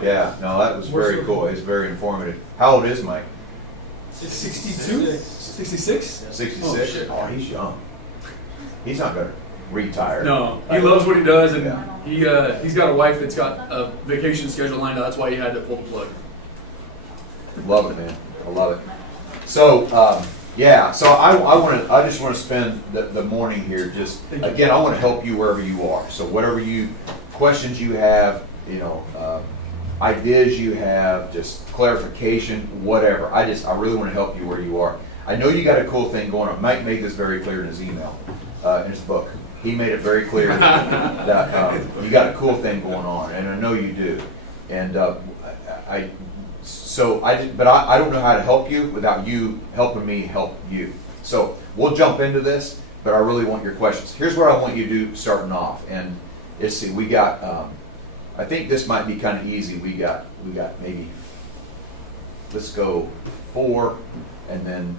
Yeah, no, that was very cool. It's very informative. How old is Mike? 62? 66? 66? Oh, he's young. He's not going to retire. No, he loves what he does, and Yeah. he's got a wife that's got a vacation schedule lined up. That's why he had to pull the plug. Love it, man. I love it. So, yeah, so I just want to spend the morning here just, again, I want to help you wherever you are. So whatever questions you have, ideas you have, just clarification, whatever. I really want to help you where you are. I know you got a cool thing going on. Mike made this very clear in his email, in his book. He made it very clear that you got a cool thing going on, and I know you do. And I don't know how to help you without you helping me help you. So we'll jump into this, but I really want your questions. Here's what I want you to do starting off. And let's see, we got, I think this might be kind of easy. We got maybe, let's go 4, and then,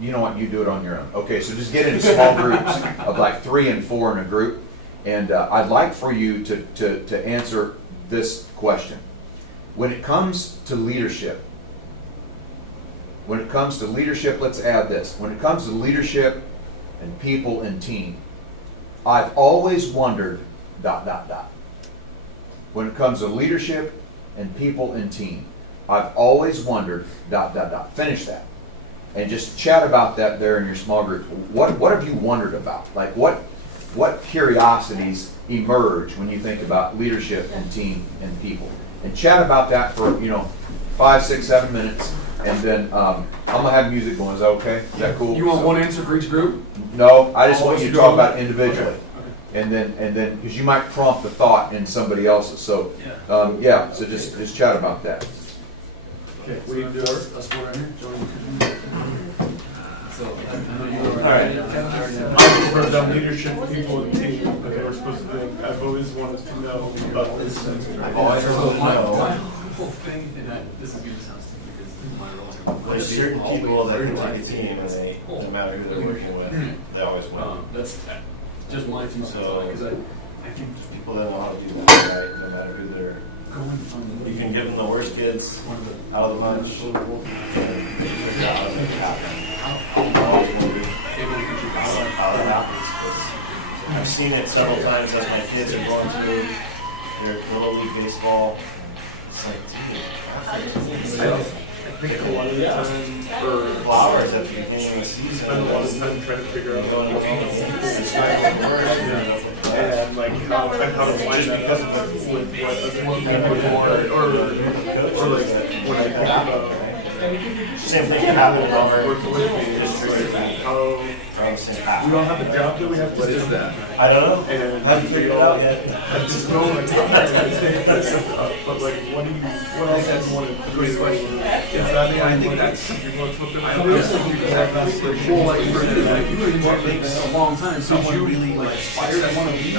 you know what, you do it on your own. Okay, so just get into small groups of like 3 and 4 in a group. And I'd like for you to answer this question. When it comes to leadership, let's add this. When it comes to leadership and people and team, I've always wondered, ... When it comes to leadership and people and team, I've always wondered, ... Finish that. And just chat about that there in your small group. What have you wondered about? Like what curiosities emerge when you think about leadership and team and people? And chat about that for 5, 6, 7 minutes, and then I'm gonna have music going. Is that okay? Is that cool? You want one answer for each group? No, I just want you to talk about it individually, and then because you might prompt the thought in somebody else's. So so just chat about that. Okay, we do us 4 right here. Join. So I know you were All right. I wrote down leadership, people, and team. Okay, we're supposed to think. I've always wanted to know about this. I've always wanted to know. My whole thing, and this is going to sound stupid because my role. There's certain people that can take a team and they, no matter who they're working with, they always win. That's just my 2 cents on it, because I think There's people that know how to do that right, no matter who they're. going from You can give them the worst kids out of the bunch, and figure out how to make it happen. I always wondered how that happens, because I've seen it several times as my kids are going through their little league baseball. It's like, dude, I think a lot of the time, for flowers at the beginning of the season, spend a lot of time trying to figure out going to and like how to line that up with what or like when I think about same thing can happen with our working with me, it's like how we don't have a job that we have to do. I don't know. And Haven't figured it out yet. I just know like but like what else do you want to do? Is that I think that's well, like for like you were in for a long time. Someone really like inspired. I want to be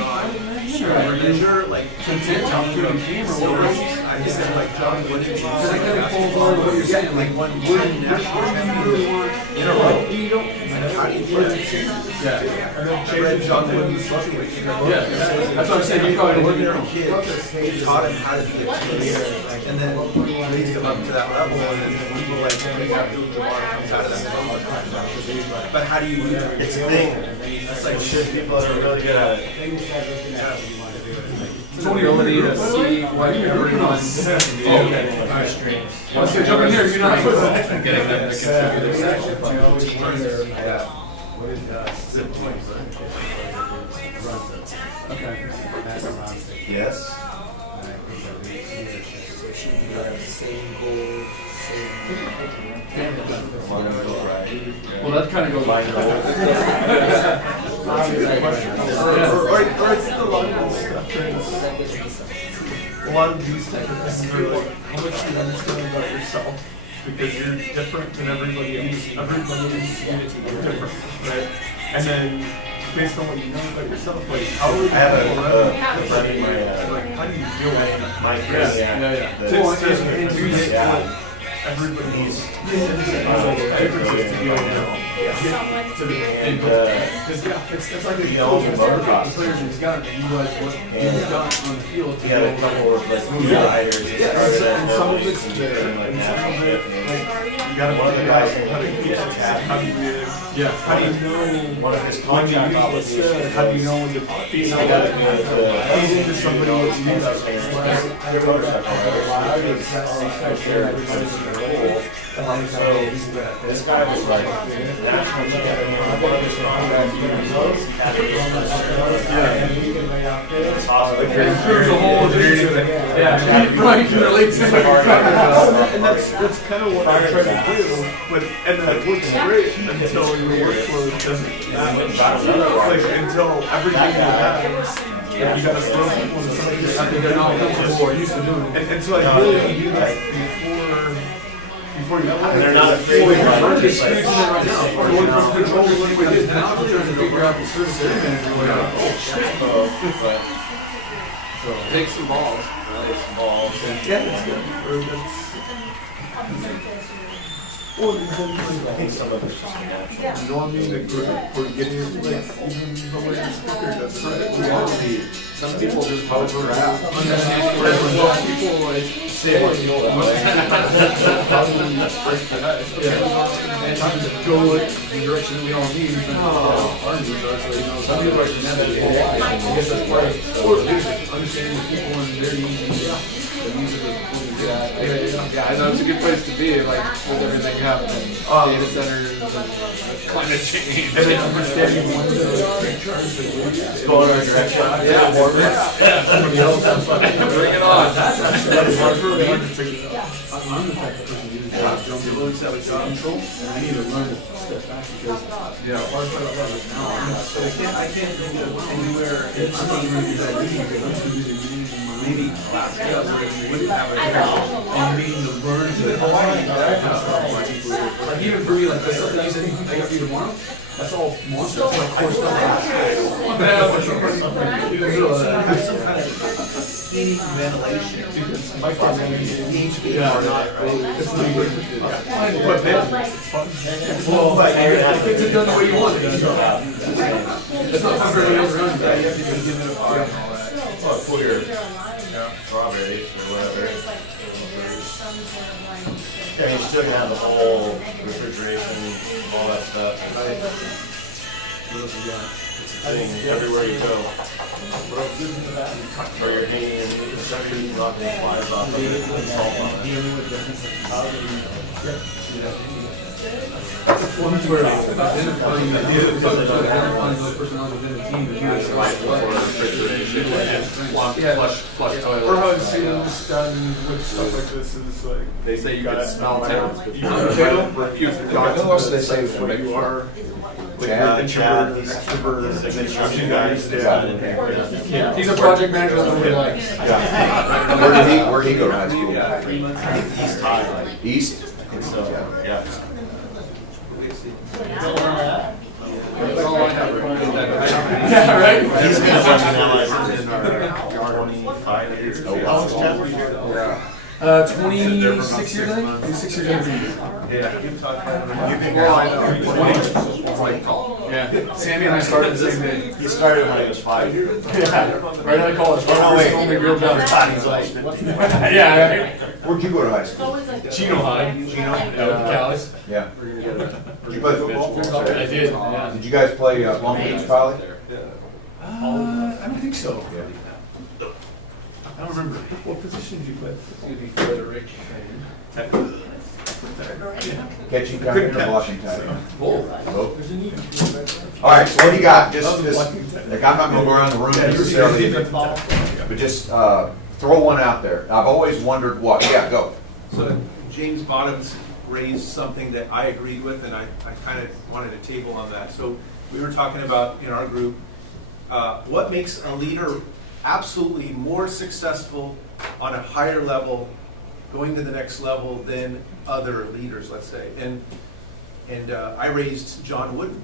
sure, like content jump through the camera. Or I said like John, because I kind of falls on what you're saying. Like what do you really want in a row? You don't. How do you do it? Yeah. I know Chase John Wooden's situation. Yeah, that's what I'm saying. You probably When didn't they're know. kids, taught him how to be a team leader, and then raised them up to that level, and then people like comes out of that level. But how do you do that? It's a thing. It's like shit. People that are really good at it. Tony ability to see what everyone. Oh, okay. All right. Let's get jump in here. You're not getting them to contribute. Okay. Yes. Well, that kind of goes like Or I think a lot of this stuff is a lot of these type of things are like how much you understand about yourself because you're different than everybody else. Everybody's different, right? And then based on what you know about yourself, like how would I have a friend in my like how do you deal with that? my friend, Yeah. the And do you dad everybody's differences to be able to the end. Because it's like He owns a motocross. the players he's got, and you guys what he's got on the field. He had a couple of like riders that started at and some of Nobody it's there, and like and some of national it, champions. like, you gotta One of the guys in how do you Keith Tab, how do you how do you know one of his when you contract use obligations this, how do you know when to he's feed the guy that made the feed into somebody what you use? So this guy was like national champion. One of his contract years, it's awesome. There's a whole yeah, right, you can relate to it. And that's kind of what I try to do, but and then it works great until your workflow doesn't like until everything you have. Yeah. You gotta throw people into something that they're not comfortable or used to doing. And so I really do that before you They're not afraid we're to just experiencing it right now. We're going from control to what we did. Now we're trying to figure out the service area manager way out. Oh shit. So take some balls. Yeah, it's good. Or that's- Or I think some of it's just natural. you know what I mean? Like we're getting into like even the way the speaker does it. Reality. Some people just hover out. Understanding where some people like say what you know. And trying to go like the direction we all need. Our needs are, so you know, some people are genetic. I guess that's part of or understanding the people and their needs. The music is Yeah, I know it's a good place to be, like with everything happening, data centers and climate change. and then understanding when to take charge of Go in our direction. somebody else. Bring it on. That's hard for me to figure out. I'm the type of person who uses jump to really set job control, and I need to learn to step back because the hard part about it now, I can't go anywhere. I'm not going to do that reading because I'm too busy reading my reading class. Yeah, so we wouldn't have it. And being the learn to like even for me, like the stuff that you said I got for you tomorrow, that's all monster. That's like core stuff. There's some kind of heating ventilation because microwaves are not it's not good. But then it's fun. Well, but if it's done the way you want it, it's not fun for everybody else around you. You have to give it a fire and all that. Well, put your strawberries or whatever. Yeah, you're still gonna have the whole refrigeration, all that stuff. What else we got? It's a thing everywhere you go. Or you're hanging in the structure, you're knocking flies off of it and salt on it. Well, that's where identifying the personality within the team is really Refrigeration and flush toilet. or how it seems done with stuff like this is like They say you can smell towns you before know, you've Who gone else to do they say was where you are. Chad? Chad, he's Extrovert, the construction guy, he's designing here. He's a project manager that nobody likes. Where'd he go to high school? He's tied, like, East? so, yeah. That's all I have. Yeah, right. He's been running that like 25 years ago. How long's Chad been here? 26 years, I think. 26 years every year. Yeah. You've been Well, I here. know. Yeah. Sammy and I started the same day. He started when he was 5. Yeah, right out of college. Oh, no, wait. Only real job. He's like, Yeah, right. Where'd you go to high school? Chino High. Chino. Callis. Yeah. Did you play football? I did. Yeah. Did you guys play Long Beach Poly? I don't think so. Yeah. I don't remember. What position did you play? Frederick. Catching time or blocking time? Both. Both? All right, so what do you got? Just, like, I'm not gonna go around the room necessarily, but just, throw one out there. I've always wondered what, yeah, go. So James Bottoms raised something that I agreed with, and I kind of wanted a table on that. So we were talking about in our group, what makes a leader absolutely more successful on a higher level, going to the next level than other leaders, let's say. And I raised John Wooden.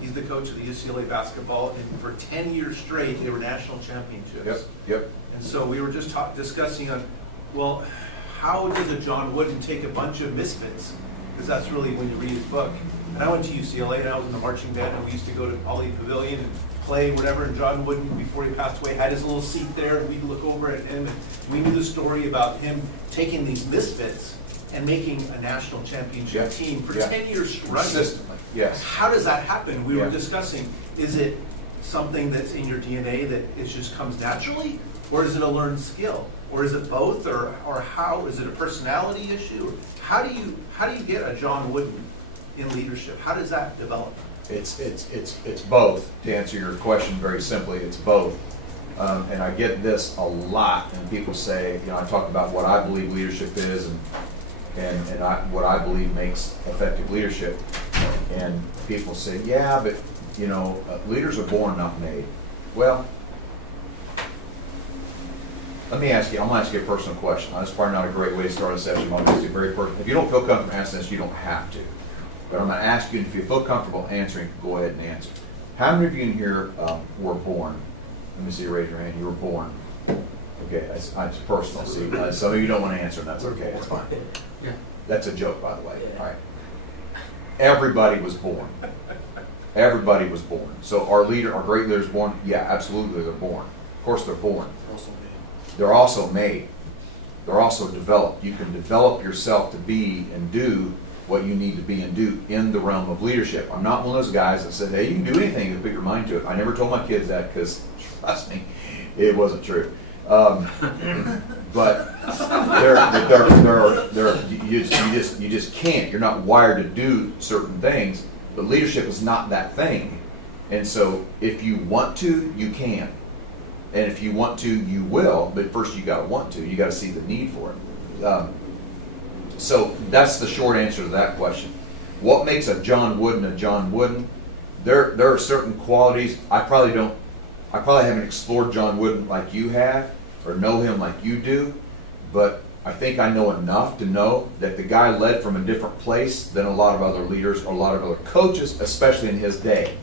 He's the coach of the UCLA basketball, and for 10 years straight, they were national championships. Yep. And so we were just discussing on, well, how did a John Wooden take a bunch of misfits? Because that's really when you read his book. And I went to UCLA and I was in the marching band and we used to go to Poly Pavilion and play whatever. And John Wooden, before he passed away, had his little seat there and we'd look over at him and we knew the story about him taking these misfits and making a national championship Yeah. team for Yeah. 10 years running. Consistently, yes. How does that happen? We Yeah. were discussing, is it something that's in your DNA that it just comes naturally? Or is it a learned skill? Or is it both? Or how? Is it a personality issue? How do you get a John Wooden in leadership? How does that develop? It's both. To answer your question very simply, it's both. And I get this a lot, and people say, I talk about what I believe leadership is, and what I believe makes effective leadership. And people say, yeah, but leaders are born, not made. Well, let me ask you. I'm going to ask you a personal question. This is probably not a great way to start a session. I'm going to ask you very personal. If you don't feel comfortable answering this, you don't have to. But I'm going to ask you, and if you feel comfortable answering, go ahead and answer. How many of you in here were born? Let me see you raise your hand. You were born. Okay, that's personal. See, some of you don't want to answer, and that's okay. It's fine. Yeah. That's a joke, by the way. All right. Everybody was born. Everybody was born. So our great leaders born? Yeah, absolutely, they're born. Of course, they're born. They're also made. They're also developed. You can develop yourself to be and do what you need to be and do in the realm of leadership. I'm not one of those guys that said, hey, you can do anything to put your mind to it. I never told my kids that because, trust me, it wasn't true. But you just can't. You're not wired to do certain things. But leadership is not that thing. And so if you want to, you can. And if you want to, you will. But first you got to want to. You got to see the need for it. So that's the short answer to that question. What makes a John Wooden a John Wooden? There are certain qualities. I probably haven't explored John Wooden like you have, or know him like you do, but I think I know enough to know that the guy led from a different place than a lot of other leaders or a lot of other coaches, especially in his day.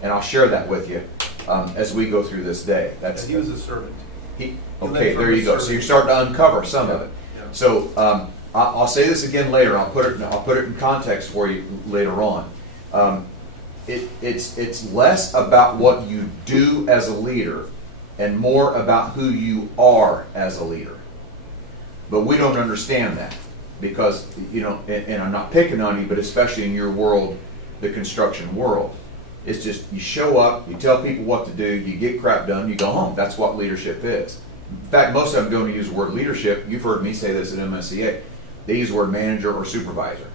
And I'll share that with you as we go through this day. He was a servant. Okay, there you go. So you're starting to uncover some of it. Yeah. So I'll say this again later. I'll put it in context for you later on. It's less about what you do as a leader and more about who you are as a leader. But we don't understand that because, and I'm not picking on you, but especially in your world, the construction world, it's just you show up, you tell people what to do, you get crap done, you go home. That's what leadership is. In fact, most of them don't use the word leadership. You've heard me say this at MSCA. They use the word manager or supervisor.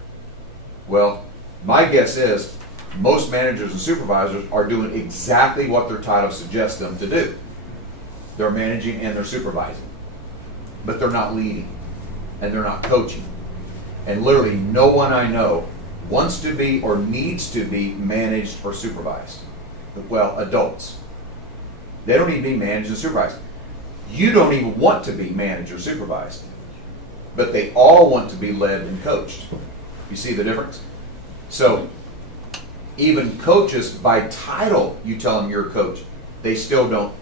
Well, my guess is most managers and supervisors are doing exactly what their title suggests them to do. They're managing and they're supervising. But they're not leading. And they're not coaching. And literally no one I know wants to be or needs to be managed or supervised. Well, adults. They don't need to be managed and supervised. You don't even want to be managed or supervised. But they all want to be led and coached. You see the difference? So, even coaches, by title, you tell them you're a coach, they still don't.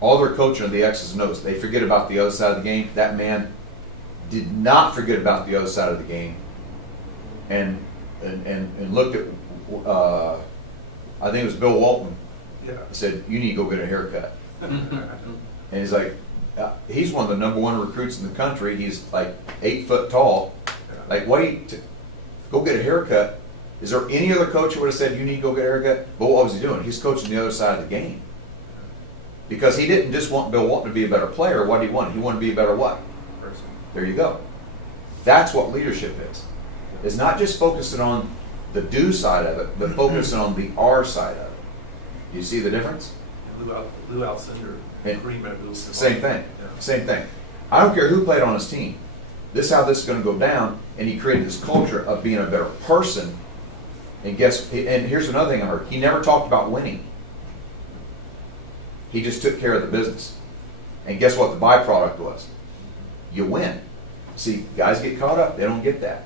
All their coaching are the X's and O's. They forget about the other side of the game. That man did not forget about the other side of the game, and looked at. I think it was Bill Walton. Yeah. Said, "You need to go get a haircut." And he's like, he's one of the number one recruits in the country. He's like 8 foot tall. Like, go get a haircut? Is there any other coach who would have said, you need to go get a haircut? But what was he doing? He's coaching the other side of the game. Because he didn't just want Bill Walton to be a better player. What did he want? He wanted to be a better what? Person. There you go. That's what leadership is. It's not just focusing on the do side of it, but focusing on the are side of it. You see the difference? Lou Alcindor, Kareem Abdul-Jabbar. Same thing. Yeah. Same thing. I don't care who played on his team. This is how this is going to go down. And he created this culture of being a better person. And here's another thing I heard. He never talked about winning. He just took care of the business. And guess what the byproduct was? You win. See, guys get caught up. They don't get that.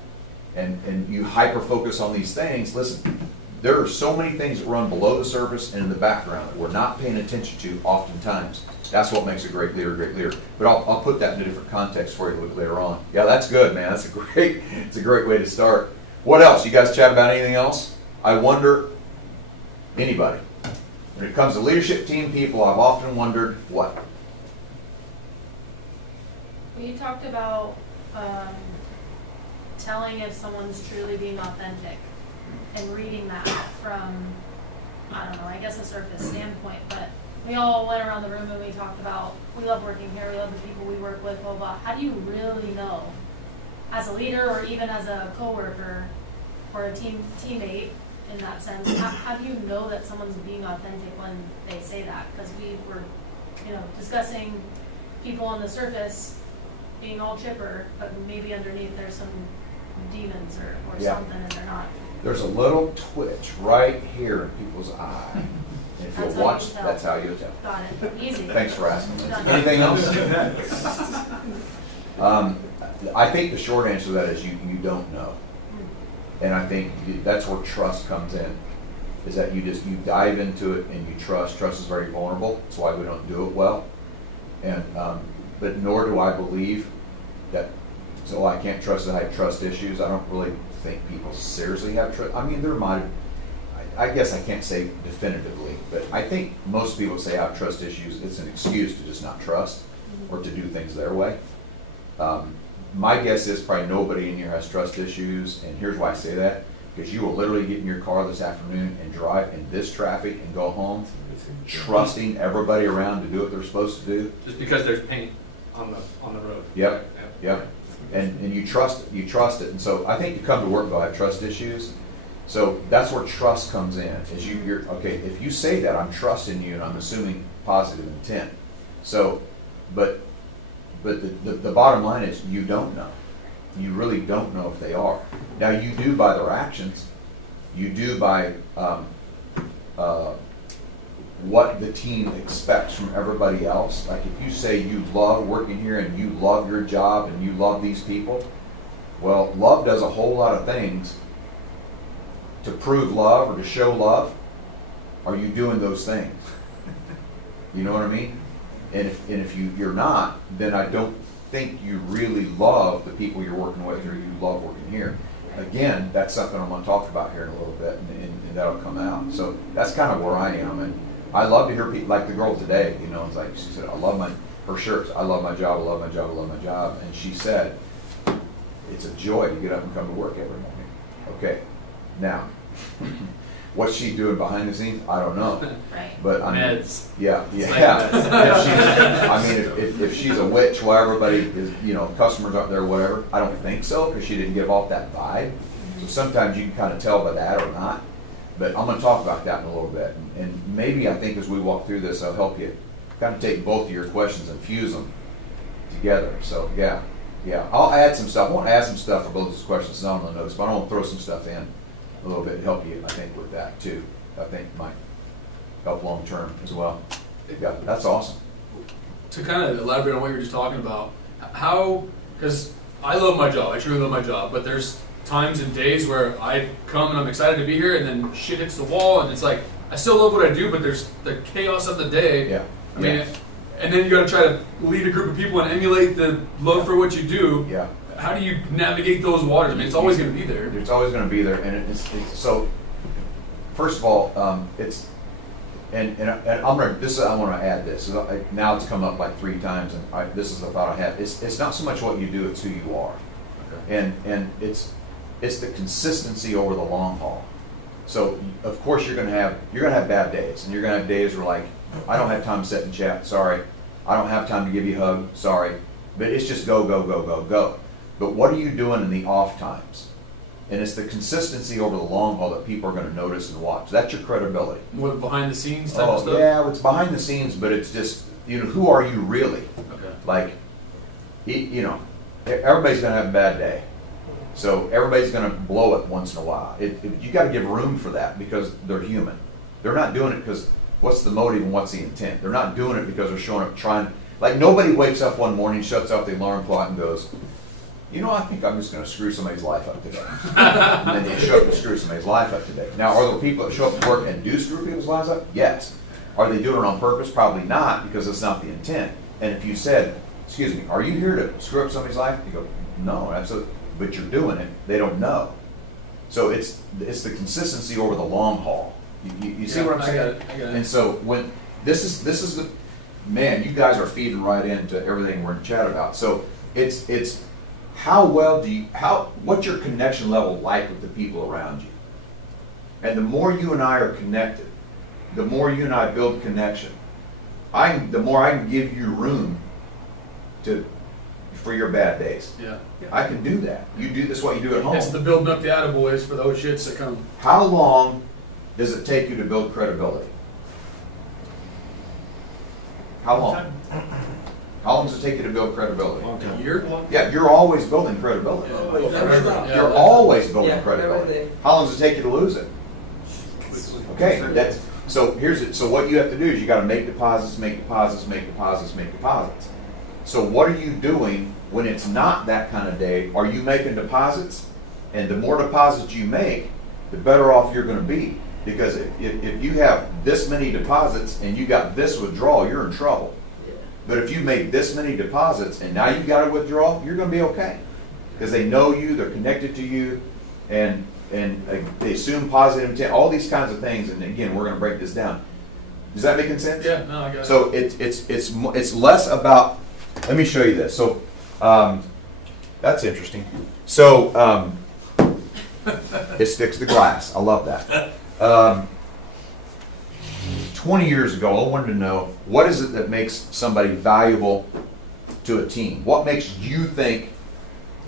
And you hyper-focus on these things. Listen, there are so many things that run below the surface and in the background that we're not paying attention to oftentimes. That's what makes a great leader a great leader. But I'll put that in a different context for you later on. Yeah, that's good, man. It's a great way to start. What else? You guys chat about anything else? I wonder, anybody. When it comes to leadership team people, I've often wondered what? We talked about telling if someone's truly being authentic and reading that from, I don't know, I guess a surface standpoint, but we all went around the room and we talked about, we love working here, we love the people we work with, blah, blah. How do you really know, as a leader or even as a coworker or a teammate in that sense, how do you know that someone's being authentic when they say that? Because we were, discussing people on the surface being all chipper, but maybe underneath there's some demons or Yeah. something and they're not. There's a little twitch right here in people's eye. And if That's you'll how you watch, can tell. that's how you'll tell. Got it. Easy. Thanks for asking. Done. Anything else? I think the short answer to that is you don't know. And I think that's where trust comes in, is that you dive into it and you trust. Trust is very vulnerable. That's why we don't do it well. And but nor do I believe that, so I can't trust that I have trust issues. I don't really think people seriously have trust. I mean, there might, I guess I can't say definitively, but I think most people say I have trust issues. It's an excuse to just not trust or to do things their way. My guess is probably nobody in here has trust issues, and here's why I say that. Because you will literally get in your car this afternoon and drive in this traffic and go home trusting everybody around to do what they're supposed to do. Just because there's paint on the road. Yep, yep. And you trust it. And so I think you come to work and go, I have trust issues. So that's where trust comes in. Is you're okay, if you say that, I'm trusting you and I'm assuming positive intent. So, but the bottom line is you don't know. You really don't know if they are. Now you do by their actions. You do by what the team expects from everybody else. Like if you say you love working here and you love your job and you love these people, well, love does a whole lot of things to prove love or to show love. Are you doing those things? You know what I mean? And if you're not, then I don't think you really love the people you're working with or you love working here. Again, that's something I'm going to talk about here in a little bit, and that'll come out. So that's kind of where I am. And I love to hear people, like the girl today, it's like she said, I love her shirts. I love my job, I love my job, I love my job. And she said, it's a joy to get up and come to work every morning. Okay, now, what's she doing behind the scenes? I don't know. Right. But Meds. Yeah. Psych If she's a witch, while everybody is, customers out there, whatever. I don't think so, because she didn't give off that vibe. So sometimes you can kind of tell by that or not. But I'm going to talk about that in a little bit, and maybe I think as we walk through this, I'll help you kind of take both of your questions and fuse them together. So yeah, I'll add some stuff. I want to add some stuff for both of those questions. It's not on the notes, but I want to throw some stuff in a little bit to help you, I think, with that too. I think might help long term as well. Yeah, that's awesome. To kind of elaborate on what you were just talking about, how, because I love my job, I truly love my job, but there's times and days where I come and I'm excited to be here and then shit hits the wall and it's like, I still love what I do, but there's the chaos of the day. Yeah. I mean, and then you got to try to lead a group of people and emulate the love for what you do. Yeah. How do you navigate those waters? I mean, it's always going to be there. It's always going to be there, and it's so. First of all, it's and I'm gonna. I want to add this. Now it's come up like 3 times, and this is the thought I have. It's not so much what you do; it's who you are, Okay. and it's the consistency over the long haul. So of course you're gonna have bad days, and you're gonna have days where like, I don't have time to sit and chat. Sorry, I don't have time to give you a hug. Sorry, but it's just go. But what are you doing in the off times? And it's the consistency over the long haul that people are going to notice and watch. That's your credibility. What, behind the scenes type of stuff? Yeah, it's behind the scenes, but it's just, who are you really? Okay. Like, everybody's going to have a bad day. So everybody's going to blow it once in a while. You got to give room for that because they're human. They're not doing it because what's the motive and what's the intent? They're not doing it because they're showing up trying. Like, nobody wakes up one morning, shuts off the alarm clock and goes, you know, I think I'm just gonna screw somebody's life up today. And then they show up and screw somebody's life up today. Now, are there people that show up to work and do screw people's lives up? Yes. Are they doing it on purpose? Probably not, because it's not the intent. And if you said, excuse me, are you here to screw up somebody's life? You go, no, absolutely. But you're doing it, they don't know. So it's the consistency over the long haul. You see what I'm saying? I got it. And so when this is the man, you guys are feeding right into everything we're in chat about. So it's how well what's your connection level like with the people around you? And the more you and I are connected, the more you and I build connection, the more I can give you room for your bad days. Yeah. I can do that. You do this what you do at home. It's the building up the attaboys for those shits that come. How long does it take you to build credibility? How long? How long does it take you to build credibility? A year? Yeah, you're always building credibility. Oh, forever. Yeah, You're that's- always building Yeah, credibility. every day. How long does it take you to lose it? Okay, so here's it. So what you have to do is you got to make deposits, make deposits, make deposits, make deposits. So what are you doing when it's not that kind of day? Are you making deposits? And the more deposits you make, the better off you're going to be. Because if you have this many deposits and you got this withdrawal, you're in trouble. But if you make this many deposits and now you got a withdrawal, you're going to be okay. Because they know you, they're connected to you, and they assume positive intent, all these kinds of things. And again, we're going to break this down. Is that making sense? Yeah, no, I got it. So it's less about. Let me show you this. So that's interesting. So it sticks to glass. I love that. 20 years ago, I wanted to know, what is it that makes somebody valuable to a team? What makes you think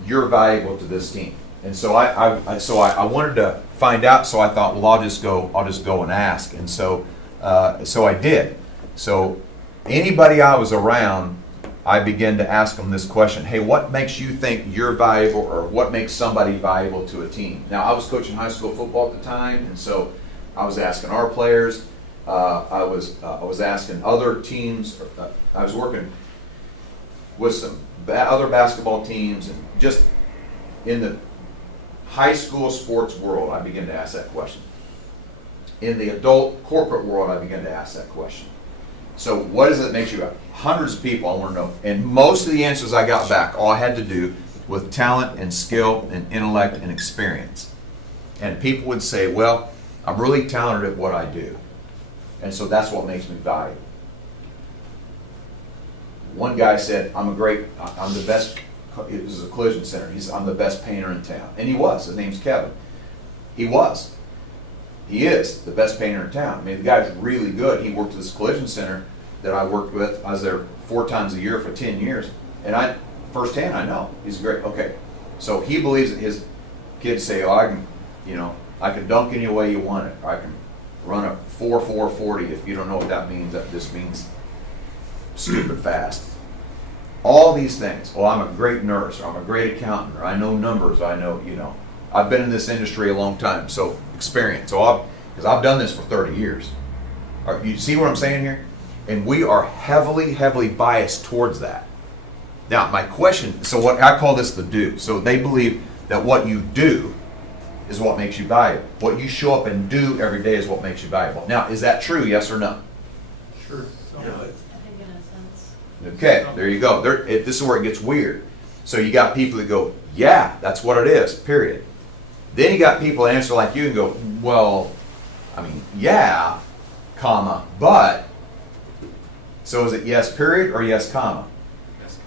you're valuable to this team? And so I wanted to find out. So I thought, well, I'll just go and ask. And so I did. So anybody I was around, I began to ask them this question: hey, what makes you think you're valuable, or what makes somebody valuable to a team? Now, I was coaching high school football at the time, and so I was asking our players. I was asking other teams. I was working with some other basketball teams, and just in the high school sports world, I began to ask that question. In the adult corporate world, I began to ask that question. So what is it that makes you valuable? Hundreds of people I want to know. And most of the answers I got back all had to do with talent and skill and intellect and experience. And people would say, well, I'm really talented at what I do. And so that's what makes me valuable. One guy said, I'm the best, it was a collision center. I'm the best painter in town. And he was. His name's Kevin. He was. He is the best painter in town. I mean, the guy's really good. He worked at this collision center that I worked with. I was there 4 times a year for 10 years. And firsthand, I know. He's great. Okay. So he believes that his kids say, oh, I can dunk any way you want it. Or I can run a 4.40. If you don't know what that means, that just means stupid fast. All these things. Oh, I'm a great nurse, or I'm a great accountant, or I know numbers, I've been in this industry a long time, so experience. So because I've done this for 30 years. You see what I'm saying here? And we are heavily, heavily biased towards that. Now, my question, so what I call this the do. So they believe that what you do is what makes you valuable. What you show up and do every day is what makes you valuable. Now, is that true, yes or no? Sure. I think in a sense. Okay, there you go. This is where it gets weird. So you got people that go, yeah, that's what it is, period. Then you got people that answer like you and go, well, yeah, comma, but. So is it yes, period, or yes, comma?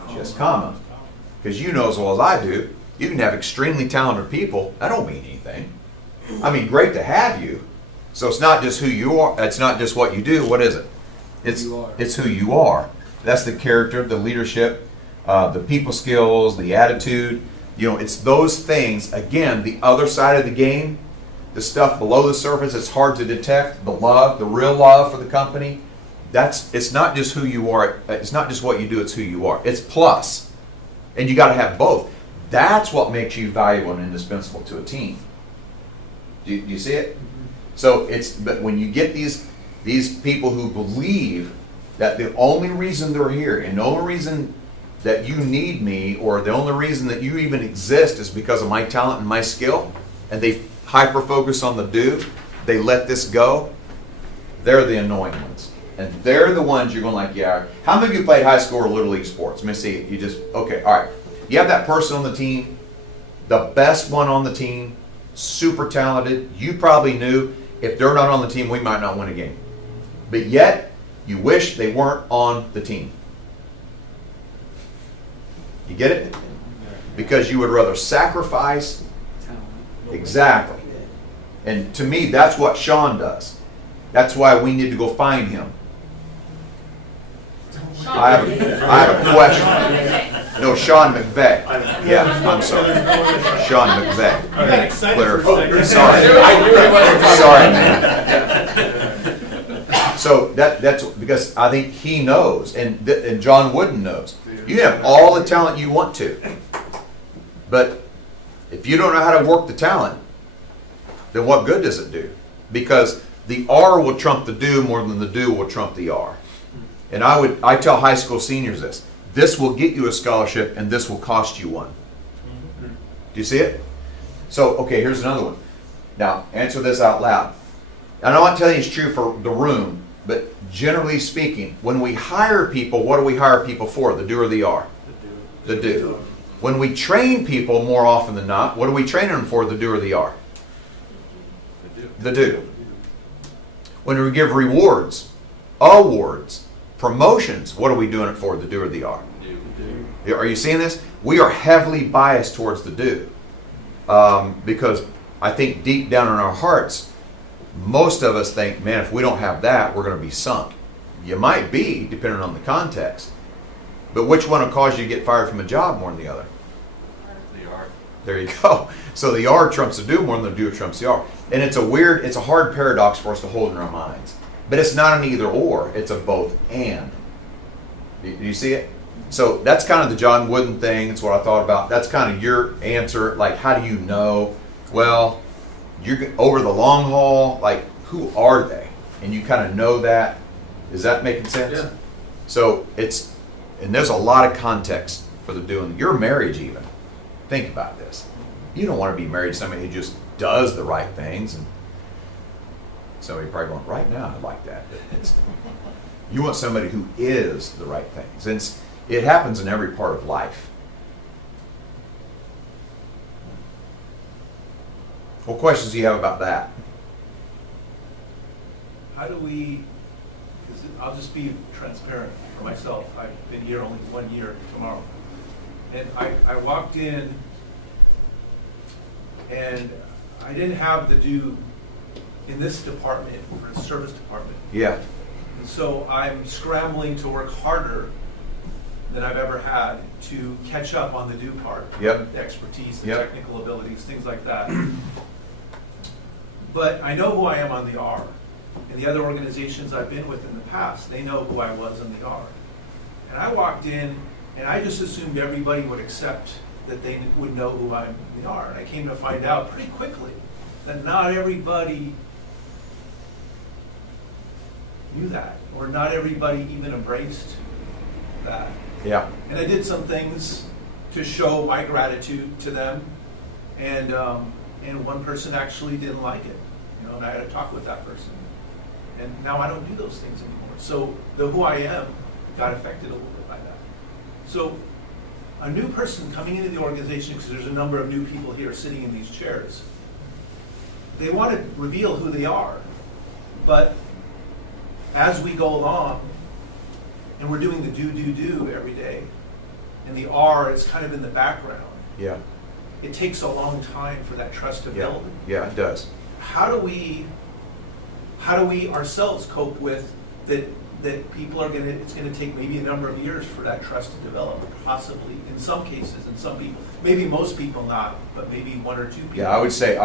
Yes, comma. Because you know as well as I do, you can have extremely talented people. That don't mean anything. Great to have you. So it's not just who you are. It's not just what you do. What is it? It's who you are. That's the character, the leadership, the people skills, the attitude. It's those things. Again, the other side of the game, the stuff below the surface, it's hard to detect. The love, the real love for the company. It's not just who you are. It's not just what you do. It's who you are. It's plus, and you got to have both. That's what makes you valuable and indispensable to a team. Do you see it? So but when you get these people who believe that the only reason they're here and the only reason that you need me, or the only reason that you even exist is because of my talent and my skill, and they hyper focus on the do, they let this go, they're the annoying ones. And they're the ones you're going like, yeah. How many of you played high school or little league sports? Let me see. You just, okay, all right. You have that person on the team, the best one on the team, super talented. You probably knew if they're not on the team, we might not win a game. But yet, you wish they weren't on the team. You get it? Because you would rather sacrifice. Exactly. And to me, that's what Sean does. That's why we need to go find him. I have a question. No, Sean McVeigh. Yeah, I'm sorry. Sean McVeigh. I got excited for a Clarify. second. Sorry, man. So that's because I think he knows, and John Wooden knows. You have all the talent you want to, but if you don't know how to work the talent, then what good does it do? Because the R will trump the do more than the do will trump the R. And I tell high school seniors this. This will get you a scholarship and this will cost you one. Do you see it? So, okay, here's another one. Now, answer this out loud. And I'm not telling you it's true for the room, but generally speaking, when we hire people, what do we hire people for? The do or the R? The do. When we train people, more often than not, what are we training them for? The do or the R? The do. When we give rewards, awards, promotions, what are we doing it for? The do or the R? Do. Are you seeing this? We are heavily biased towards the do. Because I think deep down in our hearts, most of us think, man, if we don't have that, we're going to be sunk. You might be, depending on the context. But which one will cause you to get fired from a job more than the other? The R. There you go. So the R trumps the do more than the do trumps the R. And it's a hard paradox for us to hold in our minds. But it's not an either or, it's a both and. Do you see it? So that's kind of the John Wooden thing. That's what I thought about. That's kind of your answer. Like, how do you know? Well, you're over the long haul. Like, who are they? And you kind of know that. Is that making sense? Yeah. So and there's a lot of context for the doing. Your marriage even. Think about this. You don't want to be married to somebody who just does the right things. And somebody probably going, right now I like that. You want somebody who is the right things. And it happens in every part of life. What questions do you have about that? How do we, I'll just be transparent for myself. I've been here only 1 year tomorrow. And I walked in and I didn't have the do in this department, for the service department. Yeah. And so I'm scrambling to work harder than I've ever had to catch up on the do part. Yep. The expertise, the Yep. technical abilities, things like that. But I know who I am on the R. And the other organizations I've been with in the past, they know who I was on the R. And I walked in and I just assumed everybody would accept that they would know who I am in the R. And I came to find out pretty quickly that not everybody knew that, or not everybody even embraced that. Yeah. And I did some things to show my gratitude to them, and one person actually didn't like it, and I had to talk with that person. And now I don't do those things anymore. So the who I am got affected a little bit by that. So a new person coming into the organization, because there's a number of new people here sitting in these chairs, they want to reveal who they are, but as we go along, and we're doing the do every day, and the R is kind of in the background, Yeah. it takes a long time for that trust to Yeah. build. Yeah, it does. How do we ourselves cope with that people are it's gonna take maybe a number of years for that trust to develop, possibly, in some cases, in some people, maybe most people not, but maybe one or two people. Yeah, I would say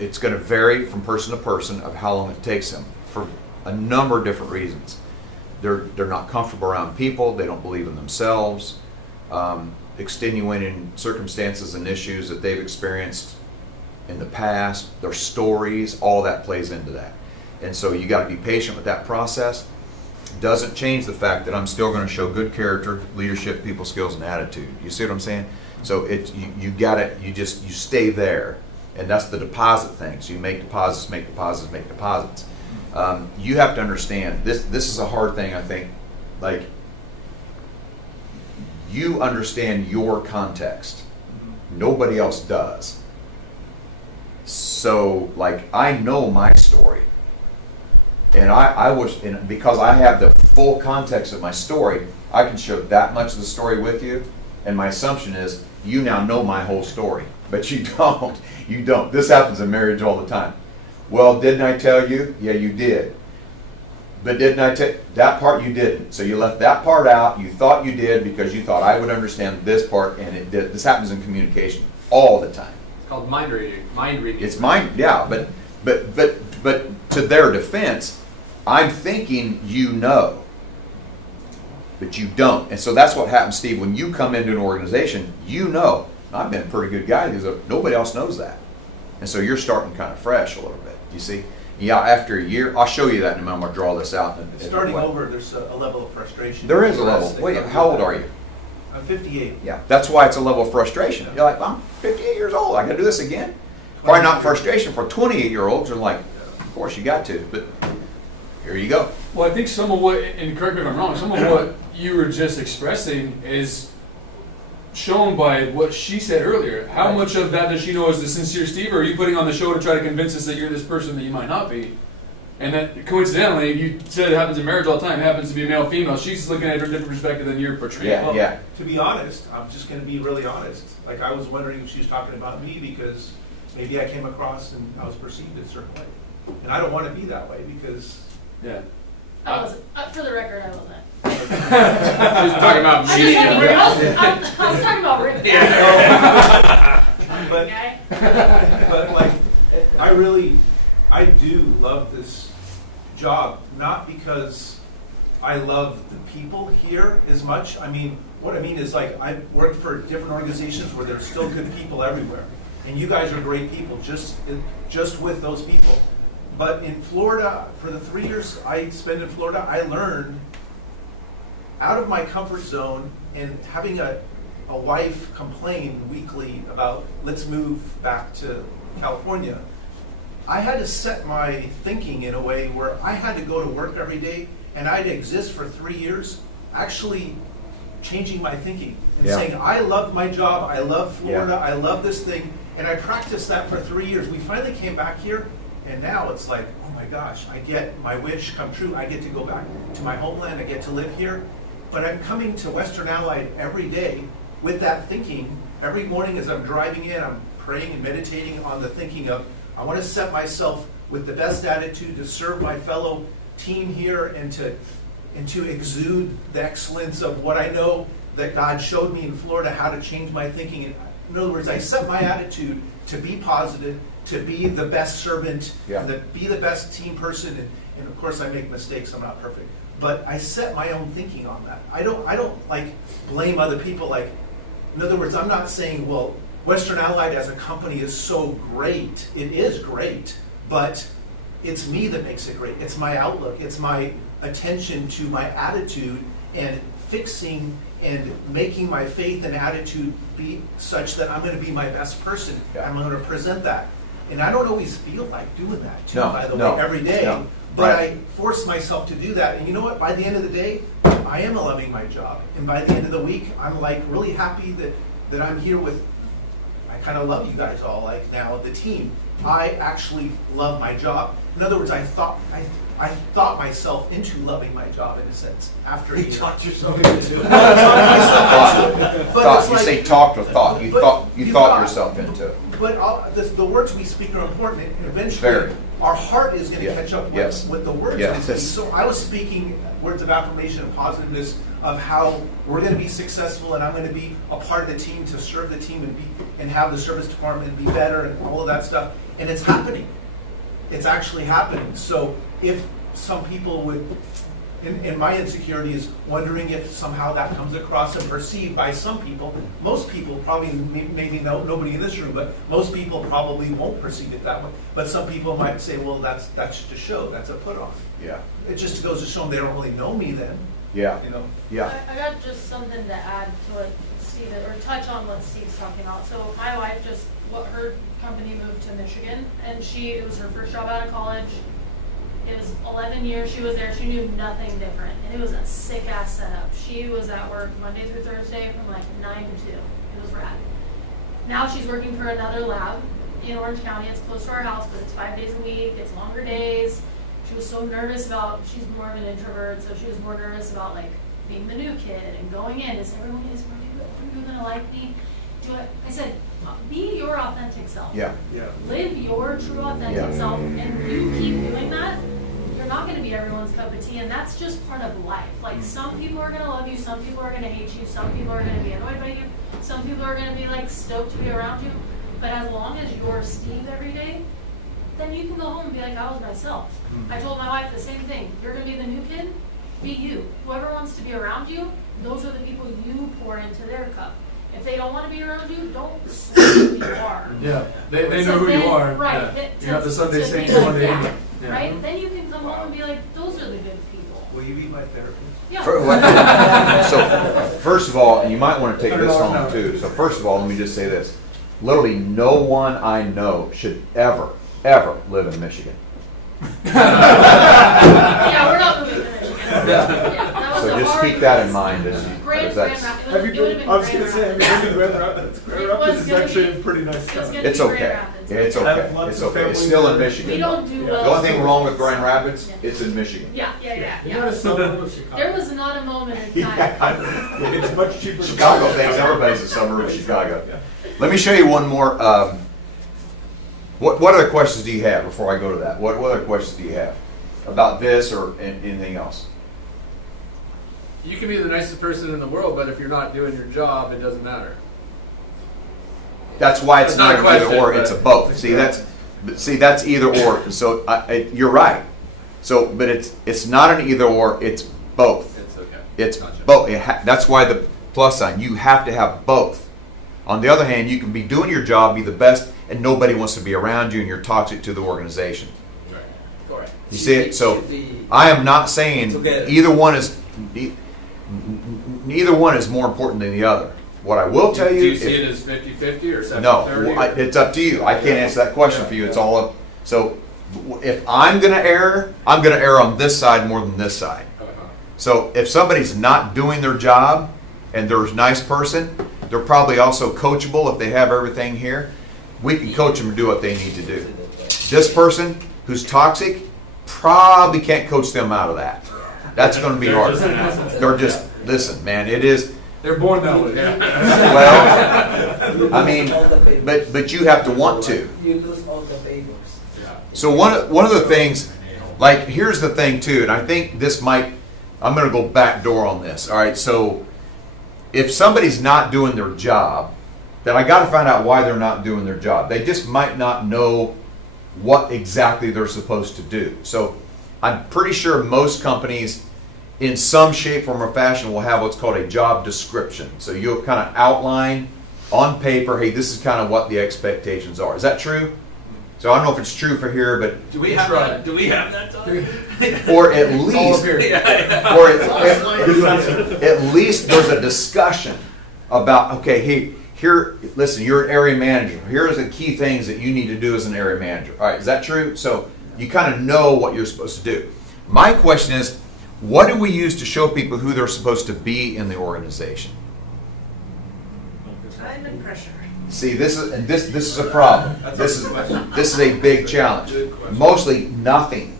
it's going to vary from person to person of how long it takes them for a number of different reasons. They're not comfortable around people. They don't believe in themselves. Extenuating circumstances and issues that they've experienced in the past, their stories, all that plays into that. And so you got to be patient with that process. doesn't change the fact that I'm still going to show good character, leadership, people skills, and attitude. You see what I'm saying? So you got it. You stay there, and that's the deposit thing. So you make deposits, make deposits, make deposits. You have to understand this. This is a hard thing, I think. Like, you understand your context. Nobody else does. So, like, I know my story. And I wish, and because I have the full context of my story, I can share that much of the story with you. And my assumption is you now know my whole story, but you don't. You don't. This happens in marriage all the time. Well, didn't I tell you? Yeah, you did. But didn't I tell that part? You didn't. So you left that part out. You thought you did because you thought I would understand this part, and it did. This happens in communication all the time. It's called mind reading. Mind reading. It's mind, yeah. But to their defense, I'm thinking you know, but you don't. And so that's what happens, Steve. When you come into an organization, you know, I've been a pretty good guy because nobody else knows that. And so you're starting kind of fresh a little bit, you see? Yeah, after a year, I'll show you that in a minute. I'm going to draw this out. Starting over, there's a level of frustration. There is a level. Wait, how old are you? I'm 58. Yeah, that's why it's a level of frustration. You're like, I'm 58 years old. I got to do this again? Probably not frustration for 28-year-olds. Are like, of course you got to, but here you go. Well, I think some of what, and correct me if I'm wrong, some of what you were just expressing is shown by what she said earlier. How much of that does she know is the sincere Steve, or are you putting on the show to try to convince us that you're this person that you might not be? And that coincidentally, you said it happens in marriage all the time. It happens to be male, female. She's looking at it from a different perspective than you're portraying. Yeah, Well, yeah. To be honest, I'm just going to be really honest. Like, I was wondering if she was talking about me because maybe I came across and I was perceived a certain way. And I don't want to be that way because... Yeah. I wasn't, for the record, I wasn't. She's talking about I me. was talking about Rick. But, Okay? but like, I do love this job, not because I love the people here as much. I mean, what I mean is, like, I've worked for different organizations where there's still good people everywhere. And you guys are great people, just with those people. But in Florida, for the 3 years I spent in Florida, I learned out of my comfort zone, and having a wife complain weekly about, let's move back to California, I had to set my thinking in a way where I had to go to work every day, and I had to exist for 3 years, actually changing my thinking and saying, I love my job, I love Florida, I love this thing, and I practiced that for 3 years. We finally came back here, and now it's like, oh my gosh, I get my wish come true. I get to go back to my homeland, I get to live here. But I'm coming to Western Allied every day with that thinking. Every morning as I'm driving in, I'm praying and meditating on the thinking of, I want to set myself with the best attitude to serve my fellow team here and to exude the excellence of what I know that God showed me in Florida, how to change my thinking. In other words, I set my attitude to be positive, to be the best servant, and to be the best team person. And of course I make mistakes, I'm not perfect. But I set my own thinking on that. I don't like blame other people. Like, in other words, I'm not saying, well, Western Allied as a company is so great. It is great, but it's me that makes it great. It's my outlook. It's my attention to my attitude and fixing and making my faith and attitude be such that I'm going to be my best person. I'm going to present that. And I don't always feel like doing that, too, by the way, every day. But I force myself to do that. And you know what? By the end of the day, I am loving my job. And by the end of the week, I'm like really happy that I'm here with, I kind of love you guys all, like now, the team. I actually love my job. In other words, I thought myself into loving my job in a sense after you talked yourself into it. You say talked or thought. You thought yourself into it. But the words we speak are important, and eventually our heart is going to catch up with the words we speak. So I was speaking words of affirmation and positiveness of how we're going to be successful, and I'm going to be a part of the team to serve the team and have the service department be better and all of that stuff. And it's happening. It's actually happening. So if some people would And my insecurity is wondering if somehow that comes across and perceived by some people. Most people probably, maybe nobody in this room, but most people probably won't perceive it that way. But some people might say, well, that's just a show, that's a put on. Yeah, It just goes to show them they don't really know me then, yeah, you know? yeah. I got just something to add to what Steve, or touch on what Steve's talking about. So my wife her company moved to Michigan, and it was her first job out of college. It was 11 years she was there. She knew nothing different, and it was a sick ass setup. She was at work Monday through Thursday from like 9 to 2. It was rad. Now she's working for another lab in Orange County. It's close to our house, but it's 5 days a week. It's longer days. She was so nervous about. She's more of an introvert, so she was more nervous about like being the new kid and going in. Are you gonna like me? I said, be your authentic self. Yeah. Yeah. Live your true authentic Yeah. self, and you keep doing that, you're not going to be everyone's cup of tea, and that's just part of life. Like, some people are going to love you, some people are going to hate you, some people are going to be annoyed by you, some people are going to be like stoked to be around you, but as long as you're Steve every day, then you can go home and be like, I was myself. I told my wife the same thing. You're going to be the new kid, be you. Whoever wants to be around you, those are the people you pour into their cup. If they don't want to be around you, don't say who you are. Yeah, they know So who then- you are. Right. Yeah. that- You're not the Sunday to Saint be like Monday. that, Yeah. Right? Then you can come home and be like, those are the good people. Will you be my therapist? Yeah. So, first of all, and you might want to take this home too. So first of all, let me just say this. Literally no one I know should ever live in Michigan. Yeah, we're not moving to Michigan. Yeah, that was So a just hard keep that in mind as Grand that's, Rapids. Have It you would have been, been I was Grand gonna say, have Rapids. you been to Grand Rapids? Grand It Rapids was is gonna actually be- a pretty nice it was town. gonna it's be Grand okay. Rapids. It's I okay. have lots It's of okay. It's family still in there. Michigan. We don't do The well. only thing wrong with Grand Rapids, it's in Michigan. Yeah. You're not a suburb of Chicago. There was not a moment in time. It's much cheaper. to Chicago buy. thinks everybody's a suburb of Chicago. Let me show you one more. What other questions do you have before I go to that? What other questions do you have about this or anything else? You can be the nicest person in the world, but if you're not doing your job, it doesn't matter. That's why it's It's not not a an either question, or. but- It's a both. See, that's either or. So you're right. So, but it's not an either or. It's both. It's okay. It's Gotcha. both. That's why the plus sign. You have to have both. On the other hand, you can be doing your job, be the best, and nobody wants to be around you, and you're toxic to the organization. Right. Correct. You see it? So I am not saying Together. either one is neither one is more important than the other. What I will tell Do you, you see if- it as 50-50 or 70-30? no, it's up to you. I can't answer that question for you. It's all up. So if I'm going to err on this side more than this side. Uh-huh. So if somebody's not doing their job and they're a nice person, they're probably also coachable if they have everything here. We can coach them to do what they need to do. This person who's toxic, probably can't coach them out of that. That's going to be They're hard. just an asshole. They're just, listen, man, it is, They're born that way. well, I mean, but you have to want to. You lose all the favors. So one of the things, like, here's the thing too, and I think this might, I'm going to go backdoor on this. All right, so if somebody's not doing their job, then I got to find out why they're not doing their job. They just might not know what exactly they're supposed to do. So I'm pretty sure most companies, in some shape, form, or fashion, will have what's called a job description. So you'll kind of outline on paper, hey, this is kind of what the expectations are. Is that true? So I don't know if it's true for here, but Do we have that? Do we have that, Todd? or at All up least, here. or at least there's a discussion about, okay, hey, here, listen, you're an area manager. Here are the key things that you need to do as an area manager. All right, is that true? So you kind of know what you're supposed to do. My question is, what do we use to show people who they're supposed to be in the organization? Time and pressure. See, this is a problem. This is a big challenge. Mostly nothing.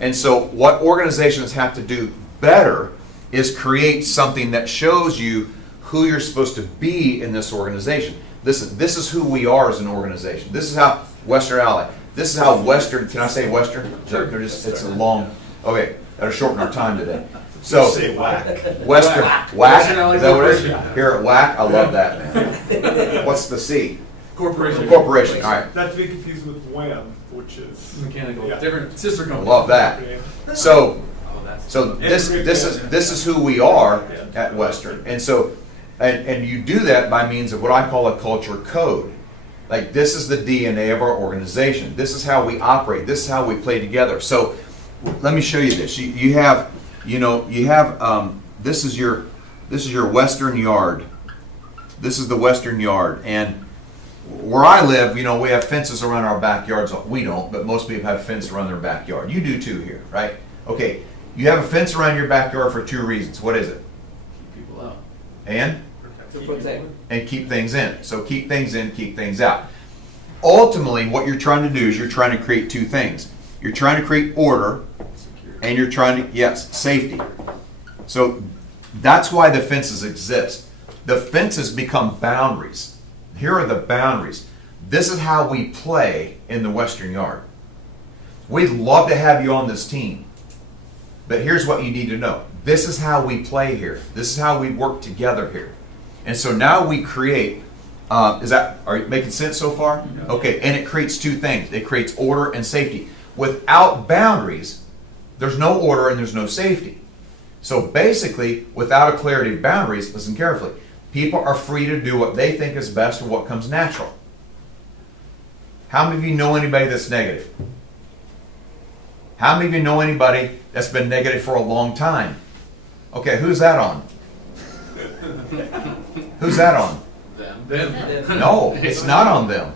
And so what organizations have to do better is create something that shows you who you're supposed to be in this organization. Listen, this is who we are as an organization. This is how Western Ally. This is how Western. Can I say Western? Sure. It's a long. Okay, that'll shorten our time today. So Say whack. Western Western Whack. Ally Is that what it is? Corporation. Here at Whack, I love that, man. What's the C? Corporation. Corporation. All right. Not to be confused with Wham, which is. Mechanical. Yeah. Different sister I company. love that. Okay. So Oh, that's So this is who we are at Western. And so, and you do that by means of what I call a culture code. Like, this is the DNA of our organization. This is how we operate. This is how we play together. So let me show you this. You have, this is your Western yard. This is the Western yard. And where I live, we have fences around our backyards. We don't, but most people have fence around their backyard. You do too here, right? Okay, you have a fence around your backyard for 2 reasons. What is it? Keep people out. And? To protect. And keep things in. So keep things in, keep things out. Ultimately, what you're trying to do is you're trying to create 2 things. You're trying to create order, and you're trying to, yes, safety. So that's why the fences exist. The fences become boundaries. Here are the boundaries. This is how we play in the Western Yard. We'd love to have you on this team. But here's what you need to know. This is how we play here. This is how we work together here. And so now we create, are you making sense so far? Okay, and it creates 2 things. It creates order and safety. Without boundaries, there's no order and there's no safety. So basically, without a clarity of boundaries, listen carefully, people are free to do what they think is best or what comes natural. How many of you know anybody that's negative? How many of you know anybody that's been negative for a long time? Okay, who's that on? Who's that on? Them. No, it's not on them.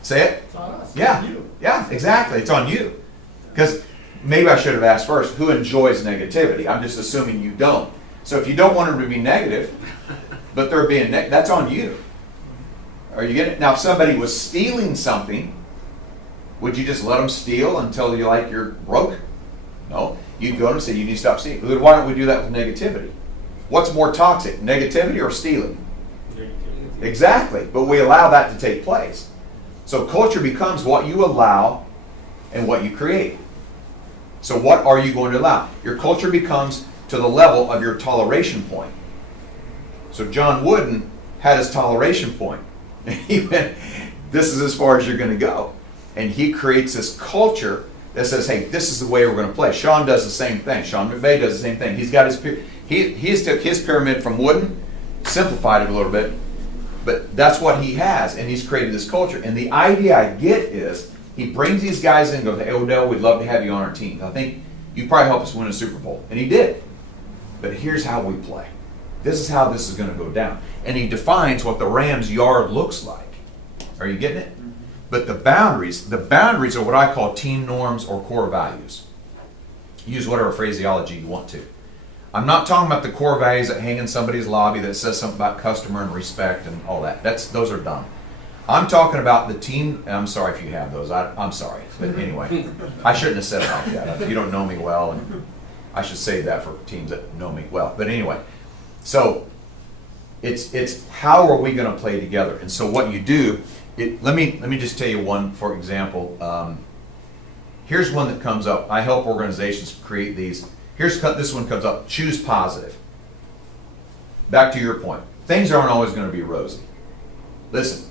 Say it? It's on us. Yeah, It's you. yeah, exactly. It's on you. Because maybe I should have asked first, who enjoys negativity? I'm just assuming you don't. So if you don't want them to be negative, but they're being negative, that's on you. Are you getting it? Now, if somebody was stealing something, would you just let them steal until you're broke? No. You'd go to them and say, you need to stop stealing. Why don't we do that with negativity? What's more toxic, negativity or stealing? Exactly. But we allow that to take place. So culture becomes what you allow and what you create. So what are you going to allow? Your culture becomes to the level of your toleration point. So John Wooden had his toleration point. He went, this is as far as you're going to go. And he creates this culture that says, hey, this is the way we're going to play. Sean does the same thing. Sean McVay does the same thing. He's got he's took his pyramid from Wooden, simplified it a little bit, but that's what he has, and he's created this culture. And the idea I get is he brings these guys in and goes, hey, Odell, we'd love to have you on our team. I think you probably help us win a Super Bowl. And he did. But here's how we play. This is how this is going to go down. And he defines what the Rams' yard looks like. Are you getting it? But the boundaries are what I call team norms or core values. Use whatever phraseology you want to. I'm not talking about the core values that hang in somebody's lobby that says something about customer and respect and all that. Those are dumb. I'm talking about the team, and I'm sorry if you have those. I'm sorry. But anyway, I shouldn't have said it like that. You don't know me well, and I should save that for teams that know me well. But anyway, so it's how are we going to play together? And so what you do, let me just tell you one, for example. Here's one that comes up. I help organizations create these. This one comes up. Choose positive. Back to your point. Things aren't always going to be rosy. Listen,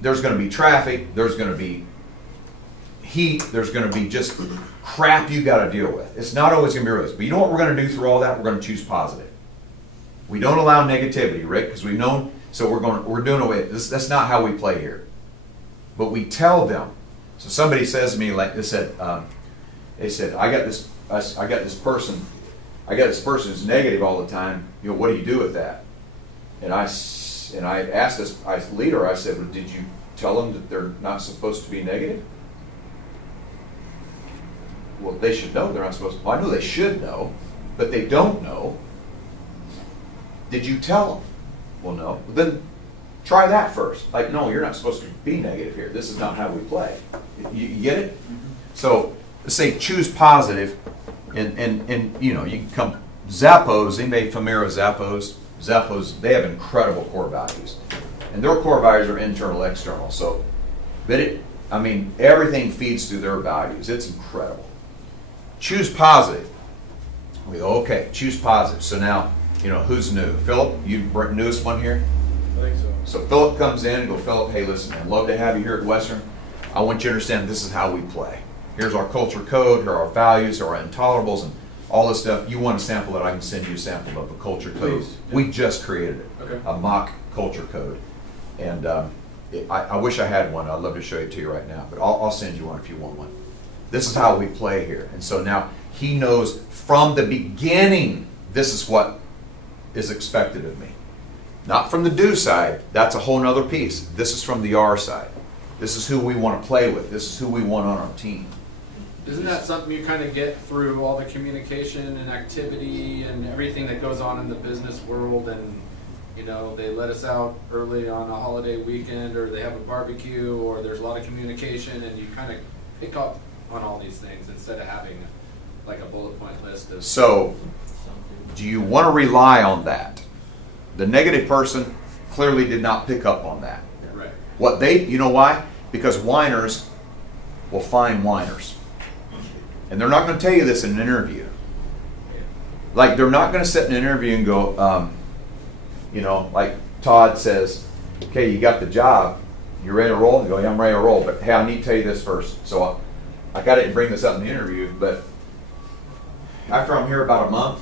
there's going to be traffic. There's going to be heat. There's going to be just crap you got to deal with. It's not always going to be rosy. But you know what we're going to do through all that? We're going to choose positive. We don't allow negativity, Rick, because we've known. So we're doing away. That's not how we play here. But we tell them. So somebody says to me, like they said, I got this person who's negative all the time. You know, what do you do with that? And I asked this leader. I said, well, did you tell them that they're not supposed to be negative? Well, they should know they're not supposed to. Well, I know they should know, but they don't know. Did you tell them? Well, no. Well, then try that first. Like, no, you're not supposed to be negative here. This is not how we play. You get it? So let's say choose positive, and you know, you can come Zappos. Anybody familiar with Zappos? Zappos, they have incredible core values, and their core values are internal, external. So, but everything feeds through their values. It's incredible. Choose positive. We go, okay, choose positive. So now, you know, who's new? Philip, you newest one here? I think so. So Philip comes in and go, Philip, hey, listen, I'd love to have you here at Western. I want you to understand this is how we play. Here's our culture code, here are our values, here are our intolerables, and all this stuff. You want a sample of it, I can send you a sample of a culture code. Please. We just created it, Okay. a mock culture code. And I wish I had one. I'd love to show it to you right now, but I'll send you one if you want one. This is how we play here. And so now he knows from the beginning, this is what is expected of me. Not from the do side, that's a whole nother piece. This is from the R side. This is who we want to play with. This is who we want on our team. Isn't that something you kind of get through all the communication and activity and everything that goes on in the business world? And you know, they let us out early on a holiday weekend, or they have a barbecue, or there's a lot of communication, and you kind of pick up on all these things instead of having like a bullet point list of. So, do you want to rely on that? The negative person clearly did not pick up on that. Right. What you know why? Because whiners will find whiners. And they're not going to tell you this in an interview. Like, they're not going to sit in an interview and go, you know, like Todd says, okay, you got the job, you ready to roll? And go, yeah, I'm ready to roll, but hey, I need to tell you this first. So I didn't bring this up in the interview, but after I'm here about a month,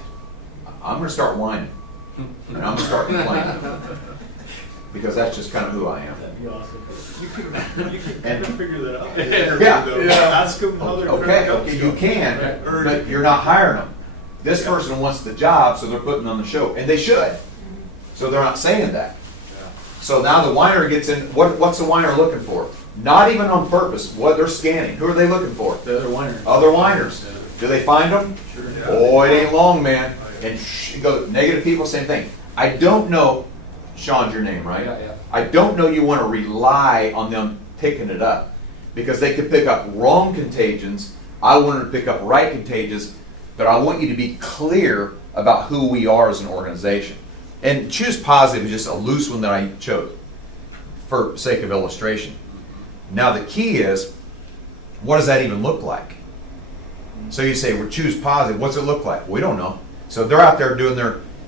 I'm going to start whining. And I'm going to start complaining. Because that's just kind of who I am. That'd be awesome. You can kind And- of figure that out. Yeah. Ask them how their Okay, current okay, job's you going. can, Or- but you're not hiring them. This person wants the job, so they're putting on the show, and they should. So they're not saying that. So now the whiner gets in. What's the whiner looking for? Not even on purpose. What they're scanning. Who are they looking for? The other whiner. Other whiners. Do they find them? Sure. Boy, it ain't long, man. And go negative people, same thing. I don't know. Sean's your name, right? Yeah, yeah. I don't know you want to rely on them picking it up, because they could pick up wrong contagions. I want them to pick up right contagions, but I want you to be clear about who we are as an organization. And choose positive is just a loose one that I chose for sake of illustration. Now the key is, what does that even look like? So you say, well, choose positive. What's it look like? We don't know. So they're out there doing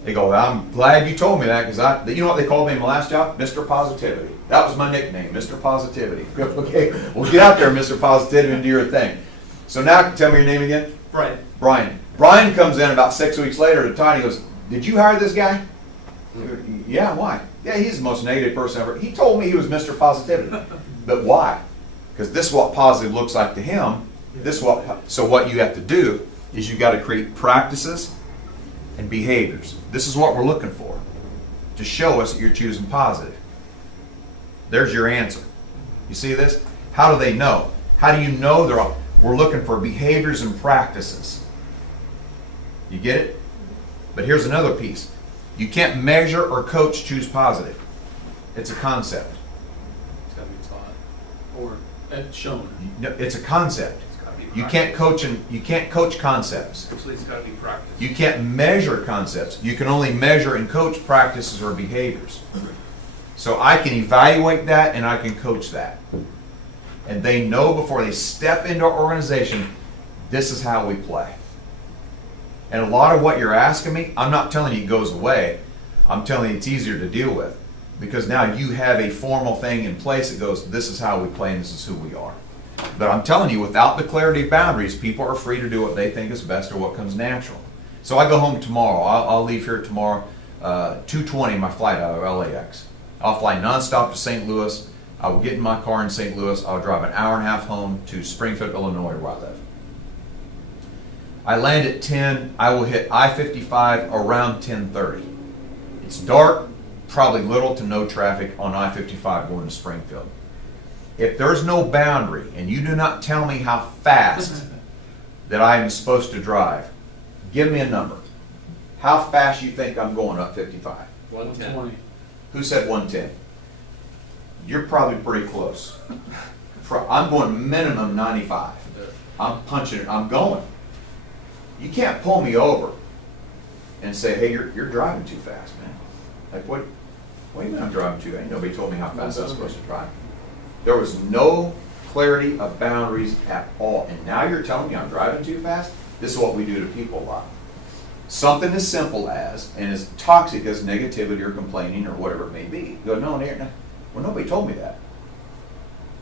they go, I'm glad you told me that, because you know what they called me in my last job? Mr. Positivity. That was my nickname, Mr. Positivity. Okay, well, get out there, Mr. Positivity, and do your thing. So now, tell me your name again. Brian. Brian. Brian comes in about 6 weeks later to Todd. He goes, did you hire this guy? Yeah, why? Yeah, he's the most negative person ever. He told me he was Mr. Positivity. But why? Because this is what positive looks like to him. So what you have to do is you've got to create practices and behaviors. This is what we're looking for, to show us that you're choosing positive. There's your answer. You see this? How do they know? How do you know we're looking for behaviors and practices? You get it? But here's another piece. You can't measure or coach choose positive. It's a concept. It's got to be taught or shown. No, it's a concept. It's gotta be You practice. can't coach concepts. Actually, it's gotta be practice. You can't measure concepts. You can only measure and coach practices or behaviors. So I can evaluate that and I can coach that. And they know before they step into our organization, this is how we play. And a lot of what you're asking me, I'm not telling you it goes away. I'm telling you it's easier to deal with. Because now you have a formal thing in place that goes, this is how we play and this is who we are. But I'm telling you, without the clarity of boundaries, people are free to do what they think is best or what comes natural. So I go home tomorrow. I'll leave here tomorrow, 2:20, my flight out of LAX. I'll fly nonstop to St. Louis. I will get in my car in St. Louis. I'll drive an hour and a half home to Springfield, Illinois, where I live. I land at 10. I will hit I-55 around 10:30. It's dark, probably little to no traffic on I-55 going to Springfield. If there's no boundary and you do not tell me how fast that I am supposed to drive, give me a number. How fast you think I'm going up 55? 110. Who said 110? You're probably pretty close. I'm going minimum 95. I'm punching it. I'm going. You can't pull me over and say, hey, you're driving too fast, man. Like, what do you mean I'm driving too fast? Ain't nobody told me how fast I was supposed to drive. There was no clarity of boundaries at all. And now you're telling me I'm driving too fast? This is what we do to people a lot. Something as simple as, and as toxic as negativity or complaining or whatever it may be. You go, no, well, nobody told me that.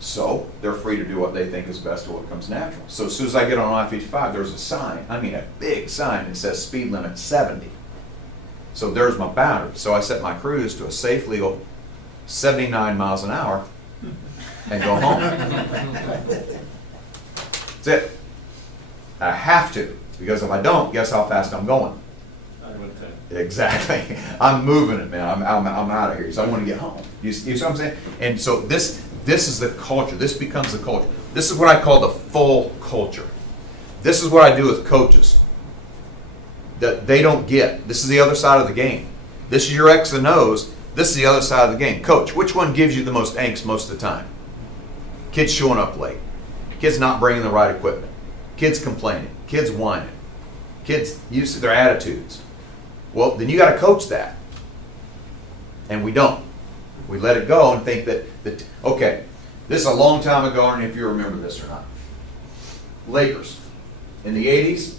So they're free to do what they think is best or what comes natural. So as soon as I get on I-55, there's a sign, I mean a big sign that says speed limit 70. So there's my boundary. So I set my cruise to a safe, legal 79 miles an hour and go home. That's it. I have to, because if I don't, guess how fast I'm going? Exactly. I'm moving it, man. I'm out of here. So I want to get home. You see what I'm saying? And so this is the culture. This becomes the culture. This is what I call the full culture. This is what I do with coaches that they don't get. This is the other side of the game. This is your X and O's. This is the other side of the game. Coach, which one gives you the most angst most of the time? Kids showing up late. Kids not bringing the right equipment. Kids complaining. Kids whining. Kids used to their attitudes. Well, then you got to coach that. And we don't. We let it go and think that, okay, this is a long time ago, and if you remember this or not. Lakers. In the 80s,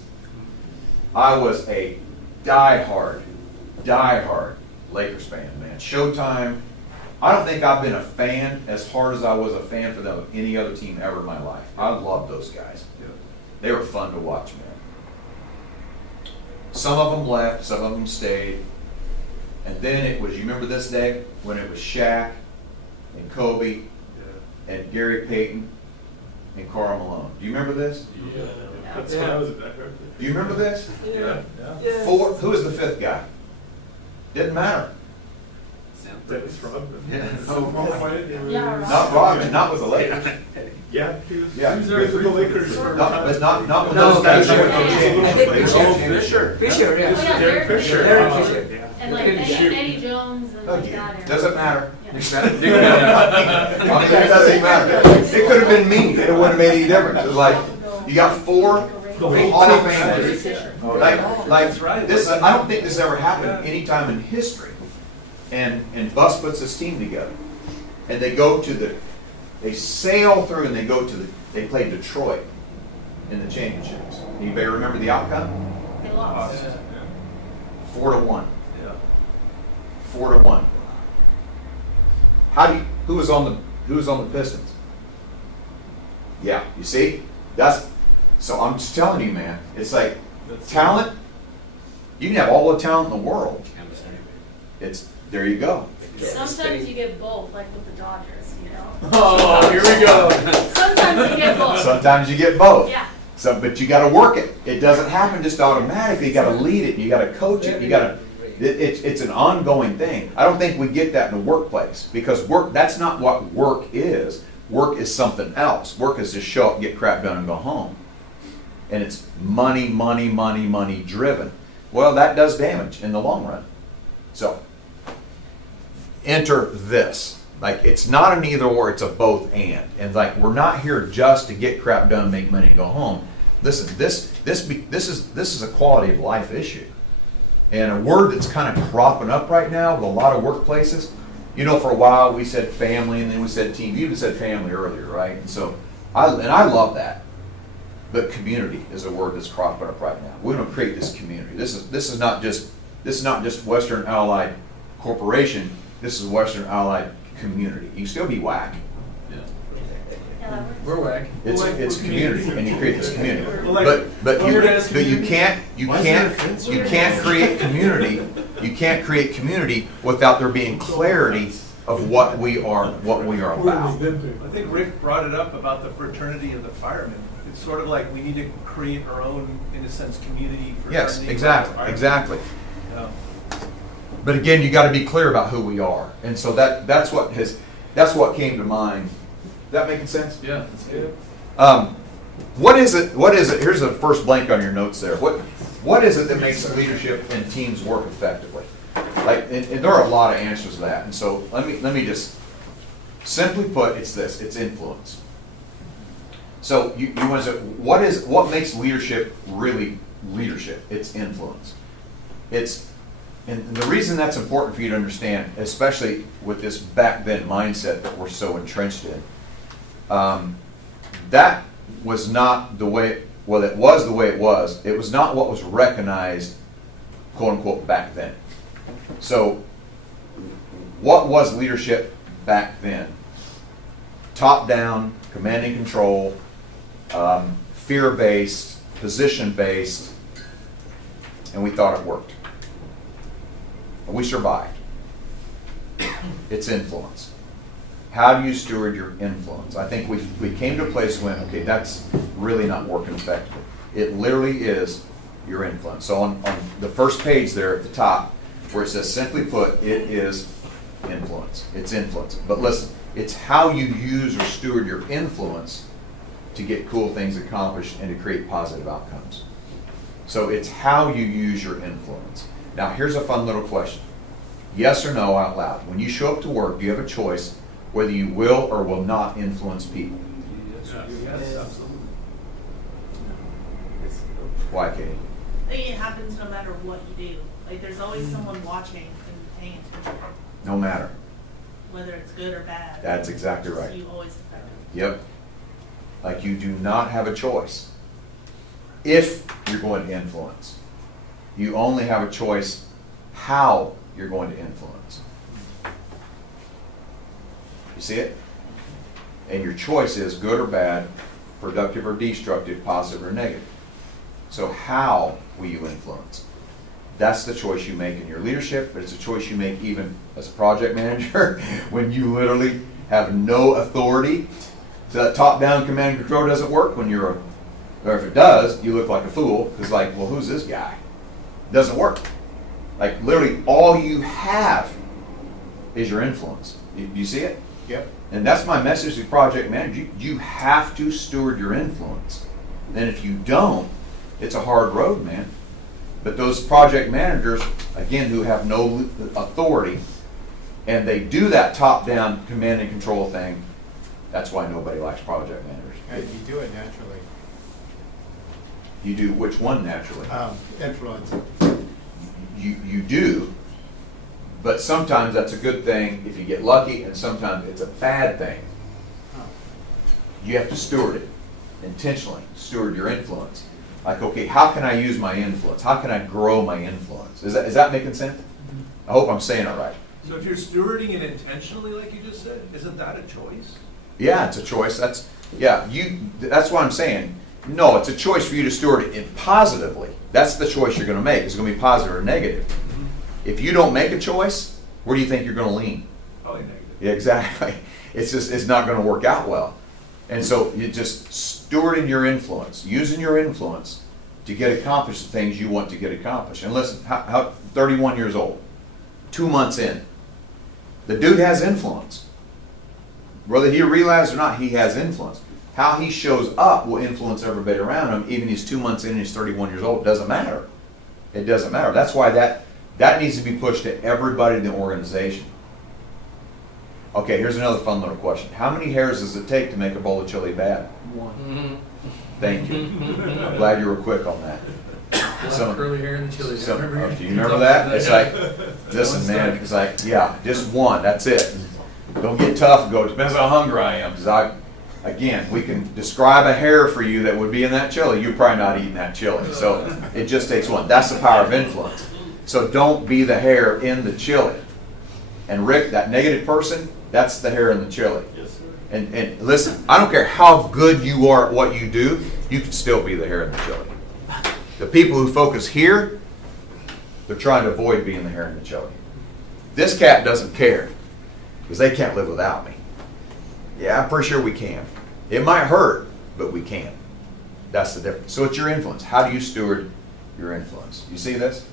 I was a diehard Lakers fan, man. Showtime. I don't think I've been a fan as hard as I was a fan for them of any other team ever in my life. I loved those guys. They were fun to watch, man. Some of them left, some of them stayed. And then it was, you remember this day? When it was Shaq and Kobe and Gary Payton and Karl Malone. Do you remember this? Yeah. That's when I was at that. Do you remember this? Yeah. Who was the fifth guy? Didn't matter. Dennis Rodman. Yeah, right. Not Rodman, not with the Lakers. Yeah, he was Yeah. with the Lakers for a Not, time. but not with No, those guys. Fisher. I think Fisher. Fisher, Oh, yeah. yeah, Derek Fisher. Derek Oh, Fisher. yeah. And like Eddie Jones and like that. era. Doesn't matter. Yeah. I mean, it doesn't matter. It could have been me. It wouldn't have made any difference. It was like, you got 4 Hall of Famers. Like this, I don't think this ever happened any time in history. And Bus puts this team together, and they sail through, and they play Detroit in the championships. Anybody remember the outcome? They lost. 4-1. Yeah. 4-1. Who was on the Pistons? Yeah, you see? So I'm just telling you, man, it's like talent, you can have all the talent in the world. There you go. Sometimes you get both, like with the Dodgers, you know? Oh, here we go. Sometimes you get both. Sometimes you get both. Yeah. But you got to work it. It doesn't happen just automatically. You got to lead it. You got to coach it. You got to. It's an ongoing thing. I don't think we get that in the workplace because work. That's not what work is. Work is something else. Work is just show up, get crap done, and go home. And it's money, money, money, money driven. Well, that does damage in the long run. So enter this. Like, it's not an either or, it's a both and. And like, we're not here just to get crap done, make money, and go home. Listen, this is a quality of life issue. And a word that's kind of cropping up right now with a lot of workplaces. You know, for a while we said family, and then we said team. You even said family earlier, right? And so, I love that. But community is a word that's cropping up right now. We want to create this community. This is not just Western Allied Corporation. This is Western Allied community. You can still be whack. Yeah, that works. We're whack. It's community, and you create this community. Well, like, But you can't Why is there a fence around create community. You can't create community without there being clarity of what we are about. I think Rick brought it up about the fraternity of the firemen. It's sort of like we need to create our own, in a sense, community fraternity. Yes, of firemen. exactly. Yeah. But again, you got to be clear about who we are, and so that's what came to mind. Is that making sense? Yeah, that's good. What is it? Here's the first blank on your notes there. What is it that makes leadership and teams work effectively? Like, and there are a lot of answers to that. And so let me just simply put, it's this: it's influence. So you want to say, what makes leadership really leadership? It's influence. And the reason that's important for you to understand, especially with this back then mindset that we're so entrenched in, that was not the way, well, it was the way it was. It was not what was recognized, quote unquote, back then. So, what was leadership back then? top-down, command and control, fear-based, position-based, and we thought it worked. And we survived. It's influence. How do you steward your influence? I think we came to a place when, okay, that's really not working effectively. It literally is your influence. So on the first page there at the top, where it says, simply put, it is influence. It's influence. But listen, it's how you use or steward your influence to get cool things accomplished and to create positive outcomes. So it's how you use your influence. Now here's a fun little question. Yes or no out loud. When you show up to work, you have a choice whether you will or will not influence people. Yes, absolutely. Why, Katie? I think it happens no matter what you do. Like, there's always someone watching and paying attention, No matter. whether it's good or bad. That's exactly Just right. You always affect it. Yep. Like you do not have a choice if you're going to influence. You only have a choice how you're going to influence. You see it? And your choice is good or bad, productive or destructive, positive or negative. So how will you influence? That's the choice you make in your leadership, but it's a choice you make even as a project manager when you literally have no authority. So that top-down command and control doesn't work when you're or if it does, you look like a fool, because like, well, who's this guy? It doesn't work. Like literally all you have is your influence. Do you see it? Yep. And that's my message to project managers. You have to steward your influence. And if you don't, it's a hard road, man. But those project managers, again, who have no authority, and they do that top-down command and control thing, that's why nobody likes project managers. And you do it naturally. You do which one naturally? Influence. You do, but sometimes that's a good thing if you get lucky, and sometimes it's a bad thing. You have to steward it intentionally, steward your influence. Like, okay, how can I use my influence? How can I grow my influence? Is that making sense? I hope I'm saying it right. So if you're stewarding it intentionally, like you just said, isn't that a choice? Yeah, it's a choice. That's what I'm saying. No, it's a choice for you to steward it positively. That's the choice you're going to make. It's going to be positive or negative. If you don't make a choice, where do you think you're going to lean? Probably negative. Yeah, exactly. It's not going to work out well. And so you just stewarding your influence, using your influence to get accomplished the things you want to get accomplished. And listen, how 31 years old, 2 months in, the dude has influence. Whether he realizes or not, he has influence. How he shows up will influence everybody around him, even he's 2 months in and he's 31 years old. It doesn't matter. It doesn't matter. That's why that needs to be pushed to everybody in the organization. Okay, here's another fun little question. How many hairs does it take to make a bowl of chili bad? One. Thank you. I'm glad you were quick on that. Some- Curly hair in the chili. some- Remember? do you remember that? It's like, listen, man, it's like, yeah, just one, that's it. Don't get tough and go, depends how hungry I am. Because again, we can describe a hair for you that would be in that chili. You're probably not eating that chili. So it just takes one. That's the power of influence. So don't be the hair in the chili. And Rick, that negative person, that's the hair in the chili. Yes, sir. And listen, I don't care how good you are at what you do, you can still be the hair in the chili. The people who focus here, they're trying to avoid being the hair in the chili. This cat doesn't care, because they can't live without me. Yeah, I'm pretty sure we can. It might hurt, but we can. That's the difference. So it's your influence. How do you steward your influence? You see this?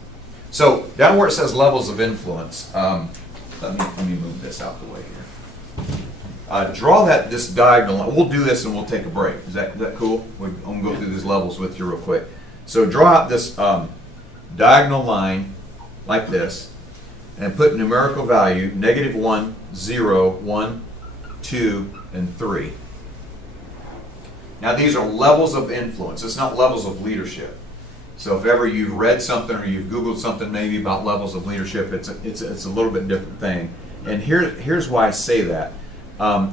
So down where it says levels of influence, let me move this out the way here. Draw this diagonal line. We'll do this and we'll take a break. Is that cool? I'm going to go through these levels with you real quick. So draw out this diagonal line like this and put numerical value -1, 0, 1, 2, and 3. Now these are levels of influence. It's not levels of leadership. So if ever you've read something or you've Googled something maybe about levels of leadership, it's a little bit different thing. And here's why I say that,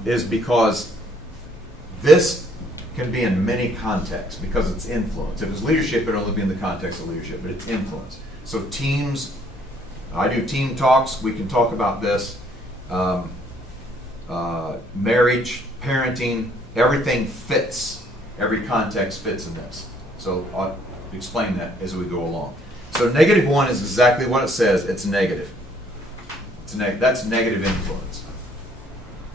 is because this can be in many contexts because it's influence. If it's leadership, it'll only be in the context of leadership, but it's influence. So teams, I do team talks. We can talk about this. Marriage, parenting, everything fits. Every context fits in this. So I'll explain that as we go along. So -1 is exactly what it says. It's negative. That's negative influence.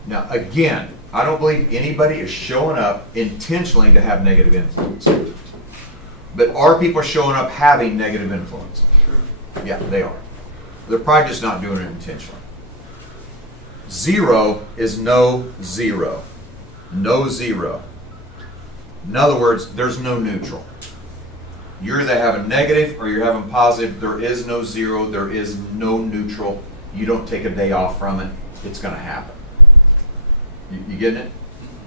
Now again, I don't believe anybody is showing up intentionally to have negative influence. But are people showing up having negative influence? Yeah, they are. They're probably just not doing it intentionally. 0 is no zero. No zero. In other words, there's no neutral. You're either having negative or you're having positive. There is no zero. There is no neutral. You don't take a day off from it. It's going to happen. You getting it?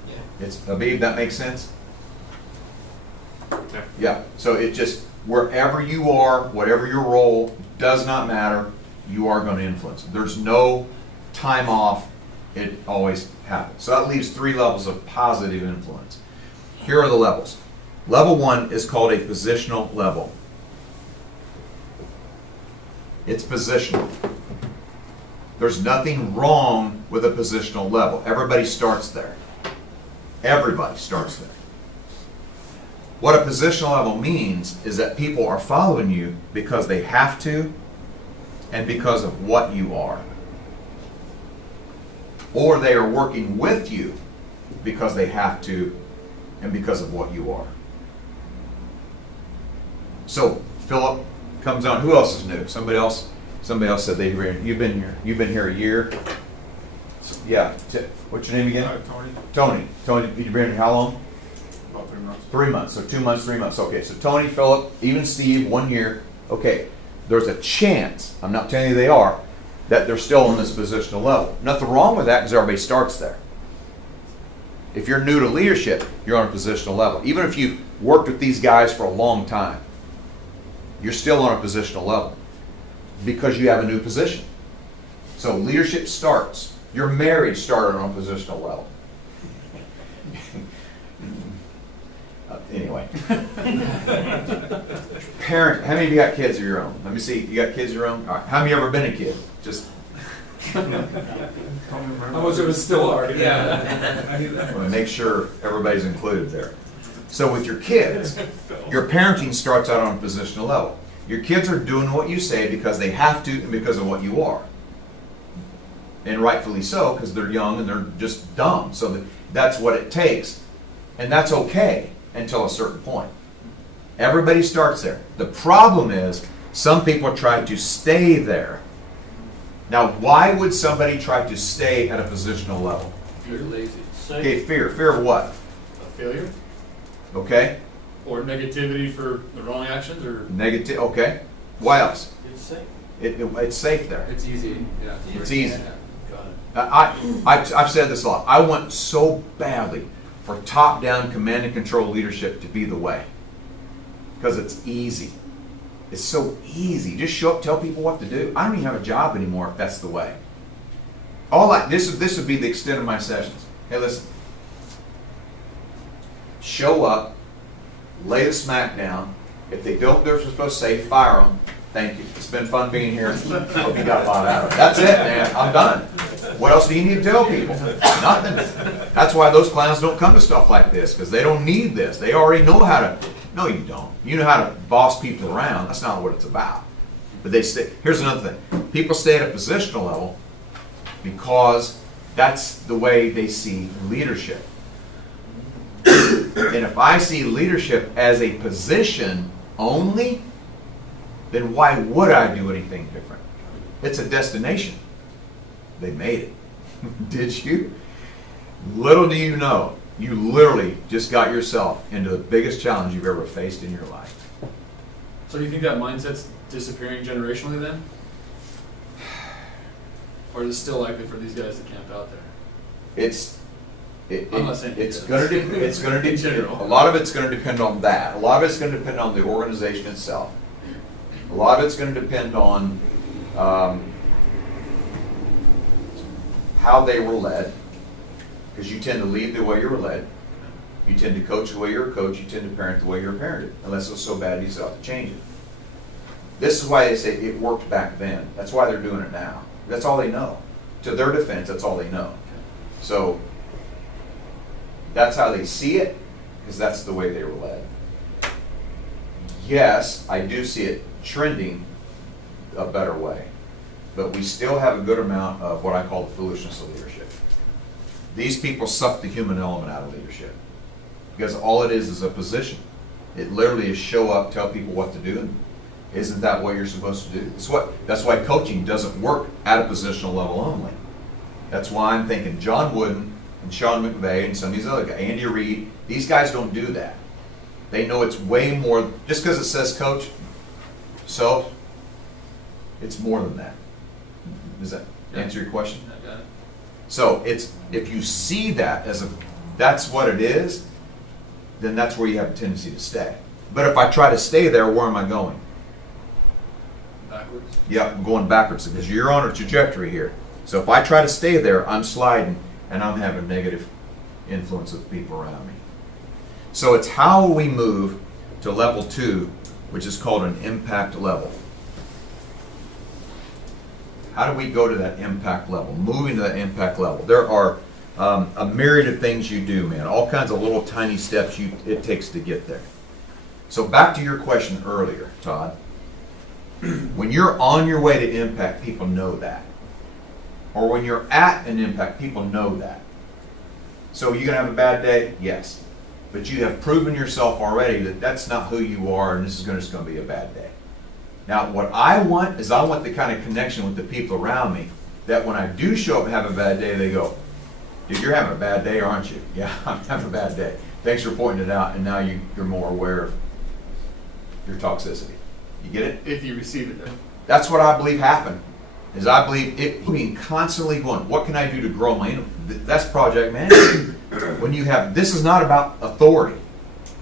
Yeah. It's Habib, that makes sense? Yeah. So it just, wherever you are, whatever your role, does not matter. You are going to influence. There's no time off. It always happens. So that leaves 3 levels of positive influence. Here are the levels. Level 1 is called a positional level. It's positional. There's nothing wrong with a positional level. Everybody starts there. Everybody starts there. What a positional level means is that people are following you because they have to and because of what you are. Or they are working with you because they have to and because of what you are. So Philip comes on. Who else is new? Somebody else said they were. You've been here. You've been here a year. Yeah. What's your name again? Tony. Tony. You've been here how long? About 3 months. 3 months. So 2 months, 3 months. Okay. So Tony, Philip, even Steve, 1 year. Okay. There's a chance, I'm not telling you they are, that they're still on this positional level. Nothing wrong with that because everybody starts there. If you're new to leadership, you're on a positional level. Even if you've worked with these guys for a long time, you're still on a positional level because you have a new position. So leadership starts. Your marriage started on a positional level. Anyway. Parent, how many of you got kids of your own? Let me see. You got kids of your own? All right. How many of you ever been a kid? Just. How much of it still are? Yeah. I knew that. I want to make sure everybody's included there. So with your kids, your parenting starts out on a positional level. Your kids are doing what you say because they have to and because of what you are. And rightfully so, because they're young and they're just dumb. So that's what it takes. And that's okay until a certain point. Everybody starts there. The problem is some people try to stay there. Now, why would somebody try to stay at a positional level? You're lazy. Okay, fear. Fear of what? A failure? Okay. Or negativity for the wrong actions? Or Negative. Okay. Why else? It's safe. It's safe there. It's easy. Yeah. It's easy. Got it. I've said this a lot. I want so badly for top-down command and control leadership to be the way. Because it's easy. It's so easy. Just show up, tell people what to do. I don't even have a job anymore if that's the way. This would be the extent of my sessions. Hey, listen. Show up, lay the smack down. If they don't do what they're supposed to say, fire them. Thank you. It's been fun being here. Hope you got a lot out of it. That's it, man. I'm done. What else do you need to tell people? Nothing. That's why those clowns don't come to stuff like this, because they don't need this. They already know how to. No, you don't. You know how to boss people around. That's not what it's about. But they stay. Here's another thing. People stay at a positional level because that's the way they see leadership. And if I see leadership as a position only, then why would I do anything different? It's a destination. They made it. Did you? Little do you know, you literally just got yourself into the biggest challenge you've ever faced in your life. so do you think that mindset's disappearing generationally then? Or is it still likely for these guys to camp out there? I'm not saying it's you going guys. to In general. a lot of it's going to depend on that. A lot of it's going to depend on the organization itself. A lot of it's going to depend on how they were led, because you tend to lead the way you were led. You tend to coach the way you're a coach. You tend to parent the way you're parented, unless it was so bad you still have to change it. This is why they say it worked back then. That's why they're doing it now. That's all they know. To their defense, that's all they know. So That's how they see it, because that's the way they were led. Yes, I do see it trending a better way, but we still have a good amount of what I call the foolishness of leadership. These people suck the human element out of leadership, because all it is a position. It literally is show up, tell people what to do, and isn't that what you're supposed to do? That's why coaching doesn't work at a positional level only. That's why I'm thinking John Wooden and Sean McVay and some of these other guys, Andy Reid, these guys don't do that. They know it's way more, just because it says coach, so it's more than that. Does that answer your question? I got it. So it's, if you see that as that's what it is, then that's where you have a tendency to stay. But if I try to stay there, where am I going? Backwards. Yeah, I'm going backwards, because you're on a trajectory here. So if I try to stay there, I'm sliding, and I'm having negative influence with people around me. So it's how we move to level 2, which is called an impact level. How do we go to that impact level? Moving to that impact level. There are a myriad of things you do, man. All kinds of little tiny steps it takes to get there. So back to your question earlier, Todd. When you're on your way to impact, people know that. Or when you're at an impact, people know that. So you're going to have a bad day? Yes. But you have proven yourself already that that's not who you are, and this is just going to be a bad day. Now, what I want is I want the kind of connection with the people around me that when I do show up and have a bad day, they go, dude, you're having a bad day, aren't you? Yeah, I'm having a bad day. Thanks for pointing it out, and now you're more aware of your toxicity. You get it? If you receive it. That's what I believe happened. Is I believe it being constantly going, what can I do to grow my that's project management. When you have, this is not about authority.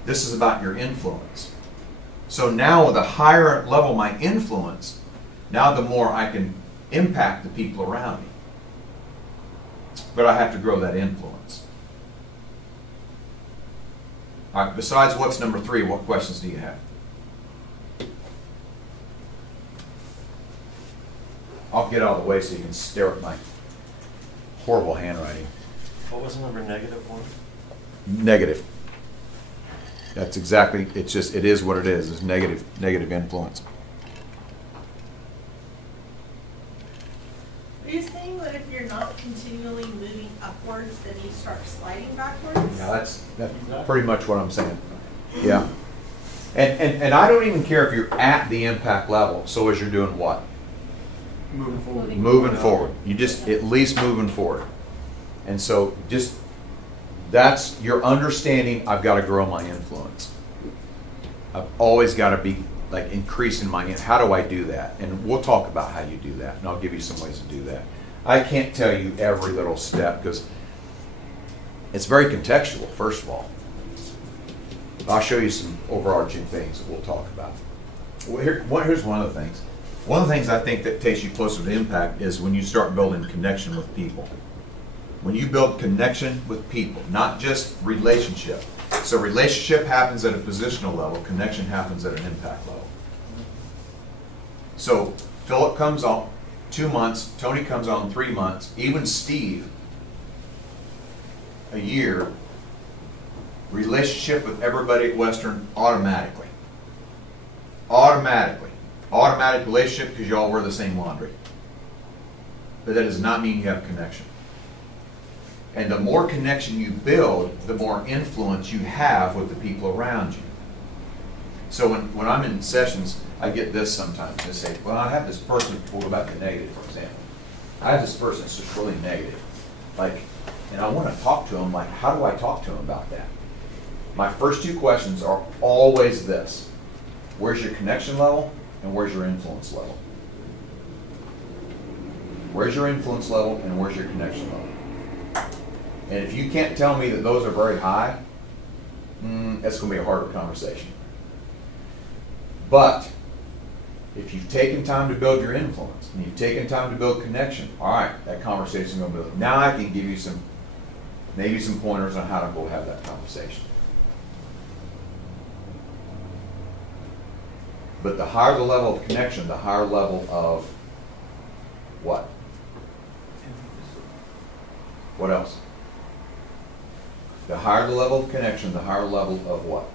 This is about your influence. So now with a higher level of my influence, now the more I can impact the people around me. But I have to grow that influence. All right, besides what's number 3, what questions do you have? I'll get out of the way so you can stare at my horrible handwriting. What was number -1? Negative. That's exactly, it's just, it is what it is. It's negative influence. Are you saying that if you're not continually moving upwards, then you start sliding backwards? Yeah, that's pretty much what I'm saying. Yeah. And I don't even care if you're at the impact level, so as you're doing what? Moving forward. Moving forward. You just at least moving forward. And so just that's your understanding. I've got to grow my influence. I've always got to be like increasing my, how do I do that? And we'll talk about how you do that, and I'll give you some ways to do that. I can't tell you every little step because it's very contextual, first of all. I'll show you some overarching things that we'll talk about. Well, here's one of the things. One of the things I think that takes you closer to impact is when you start building connection with people. When you build connection with people, not just relationship. So relationship happens at a positional level, connection happens at an impact level. So Philip comes on 2 months, Tony comes on 3 months, even Steve, a year, relationship with everybody at Western automatically. Automatic relationship because you all wear the same laundry. But that does not mean you have connection. And the more connection you build, the more influence you have with the people around you. So when I'm in sessions, I get this sometimes. They say, well, I have this person, we'll go back to negative, for example. I have this person that's just really negative. Like, and I want to talk to them, like, how do I talk to them about that? My first 2 questions are always this. Where's your connection level and where's your influence level? Where's your influence level and where's your connection level? And if you can't tell me that those are very high, that's going to be a harder conversation. But if you've taken time to build your influence and you've taken time to build connection, all right, that conversation is going to build. Now I can give you maybe some pointers on how to go have that conversation. But the higher the level of connection, the higher level of what? What else? The higher the level of connection, the higher level of what?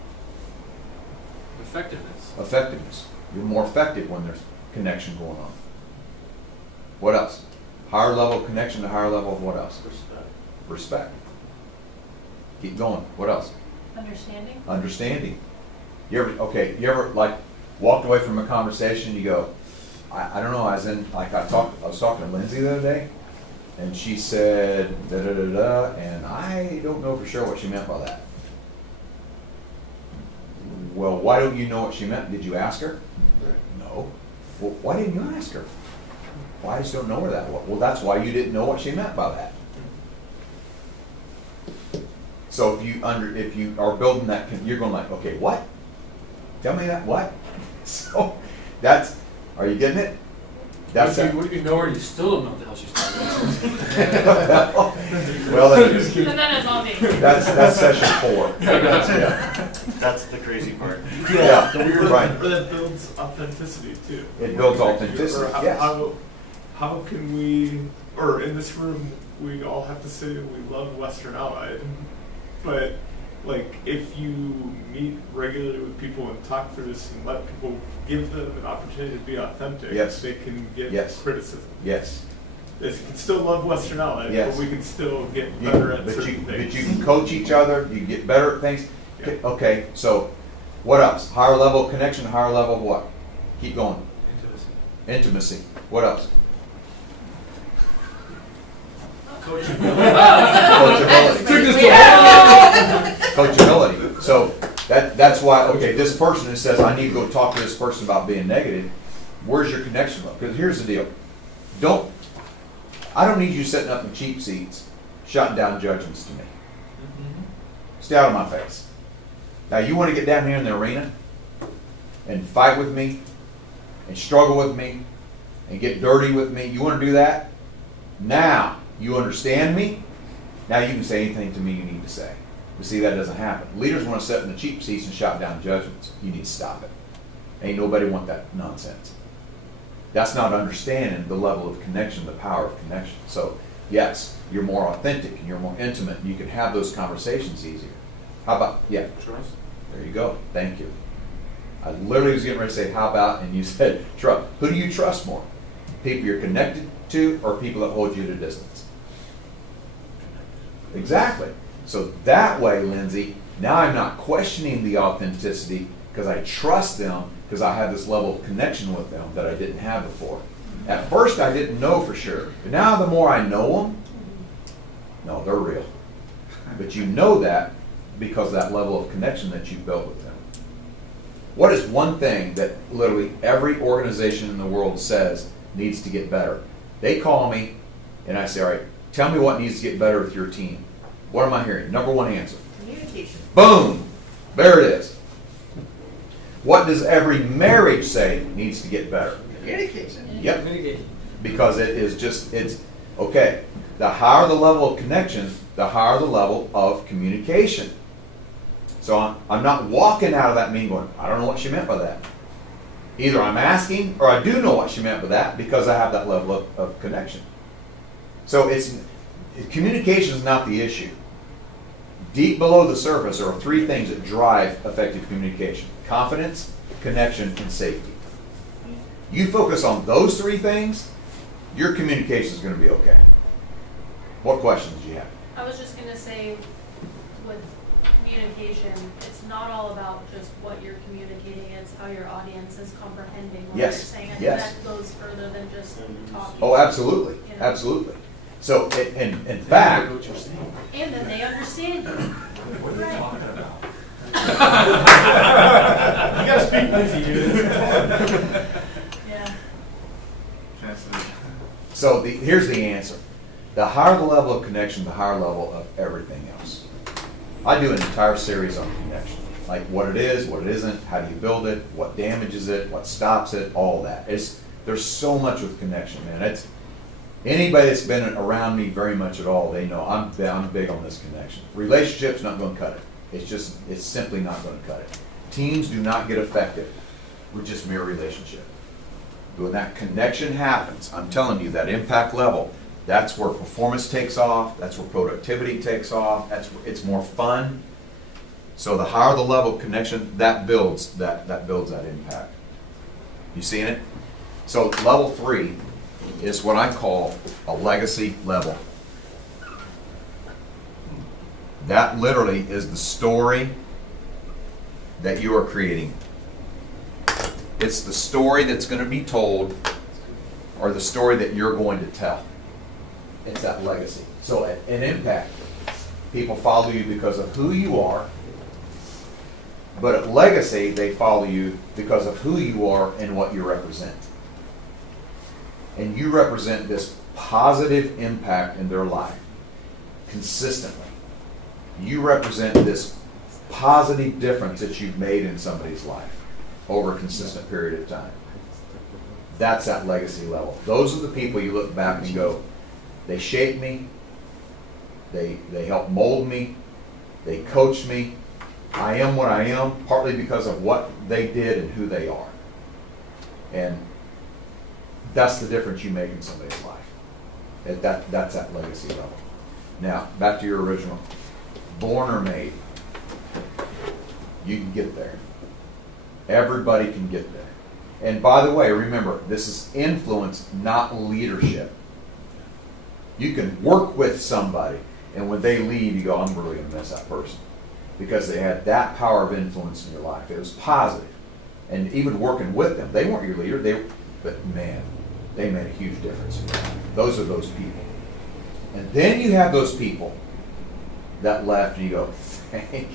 Effectiveness. Effectiveness. You're more effective when there's connection going on. What else? Higher level of connection, the higher level of what else? Respect. Respect. Keep going. What else? Understanding? Understanding. You ever like walked away from a conversation, you go, I don't know, I was talking to Lindsay the other day, and she said da da da da, and I don't know for sure what she meant by that. Well, why don't you know what she meant? Did you ask her? No. Well, why didn't you ask her? Well, I just don't know her that well. Well, that's why you didn't know what she meant by that. So if you are building that, you're going like, okay, what? Tell me that, what? So are you getting it? That's What if you know her and you still don't know what the hell she's talking about? Well, then, And then it's on me. that's session 4. That's the crazy part. Yeah, right. But that builds authenticity too. It builds authenticity, Or yes. how can we, or in this room, we all have to say we love Western Allied, but like if you meet regularly with people and talk through this and let people give them an opportunity to be authentic, Yes. they can get Yes. criticism. Yes. They can still love Western Allied, Yes. but we can still get better at But certain things. you can coach each other, you can get better at things. Yeah. Okay, so what else? Higher level of connection, higher level of what? Keep going. Intimacy. What else? Coachability. Coachability. So that's why, okay, this person that says, I need to go talk to this person about being negative, where's your connection level? Because here's the deal. I don't need you sitting up in cheap seats, shutting down judgments to me. Stay out of my face. Now you want to get down here in the arena and fight with me and struggle with me and get dirty with me. You want to do that? Now you understand me. Now you can say anything to me you need to say. But see, that doesn't happen. Leaders want to sit in the cheap seats and shout down judgments. You need to stop it. Ain't nobody want that nonsense. That's not understanding the level of connection, the power of connection. So yes, you're more authentic and you're more intimate and you can have those conversations easier. How about, yeah? Trust. There you go. Thank you. I literally was getting ready to say, how about, and you said, trust. Who do you trust more? People you're connected to or people that hold you at a distance? Exactly. So that way, Lindsay, now I'm not questioning the authenticity because I trust them because I have this level of connection with them that I didn't have before. At first, I didn't know for sure. But now the more I know them, no, they're real. But you know that because of that level of connection that you built with them. What is one thing that literally every organization in the world says needs to get better? They call me and I say, all right, tell me what needs to get better with your team. What am I hearing? Number one answer. Communication. Boom! There it is. What does every marriage say needs to get better? Communication. Yep. Because it is just, it's, okay, the higher the level of connection, the higher the level of communication. So I'm not walking out of that meeting going, I don't know what she meant by that. Either I'm asking or I do know what she meant by that because I have that level of connection. So communication is not the issue. Deep below the surface are 3 things that drive effective communication: confidence, connection, and safety. You focus on those 3 things, your communication is going to be okay. What questions do you have? I was just gonna say, with communication, it's not all about just what you're communicating, it's how your audience is comprehending what Yes, you're saying. And yes. that goes further than just talking. Oh, absolutely, You know? absolutely. So, in fact, And then they understand you. Right. You gotta speak Lindsay, dude. Yeah. so here's the answer. The higher the level of connection, the higher level of everything else. I do an entire series on connection. Like what it is, what it isn't, how do you build it, what damages it, what stops it, all that. There's so much with connection, man. Anybody that's been around me very much at all, they know I'm big on this connection. Relationship's not going to cut it. It's simply not going to cut it. Teams do not get effective with just mere relationship. When that connection happens, I'm telling you, that impact level, That's where performance takes off. That's where productivity takes off. It's more fun. So the higher the level of connection, that builds that impact. You seeing it? So level 3 is what I call a legacy level. That literally is the story that you are creating. It's the story that's going to be told, or the story that you're going to tell. It's that legacy. So an impact. People follow you because of who you are. But at legacy, they follow you because of who you are and what you represent. And you represent this positive impact in their life consistently. You represent this positive difference that you've made in somebody's life over a consistent period of time. That's that legacy level. Those are the people you look back and go, they shaped me, they helped mold me, they coached me. I am what I am, partly because of what they did and who they are. And that's the difference you make in somebody's life. That's that legacy level. Now, back to your original. Born or made. You can get there. Everybody can get there. And by the way, remember, this is influence, not leadership. You can work with somebody, and when they leave, you go, I'm really going to miss that person. Because they had that power of influence in your life. It was positive. And even working with them, they weren't your leader, but man, they made a huge difference in your life. Those are those people. And then you have those people that left, and you go, thank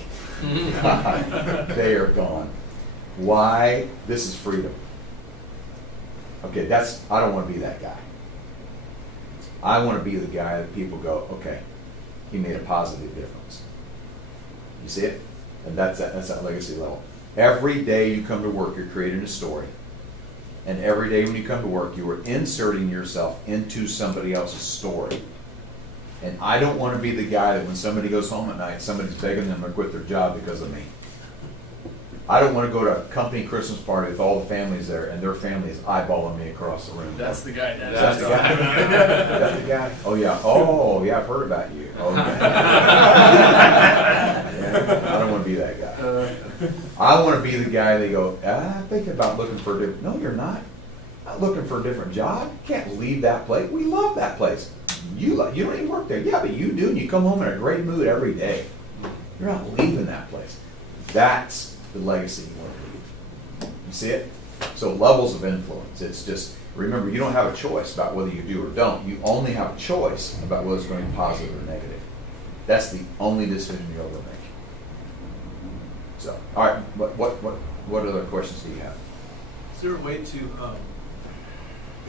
God, they are gone. Why? This is freedom. Okay, I don't want to be that guy. I want to be the guy that people go, okay, he made a positive difference. You see it? And that's that legacy level. Every day you come to work, you're creating a story. And every day when you come to work, you are inserting yourself into somebody else's story. And I don't want to be the guy that when somebody goes home at night, somebody's begging them to quit their job because of me. I don't want to go to a company Christmas party with all the families there, and their family is eyeballing me across the room. That's the guy. That's the guy. That's the guy. Oh yeah. Oh yeah. I've heard about you. Oh yeah. I don't want to be that guy. I want to be the guy. They go, I'm thinking about looking for a different. No, you're not. Not looking for a different job. You can't leave that place. We love that place. You don't even work there. Yeah, but you do, and you come home in a great mood every day. You're not leaving that place. That's the legacy you want to leave. You see it? So levels of influence. It's just, remember, you don't have a choice about whether you do or don't. You only have a choice about whether it's going to be positive or negative. That's the only decision you'll ever make. So, all right, what other questions do you have? Is there a way to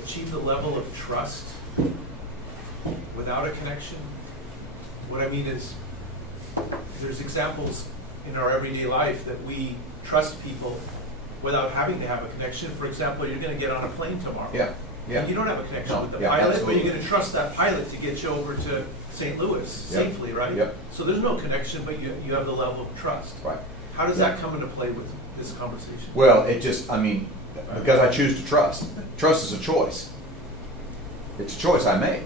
achieve the level of trust without a connection? What I mean is, there's examples in our everyday life that we trust people without having to have a connection. For example, you're going to get on a plane tomorrow. Yeah. And you don't have a connection with the yeah, pilot, absolutely. but you're going to trust that pilot to get you over to St. Louis safely, right? Yep. So there's no connection, but you have the level of trust. Right. How does that come into play with this conversation? Well, because I choose to trust. Trust is a choice. It's a choice I make.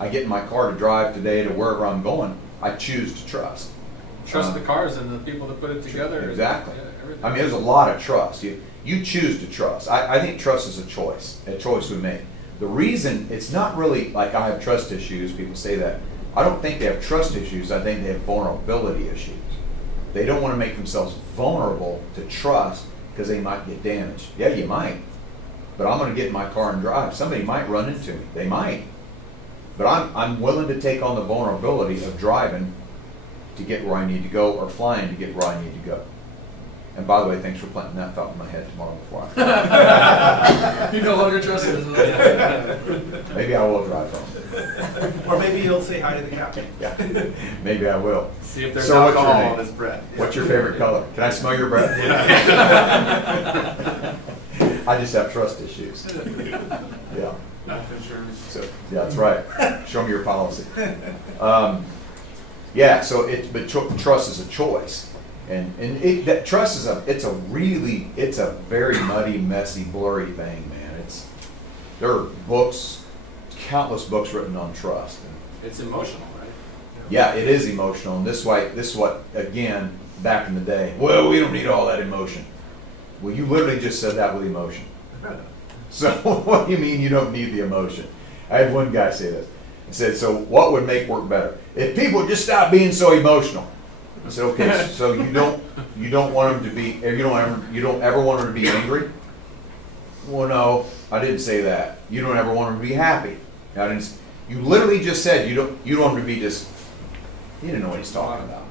I get in my car to drive today to wherever I'm going. I choose to trust. Trust the cars and the people that put it together. Exactly. Everything. I mean, there's a lot of trust. You choose to trust. I think trust is a choice we make. The reason, it's not really like I have trust issues, people say that. I don't think they have trust issues, I think they have vulnerability issues. They don't want to make themselves vulnerable to trust because they might get damaged. Yeah, you might. But I'm going to get in my car and drive. Somebody might run into me. They might. But I'm willing to take on the vulnerability of driving to get where I need to go, or flying to get where I need to go. And by the way, thanks for planting that thought in my head tomorrow before I You no longer trust us. Maybe I will drive home. Or maybe you'll say hi to the captain. Yeah, maybe I will. See if there's So what's your alcohol name? in his breath. What's your favorite color? Can I smell your breath? I just have trust issues. Yeah. Life insurance. So, yeah, that's right. Show me your policy. Yeah, so trust is a choice. And that trust is it's a very muddy, messy, blurry thing, man. There are books, countless books written on trust. It's emotional, right? Yeah, it is emotional, and this is what, again, back in the day, well, we don't need all that emotion. Well, you literally just said that with emotion. So what do you mean you don't need the emotion? I had one guy say this. He said, so what would make work better? If people just stop being so emotional. I said, okay, so you don't want them to be, you don't ever want them to be angry? Well, no, I didn't say that. You don't ever want them to be happy. You literally just said you don't want them to be just, he didn't know what he's talking about.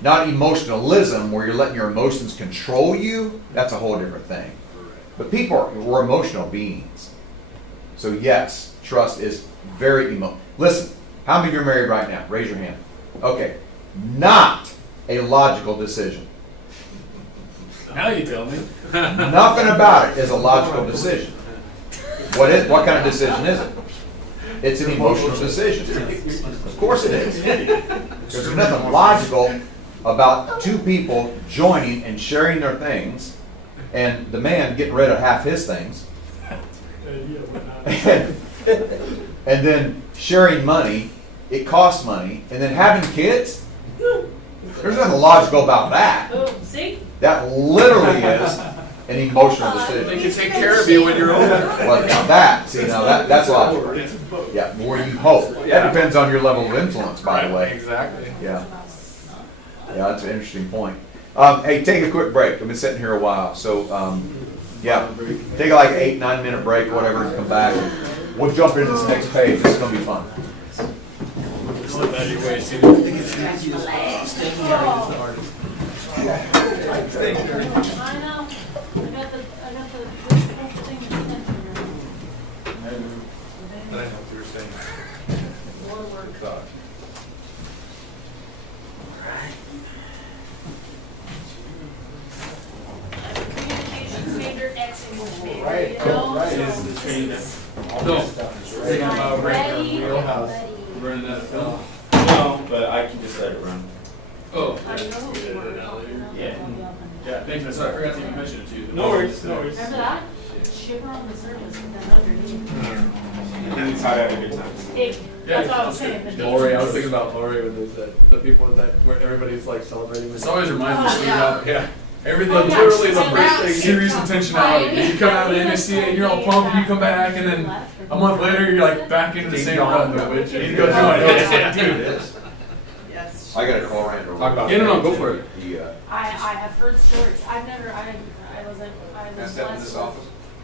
Not emotionalism, where you're letting your emotions control you. That's a whole different thing. But we're emotional beings. So yes, trust is very emotional. Listen, how many of you are married right now? Raise your hand. Okay. Not a logical decision. Now you tell me. Nothing about it is a logical decision. What kind of decision is it? It's an emotional decision. Of course it is. Because there's nothing logical about two people joining and sharing their things, and the man getting rid of half his things, and then sharing money. It costs money, and then having kids. There's nothing logical about that. Boom, see? That literally is an emotional decision. They can take care of you when you're older. Well, now that's logical. Yeah, more you hope. That depends on your level of influence, by the way. Exactly. Yeah. Yeah, that's an interesting point. Hey, take a quick break. I've been sitting here a while, so yeah, take like 8-9 minute break, whatever, and come back. We'll jump into this next page. This is gonna be fun. I think it's the easiest staying area is the hardest. I know. I got the whole thing extension here. I know what you were saying. More work. Thought. Communication standard X English major, Right, you know? right. So Is the this train is- No. Right. I'm ready, wheelhouse. ready. Burn that film. No, but I can just let it run. Oh. I know who we were talking about. Yeah. Yeah, thanks, man. Sorry, I forgot to even mention it to you. No worries, no worries. Remember that? Shiver on the surface, but then underneath. He's had a good time. Big, Yeah, that's all I was saying. the big Lori, I was ones. thinking about Lori with the people that where everybody's like celebrating. This always reminds me Oh, of yeah. Everything, Oh, yeah. literally the And first that's- thing, serious intentionality. You come out of the MSCA and you're all pumped, and you come back, and then a month later you're like back into the same run. Which you go through it. It's like, dude, Yes. I gotta call Randall. Talk about yeah, no, go for it. I have heard stories. I was blessed.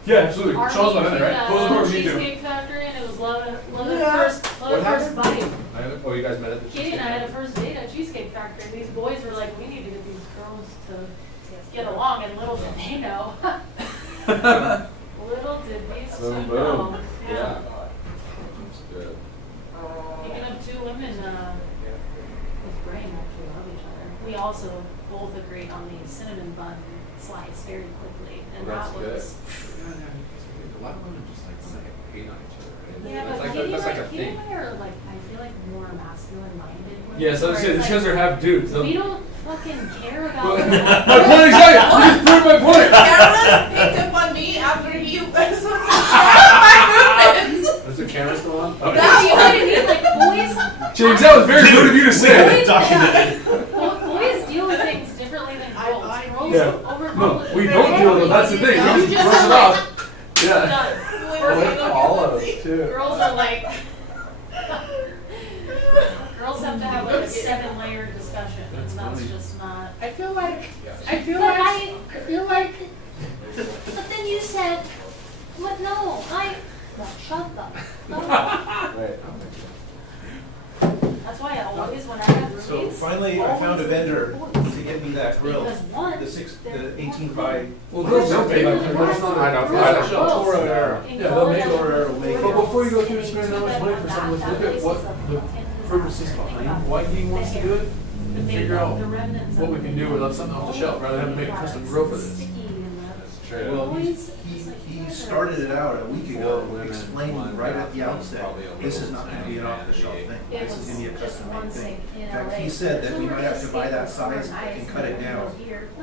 Yeah, absolutely. Army Charles went in, did right? a Close the door, you do. Cheesecake Factory, and it was love at Yeah. first What happened? bite. Oh, you guys met at the Kitty and I had a first date at Cheesecake Factory. These boys were like, we need to get these girls to get along, and little did they know. Little did these two Boom, know. boom. Yeah. That's good. Picking up two women with brain actually love each other. We also both agreed on the cinnamon bun slice very quickly, and Well, that that's was. A lot of women just like hate on each other, right? Yeah, That's but like, Kitty that's like a Kitty thing. and I are like, I feel like more masculine minded. Yeah, so it's because they're half dudes. We don't fucking care about. My point exactly. You just proved my point. Carolyn picked up on me after he was my movements. Is the camera still on? No, you know what I mean? Like boys. James, that was very good of you to say. Boys deal with things differently than girls. Girls Yeah. overcomplicate. No, we don't deal with it. That's the thing. We just brush it off. Yeah. Done. All of us too. Girls are like. Girls have to have like a 7-layer discussion, and that's just not. I feel like But then you said, what? No, shut up. No. Right. That's why I always, when I have roommates. So finally, I found a vendor to get me that grill, Because one, the 18 by. Well, girls don't pay like that. That's not. I know. That's not Girls Toro in era. Yeah, they'll college make Toro era. way. But before you go through spending that much money for something, let's look at what the purpose is behind why he wants to do it, and figure out what we can do with something off the shelf rather than having to make a custom grill for this. True. Well, he started it out a week ago, explaining right at the outset, this is not gonna be an off-the-shelf thing. This is gonna be a custom-made thing. In fact, he said that we might have to buy that size and cut it down,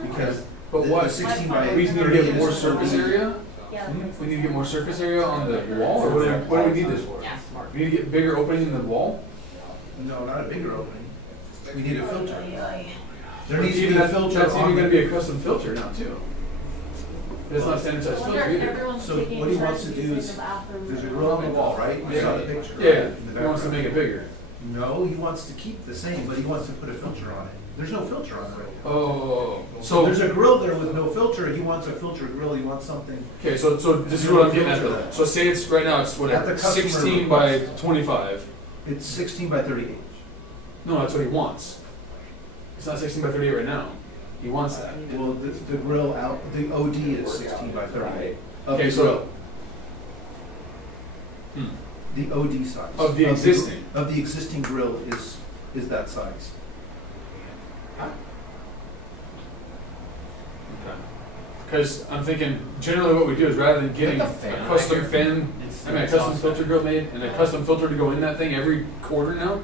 because But the what? 16 by We need to 30 get more is surface area. Yeah. We need to get more surface area on the wall, or what do we need this for? Yeah. We need to get bigger opening in the wall? No, not a bigger opening. We need a filter. There Or needs to even be a that- filter That's even on gonna the. be a custom filter now too. It's not standard size I wonder filter if either. everyone's So taking what he insurance wants to to do use is- the bathroom. There's a grill on the wall, right? You saw the picture. Yeah, in the he wants to background. make it bigger. No, he wants to keep the same, but he wants to put a filter on it. There's no filter on it right now. Oh, So so, there's a grill there with no filter. He wants a filter grill. He wants something. okay, so this is what I'm getting at Filter though. that. So say it's, right now it's At whatever, the customer 16 by request. 25. It's 16 by 38. No, that's what he wants. It's not 16 by 38 right now. He wants that. Well, the grill out, the OD is 16 by 38. Of Okay, the so- grill. Hmm. The OD size. Of the existing? Of the existing grill is that size. Because I'm thinking, generally what we do is rather than getting a custom fan, a custom filter grill made, and a custom filter to go in that thing every quarter now,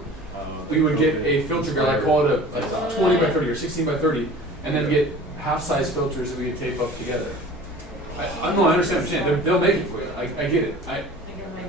we would get a filter grill, I call it a 20 by 30 or 16 by 30, and then get half-size filters that we could tape up together. I understand what you're saying, they'll make it for you, I get it.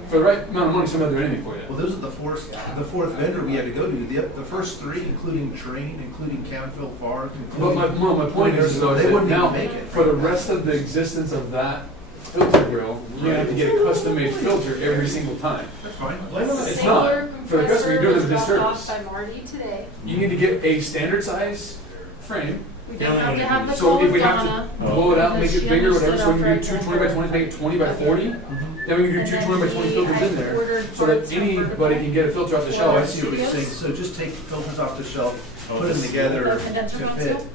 For the right amount of money, somebody will do anything for you. Well, those are the fourth vendor we had to go to. The first three, including Train, including Camfield Farms, But including. my point is though, is They that wouldn't even now, make it. for the rest of the existence of that filter grill, you have to get a custom-made filter every single time. That's fine. It's not. For the customer, you're doing them a disservice. By Marty today. You need to get a standard size frame, We don't have to have the so call if with we have Donna. to blow it out, make because it she bigger, whatever, so we can do understood 2 20 by 20s, make it 20 by 40, then we can do two 20 by 20 filters in there, so that anybody can get a filter off the Oh, I shelf. see what you're saying. So just take filters off the shelf, put them together The to condenser fit. console.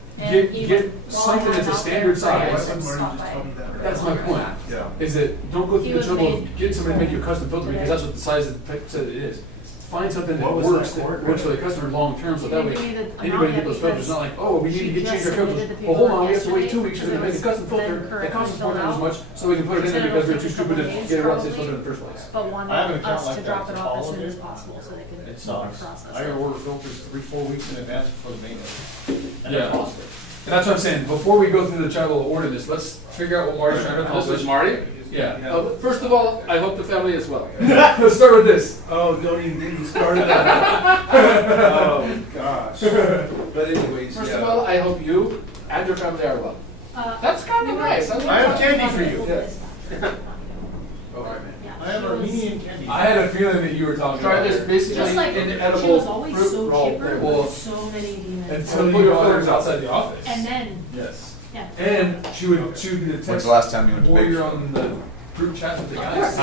Get something that's a standard Why size. didn't Marty just tell me that? That's my point. Yeah. Is that don't go He through the was trouble made of getting somebody to make you a custom filter because today. that's what the size of the pic said it is. Find something that What was works, that that cord? works for the customer long term, so She that way didn't give me the anybody amount can get those yet filters. It's not like, oh, we need to she get change just our filters. submitted the Well, hold on, we have to paperwork wait 2 weeks for them to make a yesterday, custom filter. then That correctly costs us 4 filled times as out. much, so we can put it in Said there it'll because we're take too a stupid couple to days, get it out to probably. filter in the first place. But wanted I have an account us like to that. drop It's it a off as follow soon as it. possible so they could It sucks. process I gotta it. order filters 3-4 weeks in advance before the maintenance. And Yeah. it costs it. And that's what I'm saying, before we go through the trouble of ordering this, let's figure out what Marty's trying to This accomplish. is Marty. Yeah. First of all, I hope the family is well. Let's start with this. Oh, don't even get me started on that. Oh, gosh. But anyways, First of yeah. all, I hope you and your family are well. That's kind of nice. I I like have that. candy for you. Okay, man. I have Armenian candy. I had a feeling that you were talking Try about this it. basically Just like, she inedible was always fruit so roll. chipper, Well, with so many demons. Until Put you your got filters her outside the office. And then, Yes. yeah. And she would be the When's text the last time you went to warrior Big? on the group chat with the guys.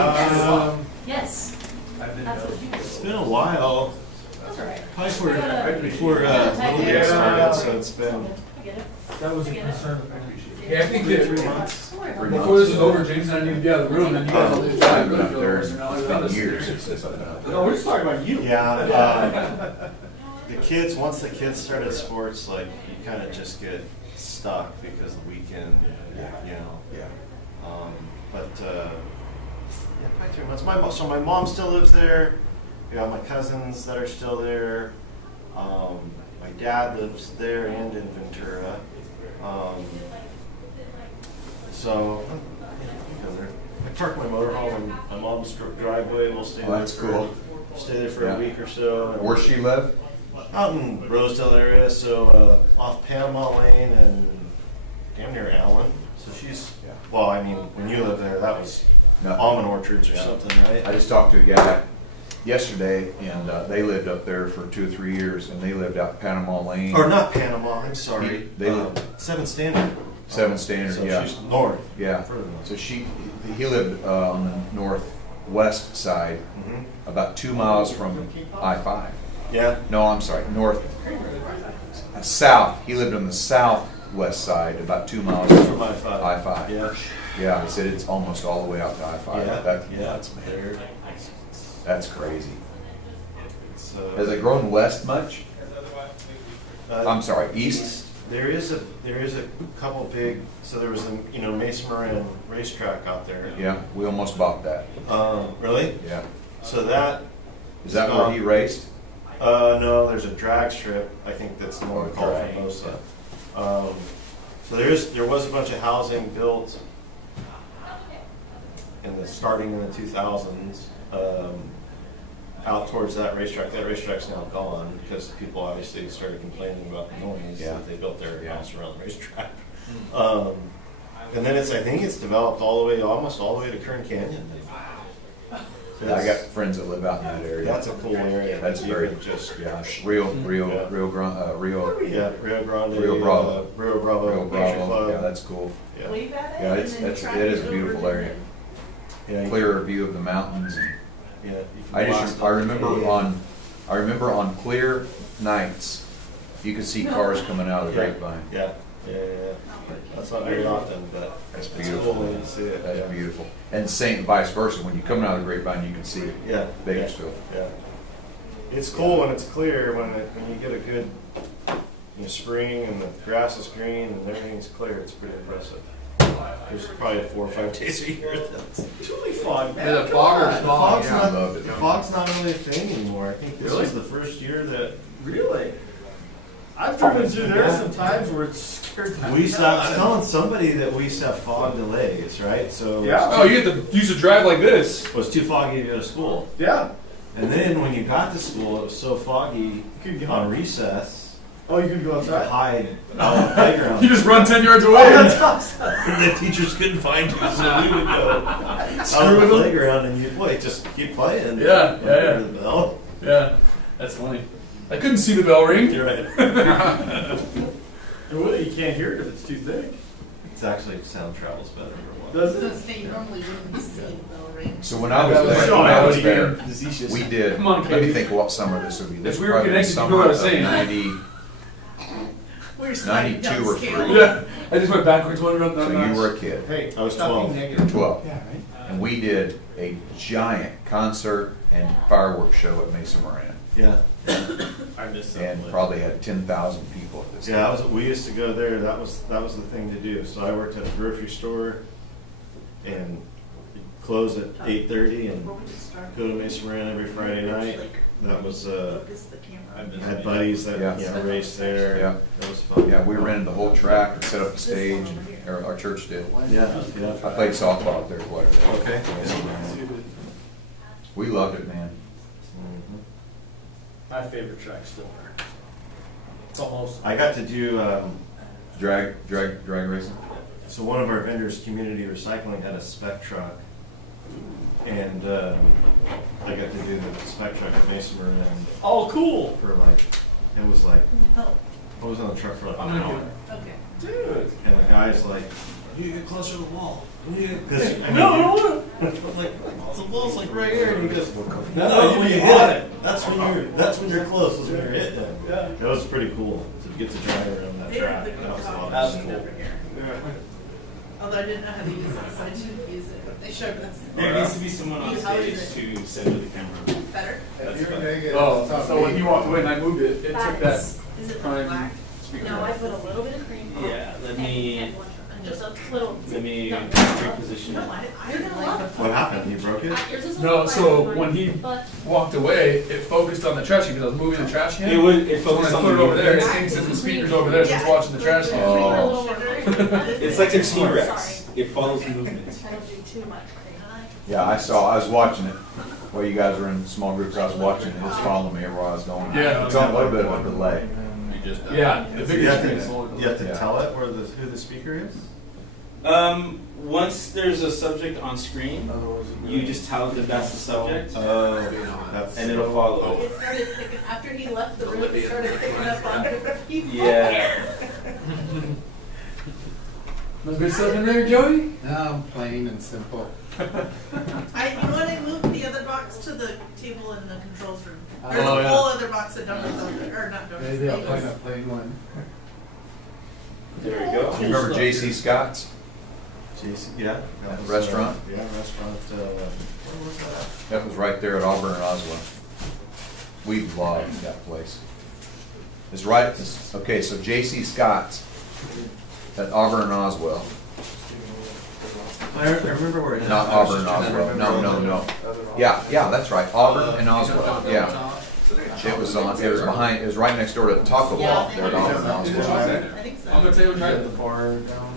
Yes, I've been that's what you It's do. been a while, That's all right. probably before Little League Yeah. started, so it's been I get it. That was a I get it. concern. I appreciate it. Yeah, I think that 3 months. Don't worry Three about it. before this is over, James and I need to get out of the room, and you guys will do I that. haven't been up there in years Years. since I've been up there. No, we're just talking about you. Yeah, the kids, once the kids started sports, like, you kind of just get stuck because the weekend, you know. Yeah. But, yeah, probably 3 months. So my mom still lives there. I got my cousins that are still there. My dad lives there and in Ventura. So, I park my motorhome in my mom's driveway. We'll stay Oh, that's there for, cool. stay there for Yeah. a week or so. And Where she live? out in Rosedale area, so off Panama Lane and damn near Allen. So she's, Yeah. well, I mean, when you lived there, that was Nothing. almond orchards or Yeah. something, right? I just talked to a guy yesterday, and they lived up there for 2 or 3 years, and they lived out Panama Lane. Or not Panama, I'm sorry. They- Seventh Standard. Seventh Standard, So yeah. she's north. Yeah. Further north. So he lived on the northwest side, Mhm. about 2 miles from I-5. Yeah. No, I'm sorry, south. He lived on the southwest side, about 2 miles From from I-5. I-5. Yeah. Yeah, he said it's almost all the way out to I-5. Yeah, it's there. That's crazy. It's, Has it grown west much? uh, I'm sorry, east? There is a couple big, so there was the, Mesa Marin racetrack out there. Yeah, we almost bought that. Really? Yeah. So that, Is that where he raced? no, there's a drag strip, I think that's more Oh, called drag. Formosa. So there was a bunch of housing built starting in the 2000s, out towards that racetrack. That racetrack's now gone because people obviously started complaining about the noise that they built their house around the racetrack. And then I think it's developed almost all the way to Kern Canyon. Yeah, I got friends that live out in that area. That's a cool area. That's very Rio Grande, Yeah, Rio Grande, Rio Bravo. Rio Bravo, Country Club. Yeah, that's cool. Yeah. Leave that in Yeah, and it then is try a to go beautiful over area. Yeah, you Clearer view of the mountains. And can- yeah, you can I blast remember on clear nights, you could see cars coming out of the grapevine. Yeah. That's not very often, but That's it's beautiful. cool when you see it. That's yeah. beautiful. And same vice versa. When you come out of the grapevine, you can see Yeah. Bakersfield. Yeah. It's cool when it's clear, when you get a good spring and the grass is green and everything's clear. It's pretty impressive. There's probably 4 or 5 days a year that's Totally fog, man. Is it fog or The smog? fog's I not, love it. the fog's not really a thing anymore. I think this Really? was the first year that Really? I've driven through there sometimes where it's scared the we used to hell have, I out was of telling somebody that we used to have fog delays, right? So Yeah. Oh, you had to use to drive like this. it was too foggy to go to school. me. Yeah. And then when you got to school, it was so foggy You could go. on recess, Oh, you could go you could outside. hide out on the playground. You just run 10 yards Oh, away. that's awesome. The teachers couldn't find you, so we would go out Screw on the with 'em. playground and you'd just keep playing. Yeah, yeah, yeah. The bell. Yeah, that's funny. I couldn't see the bell ring. You're right. And really, you can't hear it if it's too thick. It's actually sound travels better for one. Does So it? say you normally wouldn't be seeing bell ring. So when I was there, we did. Come on, Let me Katie. think what summer this would be. This If we would were probably be connected, you know summer what I was of saying. 92 or 3. Yeah, I just went backwards one run. So you were a kid. Hey, I was stop 12. being You were negative. 12. Yeah, right? And we did a giant concert and fireworks show at Mesa Moran. Yeah. I missed that. And probably had 10,000 people at this. Yeah, thing. we used to go there. That was the thing to do. So I worked at a grocery store and close at 8:30 and go to Mesa Moran every Friday night. That was Focus the camera. I had buddies that Yeah. raced there. Yeah. That was fun. Yeah, we rented the whole track and set up the stage, and our church did. Yeah. I played softball out there quite a bit. Okay. We loved it, man. Mhm. My favorite track's still there. It's almost. I got to do. Drag racing. So one of our vendors, Community Recycling, had a spec truck, and I got to do the spec truck at Mesa Moran Oh, cool. for it was like, Oh, I was on the truck for like I'm an gonna hour, okay. Dude. and the guy's like, "You get closer to the wall." Because No. I'm like, the wall's like right here, and he goes, No, "No, you when you hit hit it. it, that's when you're close. Is when you're hitting it." Yeah. That was pretty cool to get to drive around that They have track. the That good was a lot coffee of That's machine fun. over here. Although I didn't know how to use it, so I didn't use it, but they showed us. There needs to be someone on How is stage to send to the camera. Better? That's better. Oh, so when he walked away and I moved it, it took that Is it prime black? speaker. No, I put a little bit of cream. Yeah, let and- me- and just a little. Let me No. reposition No, it. you're gonna love it. What happened? You broke it? Yours is a No, little so lighter, when he but walked away, it focused on the trash can because I was moving the trash can. It would, it So when focused I on put it the over there, it movement. thinks that the speaker's over there, so it's watching the trash can. cream a Oh. little more. It's like a Sorry. T-Rex. It follows movement. I don't do too much cream. Yeah, I was watching it. While you guys were in small groups, I was watching it. It was following me everywhere I was going. Yeah. It's on a little bit of a delay. Yeah, the You bigger have screen is to, slower. you have to Yeah. tell it who the speaker is? Once there's a subject on screen, you just tell it that that's the subject, That's and it'll follow. It started picking, after he left the room, it started picking up on different people. Yeah. No good stuff in there, Joey? No, plain and simple. You want to move the other box to the table in the controls room. There's Oh, a yeah. whole other box of donuts out there, or not donuts, Maybe I'll find a bagels. plain one. There we go. You remember J.C. Scott's? JC, yeah. That was, restaurant? Yeah, restaurant. Where was that? That was right there at Auburn and Oswell. We loved that place. It's right, okay, so J.C. Scott's at Auburn and Oswell. I remember where it is. Not Auburn and Oswell. No. Yeah, that's right. Auburn and Oswell. Yeah. It was right next door to Taco Bell there at Auburn and Oswell. I think so. I'm gonna tell you what Is tried that the far down?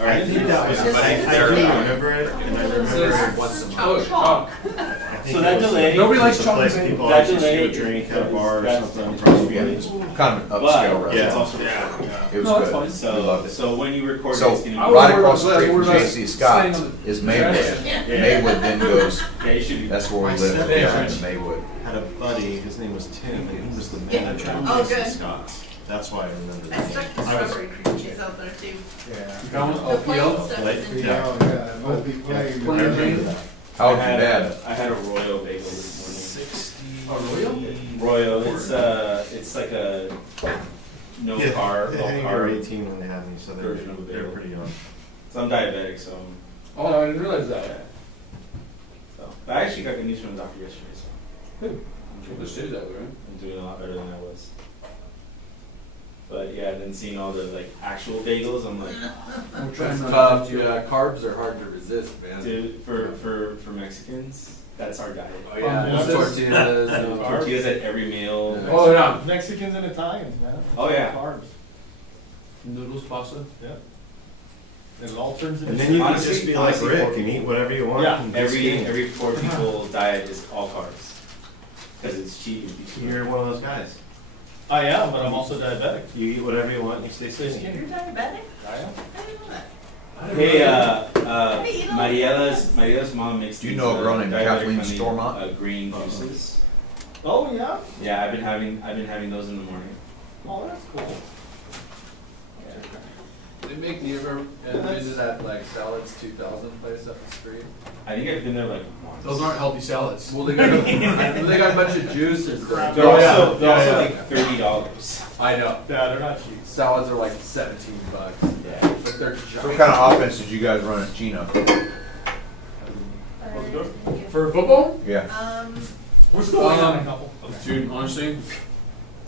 All I right. think that was, but I do remember it, and I remember it once a month. Oh, chalk. I think So it that was delay- like- Nobody likes it's a place chocolate. people That actually delay shoot a drink at a is- bar or that's- something across the Yeah, it street. was kind of an upscale But- Yeah, it's restaurant. also, It was No, that's good. fine. We loved it. So when you record, So, it's gonna I be. was right worried across the about street that. from We're not J.C. Scott's staying on the- is Maywood. Yeah. Maywood then goes, Yeah, you should be. that's where we My lived, stepdad yeah, in Maywood. had a buddy, his name was Tim, and he was the Yeah. manager of Oh, J.C. good. Scott's. That's why I remember I that. stuck the I was- strawberry cream cheese out there too. Got one? The Oh, plain PL? stuff Like, is in yeah. Oh, yeah, it must be plain. I remember that. How was I your had dad? I had a Royal bagel this Oh, Royal? morning. Royal, it's like a no Yeah, carb, I low think they were carb. 18 when they had me, so Version of a they were bagel. pretty young. So I'm diabetic, so. Oh, I didn't realize Yeah. that. So, but I actually got good news from the doctor yesterday, so. Good. Well, this stays that way, right? I'm doing a lot better than I was. But yeah, then seeing all the like actual bagels, I'm like, We'll try It's and tough, yeah, carbs are hard to resist, man. dude, for Mexicans, that's our diet. Oh yeah, Yeah. tortillas, Tortillas at every meal. Yeah. Oh, yeah. Mexicans and Italians, man. Oh, yeah. Carbs. Noodles, pasta. And it all turns into. And then you can Honestly- just be like honestly, Rick and eat whatever you want. Yeah. and be skinny. Every 4 people diet is all carbs because it's cheap. and cheap. You're one of those guys. I am, but I'm also diabetic. You eat whatever you want and you stay Stay skinny. skinny. You're diabetic? I am. I didn't know that. Hey, Hey, you know- Mariela's mom makes. Do you these, know a girl named diabetic Kathleen friendly, Stormont? Green juices. Oh, yeah? Yeah, I've been having those in the morning. Oh, that's cool. They make you ever been to that like Salads 2000 place up the street? I think I've been there like once. Those aren't healthy salads. Well, they got a bunch of juices there. They're Oh, also, yeah. they're also Yeah, like $30. I know. Yeah, they're not cheap. Salads are like $17, Yeah. but they're What giant. kind of offense did you guys run at Chino? For football? Yeah. We're still waiting on a Um, couple. Dude, honestly,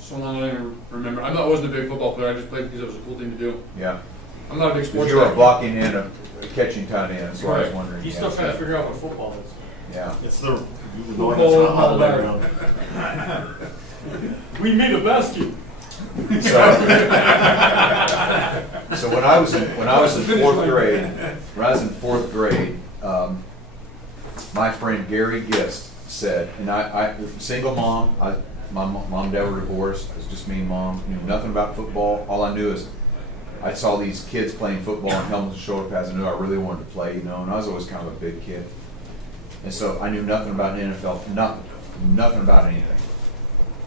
so long I don't remember. I wasn't a big football player. I just played because it was a cool thing to do. Yeah. I'm not a big Because sports you were guy. a blocking end, a catching tight end, so I was Right. wondering. He's yeah. still trying to figure out what football is. Yeah. It's the one Football that's not all on the day. ground. We made a basket. So when I was in fourth grade, my friend Gary Gist said, and I single mom, my mom and dad were divorced. It was just me and mom. Knew nothing about football. All I knew is I saw these kids playing football in helmets and shoulder pads. I knew I really wanted to play, and I was always kind of a big kid. And so I knew nothing about NFL, nothing about anything.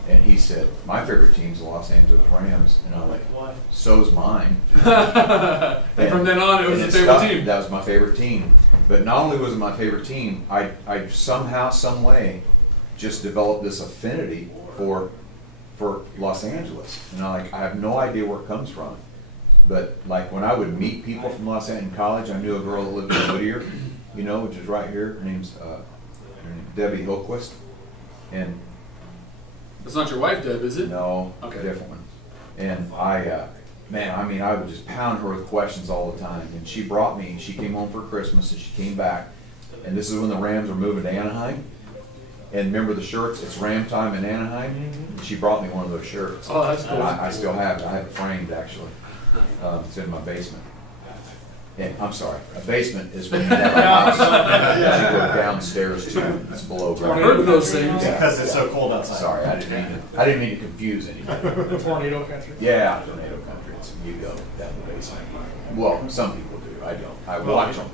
And he said, my favorite team's the Los Angeles Rams. And I'm like, Why? so's mine. And from then on, it was And a favorite stuck. team. That was my favorite team. But not only was it my favorite team, I somehow, some way, just developed this affinity for Los Angeles. And I have no idea where it comes from. But like when I would meet people from Los Angeles in college, I knew a girl that lived in Whittier, which is right here. Her name's Debbie Hilquist. And That's not your wife, Deb, is it? no, Okay. different one. And I would just pound her with questions all the time. And she came home for Christmas and she came back. And this is when the Rams were moving to Anaheim. And remember the shirts? It's Ram time in Anaheim. And she brought me one of those shirts. Oh, that's cool. I still have it. I have it framed actually. It's in my basement. And I'm sorry, a basement is when you have a house that you go downstairs to. It's below I've ground. heard of those things. Yeah. Because it's so cold outside. Sorry, I didn't mean to confuse anything. The tornado country. Yeah, tornado country. You go down the basement. Well, some people do. I don't. I watch them.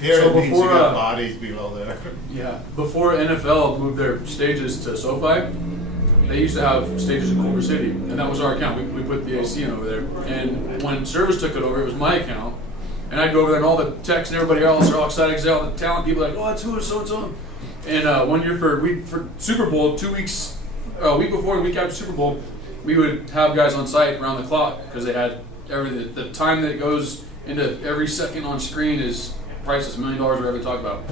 Here So it means you before, got uh, bodies below there. Yeah. Before NFL moved their stages to SoFi, they used to have stages in Culver City, and that was our account. We put the AC in over there. And when Service took it over, it was my account. And I'd go over there, and all the techs and everybody else are all excited because all the talent people are like, oh, that's who, so and so. And one year for Super Bowl, 2 weeks, a week before and a week after Super Bowl, we would have guys on site around the clock because they had everything. The time that goes into every second on screen is priceless, $1 million, whatever they talk about.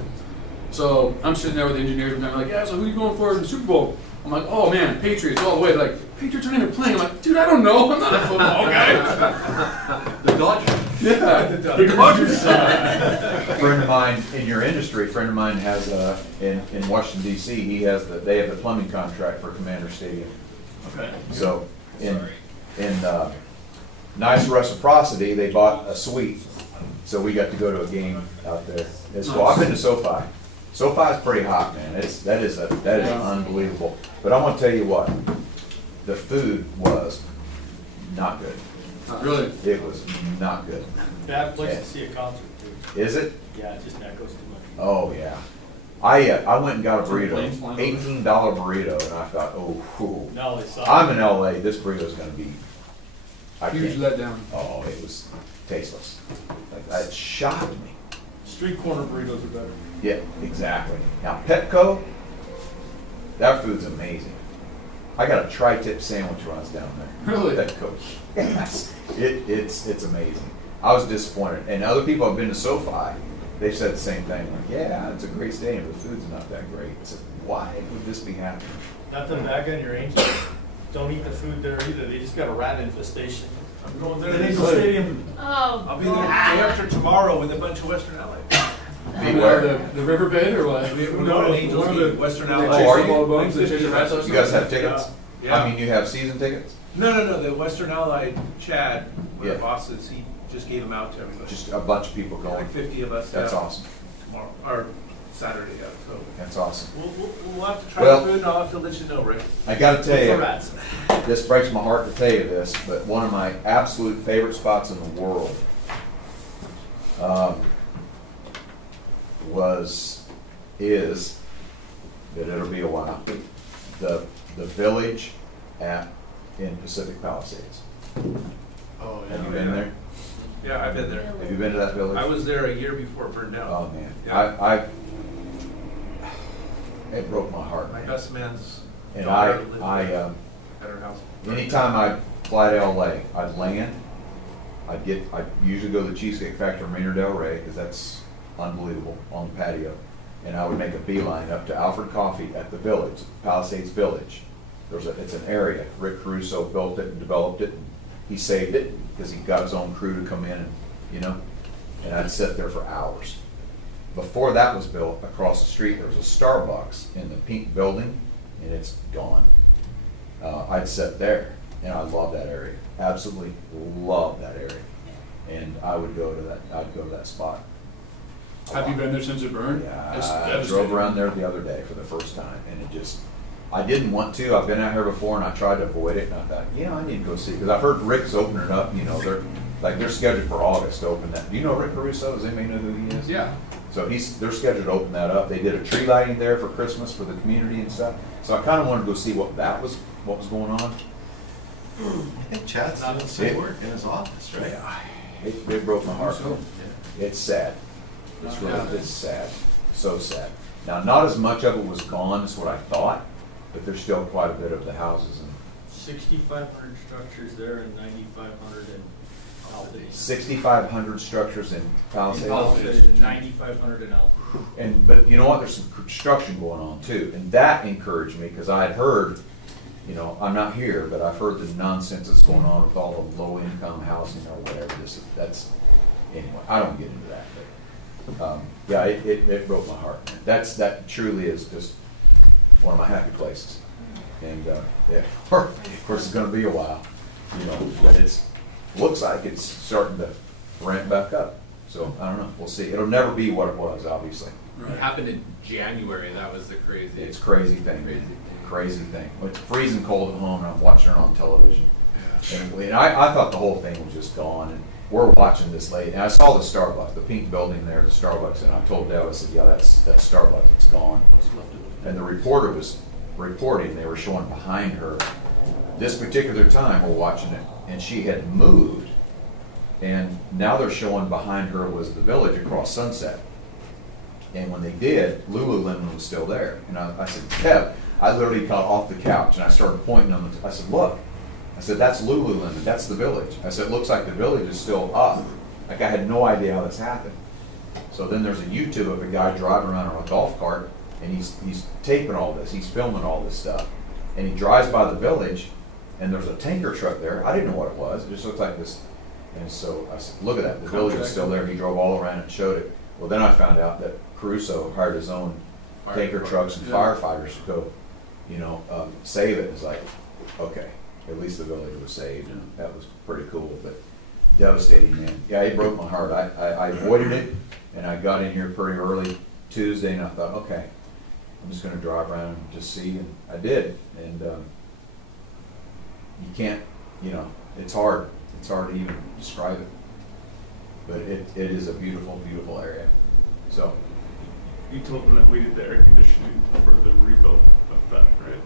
So I'm sitting there with the engineers and they're like, yeah, so who are you going for in the Super Bowl? I'm like, oh man, Patriots all the way. They're like, Patriots aren't even playing. I'm like, dude, I don't know. I'm not a football guy. The Dodgers. Yeah, the Dodgers. A friend of mine in your industry, a friend of mine has in Washington D.C. They have the plumbing contract for Commander Stadium. Okay. So in nice reciprocity, they bought a suite So we got to go to a game out there. It's cool. I've been to SoFi. SoFi's pretty hot, man. That is unbelievable. But I want to tell you what, the food was not good. Really? It was not good. Bad place to see a concert too. Is it? Yeah, it just echoes too much. Oh, yeah. I went and got a burrito, $18 burrito, and I thought, oh, whew. No, they suck. I'm in LA, this burrito's gonna be, I Huge can't, letdown. oh, it was tasteless. Like, that shocked me. Street corner burritos are better. Yeah, exactly. Now, Petco, that food's amazing. I got a tri-tip sandwich when I was down there. Really? Petco, yes. It's amazing. I was disappointed. And other people have been to SoFi, they've said the same thing. Like, yeah, it's a great stadium, but the food's not that great. I said, why would this be happening? Not to bag on your Angels. Don't eat the food there either. They just got a rat infestation. I'm going there. The next Angel week. Stadium. Oh, I'll be there the day after tomorrow with a bunch of Western LA. Beware. The riverbed or what? We're going to Angels Gate, Western LA. Oh, are you? Bones, they chase the rats out? You guys have tickets? Yeah. I mean, you have season tickets? No, the Western Ally, Chad, one of Yeah. the bosses, he just gave them out to everybody. Just a bunch of people going. Like 50 of us. That's yeah, awesome. Tomorrow, or Saturday, yeah, so. That's awesome. We'll have to try Well- the food and I'll have to let you know, Rick. I gotta tell For you, rats. this breaks my heart to tell you this, but one of my absolute favorite spots in the world is, that it'll be a while, the village in Pacific Palisades. Oh, Have you been there? Yeah, I've been there. Have you been to that village? I was there a year before it burned down. Oh, man. Yeah. It broke my heart, My man. best man's And daughter lived I, there at her house. anytime I'd fly to LA, I'd land, I'd usually go to the Cheesecake Factory in Marina Del Rey, because that's unbelievable, on the patio. And I would make a beeline up to Alfred Coffee at the village, Palisades Village. It's an area. Rick Caruso built it and developed it, and he saved it, because he got his own crew to come in, and I'd sit there for hours. Before that was built, across the street, there was a Starbucks in the pink building, and it's gone. I'd sit there, and I love that area. Absolutely love that area. And I'd go to that spot. Have you been there since it burned? Yeah, It's I drove devastating. around there the other day for the first time, and I didn't want to. I've been out here before, and I tried to avoid it, and I thought, I need to go see, because I've heard Rick's opening it up, they're scheduled for August to open that. Do you know Rick Caruso? Does anybody know who he is? Yeah. So they're scheduled to open that up. They did a tree lighting there for Christmas for the community and stuff. So I kind of wanted to go see what was going on. I think Chad's doing some work in his office, right? It broke my heart. It's sad. It's sad. So sad. Now, not as much of it was gone as what I thought, but there's still quite a bit of the houses. 6,500 structures there and 9,500 in Palisades. 6,500 structures in Palisades. Palisades and 9,500 in Alpha. But you know what? There's some construction going on too, and that encouraged me, because I had heard, I'm not here, but I've heard the nonsense that's going on with all the low-income housing or whatever. Anyway, I don't get into that. But, it broke my heart. That truly is just one of my happy places. And of course, it's going to be a while, but looks like it's starting to ramp back up. So I don't know. We'll see. It'll never be what it was, obviously. It happened in January. That was the crazy. It's crazy thing. Crazy thing. It's freezing cold at home, and I'm watching it on television. Yeah. And I thought the whole thing was just gone. And we're watching this late, and I saw the Starbucks, the pink building there, the Starbucks, and I told Deb, I said, yeah, that's Starbucks. It's gone. And the reporter was reporting. They were showing behind her. This particular time, we're watching it, and she had moved. And now they're showing behind her was the village across Sunset. And when they did, Lululemon was still there. And I said, Kev, I literally got off the couch and I started pointing them. I said, look. I said, that's Lululemon. That's the village. I said, it looks like the village is still up. Like, I had no idea how this happened. So then there's a YouTube of a guy driving around on a golf cart, and he's taping all this. He's filming all this stuff. And he drives by the village, and there's a tanker truck there. I didn't know what it was. It just looked like this. And so I said, look at that. The village is still there. He drove all around and showed it. Well, then I found out that Caruso hired his own tanker trucks and firefighters to go, save it. It's like, okay, at least the village was saved. And that was pretty cool. But devastating, man. Yeah, it broke my heart. I avoided it, and I got in here pretty early Tuesday, and I thought, okay, I'm just gonna drive around and just see, and I did. And you can't, you know, it's hard. It's hard to even describe it. But it is a beautiful, beautiful area. So, You told them that we did the air conditioning for the rebuild of that, right?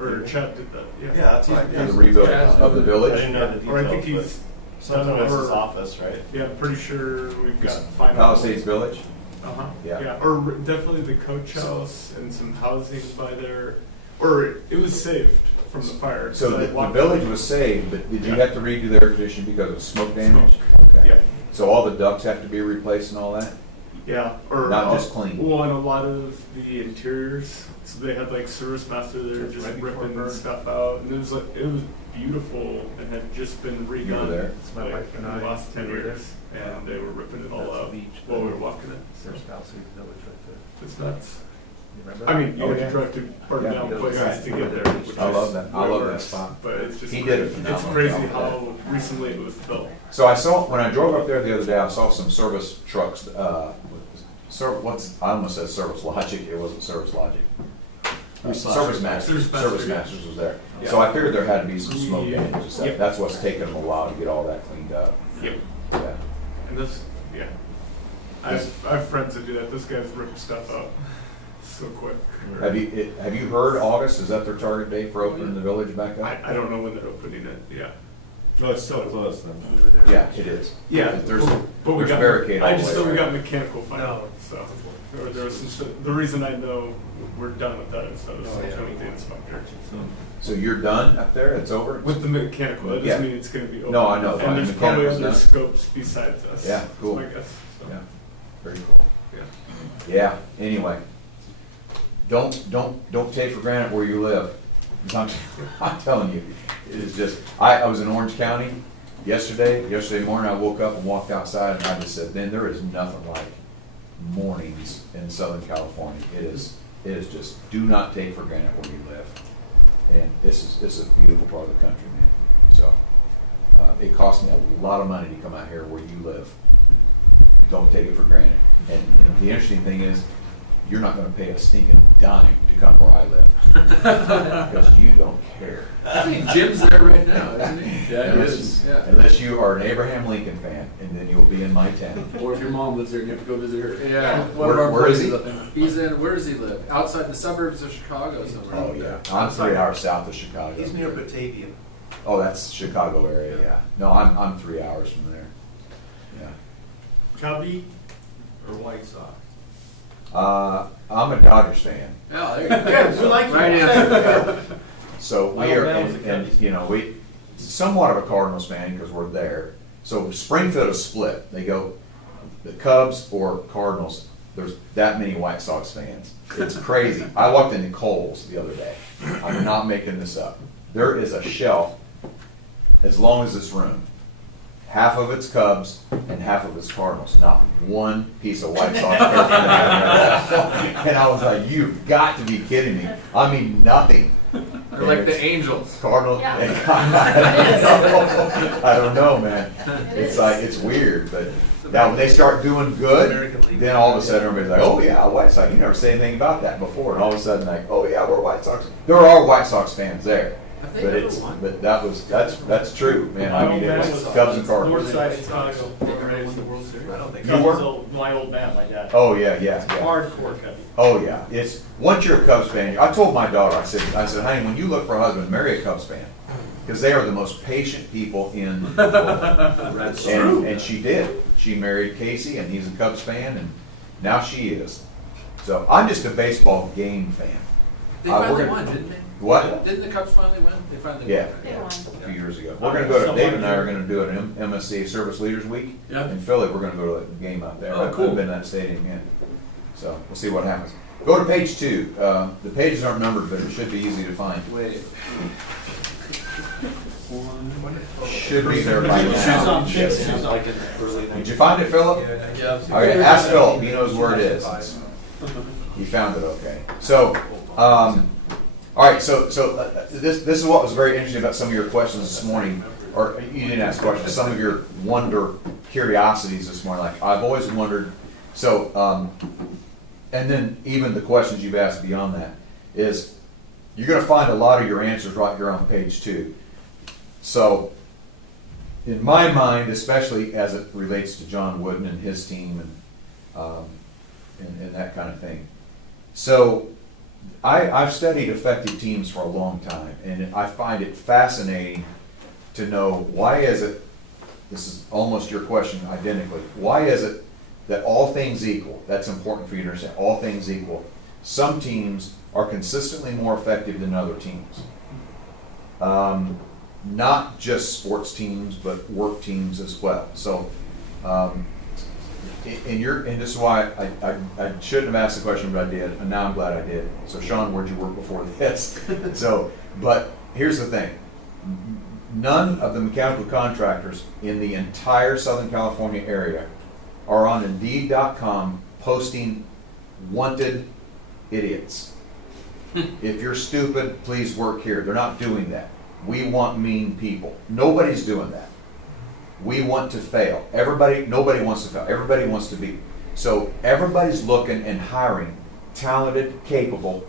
Or Chad did that, yeah. Yeah, that's right. the rebuild of the I village. didn't know the details. Or I think but he's something done was his over- office, right? Yeah, I'm pretty sure we've got final. Palisades Village. Uh-huh, Yeah. yeah, or definitely the coach house and some housing by there, or it was saved from the fire. So 'cause I the walked village by. was saved, but did you Yeah. have to redo the air conditioning because of smoke damage? Okay. Yeah, So all the ducts have to be replaced and all that? yeah, or. Not just clean. Well, and a lot of the interiors, so they had like service master there just Right before ripping burn. stuff out, and it was beautiful and had just been redone. You were there? It's my like, wife and in the I last 10 were there. years, and they were ripping it all That's the out beach. while we were walking it. There's Palisades Village right It's nuts. there. You remember? I mean, you Oh, had yeah. to drive to burn Yeah. down Yeah. places Right. to get there. Which I is love that. I way love that worse, spot. But it's just He did a it's phenomenal crazy job with how recently it was built. So I saw, when I drove up there the other day, I saw some service trucks, I almost said Service Logic, it wasn't Service Logic. Service Masters, Service Masters was there. So I figured there had to be some smoke Yeah. damage and stuff. Yep. That's what's taken them a while to get all that cleaned up. Yep. Yeah. And this, yeah. I have friends that do that. This guy's ripping stuff up so quick. Have you heard August, is that their target date for opening the village back up? I don't know when they're opening it, yeah. No, it's still close then. Yeah, it is. Yeah, There's, but we there's got, barricade all I the just way know we around. got mechanical fire, so. There was some, the reason I know we're done with that is I was talking with the inspector. So you're done up there, it's over? With the mechanical, that Yeah. doesn't mean it's gonna be open. No, I know, And the there's probably mechanical's other done. scopes besides us. Yeah, cool. I guess, so, Yeah, very cool. yeah. Yeah, anyway, don't take for granted where you live. I'm telling you, it is just, I was in Orange County yesterday morning, I woke up and walked outside and I just said, man, there is nothing like mornings in Southern California. It is just, do not take for granted where you live. And this is a beautiful part of the country, man. So, it cost me a lot of money to come out here where you live. Don't take it for granted. And the interesting thing is, you're not gonna pay a stinking dime to come where I live. Because you don't care. I think Jim's there right now, isn't he? Yeah, it Unless- is. Yeah. Unless you are an Abraham Lincoln fan, and then you'll be in my town. Or if your mom lives there, you have to go visit her. Yeah. One of our Where is places he? up there. He's in, where does he live? Outside the suburbs of Chicago somewhere. Oh, yeah. I'm 3 hours south of Chicago. He's near Batavia. Oh, that's Chicago area, yeah. No, I'm 3 hours from there. Yeah. Cubby or White Sox? I'm a Dodgers fan. Oh, there you go. we like you. Right answer. So we are, and you know, we somewhat of a Cardinals fan because we're there. So Springfield is split. They go the Cubs or Cardinals. There's that many White Sox fans. It's crazy. I walked into Kohl's the other day. I'm not making this up. There is a shelf as long as this room. Half of it's Cubs and half of it's Cardinals. Not one piece of White Sox paraphernalia. And I was like, you've got to be kidding me. I mean, nothing. They're like the Angels. Cardinal. Yeah. I don't know, man. It's like, it's weird, but now when they start doing good, then all of a sudden everybody's like, oh yeah, White Sox. You never said anything about that before, and all of a sudden like, oh yeah, we're White Sox. There are White Sox fans there, Have they but ever it's won? but that's true, man. I mean, it was Cubs and Cardinals. North side of Chicago. the World Series? I don't think You were? My old man, my dad. Oh yeah, yeah, yeah. Hardcore Cubby. Oh yeah, it's once you're a Cubs fan. I told my daughter, I said, honey, when you look for a husband, marry a Cubs fan, because they are the most patient people in the world. That's And she did. She married Casey, and he's a Cubs fan, and now she is. So I'm just a baseball game fan. They we're finally gonna- won, didn't they? What? Didn't the Cubs finally win? They finally Yeah. won. They won. A few years ago. We're gonna go to, Dave and I are gonna do an MSC Service Leaders Week Yeah. in Philly. We're gonna go to a game out there. Oh, I've cool. been in that stadium yet. So we'll see what happens. Go to page 2. The pages aren't numbered, but it should be easy to find. Wait. Should be there by now. Like in the early Did you find it, Philip? Yeah. Okay, ask Philip, he knows where it is. He found it, okay. So, all right, so this is what was very interesting about some of your questions this morning. or you didn't ask questions, some of your curiosities this morning, like, I've always wondered, so, and then even the questions you've asked beyond that, is you're gonna find a lot of your answers right here on page 2. So, in my mind, especially as it relates to John Wooden and his team and that kind of thing. So, I've studied effective teams for a long time, and I find it fascinating to know why is it, this is almost your question identically, why is it that all things equal, that's important for you to understand, all things equal, some teams are consistently more effective than other teams. Not just sports teams, but work teams as well. So, and this is why I shouldn't have asked the question, but I did, and now I'm glad I did. So, Sean, where'd you work before this? So, but here's the thing. None of the mechanical contractors in the entire Southern California area are on Indeed.com posting wanted idiots. If you're stupid, please work here. They're not doing that. We want mean people. Nobody's doing that. We want to fail. Nobody wants to fail. Everybody wants to be. So everybody's looking and hiring talented, capable,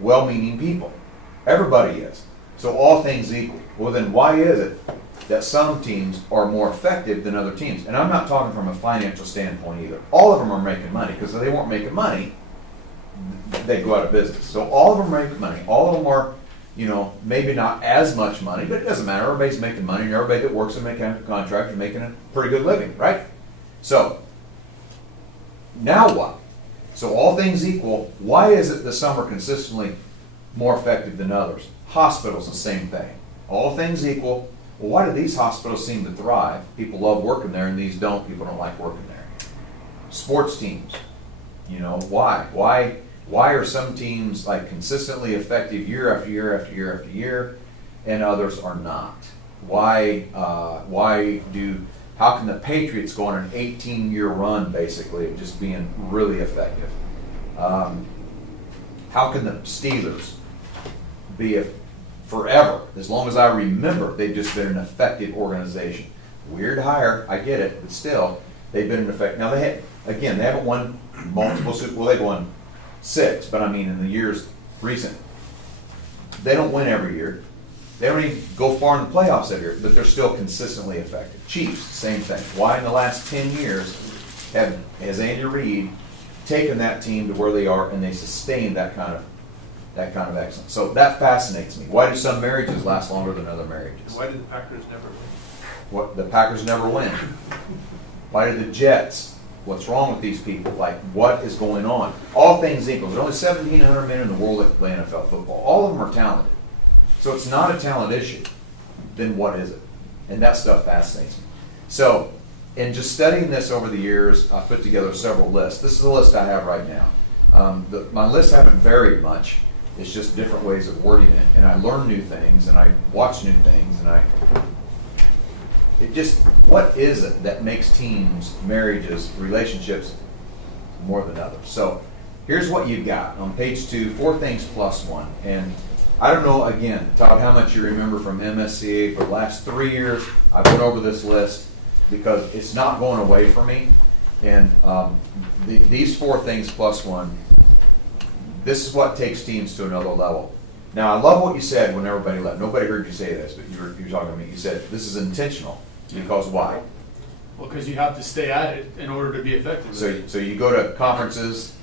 well-meaning people. Everybody is. So all things equal. Well, then why is it that some teams are more effective than other teams? And I'm not talking from a financial standpoint either. All of them are making money, because if they weren't making money, they'd go out of business. So all of them are making money. All of them are, maybe not as much money, but it doesn't matter. Everybody's making money, and everybody that works in a mechanical contract is making a pretty good living, right? So, now what? So all things equal, why is it that some are consistently more effective than others? Hospitals, the same thing. All things equal, well, why do these hospitals seem to thrive? People love working there, and these don't. People don't like working there. Sports teams, why? Why are some teams like consistently effective year after year after year after year, and others are not? How can the Patriots go on an 18-year run, basically, of just being really effective? How can the Steelers be forever, as long as I remember, they've just been an effective organization? Weird hire, I get it, but still, they've been an effective. Now, they haven't won multiple Super Bowls. They've won 6, but I mean, in the years recent, they don't win every year. They don't even go far in the playoffs every year, but they're still consistently effective. Chiefs, same thing. Why in the last 10 years has Andy Reid taken that team to where they are, and they sustained that kind of excellence? So that fascinates me. Why do some marriages last longer than other marriages? Why did the Packers never win? The Packers never win. Why did the Jets? What's wrong with these people? Like, what is going on? All things equal. There's only 1,700 men in the world that can play NFL football. All of them are talented. So it's not a talent issue. Then what is it? And that stuff fascinates me. So, in just studying this over the years, I put together several lists. This is the list I have right now. My lists haven't varied much. It's just different ways of wording it. And I learn new things, and I watch new things, and what is it that makes teams, marriages, relationships more than others? So here's what you've got on page 2, 4 things plus 1. And I don't know, again, Todd, how much you remember from MSCA for the last 3 years. I put over this list because it's not going away from me. And these 4 things plus 1, this is what takes teams to another level. Now, I love what you said when everybody left. Nobody heard you say this, but you were talking to me. You said, this is intentional. Because why? Well, because you have to stay at it in order to be effective. So you go to conferences,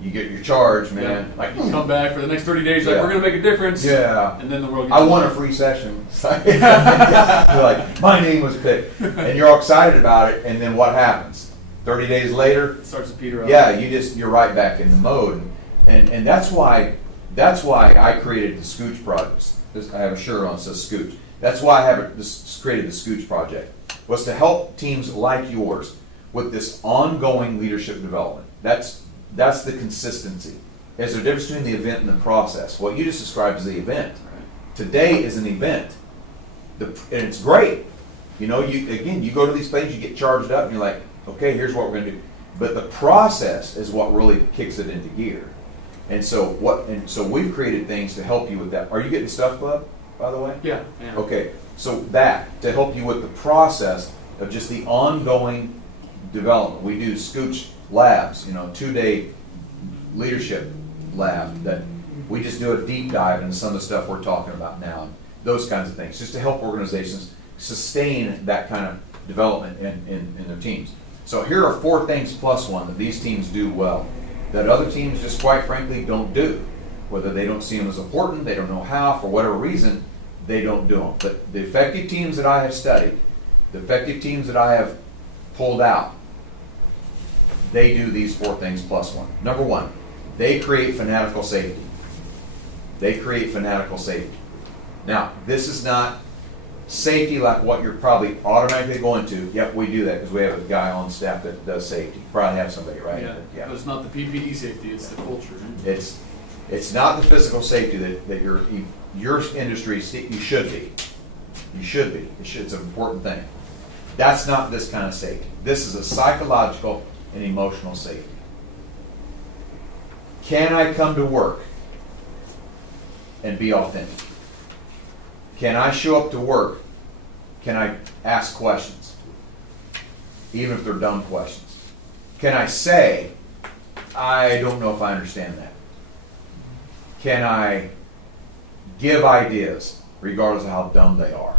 you get your charge, man. Yeah. Like you come back for the next 30 days, like, we're going to make a difference. Yeah. And then the world gets I want a free session. You're like, my name was picked. And you're all excited about it, and then what happens? 30 days later? It starts to peter out. Yeah, you're right back in the mode. And that's why I created the Scooch Project. I have a shirt on that says Scooch. That's why I created the Scooch Project, was to help teams like yours with this ongoing leadership development. That's the consistency. There's a difference between the event and the process. What you just described is the event. Today is an event, and it's great. You go to these things, you get charged up, and you're like, okay, here's what we're going to do. But the process is what really kicks it into gear. And so we've created things to help you with that. Are you getting Stuff Club, by the way? Yeah. Okay. So that, to help you with the process of just the ongoing development. We do Scooch labs, 2-day leadership lab that we just do a deep dive into some of the stuff we're talking about now. Those kinds of things, just to help organizations sustain that kind of development in their teams. So here are 4 things plus one that these teams do well, that other teams just quite frankly don't do. Whether they don't see them as important, they don't know how, for whatever reason, they don't do them. But the effective teams that I have studied, the effective teams that I have pulled out, they do these 4 things plus one. Number 1, they create fanatical safety. They create fanatical safety. Now, this is not safety like what you're probably automatically going to. Yep, we do that because we have a guy on staff that does safety. Probably have somebody, right? Yeah. But it's not the PPE safety; it's the culture. It's not the physical safety that your industry you should be. You should be. It's an important thing. That's not this kind of safety. This is a psychological and emotional safety. Can I come to work and be authentic? Can I show up to work? Can I ask questions? Even if they're dumb questions. Can I say, I don't know if I understand that? Can I give ideas regardless of how dumb they are,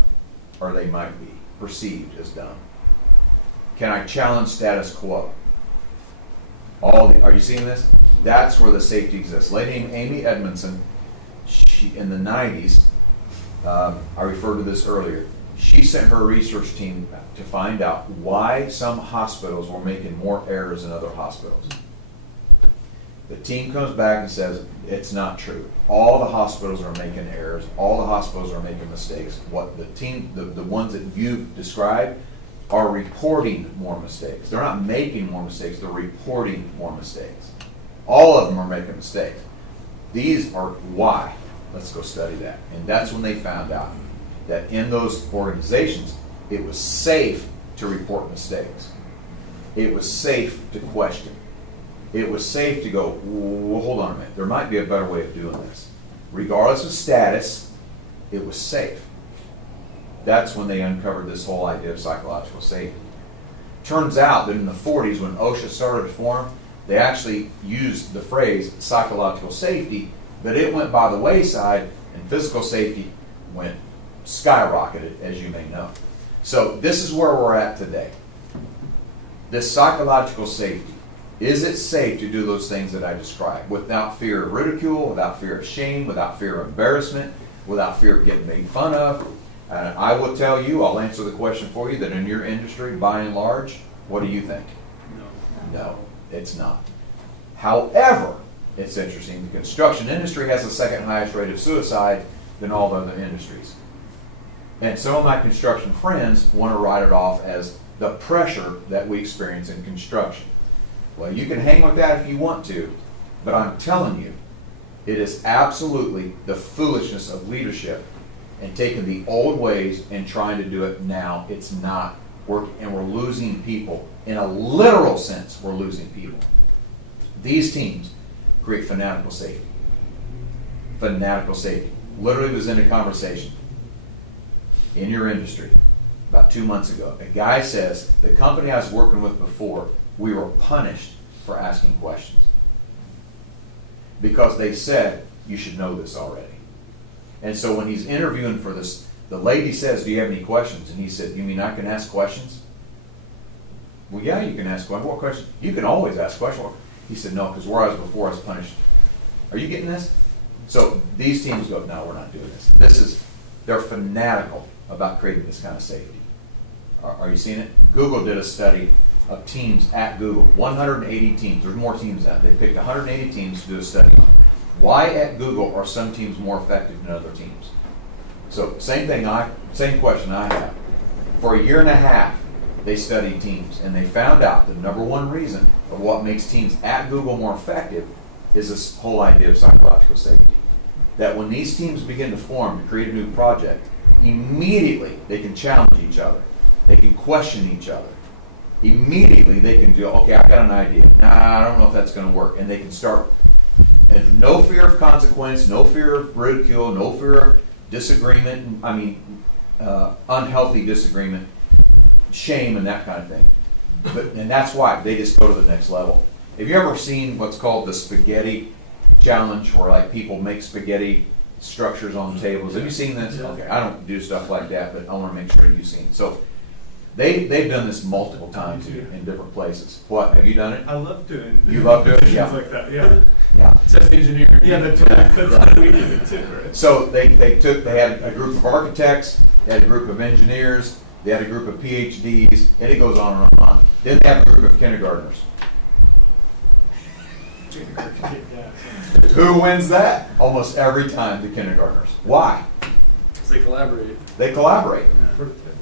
or they might be perceived as dumb? Can I challenge status quo? Are you seeing this? That's where the safety exists. A lady named Amy Edmondson, in the 90s, I referred to this earlier, she sent her research team to find out why some hospitals were making more errors than other hospitals. The team comes back and says, it's not true. All the hospitals are making errors. All the hospitals are making mistakes. What the team, the ones that you described, are reporting more mistakes. They're not making more mistakes, they're reporting more mistakes. All of them are making mistakes. These are why. Let's go study that. And that's when they found out that in those organizations, it was safe to report mistakes. It was safe to question. It was safe to go, well, hold on a minute, there might be a better way of doing this. Regardless of status, it was safe. That's when they uncovered this whole idea of psychological safety. Turns out that in the 40s, when OSHA started to form, they actually used the phrase psychological safety, but it went by the wayside, and physical safety went skyrocketed, as you may know. So this is where we're at today. This psychological safety. Is it safe to do those things that I described without fear of ridicule, without fear of shame, without fear of embarrassment, without fear of getting made fun of? I will tell you, I'll answer the question for you, that in your industry, by and large, what do you think? No, it's not. However, it's interesting, the construction industry has the second highest rate of suicide than all the other industries. And some of my construction friends want to write it off as the pressure that we experience in construction. Well, you can hang with that if you want to, but I'm telling you, it is absolutely the foolishness of leadership and taking the old ways and trying to do it now. It's not working, and we're losing people. In a literal sense, we're losing people. These teams create fanatical safety. Fanatical safety. Literally was in a conversation in your industry about 2 months ago. A guy says, the company I was working with before, we were punished for asking questions. Because they said, you should know this already. And so when he's interviewing for this, the lady says, do you have any questions? And he said, you mean I can ask questions? Well, yeah, you can ask questions. What questions? You can always ask questions. He said, no, because where I was before, I was punished. Are you getting this? So these teams go, no, we're not doing this. They're fanatical about creating this kind of safety. Are you seeing it? Google did a study of teams at Google, 180 teams. There's more teams out. They picked 180 teams to do a study on. Why at Google are some teams more effective than other teams? So same question I have. For a year and a half, they studied teams, and they found out the number one reason of what makes teams at Google more effective is this whole idea of psychological safety. That when these teams begin to form to create a new project, immediately they can challenge each other. They can question each other. Immediately they can do, okay, I've got an idea. Nah, I don't know if that's going to work. And they can start, and no fear of consequence, no fear of ridicule, no fear of disagreement. I mean, unhealthy disagreement, shame and that kind of thing. And that's why they just go to the next level. Have you ever seen what's called the spaghetti challenge, where like people make spaghetti structures on tables? Have you seen this? Yeah. Okay, I don't do stuff like that, but I want to make sure you've seen. So they've done this multiple times in different places. What, have you done it? I love doing. You love doing it? things Yeah. like that. Yeah. Yeah. Says the engineer. Yeah, that's what we did it too, right? So they had a group of architects, they had a group of engineers, they had a group of PhDs, and it goes on and on. Then they have a group of kindergartners. Who wins that? Almost every time the kindergartners. Why? Because they collaborate. They collaborate.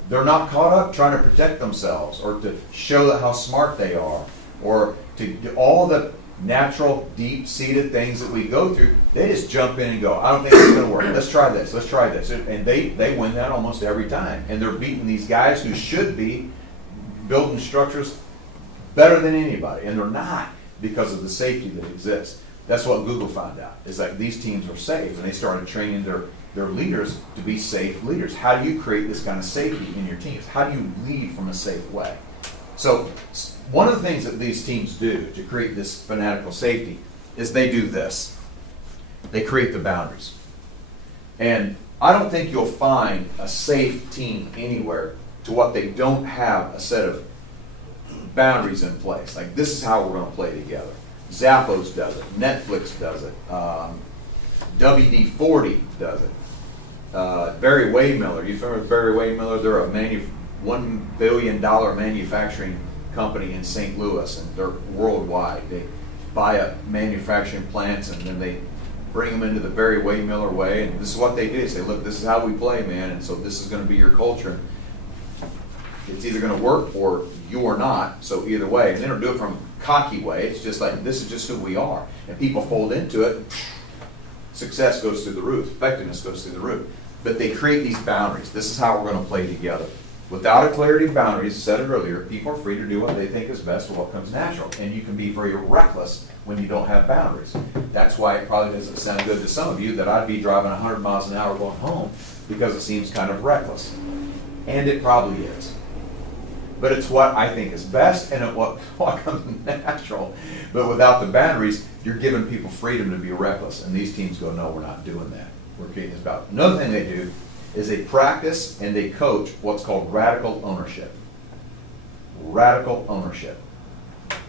They're not caught up trying to protect themselves or to show how smart they are or to do all the natural, deep-seated things that we go through. They just jump in and go, I don't think it's going to work. Let's try this. Let's try this. And they win that almost every time. And they're beating these guys who should be building structures better than anybody. And they're not, because of the safety that exists. That's what Google found out. It's like these teams are safe, and they started training their leaders to be safe leaders. How do you create this kind of safety in your teams? How do you lead from a safe way? So one of the things that these teams do to create this fanatical safety is they do this. They create the boundaries. And I don't think you'll find a safe team anywhere to what they don't have a set of boundaries in place. Like, this is how we're going to play together. Zappos does it. Netflix does it. WD-40 does it. Barry Waymiller. You familiar with Barry Waymiller? They're a $1 billion manufacturing company in St. Louis, and they're worldwide. They buy up manufacturing plants, and then they bring them into the Barry Waymiller way, and this is what they do. They say, look, this is how we play, man, and so this is going to be your culture. It's either going to work or you are not, so either way. And they don't do it from a cocky way. It's just like, this is just who we are. And people fold into it, success goes through the roof, effectiveness goes through the roof. But they create these boundaries. This is how we're going to play together. Without a clarity of boundaries, I said it earlier, people are free to do what they think is best or what comes natural. And you can be very reckless when you don't have boundaries. That's why it probably doesn't sound good to some of you that I'd be driving 100 miles an hour going home, because it seems kind of reckless. And it probably is. But it's what I think is best, and what comes natural. But without the boundaries, you're giving people freedom to be reckless. And these teams go, no, we're not doing that. We're creating this about. Another thing they do is they practice and they coach what's called radical ownership. Radical ownership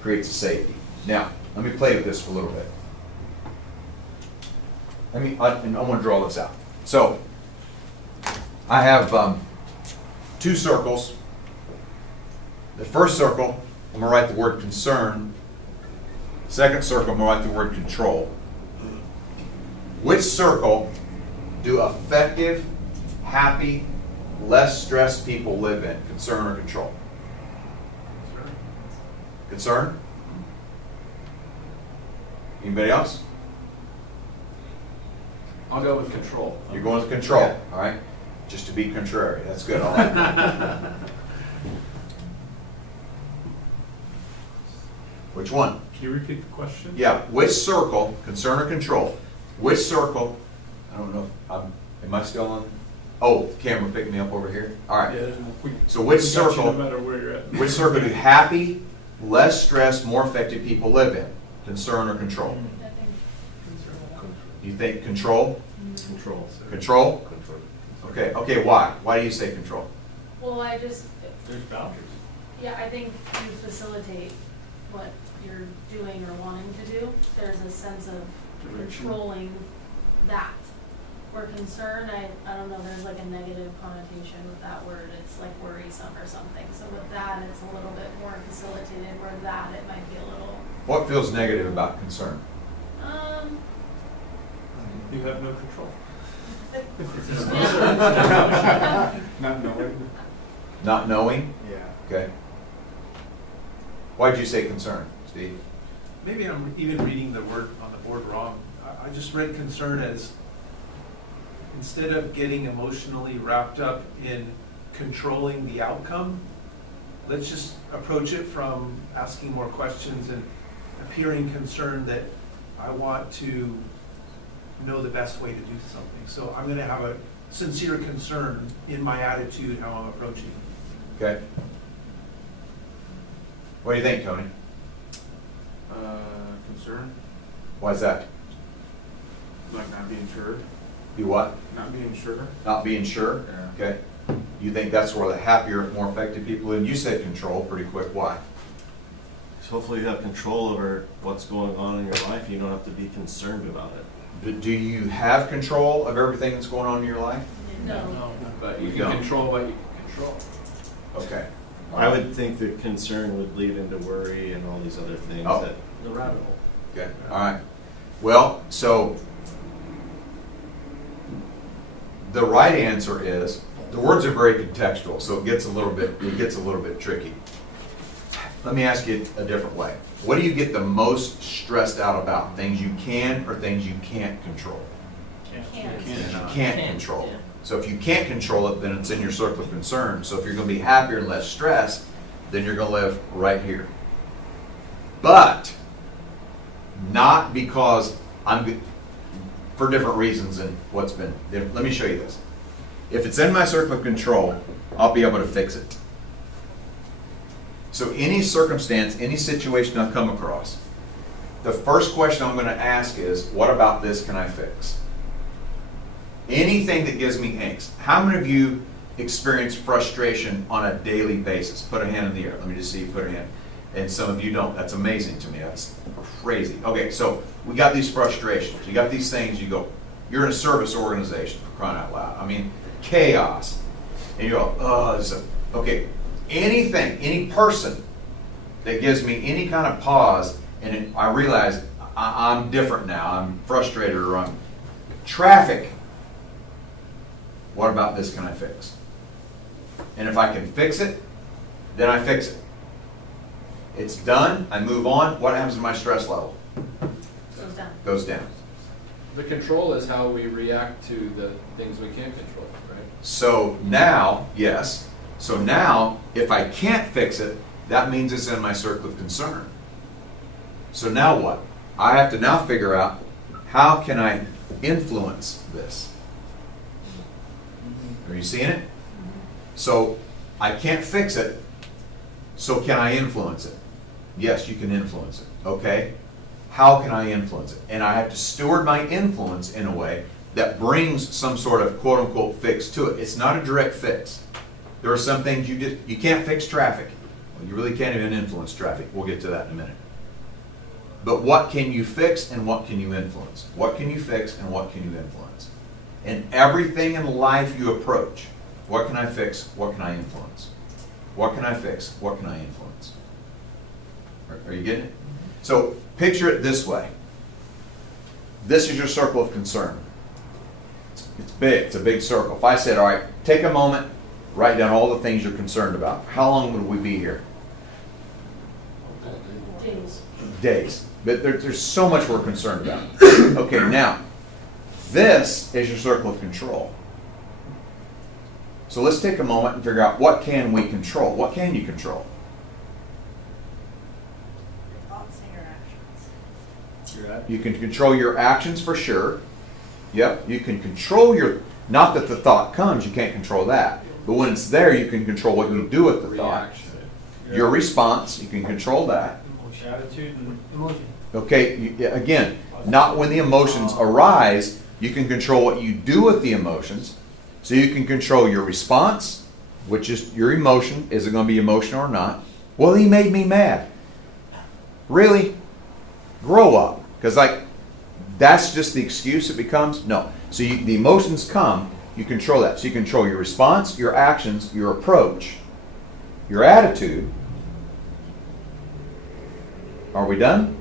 creates a safety. Now, let me play with this for a little bit. And I want to draw this out. So, I have 2 circles. The first circle, I'm going to write the word concern. Second circle, I'm going to write the word control. Which circle do effective, happy, less stressed people live in? Concern or control? Concern? Anybody else? I'll go with control. You're going with control, Yeah. all right? Just to be contrary. That's good. I like that. Which one? Can you repeat the question? Yeah, which circle, concern or control, which circle, I don't know if am I still on? Oh, the camera picked me up over here. All right. Yeah. So which We got you circle, no matter where you're at. which circle do happy, less stressed, more effective people live in? Concern or control? I think You think control? Control. Control? Control. Okay, okay, why? Why do you say control? well, I just, There's boundaries. yeah, I think you facilitate what you're doing or wanting to do. There's a sense of controlling that. Where concern, I don't know, there's like a negative connotation with that word. It's like worrisome or something. So with that, it's a little bit more facilitated, where that, it might be a little, What feels negative about concern? You have no control. Not knowing. Not knowing? Yeah. Okay. Why'd you say concern, Steve? Maybe I'm even reading the word on the board wrong. I just read concern as, instead of getting emotionally wrapped up in controlling the outcome, let's just approach it from asking more questions and appearing concerned that I want to know the best way to do something. So I'm going to have a sincere concern in my attitude, how I'm approaching. Okay. What do you think, Tony? Concern, Why is that? like not being sure, You what? not being sure. Not being sure? Yeah. Okay. You think that's where the happier, more effective people, and you said control pretty quick. Why? So hopefully you have control over what's going on in your life. You don't have to be concerned about it. Do you have control of everything that's going on in your life? No. But you You can don't. control what you can control. Okay. I would think that concern would lead into worry and all these other things Oh. that The rabbit hole. Okay, all right. Well, so the right answer is, the words are very contextual, so it gets a little bit tricky. Let me ask you a different way. What do you get the most stressed out about? Things you can or things you can't control? Can't. You can't control. So if you can't control it, then it's in your circle of concern. So if you're going to be happier and less stressed, then you're going to live right here. But not because I'm good, for different reasons than what's been. Let me show you this. If it's in my circle of control, I'll be able to fix it. So any circumstance, any situation I come across, the first question I'm going to ask is, what about this can I fix? Anything that gives me angst. How many of you experience frustration on a daily basis? Put a hand in the air. Let me just see you put a hand. And some of you don't. That's amazing to me. That's crazy. Okay, so we got these frustrations. You got these things. You go, you're in a service organization, for crying out loud. I mean, chaos. And you go, oh, this is okay. Anything, any person that gives me any kind of pause, and I realize I'm different now. I'm frustrated, or I'm traffic. What about this can I fix? And if I can fix it, then I fix it. It's done, I move on. What happens to my stress level? Goes down. Goes down. The control is how we react to the things we can't control, right? So now, yes. So now, if I can't fix it, that means it's in my circle of concern. So now what? I have to now figure out, how can I influence this? Are you seeing it? So I can't fix it, so can I influence it? Yes, you can influence it. Okay? How can I influence it? And I have to steward my influence in a way that brings some sort of quote-unquote fix to it. It's not a direct fix. There are some things you can't fix traffic. Well, you really can't even influence traffic. We'll get to that in a minute. But what can you fix and what can you influence? What can you fix and what can you influence? In everything in life you approach, what can I fix? What can I influence? What can I fix? What can I influence? Are you getting it? So picture it this way. This is your circle of concern. It's big. It's a big circle. If I said, all right, take a moment, write down all the things you're concerned about. How long would we be here? Days. Days. But there's so much we're concerned about. Okay, now, this is your circle of control. So let's take a moment and figure out, what can we control? What can you control? Your thoughts and your actions. You can control your actions for sure. Yep, you can control your, not that the thought comes, you can't control that. But when it's there, you can control what you do with the thought. Reaction. Your response, you can control that. Attitude and emotion. Okay, again, not when the emotions arise, you can control what you do with the emotions. So you can control your response, which is your emotion. Is it going to be emotional or not? Well, he made me mad. Really? Grow up. Because that's just the excuse it becomes? No. So the emotions come, you control that. So you control your response, your actions, your approach, your attitude. Are we done?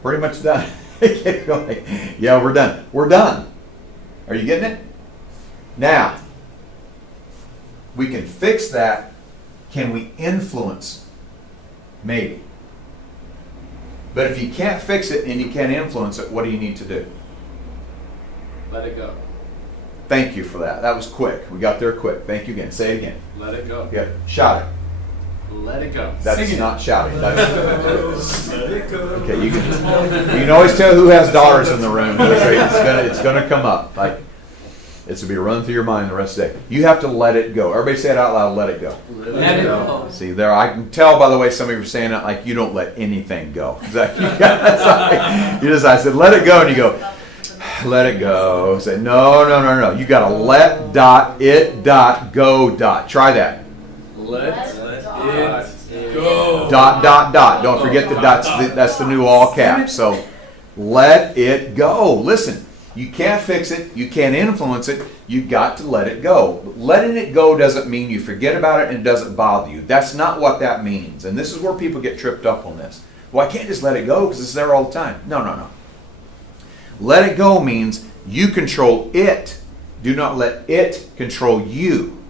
Pretty much done. Yeah, we're done. We're done. Are you getting it? Now, we can fix that. Can we influence? Maybe. But if you can't fix it and you can't influence it, what do you need to do? Let it go. Thank you for that. That was quick. We got there quick. Thank you again. Say it again. Let it go. Yeah. Shout it. Let it go. That's not shouting. Okay, you can always tell who has daughters in the room. It's gonna come up. It's to be running through your mind the rest of the day. You have to let it go. Everybody say it out loud, let it go. Let it go. See, there, I can tell by the way some of you are saying it, like you don't let anything go. It's like, I said, let it go, and you go, let it go. Say, no. You got to let it go. Try that. Let it go. Dot. Don't forget the dots. That's the new all caps. So let it go. Listen, you can't fix it. You can't influence it. You got to let it go. Letting it go doesn't mean you forget about it and it doesn't bother you. That's not what that means. And this is where people get tripped up on this. Well, I can't just let it go because it's there all the time. No. Let it go means you control it. Do not let it control you.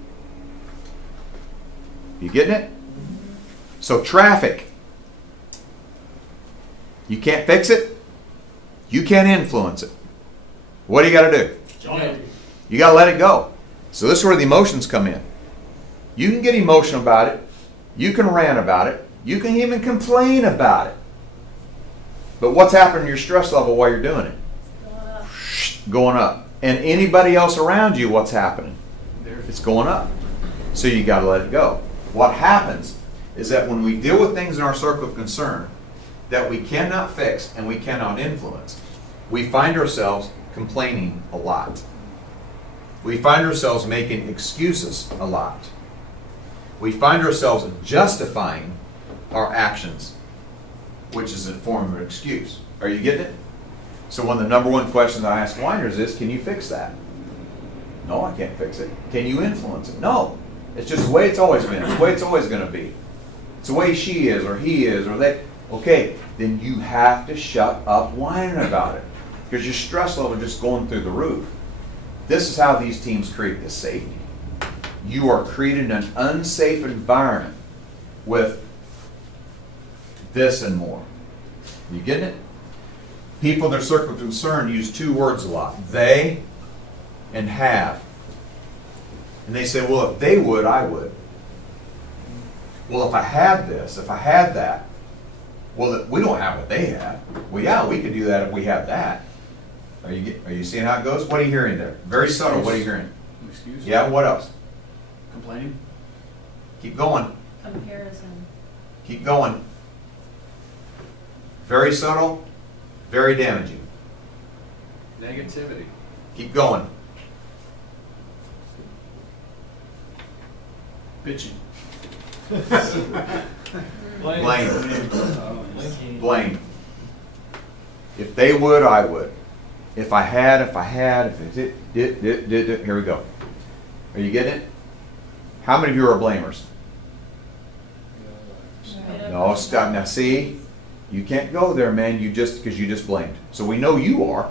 You getting it? So traffic. You can't fix it. You can't influence it. What do you got to do? You got to let it go. So this is where the emotions come in. You can get emotional about it. You can rant about it. You can even complain about it. But what's happening to your stress level while you're doing it? Going up. And anybody else around you, what's happening? It's going up. So you got to let it go. What happens is that when we deal with things in our circle of concern that we cannot fix and we cannot influence, we find ourselves complaining a lot. We find ourselves making excuses a lot. We find ourselves justifying our actions, which is a form of excuse. Are you getting it? So one of the number one questions I ask whiners is, can you fix that? No, I can't fix it. Can you influence it? No. It's just the way it's always been. It's the way it's always going to be. It's the way she is or he is or they. Okay, then you have to shut up whining about it because your stress level is just going through the roof. This is how these teams create this safety. You are creating an unsafe environment with this and more. You getting it? People in their circle of concern use two words a lot. They and have. And they say, well, if they would, I would. Well, if I had this, if I had that, well, we don't have what they have. Well, yeah, we could do that if we had that. Are you seeing how it goes? What are you hearing there? Very subtle. What are you hearing? Excuse? Yeah, what else? Complaining? Keep going. Comparison. Keep going. Very subtle, very damaging. Negativity. Keep going. Bitching. Blame. If they would, I would. If I had, if it did, here we go. Are you getting it? How many of you are blamers? No, stop. Now see, you can't go there, man. Because you just blamed. So we know you are.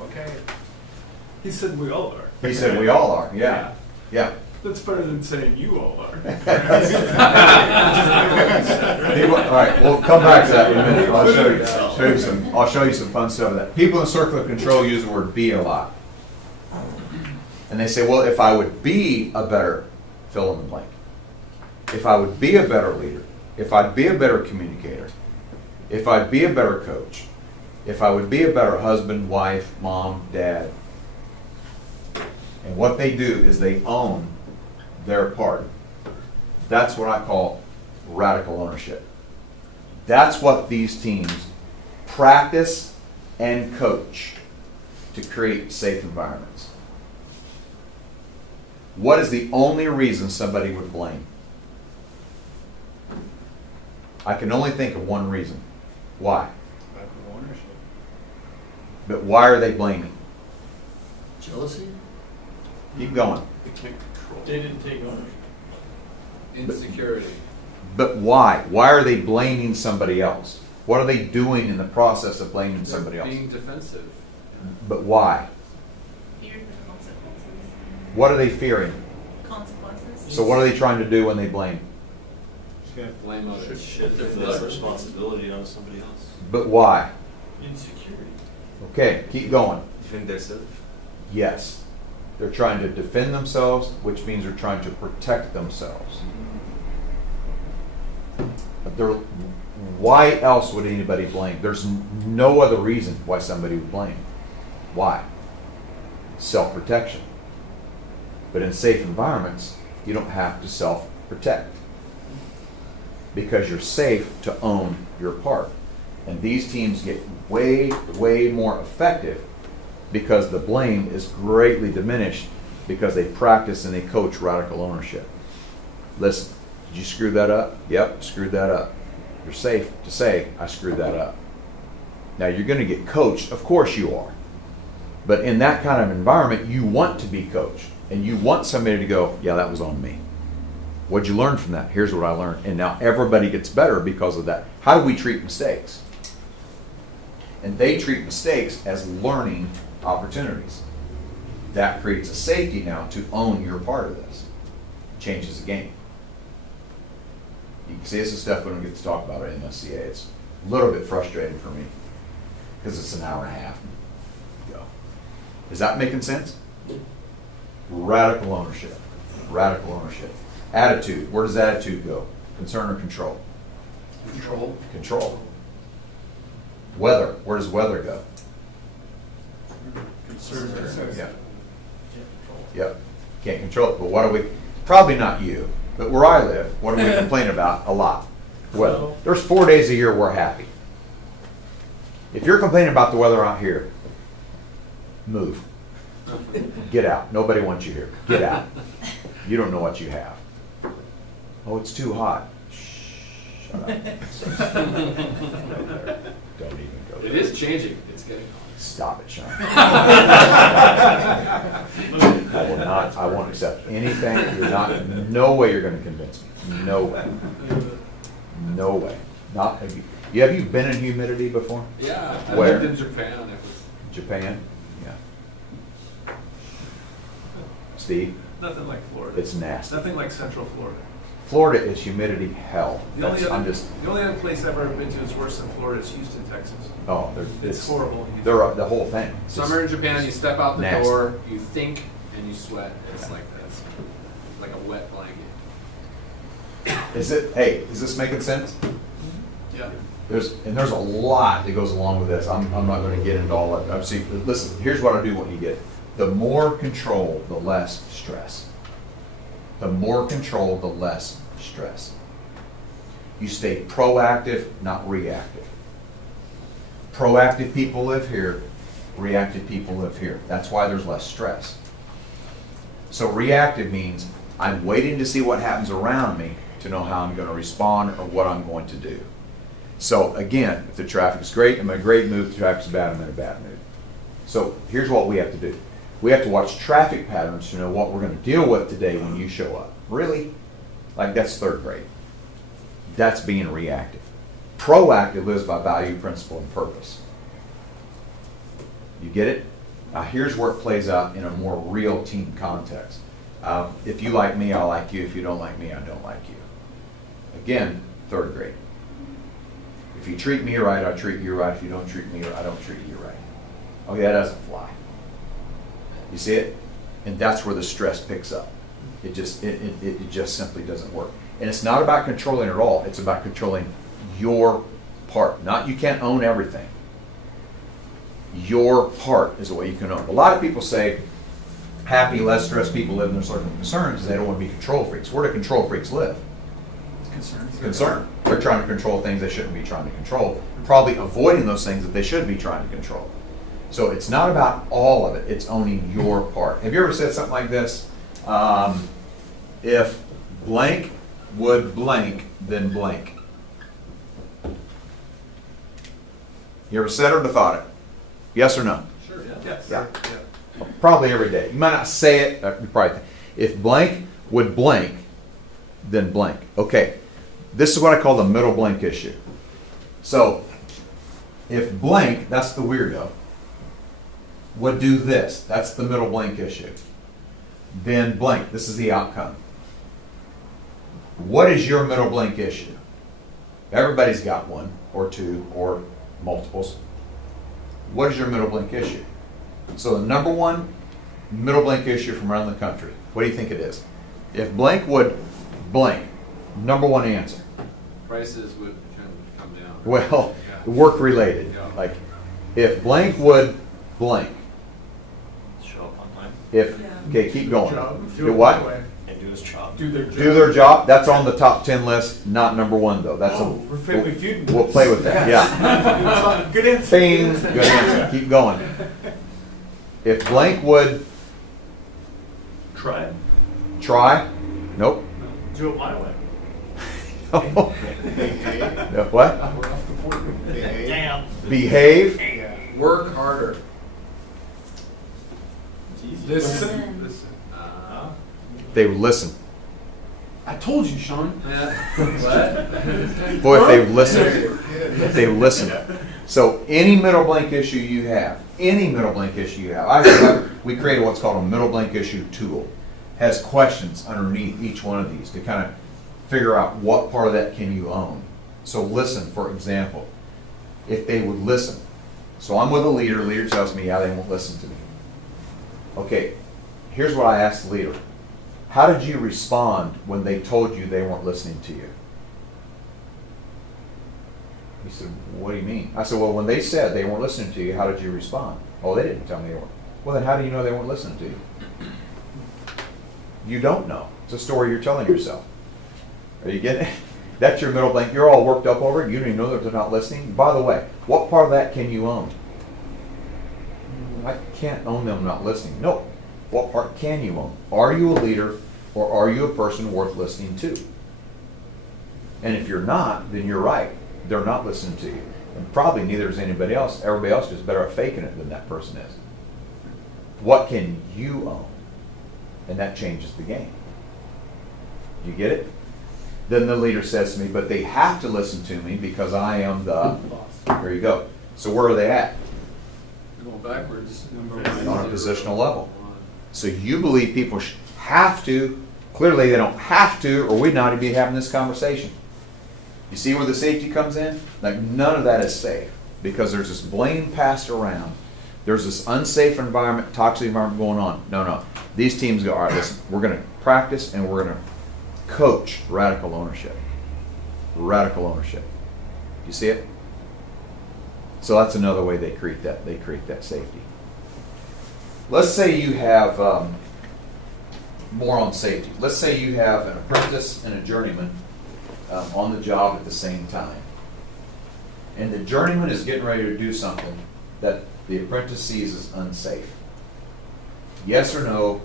Okay. He said we all are. He said we all are. Yeah. Yeah. That's better than saying you all are. All right, we'll come back to that in a minute. I'll show you some fun stuff of that. People in circle of control use the word be a lot. And they say, well, if I would be a better fill in the blank, if I would be a better leader, if I'd be a better communicator, if I'd be a better coach, if I would be a better husband, wife, mom, dad. And what they do is they own their part. That's what I call radical ownership. That's what these teams practice and coach to create safe environments. What is the only reason somebody would blame? I can only think of one reason. Why? Lack of ownership. But why are they blaming? Jealousy? Keep going. They didn't take ownership. Insecurity. But why? Why are they blaming somebody else? What are they doing in the process of blaming somebody else? Being defensive. But why? Fear the consequences. What are they fearing? Consequences. So what are they trying to do when they blame? Blame others. Shift that responsibility onto somebody else. But why? Insecurity. Okay, keep going. Defend themselves. Yes. They're trying to defend themselves, which means they're trying to protect themselves. But why else would anybody blame? There's no other reason why somebody would blame. Why? self-protection. But in safe environments, you don't have to self-protect because you're safe to own your part. And these teams get way, way more effective because the blame is greatly diminished because they practice and they coach radical ownership. Listen, did you screw that up? Yep, screwed that up. You're safe to say, I screwed that up. Now you're going to get coached, of course you are. But in that kind of environment, you want to be coached. And you want somebody to go, yeah, that was on me. What'd you learn from that? Here's what I learned. And now everybody gets better because of that. How do we treat mistakes? And they treat mistakes as learning opportunities. That creates a safety now to own your part of this. Changes the game. You can see this is stuff we don't get to talk about at MSCA. It's a little bit frustrating for me because it's an hour and a half. Go. Is that making sense? Radical ownership. Radical ownership. Attitude. Where does attitude go? Concern or control? Control. Control. Weather. Where does weather go? Concern. Yeah. Yep. Can't control it. But what are we? Probably not you. But where I live, what do we complain about a lot? Well, there's 4 days a year we're happy. If you're complaining about the weather out here, move. Get out. Nobody wants you here. Get out. You don't know what you have. Oh, it's too hot. Shh, shut up. Don't even go there. It is changing. It's getting hot. Stop it, Sean. I won't accept anything. No way you're going to convince me. No way. No way. Not. Have you been in humidity before? Yeah. I Where? lived in Japan. It was Japan? Yeah. Steve? Nothing like Florida. It's nasty. Nothing like Central Florida. Florida is humidity hell. The only I'm other, just. the only other place I've ever been to that's worse than Florida is Houston, Texas. Oh, It's horrible. They're the whole thing. It's summer in Japan. You step out the nasty. door, you think, and you sweat. It's like this, like a wet blanket. Is this making sense? Yeah. There's a lot that goes along with this. I'm not going to get into all of it. See, listen, here's what I do when you get. The more control, the less stress. The more control, the less stress. You stay proactive, not reactive. Proactive people live here, reactive people live here. That's why there's less stress. So reactive means I'm waiting to see what happens around me to know how I'm going to respond or what I'm going to do. So again, if the traffic is great, I'm in a great mood. If the traffic's bad, I'm in a bad mood. So here's what we have to do. We have to watch traffic patterns to know what we're going to deal with today when you show up. Really? Like that's third grade. That's being reactive. Proactive lives by value, principle, and purpose. You get it? Now here's where it plays out in a more real team context. If you like me, I like you. If you don't like me, I don't like you. Again, third grade. If you treat me right, I treat you right. If you don't treat me right, I don't treat you right. Okay, that doesn't fly. You see it? And that's where the stress picks up. It just simply doesn't work. And it's not about controlling at all. It's about controlling your part. Not you can't own everything. Your part is the way you can own. A lot of people say happy, less stressed people live in their circle of concerns because they don't want to be control freaks. Where do control freaks live? Concern. They're trying to control things they shouldn't be trying to control. Probably avoiding those things that they should be trying to control. So it's not about all of it. It's owning your part. Have you ever said something like this? If blank would blank, then blank. You ever said or thought it? Yes or no? Sure. Yeah. Yes. Yeah. Probably every day. You might not say it. You probably think. If blank would blank, then blank. Okay. This is what I call the middle blank issue. So, if blank, that's the weirdo, would do this, that's the middle blank issue, then blank, this is the outcome. What is your middle blank issue? Everybody's got one, or two, or multiples. What is your middle blank issue? So the number one middle blank issue from around the country, what do you think it is? If blank would blank, number one answer. Prices would come down. Well, Yeah. work related. Yeah. Like, if blank would blank, Show up on If, okay, keep going. Do what? And do his job. Do their job. Do their job, that's on the top 10 list, not number one though. That's Oh, we're family feuding. we'll play with that, yeah. Good answer. Bing, good answer, keep going. If blank would Try it. try, nope. Do it my way. No, what? We're off the board. Damn. Behave, Work harder. Listen. Listen. they would listen. I told you, Sean. What? Boy, if they would listen, if they would listen. So any middle blank issue you have, we created what's called a middle blank issue tool. Has questions underneath each one of these to kind of figure out what part of that can you own. So listen, for example, if they would listen. So I'm with a leader tells me, yeah, they won't listen to me. Okay, here's what I asked the leader. How did you respond when they told you they weren't listening to you? He said, what do you mean? I said, well, when they said they weren't listening to you, how did you respond? Oh, they didn't tell me they weren't. Well, then how do you know they weren't listening to you? You don't know. It's a story you're telling yourself. Are you getting it? That's your middle blank. You're all worked up over it. You don't even know that they're not listening. By the way, what part of that can you own? I can't own them not listening. No. What part can you own? Are you a leader or are you a person worth listening to? And if you're not, then you're right. They're not listening to you. And probably neither is anybody else. Everybody else is better at faking it than that person is. What can you own? And that changes the game. You get it? Then the leader says to me, but they have to listen to me because I am the... There you go. So where are they at? Going backwards. Number On a positional level. So you believe people have to. Clearly they don't have to, or we'd not be having this conversation. You see where the safety comes in? Like none of that is safe because there's this blame passed around. There's this unsafe environment, toxic environment going on. No. These teams go, all right, listen, we're going to practice and we're going to coach radical ownership. Radical ownership. You see it? So that's another way they create that. They create that safety. Let's say you have more on safety. Let's say you have an apprentice and a journeyman on the job at the same time. And the journeyman is getting ready to do something that the apprentice sees as unsafe. Yes or no,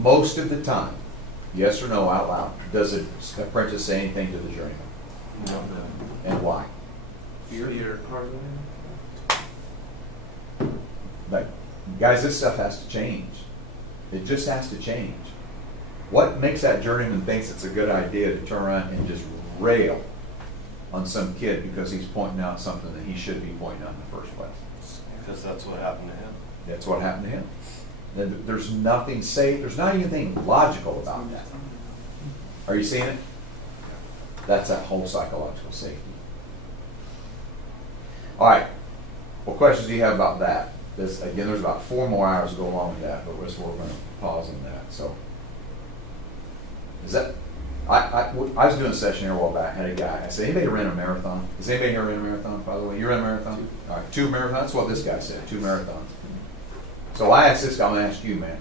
most of the time, yes or no out loud, does the apprentice say anything to the journeyman? No. And why? Fear. Like, guys, this stuff has to change. It just has to change. What makes that journeyman thinks it's a good idea to turn around and just rail on some kid because he's pointing out something that he should be pointing out in the first place? Because that's what happened to him. That's what happened to him. Then there's nothing safe. There's not anything logical about that. Are you seeing it? That's that whole psychological safety. All right. What questions do you have about that? Again, there's about 4 more hours to go along with that, but we're going to pause on that. So, is that? I was doing a session here a while back. Had a guy. I said, anybody ran a marathon? Does anybody here run a marathon? By the way, you ran a marathon? All right, 2 marathons. That's what this guy said. 2 marathons. So I asked this guy. I'm going to ask you, man.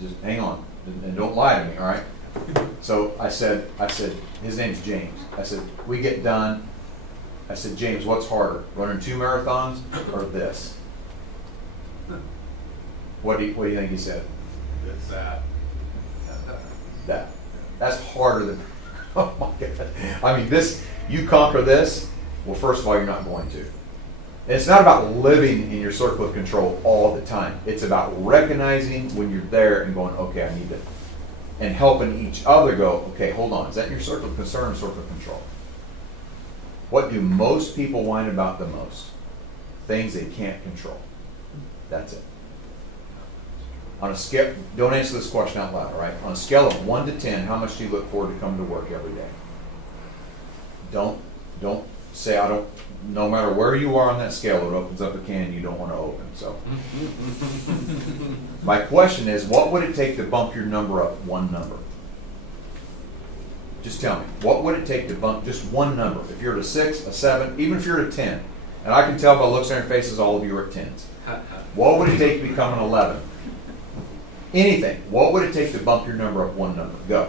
Just hang on and don't lie to me. All right. So I said, his name's James. I said, we get done. I said, James, what's harder, running 2 marathons or this? What do you think he said? It's that. That. That's harder than, oh my God. I mean, this, you conquer this, well, first of all, you're not going to. And it's not about living in your circle of control all the time. It's about recognizing when you're there and going, okay, I need to, and helping each other go, okay, hold on, is that your circle of concern or circle of control? What do most people whine about the most? Things they can't control. That's it. On a scale, don't answer this question out loud, all right? On a scale of 1 to 10, how much do you look forward to coming to work every day? Don't say I don't. No matter where you are on that scale, it opens up a can you don't want to open. So, my question is, what would it take to bump your number up 1 number? Just tell me, what would it take to bump just 1 number? If you're at a 6, a 7, even if you're at a 10, and I can tell by looks on your faces, all of you are at 10s. What would it take to become an 11? Anything. What would it take to bump your number up one number? Go.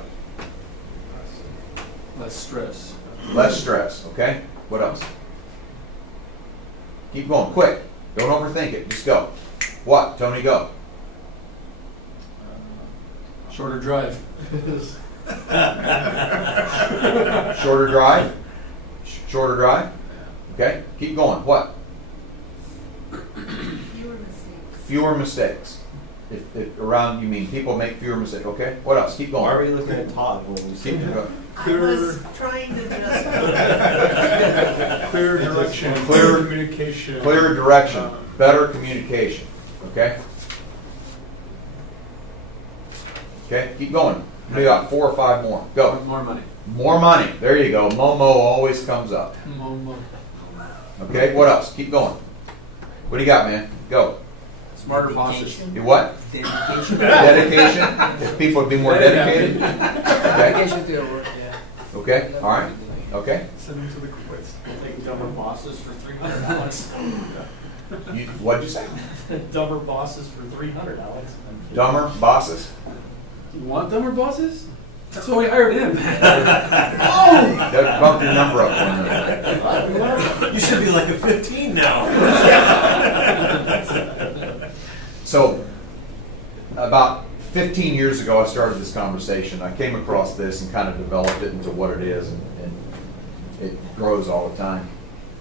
Less stress. Less stress, okay? What else? Keep going, quick. Don't overthink it. Just go. What? Tony, go. Shorter drive. Shorter drive? Shorter drive? Okay, keep going. What? Fewer mistakes. Fewer mistakes. If around, you mean people make fewer mistakes, okay? What else? Keep Why are going. we looking at Todd when we Keep see going. I was trying to just. Clear direction, Clear- communication. Clear direction, better communication, okay? Okay, keep going. We got 4 or 5 more. Go. More money. More money. There you go. Momo always comes up. Okay, what else? Keep going. What do you got, man? Go. Smarter bosses. You what? Dedication. Dedication. If people would be more dedicated. Okay. Dedication to your work, yeah. Okay. All right. Okay. Send them to the quiz. Take dumber bosses for $300. What'd you say? Dumber bosses for $300. Dumber bosses. You want dumber bosses? That's why we hired him. That bump your number up one minute. You should be like a 15 now. So, about 15 years ago, I started this conversation. I came across this and kind of developed it into what it is, and it grows all the time.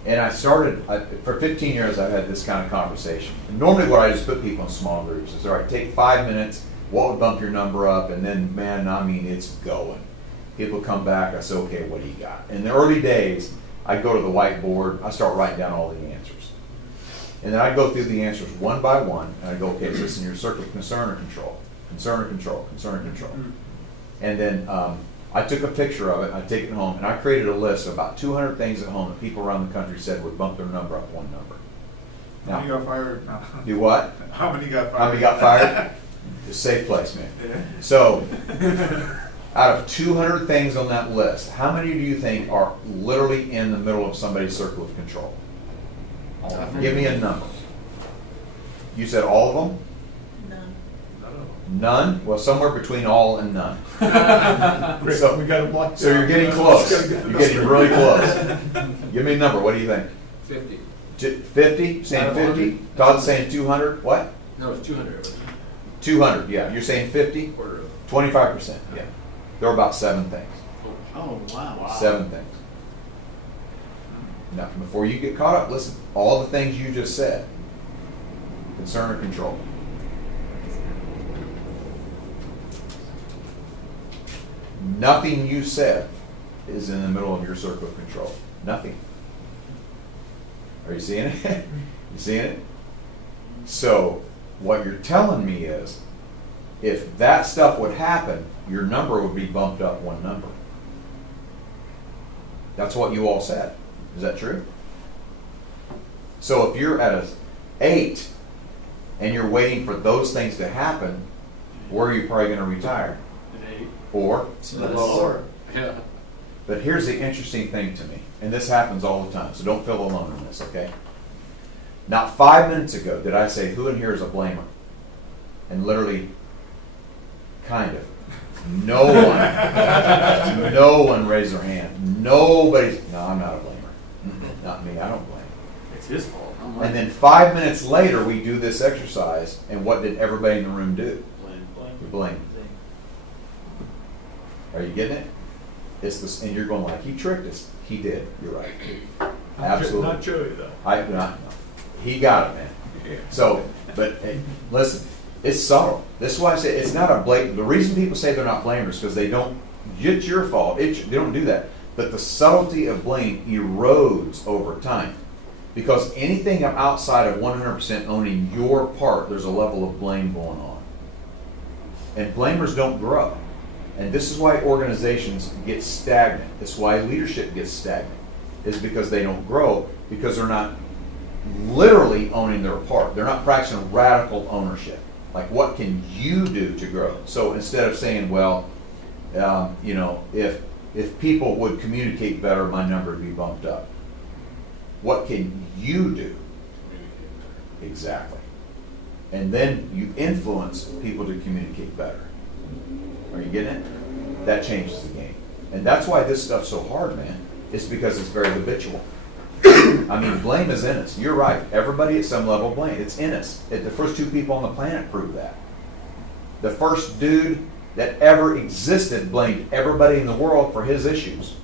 And for 15 years, I've had this kind of conversation. And normally what I just put people in small groups is, all right, take 5 minutes, what would bump your number up? And then, man, I mean, it's going. People come back, I say, okay, what do you got? In the early days, I'd go to the whiteboard, I start writing down all the answers. And then I'd go through the answers one by one, and I'd go, okay, is this in your circle of concern or control? Concern or control? Concern or control? And then I took a picture of it, I'd take it home, and I created a list of about 200 things at home that people around the country said would bump their number up one number. How many Now, got fired? No. do what? How many got fired? How many got fired? It's a safe place, man. So, out of 200 things on that list, how many do you think are literally in the middle of somebody's circle of control? Give me a number. You said all of them? None. None? Well, somewhere between all and none. Great, So- we got a block. So you're getting close. You're getting really close. Give me a number. What do you think? 50. 50? Saying 50? Todd's saying 200? What? No, it's 200. 200, yeah. You're saying 50? Quarter of 25%, yeah. There are about 7 things. Oh, wow. 7 things. Now, before you get caught up, listen. All the things you just said. Concern or control? Nothing you said is in the middle of your circle of control. Nothing. Are you seeing it? You seeing it? So, what you're telling me is, if that stuff would happen, your number would be bumped up one number. That's what you all said. Is that true? So if you're at a 8 and you're waiting for those things to happen, where are you probably going to retire? Or lower. Yeah. But here's the interesting thing to me, and this happens all the time, so don't feel alone in this, okay? Not 5 minutes ago did I say, who in here is a blamer? And literally, kind of. No one, no one raised their hand. Nobody, no, I'm not a blamer. Not me, I don't blame. It's his fault. And then 5 minutes later, we do this exercise, and what did everybody in the room do? We blame. Are you getting it? It's this, and you're going like, he tricked us. He did. You're right. Absolutely. Not Joey, though. No. He got it, man. So, but hey, listen, it's subtle. This is why I say it's not a blatant. The reason people say they're not blamers is because they don't. It's your fault. They don't do that. But the subtlety of blame erodes over time, because anything outside of 100% owning your part, there's a level of blame going on, and blamers don't grow. And this is why organizations get stagnant. This is why leadership gets stagnant, is because they don't grow, because they're not literally owning their part. They're not practicing radical ownership. Like, what can you do to grow? So instead of saying, well, if people would communicate better, my number would be bumped up. What can you do? Exactly. And then you influence people to communicate better. Are you getting it? That changes the game. And that's why this stuff's so hard, man. It's because it's very habitual. I mean, blame is in us. You're right. Everybody at some level blame. It's in us. The first two people on the planet proved that. The first dude that ever existed blamed everybody in the world for his issues.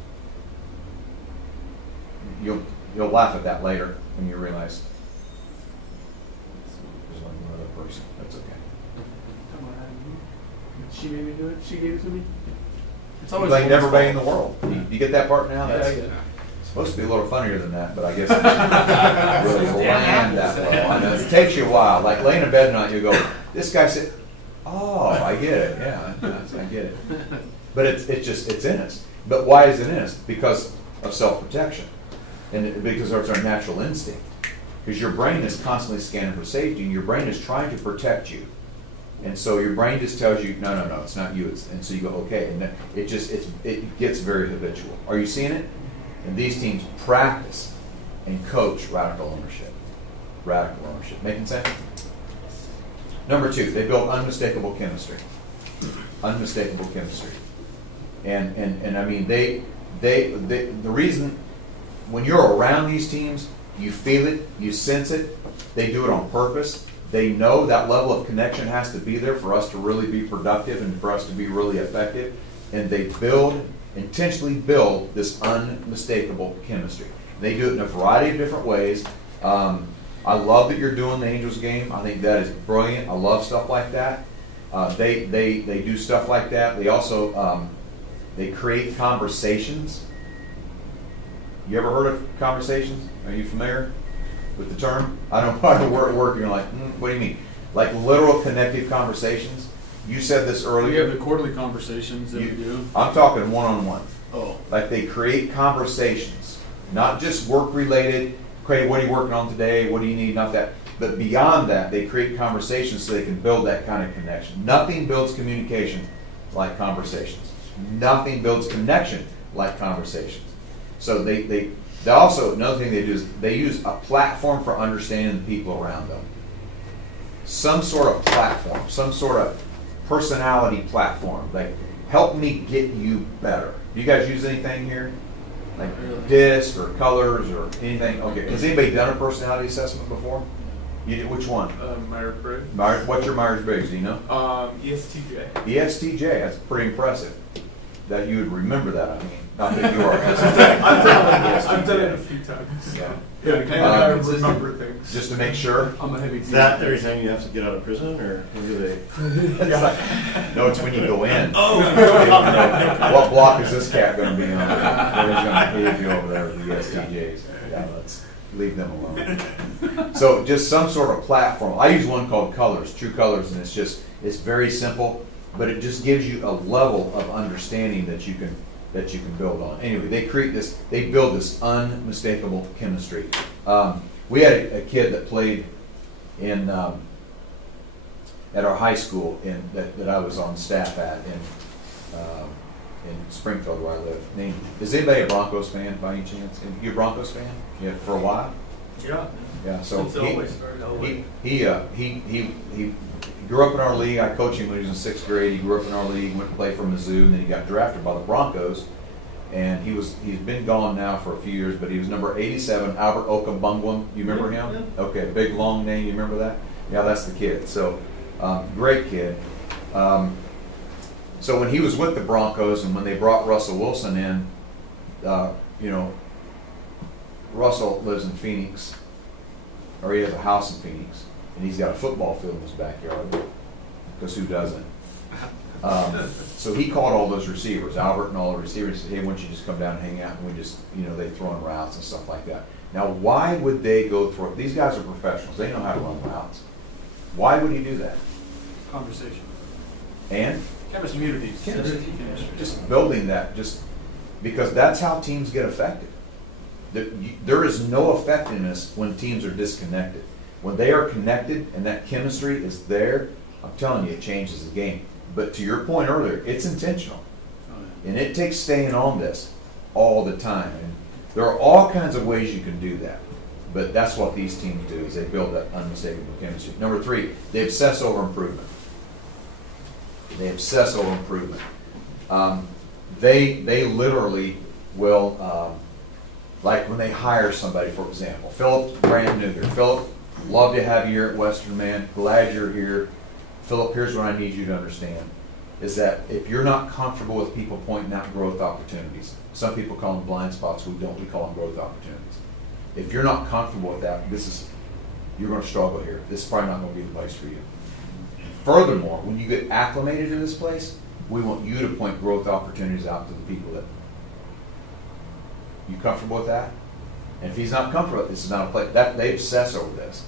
You'll laugh at that later when you realize there's only one other person. That's okay. She made me do it. She gave it to me. It's He always blamed the everybody in woman's the world. You get that part now? fault. That's Yeah, yeah. supposed to be a little funnier than that, but I guess it's not really land that well. I know it takes you a while. Like laying in bed tonight, you go, this guy said, oh, I get it. Yeah, I get it. But it's in us. But why is it in us? Because of self-protection. And because it's our natural instinct. Because your brain is constantly scanning for safety, and your brain is trying to protect you. And so your brain just tells you, no, it's not you. And so you go, okay. And then it gets very habitual. Are you seeing it? And these teams practice and coach radical ownership. Radical ownership. Making sense? Number 2, they build unmistakable chemistry. Unmistakable chemistry. And I mean, the reason when you're around these teams, you feel it, you sense it, they do it on purpose. They know that level of connection has to be there for us to really be productive and for us to be really effective. And they intentionally build this unmistakable chemistry. They do it in a variety of different ways. I love that you're doing the Angels game. I think that is brilliant. I love stuff like that. They do stuff like that. They also they create conversations. You ever heard of conversations? Are you familiar with the term? I don't know the word work. You're like, what do you mean? Like literal connected conversations. You said this We earlier. have the quarterly conversations that we do. I'm talking one-on-one. Oh. Like they create conversations, not just work-related. Okay, what are you working on today? What do you need? Not that. But beyond that, they create conversations so they can build that kind of connection. Nothing builds communication like conversations. Nothing builds connection like conversations. So they also, another thing they do is they use a platform for understanding the people around them. Some sort of platform, some sort of personality platform. Like, help me get you better. Do you guys use anything here? Like DISC or colors or anything? Okay. Has anybody done a personality assessment before? You did, which one? Myers-Briggs. What's your Myers-Briggs? Do you know? ESTJ. ESTJ. That's pretty impressive. That you would remember that. I mean, not that you are. I've done it a few times. Yeah. And I remember things. Just to make sure. I'm a heavy Is that every time you have to get out of prison, or what do they? It's like, no, it's when you go in. Oh. What block is this cat going to be on? Where's going to leave you over there with the ESTJs? Yeah, let's leave them alone. So just some sort of platform. I use one called Colors, True Colors, and it's very simple, but it just gives you a level of understanding that you can build on. Anyway, they build this unmistakable chemistry. We had a kid that played in at our high school that I was on staff at in Springfield, where I live. Is anybody a Broncos fan by any chance? You a Broncos fan? Yeah, for a while. Yeah. Yeah. So Since it always started. he grew up in our league. I coached him when he was in 6th grade. He grew up in our league, went to play for Mizzou, and then he got drafted by the Broncos. And he's been gone now for a few years, but he was number 87, Albert Okabungwam. You remember him? Yeah. Okay, big long name. You remember that? Yeah, that's the kid. So great kid. So when he was with the Broncos and when they brought Russell Wilson in, Russell lives in Phoenix, or he has a house in Phoenix, and he's got a football field in his backyard, because who doesn't? So he called all those receivers, Albert and all the receivers, said, hey, why don't you just come down and hang out, and we just, they throw in routes and stuff like that. Now, why would they go through, these guys are professionals, they know how to run routes. Why would he do that? Conversation. And? Chemistry. Just building that, just because that's how teams get effective. There is no effectiveness when teams are disconnected. When they are connected and that chemistry is there, I'm telling you, it changes the game. But to your point earlier, it's intentional. And it takes staying on this all the time. And there are all kinds of ways you can do that. But that's what these teams do, is they build that unmistakable chemistry. Number 3, they obsess over improvement. They obsess over improvement. They literally will, like when they hire somebody, for example, Philip's brand new here. Philip, love to have you here at Western, man. Glad you're here. Philip, here's what I need you to understand, is that if you're not comfortable with people pointing out growth opportunities, some people call them blind spots, we don't, we call them growth opportunities. If you're not comfortable with that, you're going to struggle here. This is probably not going to be the place for you. Furthermore, when you get acclimated to this place, we want you to point growth opportunities out to the people that, you comfortable with that? And if he's not comfortable, this is not a place, they obsess over this.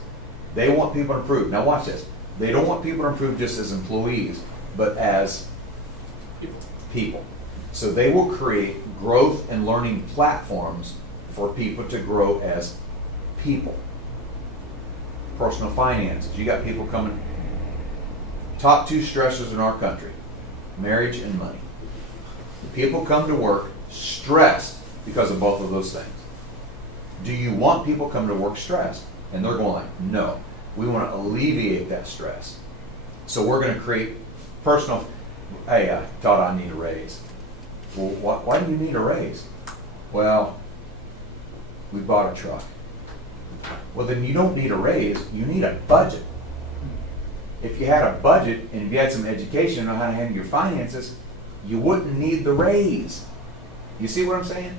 They want people to improve. Now watch this. They don't want people to improve just as employees, but as people. So they will create growth and learning platforms for people to grow as people. Personal finances. You got people coming. Top 2 stressors in our country: marriage and money. People come to work stressed because of both of those things. Do you want people coming to work stressed? And they're going like, no. We want to alleviate that stress. So we're going to create personal. Hey, Todd, I need a raise. Well, why do you need a raise? Well, we bought a truck. Well, then you don't need a raise. You need a budget. If you had a budget and if you had some education on how to handle your finances, you wouldn't need the raise. You see what I'm saying?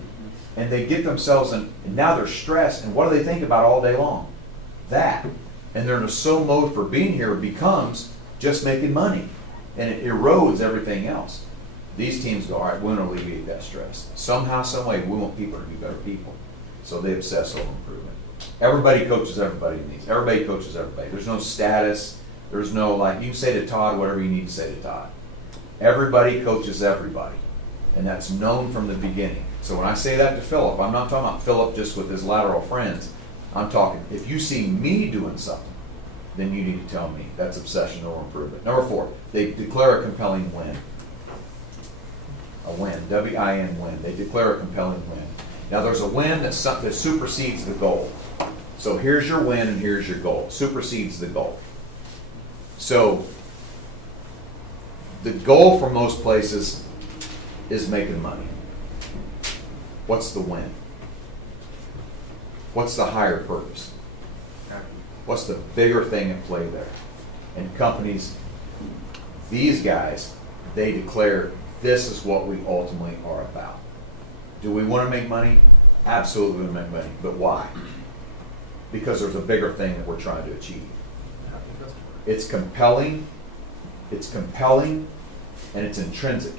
And they get themselves in, and now they're stressed, and what do they think about all day long? That. And they're in a so mode for being here becomes just making money. And it erodes everything else. These teams go, all right, we want to alleviate that stress. Somehow, some way, we want people to be better people. So they obsess over improvement. Everybody coaches everybody in these. Everybody coaches everybody. There's no status. There's no, like, you can say to Todd whatever you need to say to Todd. Everybody coaches everybody. And that's known from the beginning. So when I say that to Philip, I'm not talking about Philip just with his lateral friends. I'm talking, if you see me doing something, then you need to tell me. That's obsession over improvement. Number 4, they declare a compelling win. A win, W-I-N, win. They declare a compelling win. Now there's a win that supersedes the goal. So here's your win and here's your goal. Supersedes the goal. So the goal for most places is making money. What's the win? What's the higher purpose? What's the bigger thing at play there? And companies, these guys, they declare this is what we ultimately are about. Do we want to make money? Absolutely we want to make money. But why? Because there's a bigger thing that we're trying to achieve. It's compelling, and it's intrinsic.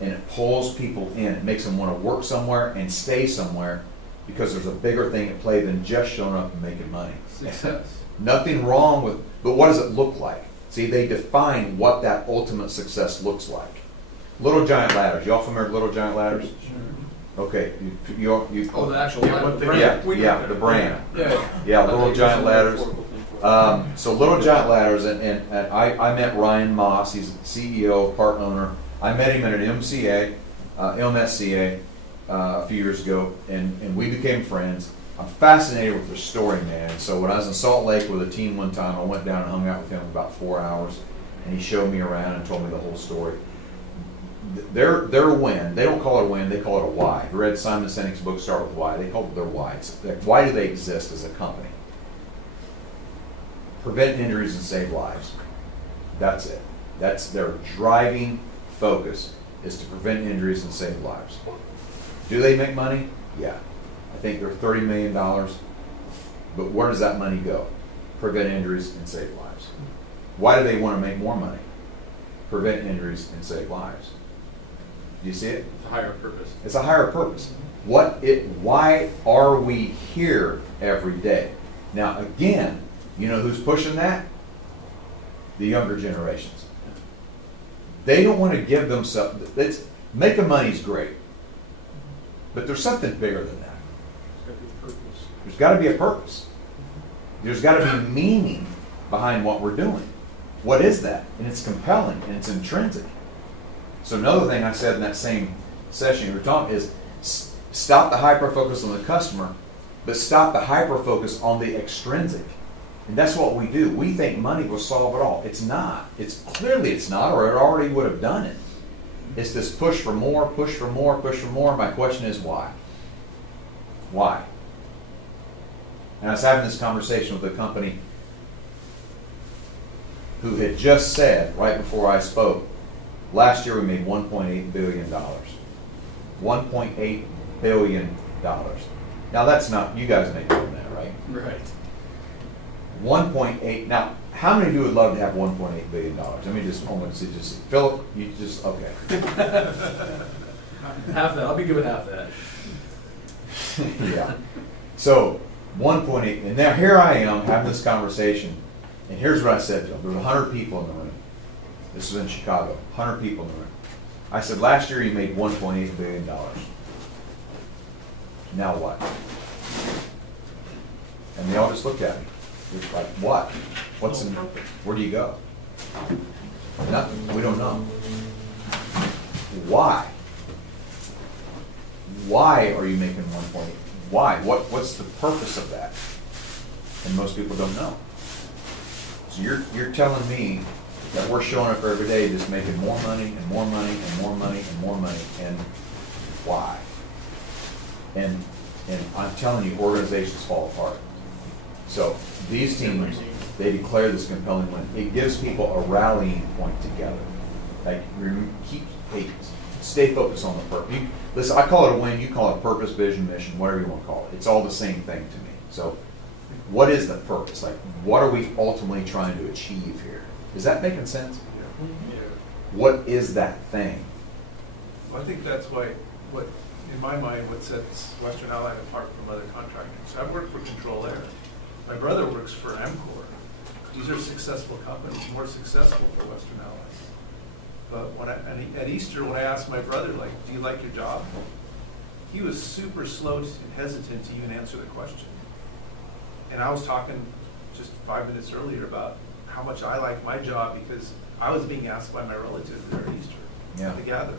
And it pulls people in. It makes them want to work somewhere and stay somewhere because there's a bigger thing at play than just showing up and making money. Success. Nothing wrong with, but what does it look like? See, they define what that ultimate success looks like. Little Giant Ladders. Y'all familiar with Little Giant Ladders? Sure. Okay. Oh, the actual Yeah, the brand. Yeah. Yeah, Little Giant Ladders. So Little Giant Ladders, and I met Ryan Moss. He's CEO, part owner. I met him at an MSCA a few years ago, and we became friends. I'm fascinated with their story, man. So when I was in Salt Lake with a team one time, I went down and hung out with him about 4 hours, and he showed me around and told me the whole story. Their win, they don't call it a win, they call it a why. I read Simon Sinek's book, Start With Why. They call it their why. It's like, why do they exist as a company? Prevent injuries and save lives. That's it. That's their driving focus, is to prevent injuries and save lives. Do they make money? Yeah. I think they're $30 million. But where does that money go? Prevent injuries and save lives. Why do they want to make more money? Prevent injuries and save lives. Do you see it? It's a higher purpose. It's a higher purpose. Why are we here every day? Now again, you know who's pushing that? The younger generations. They don't want to give themselves, making money is great. But there's something bigger than that. There's got to be a purpose. There's got to be meaning behind what we're doing. What is that? And it's compelling and it's intrinsic. So another thing I said in that same session you were talking is stop the hyper focus on the customer but stop the hyper-focus on the extrinsic. And that's what we do. We think money will solve it all. It's not. Clearly it's not, or it already would have done it. It's this push for more, push for more, push for more. My question is why? Why? And I was having this conversation with a company who had just said, right before I spoke, last year we made $1.8 billion. $1.8 billion. Now that's not, you guys make more than that, right? Right. 1.8. Now, how many of you would love to have $1.8 billion? Let me just, Philip, you just, okay. Half that. I'll be good with half that. Yeah. So, 1.8. And now here I am having this conversation, and here's what I said to them. There were 100 people in the room. This was in Chicago. 100 people in the room. I said, last year you made $1.8 billion. Now what? And they all just looked at me. They're like, what? Where do you go? Nothing. We don't know. Why? Why are you making 1.8? Why? What's the purpose of that? And most people don't know. So you're telling me that we're showing up every day just making more money and more money and more money and more money, and why? And I'm telling you, organizations fall apart. So these teams, they declare this compelling win. It gives people a rallying point together. Like, stay focused on the purpose. Listen, I call it a win. You call it purpose, vision, mission, whatever you want to call it. It's all the same thing to me. So, what is the purpose? Like, what are we ultimately trying to achieve here? Is that making sense? Yeah. What is that thing? Well, I think that's why, in my mind, what sets Western Allied apart from other contractors. I've worked for Control Air. My brother works for EMCOR. These are successful companies, more successful for Western Allied. But at Easter, when I asked my brother, like, do you like your job? He was super slow and hesitant to even answer the question. And I was talking just 5 minutes earlier about how much I like my job because I was being asked by my relatives there at Easter at the gathering.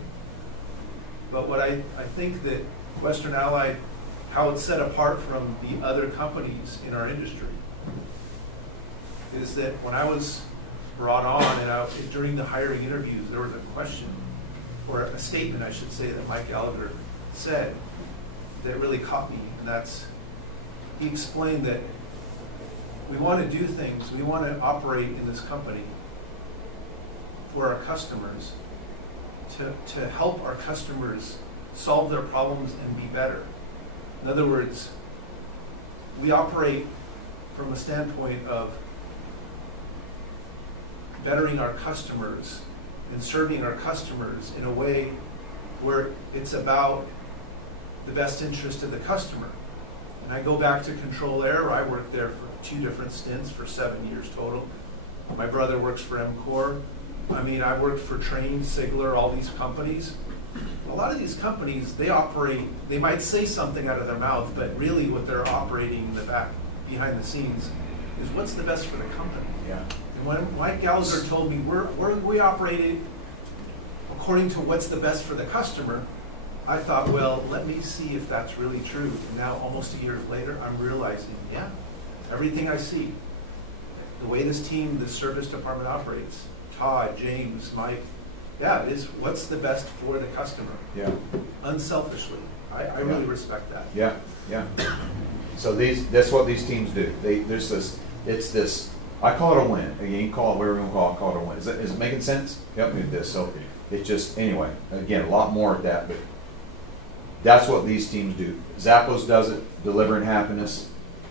But what I think that Western Allied, how it's set apart from the other companies in our industry, is that when I was brought on and during the hiring interviews, there was a question, or a statement I should say, that Mike Gallagher said that really caught me, and that's, he explained that we want to do things, we want to operate in this company for our customers, to help our customers solve their problems and be better. In other words, we operate from a standpoint of bettering our customers and serving our customers in a way where it's about the best interest of the customer. And I go back to Control Air, where I worked there for 2 different stints for 7 years total. My brother works for EMCOR. I mean, I worked for Trane, Sigler, all these companies. A lot of these companies, they operate, they might say something out of their mouth, but really what they're operating in the back, behind the scenes, is what's the best for the company. Yeah. And when Mike Gallagher told me we operated according to what's the best for the customer, I thought, well, let me see if that's really true. And now, almost a year later, I'm realizing, yeah, everything I see, the way this team, this service department operates, Todd, James, Mike, yeah, it is what's the best for the customer. Yeah. Unselfishly. I really respect that. Yeah, yeah. So that's what these teams do. It's this, I call it a win. Again, you can call it whatever you want to call it a win. Is it making sense? Help me with this. So it just, anyway, again, a lot more at that, but that's what these teams do. Zappos does it, delivering happiness.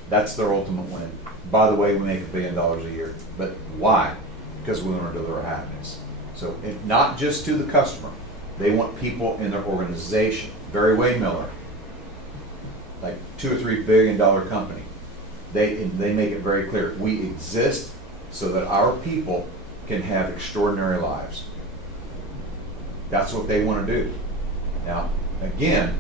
That's their ultimate win. By the way, we make $1 billion a year. But why? Because we want to deliver happiness. So not just to the customer. They want people in their organization. Barry Wade Miller, like $2 or $3 billion company. They make it very clear. We exist so that our people can have extraordinary lives. That's what they want to do. Now, again,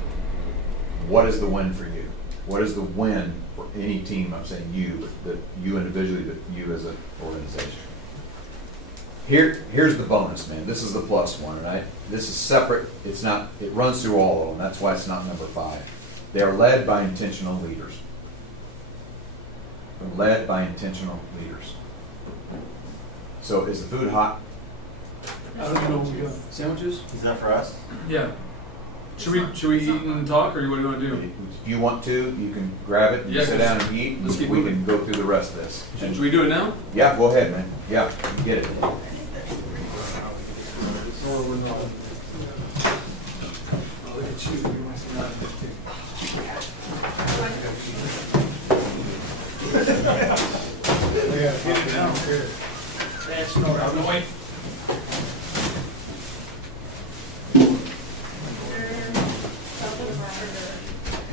what is the win for you? What is the win for any team? I'm saying you, but you individually, but you as an organization. Here's the bonus, man. This is the plus one, right? This is separate. It's not. It runs through all of them. That's why it's not number 5. They are led by intentional leaders. led by intentional leaders. So is the food hot? I don't know. We got sandwiches? Is that for us? Yeah. Should we eat and talk, or what do you want to do? If you want to, you can grab it and Yeah, sit down and eat. let's keep We moving. can go through the rest of this. Should we do it now? Yeah, go ahead, man. Yeah, get it.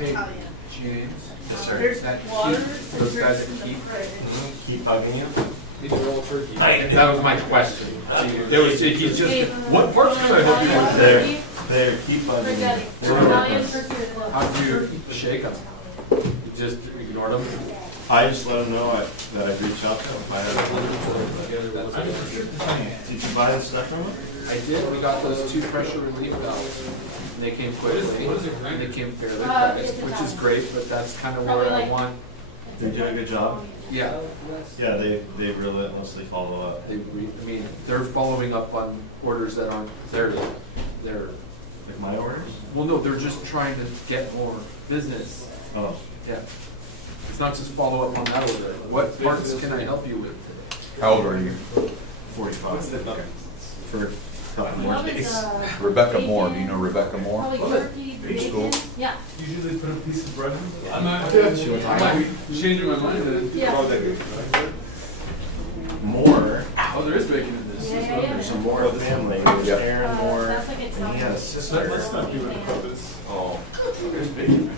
Italian. Yes, sir. There's That water, keep- those guys citrus that in the keep- fridge. Keep hugging you? Need to roll turkey. That was my question. There was, he's just, Hey, What parts can I help you with? There, there, keep hugging Spaghetti. you. Italian turkey. how'd you shake them? You just ignored them? I just let them know that I'd reach out to them if I had a Did you buy the stuff from them? I did, we got those 2 pressure relief valves. And they came quickly, and they came fairly priced, which is great, but that's kind of where I want, They did a good job. yeah. Yeah, they relentlessly follow up. I mean, they're following up on orders that aren't, they're, Like my orders? well, no, they're just trying to get more business. Oh, Yeah. It's not just follow up on that order. What parts can I help you with today? How old are you? 45. Okay. For a couple more What days. is, Rebecca Moore. Do you know Rebecca Moore? Probably turkey, School? bacon. Yeah. Usually put a piece of bread in. I might be changing my mind then. Yeah. More. Oh, there is bacon in this. Yeah, yeah, yeah. There's some more of the family. There's Yep. Aaron Moore. That's like And he had a Italian. sister. Let's not do it close. Oh. There's bacon.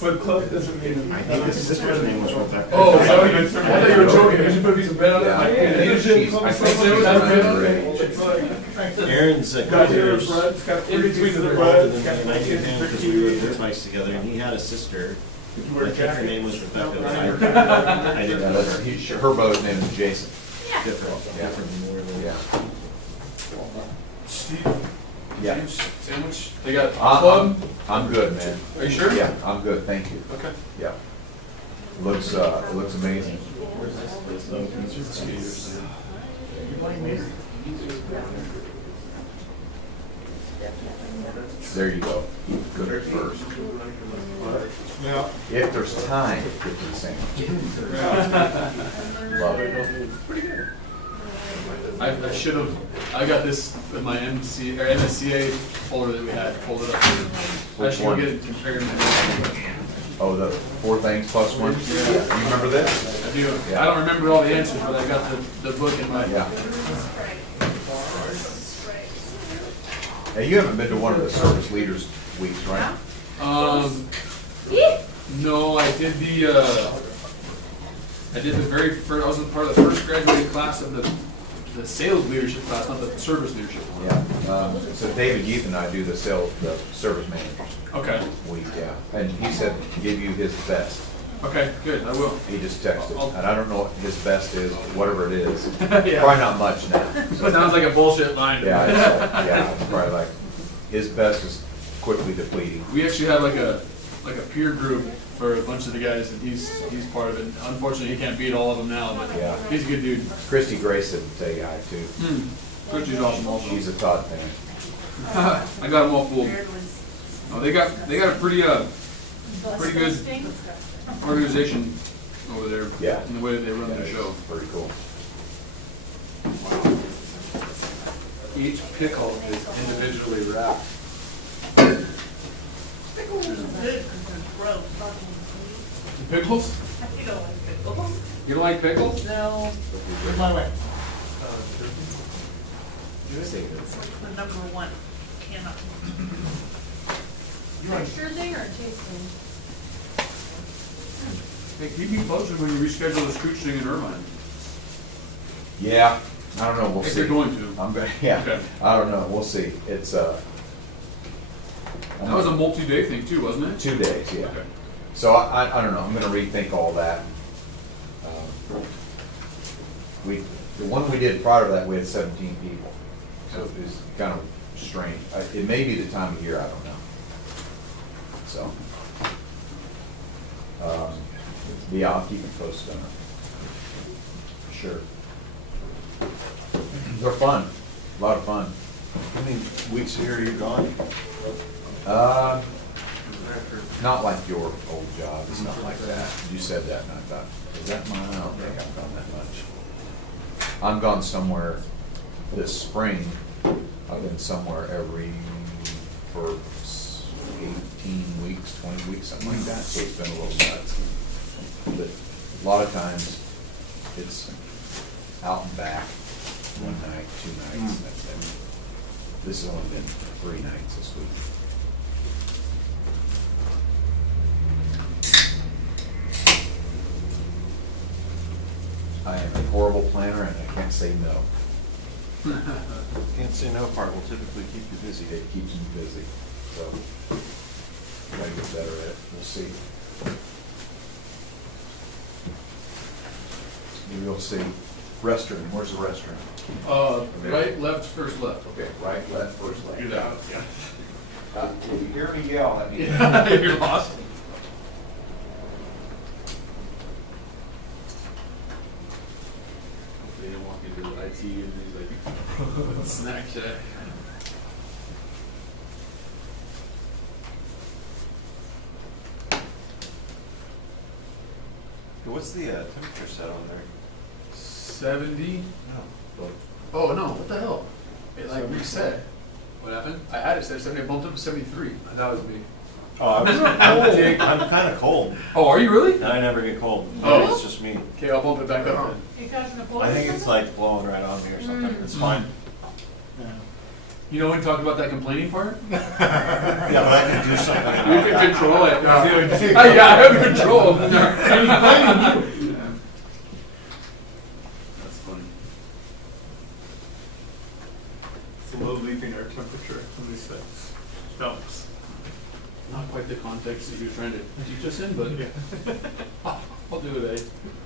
But close doesn't mean. I think his sister's name was Rebecca. Oh, sorry. I thought you were joking. You should put a piece of bread on it. Yeah, I Like, think hey, she's, I think she's under age. It's like, Aaron's a got couple your years bread, it's got in 3 between pieces the of older bread, than it's got me, and I knew bacon, him because turkey. we lived twice together, and he had a sister. You I wear a think her jacket. name was Rebecca, but I Yeah, didn't know that's, her. her brother's name is Jason. Yeah. Different, Yeah. different more than. Yeah. Steve, Yeah. sandwich. They got I'm, club. I'm good, man. Are you sure? Yeah, I'm good, thank you. Okay. Yeah. It looks amazing. There you go. Cook it first. Yeah. If there's time, get to the sandwich. Love it. I should have. I got this with my MC or MSCA folder that we had folded up. I Which should one? get it compared. Oh, the 4 things plus 1? Yeah. You remember this? I do. Yeah. I don't remember all the answers, but I got the book in my. Yeah. Hey, you haven't been to one of the service leaders weeks, right? No, I did the very first. I was a part of the first graduating class of the sales leadership class, not the service leadership one. Yeah. So David Yeath and I do the service managers Okay. week, yeah. And he said give you his best. Okay. Good. I will. He just texted, I'll- and I don't know what his best is, whatever it is. Yeah. Probably not much now. Sounds like a bullshit line. Yeah, it's probably like, his best is quickly depleting. We actually have like a peer group for a bunch of the guys, and he's part of it. Unfortunately, he can't beat all of them now, but Yeah. he's a good dude. Christy Grayson's a guy too. Christy's awesome also. She's a Todd fan. I got them all fooled. Oh, they got a pretty good organization over there. Yeah. In the way that they run their show. Pretty cool. Each pickle is individually wrapped. Pickles are good because they're gross. The pickles? I don't like pickles. You don't like pickles? No. Where's my way? It's like the #1. Cannot. Texture thing or tasting? Hey, keep me posted when you reschedule the Scooch thing in Irvine. Yeah, I don't know, we'll If see. you're going to. I'm going, yeah, Okay. I don't know, we'll see. It's, That was a multi-day thing too, wasn't it? 2 days, yeah. Okay. So I don't know, I'm gonna rethink all that. The one we did prior to that, we had 17 people. So it was kind of strange. It may be the time of year, I don't know. So. Yeah, I'll keep you posted on it. Sure. They're fun, a lot of fun. How many weeks a year are you gone? Not like your old job, it's not like that. You said that and I thought, is that mine? I don't think I've gone that much. I'm gone somewhere this spring. I've been somewhere for 18 weeks, 20 weeks, something like that, so it's been a little nuts. But a lot of times, it's out and back, one night, 2 nights, that's it. This has only been 3 nights this week. I am a horrible planner and I can't say no. Can't say no part will typically keep you busy. It keeps me busy, so gotta get better at it, we'll see. Maybe we'll see. Restroom, where's the restroom? Right, left, first left. Okay, right, left, first left. Do that, yeah. If you hear me yell, that means. You're lost. They didn't walk into the IT and he's like, snack shack. What's the temperature set on there? 70? No. Oh, no, what the hell? It like reset. What happened? I had it set 70, I bumped up to 73. That was me. Oh, I'm kind of cold. Oh, are you really? I never get cold. Oh. It's just me. Okay, I'll bump it back up then. You catching a cold? I think it's like blowing right on me or something. It's fine. You know when we talked about that complaining part? Yeah, but I can do something about You can that. control it. Yeah, I have control. That's funny. It's a low leaving air temperature when these things dumps. Not quite the context that you were trying to teach us in, but I'll do what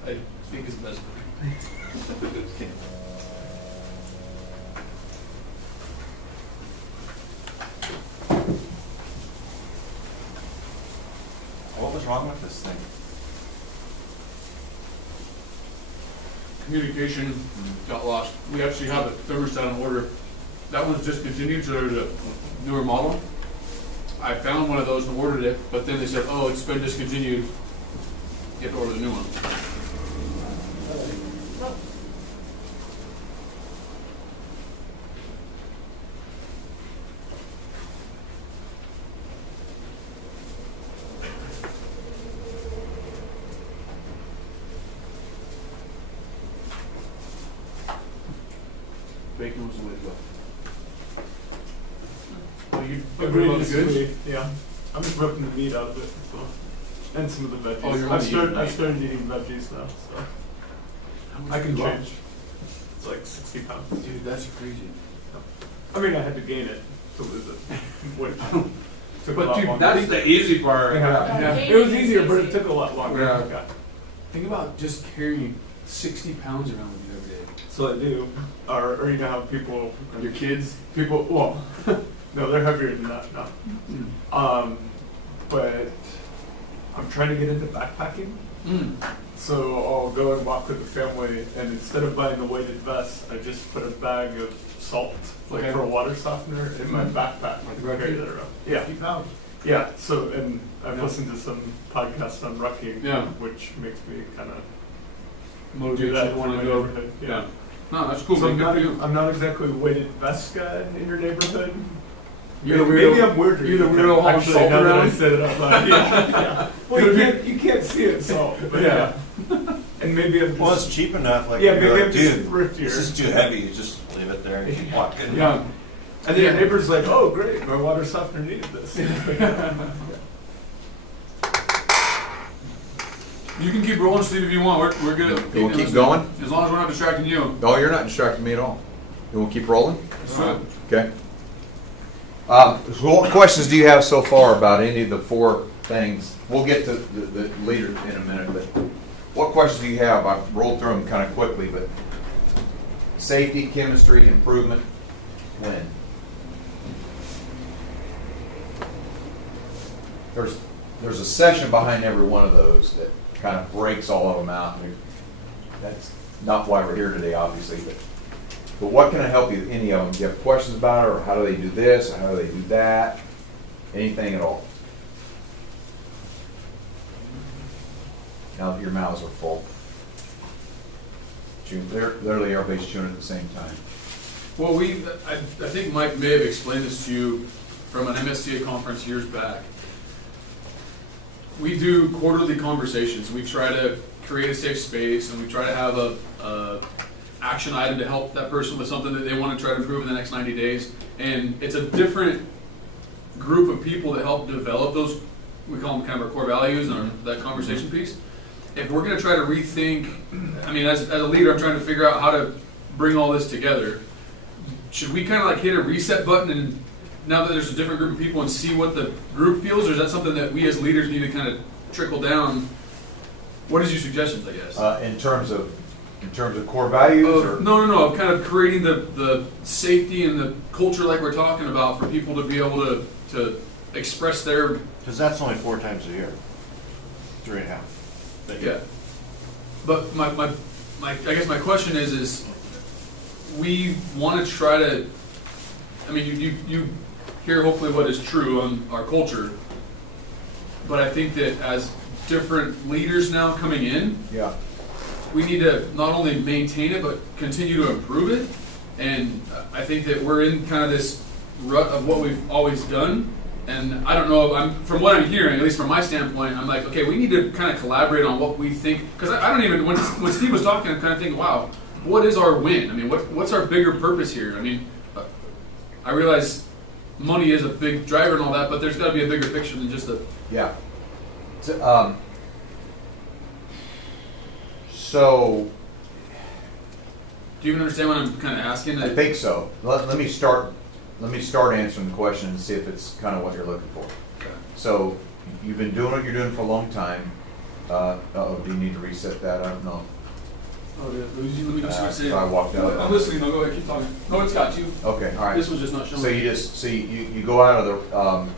I think is best for me. What was wrong with this thing? Communication got lost. We actually have a thermostat on order. That one's discontinued, so there's a newer model. I found one of those and ordered it, but then they said, oh, it's been discontinued. You have to order the new one. Bacon was the way to go. Oh, you Agreed, love the goods? yeah. I'm just ripping the meat out of it, so. And some of the veggies. Oh, you're I've only eating started meat. eating veggies now, so. How much I can you lost? change. It's like 60 pounds. Dude, that's crazy. I mean, I had to gain it to lose it, which took a But lot dude, longer. that's the easy part. Yeah. It was easier, but it took a lot longer. Yeah. Think about just carrying 60 pounds around with you every day. So I do, or you know how people, Your kids? well, no, they're heavier than that now. But I'm trying to get into backpacking. So I'll go and walk with the family, and instead of buying the weighted vest, I just put a bag of salt, like Okay. for a water softener, in my backpack. Like and rucking? carry that around. Yeah. Yeah, so, and I've listened to some podcasts on rucking, Yeah. which makes me kind of do Motivate that you to for want my to go. neighborhood. Yeah. No, that's cool. So man. Good for you. I'm not exactly a weighted vest guy in your neighborhood. You're the Maybe weirdo. I'm weirder. You're the than weirdo that, hauling actually, salt now that I around? said it out loud. Yeah. Well, you can't see it, salt. But Yeah. And maybe I'm Well, just, it's cheap enough. Like, yeah, you're maybe like, I'm just dude, thriftier. this is too heavy. You just leave it there and keep walking. Yeah. And then your neighbor's like, oh, great, my water softener needed this. You can keep rolling, Steve, if you want. We're good at You wanna keep going? As long as we're not distracting you. No, you're not distracting me at all. You want to keep rolling? Right. Okay. So what questions do you have so far about any of the 4 things? We'll get to the leader in a minute, but what questions do you have? I've rolled through them kind of quickly, but safety, chemistry, improvement, when? there's a session behind every one of those that kind of breaks all of them out. And that's not why we're here today, obviously, but what can I help you, any of them? Do you have questions about it, or how do they do this, or how do they do that? Anything at all? Now that your mouths are full. Literally everybody's chewing at the same time. Well, I think Mike may have explained this to you from an MSTA conference years back. We do quarterly conversations. We try to create a safe space, and we try to have a action item to help that person with something that they want to try to improve in the next 90 days. And it's a different group of people that help develop those, we call them kind of our core values and that conversation piece. If we're going to try to rethink, I mean, as a leader, I'm trying to figure out how to bring all this together. Should we kind of like hit a reset button and now that there's a different group of people and see what the group feels, or is that something that we as leaders need to kind of trickle down? What is your suggestions, I guess? In terms of core values? Or? No. Of kind of creating the safety and the culture like we're talking about for people to be able to express their... Because that's only 4 times a year. 3.5. Yeah. But I guess my question is we want to try to, I mean, you hear hopefully what is true on our culture, but I think that as different leaders now coming in, yeah, we need to not only maintain it, but continue to improve it. And I think that we're in kind of this rut of what we've always done. And I don't know, from what I'm hearing, at least from my standpoint, I'm like, okay, we need to kind of collaborate on what we think. Because I don't even, when Steve was talking, I'm kind of thinking, wow, what is our win? I mean, what's our bigger purpose here? I mean, I realize money is a big driver and all that, but there's got to be a bigger picture than just a... Yeah. So, do you even understand what I'm kind of asking? I think so. Let me start answering the question and see if it's kind of what you're looking for. Okay. So, you've been doing what you're doing for a long time. Do you need to reset that? I don't know. Oh, yeah. Let me go see what If I walked out. I'm listening. No, go ahead. Keep talking. No, it's got you. Okay, all right. This was just not showing. So you go out of the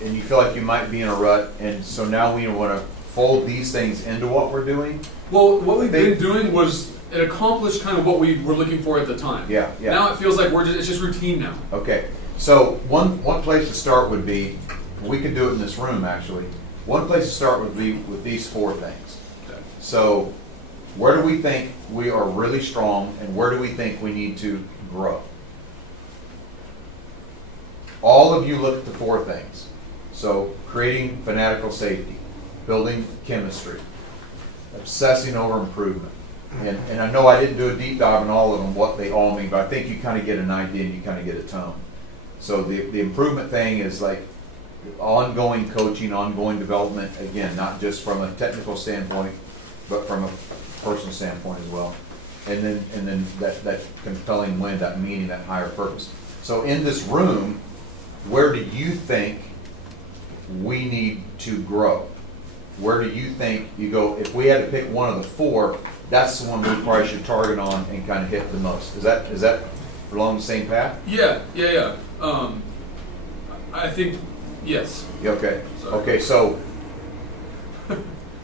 and you feel like you might be in a rut, and so now we want to fold these things into what we're doing. Well, what we've been doing was it accomplished kind of what we were looking for at the time. Yeah. Now it feels like it's just routine now. Okay. So one place to start would be, we could do it in this room actually. One place to start would be with these 4 things. Okay. So where do we think we are really strong, and where do we think we need to grow? All of you look at the 4 things. So creating fanatical safety, building chemistry, obsessing over improvement. And I know I didn't do a deep dive on all of them, what they all mean, but I think you kind of get an idea and you kind of get a tone. So the improvement thing is like ongoing coaching, ongoing development, again, not just from a technical standpoint, but from a personal standpoint as well. And then that compelling win, that meaning, that higher purpose. So in this room, where do you think we need to grow? Where do you think you go, if we had to pick one of the 4, that's the one we probably should target on and kind of hit the most. Is that along the same path? Yeah. I think, yes. Okay. Sorry. Okay, so,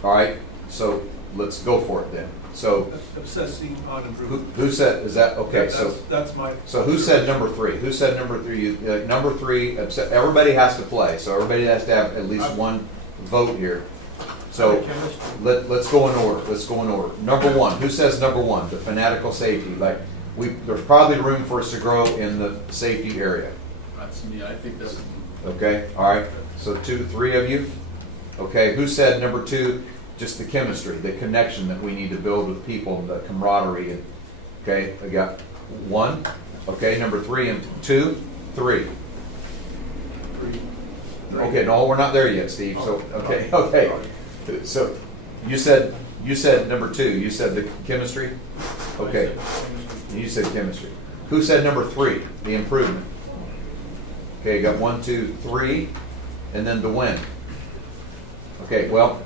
all right, so let's go for it then. So, Obsessing on improvement. who said, is that, okay, That's my... So who said number 3? Who said number 3? Number 3, everybody has to play, so everybody has to have at least one vote here. So let's go in order. Number 1, who says number 1? The fanatical safety. Like there's probably room for us to grow in the safety area. That's me. I think that's... Okay, all right. So 2, 3 of you. Okay, who said number 2? Just the chemistry, the connection that we need to build with people, the camaraderie. And, okay, I got 1. Okay, number 3 and 2, 3. Okay, no, we're not there yet, Steve. So okay. So you said number 2. You said the chemistry. Okay, you said chemistry. Who said number 3? The improvement. Okay, got 1, 2, 3, and then the win. Okay, well,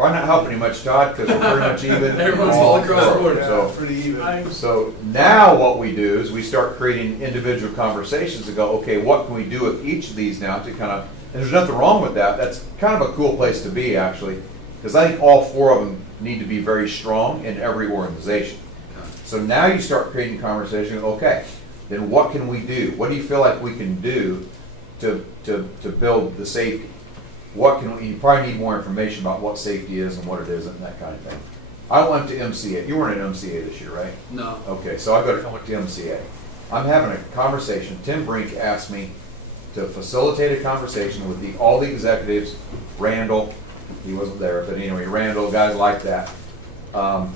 Probably not helping you much, Todd, because we're pretty much even. Everyone's all across the board. So, Pretty even. so now what we do is we start creating individual conversations and go, okay, what can we do with each of these now to kind of, and there's nothing wrong with that. That's kind of a cool place to be, actually, because I think all four of them need to be very strong in every organization. So now you start creating conversation, okay, then what can we do? What do you feel like we can do to build the safety? What can you probably need more information about what safety is and what it isn't and that kind of thing. I went to MCA. You weren't at MCA this year, right? No. Okay, so I went to MCA. I'm having a conversation. Tim Brink asked me to facilitate a conversation with all the executives, Randall, he wasn't there, but anyway, Randall, guys like that, and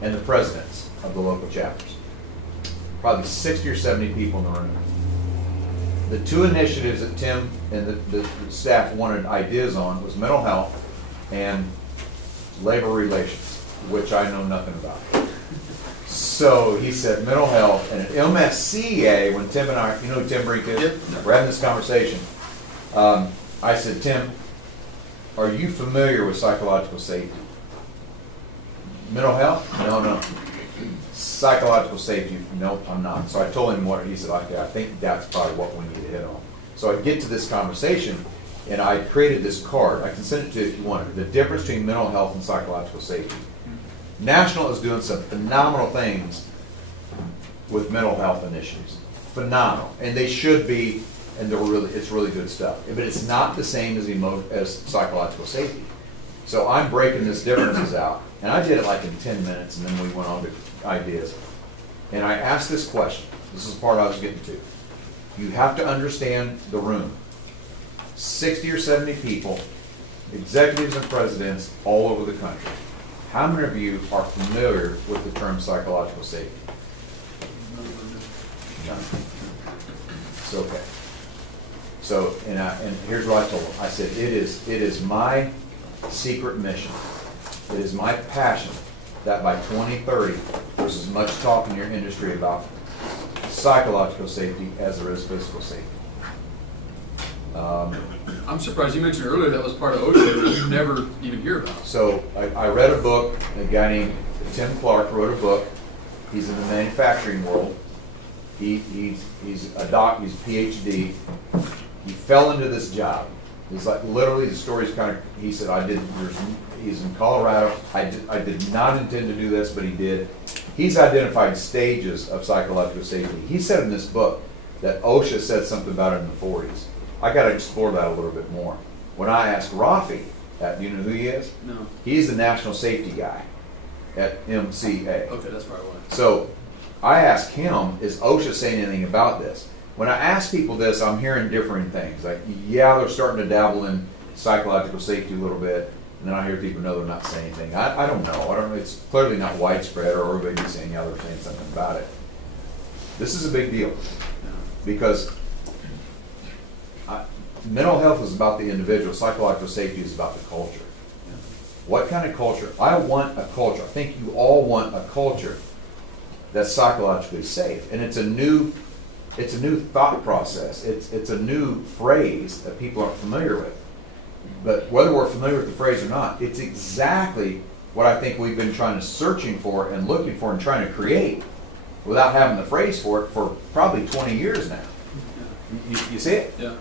the presidents of the local chapters. Probably 60 or 70 people in the room. The two initiatives that Tim and the staff wanted ideas on was mental health and labor relations, which I know nothing about. So he said mental health, and at MSCA, when Tim and I, you know who Tim Brink is? Yep. We're having this conversation. I said, Tim, are you familiar with psychological safety? Mental health? No. Psychological safety? Nope, I'm not. So I told him what he said. Okay, I think that's probably what we need to hit on. So I get to this conversation, and I created this card. I can send it to you if you want it. The difference between mental health and psychological safety. National is doing some phenomenal things with mental health initiatives. Phenomenal, and they should be, and it's really good stuff. But it's not the same as psychological safety. So I'm breaking these differences out, and I did it like in 10 minutes, and then we went on to ideas. And I asked this question. This is the part I was getting to. You have to understand the room. 60 or 70 people, executives and presidents all over the country. How many of you are familiar with the term psychological safety? None. It's okay. So, and here's what I told them. I said, it is my secret mission. It is my passion that by 2030, there's as much talk in your industry about psychological safety as there is physical safety. I'm surprised you mentioned earlier that was part of OSHA that you never even hear about. So I read a book, a guy named Tim Clark wrote a book. He's in the manufacturing world. He's a doc, he's a PhD. He fell into this job. It's like literally the story's kind of, he said, he's in Colorado. I did not intend to do this, but he did. He's identified stages of psychological safety. He said in this book that OSHA said something about it in the 40s. I got to explore that a little bit more. When I asked Rafi, do you know who he is? No. He's the national safety guy at MCA. Okay, that's probably why. So I asked him, is OSHA saying anything about this? When I ask people this, I'm hearing different things. Like, yeah, they're starting to dabble in psychological safety a little bit. And then I hear people know they're not saying anything. I don't know. I don't know. It's clearly not widespread, or everybody's saying, yeah, they're saying something about it. This is a big deal because mental health is about the individual. Psychological safety is about the culture. What kind of culture? I want a culture. I think you all want a culture that's psychologically safe, and it's a new thought process. It's a new phrase that people aren't familiar with. But whether we're familiar with the phrase or not, it's exactly what I think we've been searching for and looking for and trying to create without having the phrase for it for probably 20 years now. You see it? Yeah.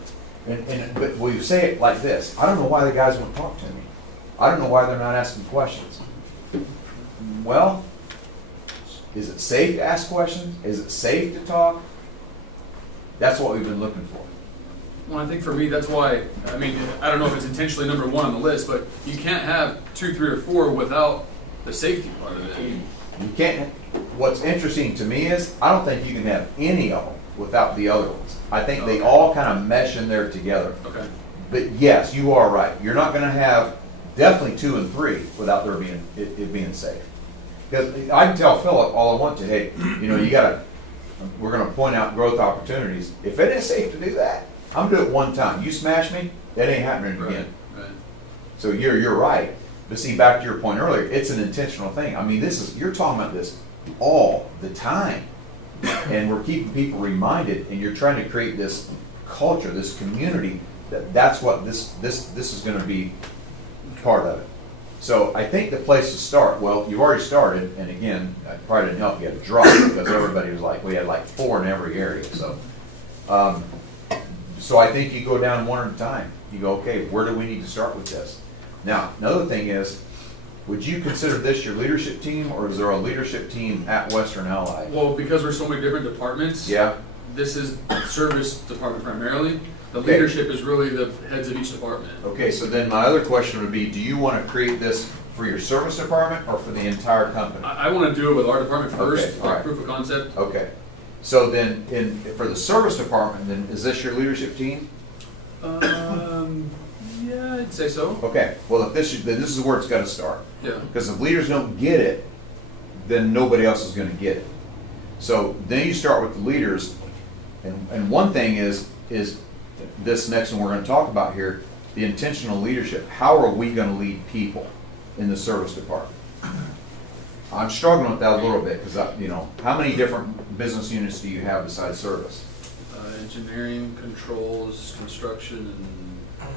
But we say it like this. I don't know why the guys won't talk to me. I don't know why they're not asking questions. Well, is it safe to ask questions? Is it safe to talk? That's what we've been looking for. Well, I think for me, that's why, I mean, I don't know if it's intentionally number one on the list, but you can't have 2, 3, or 4 without the safety part of it. You can't. What's interesting to me is I don't think you can have any of them without the other ones. I think they all kind of mesh in there together. Okay. But yes, you are right. You're not going to have definitely 2 and 3 without there being it being safe. Because I can tell Philip all I want to. Hey, we're going to point out growth opportunities. If it is safe to do that, I'm going to do it one time. You smash me, that ain't happening again. Right. So you're right. But see, back to your point earlier, it's an intentional thing. I mean, you're talking about this all the time. And we're keeping people reminded, and you're trying to create this culture, this community, that's what this is going to be part of it. So I think the place to start, well, you already started, and again, I probably didn't help you at a drop because everybody was like, we had like 4 in every area, so. So I think you go down one at a time. You go, okay, where do we need to start with this? Now, another thing is, would you consider this your leadership team, or is there a leadership team at Western Ally? Well, because we're so many different departments. Yeah, This is service department primarily. The Okay. leadership is really the heads of each department. okay, so then my other question would be, do you want to create this for your service department or for the entire company? I want to do it with our department first, Okay, all right. proof of concept. Okay, so then, for the service department, then, is this your leadership team? Yeah, I'd say so. Okay, well, if then this is where it's gotta start. Yeah. Because if leaders don't get it, then nobody else is gonna get it. So then you start with the leaders, and one thing is this next one we're gonna talk about here, the intentional leadership. How are we gonna lead people in the service department? I'm struggling with that a little bit, because how many different business units do you have besides service? Engineering, controls, construction, and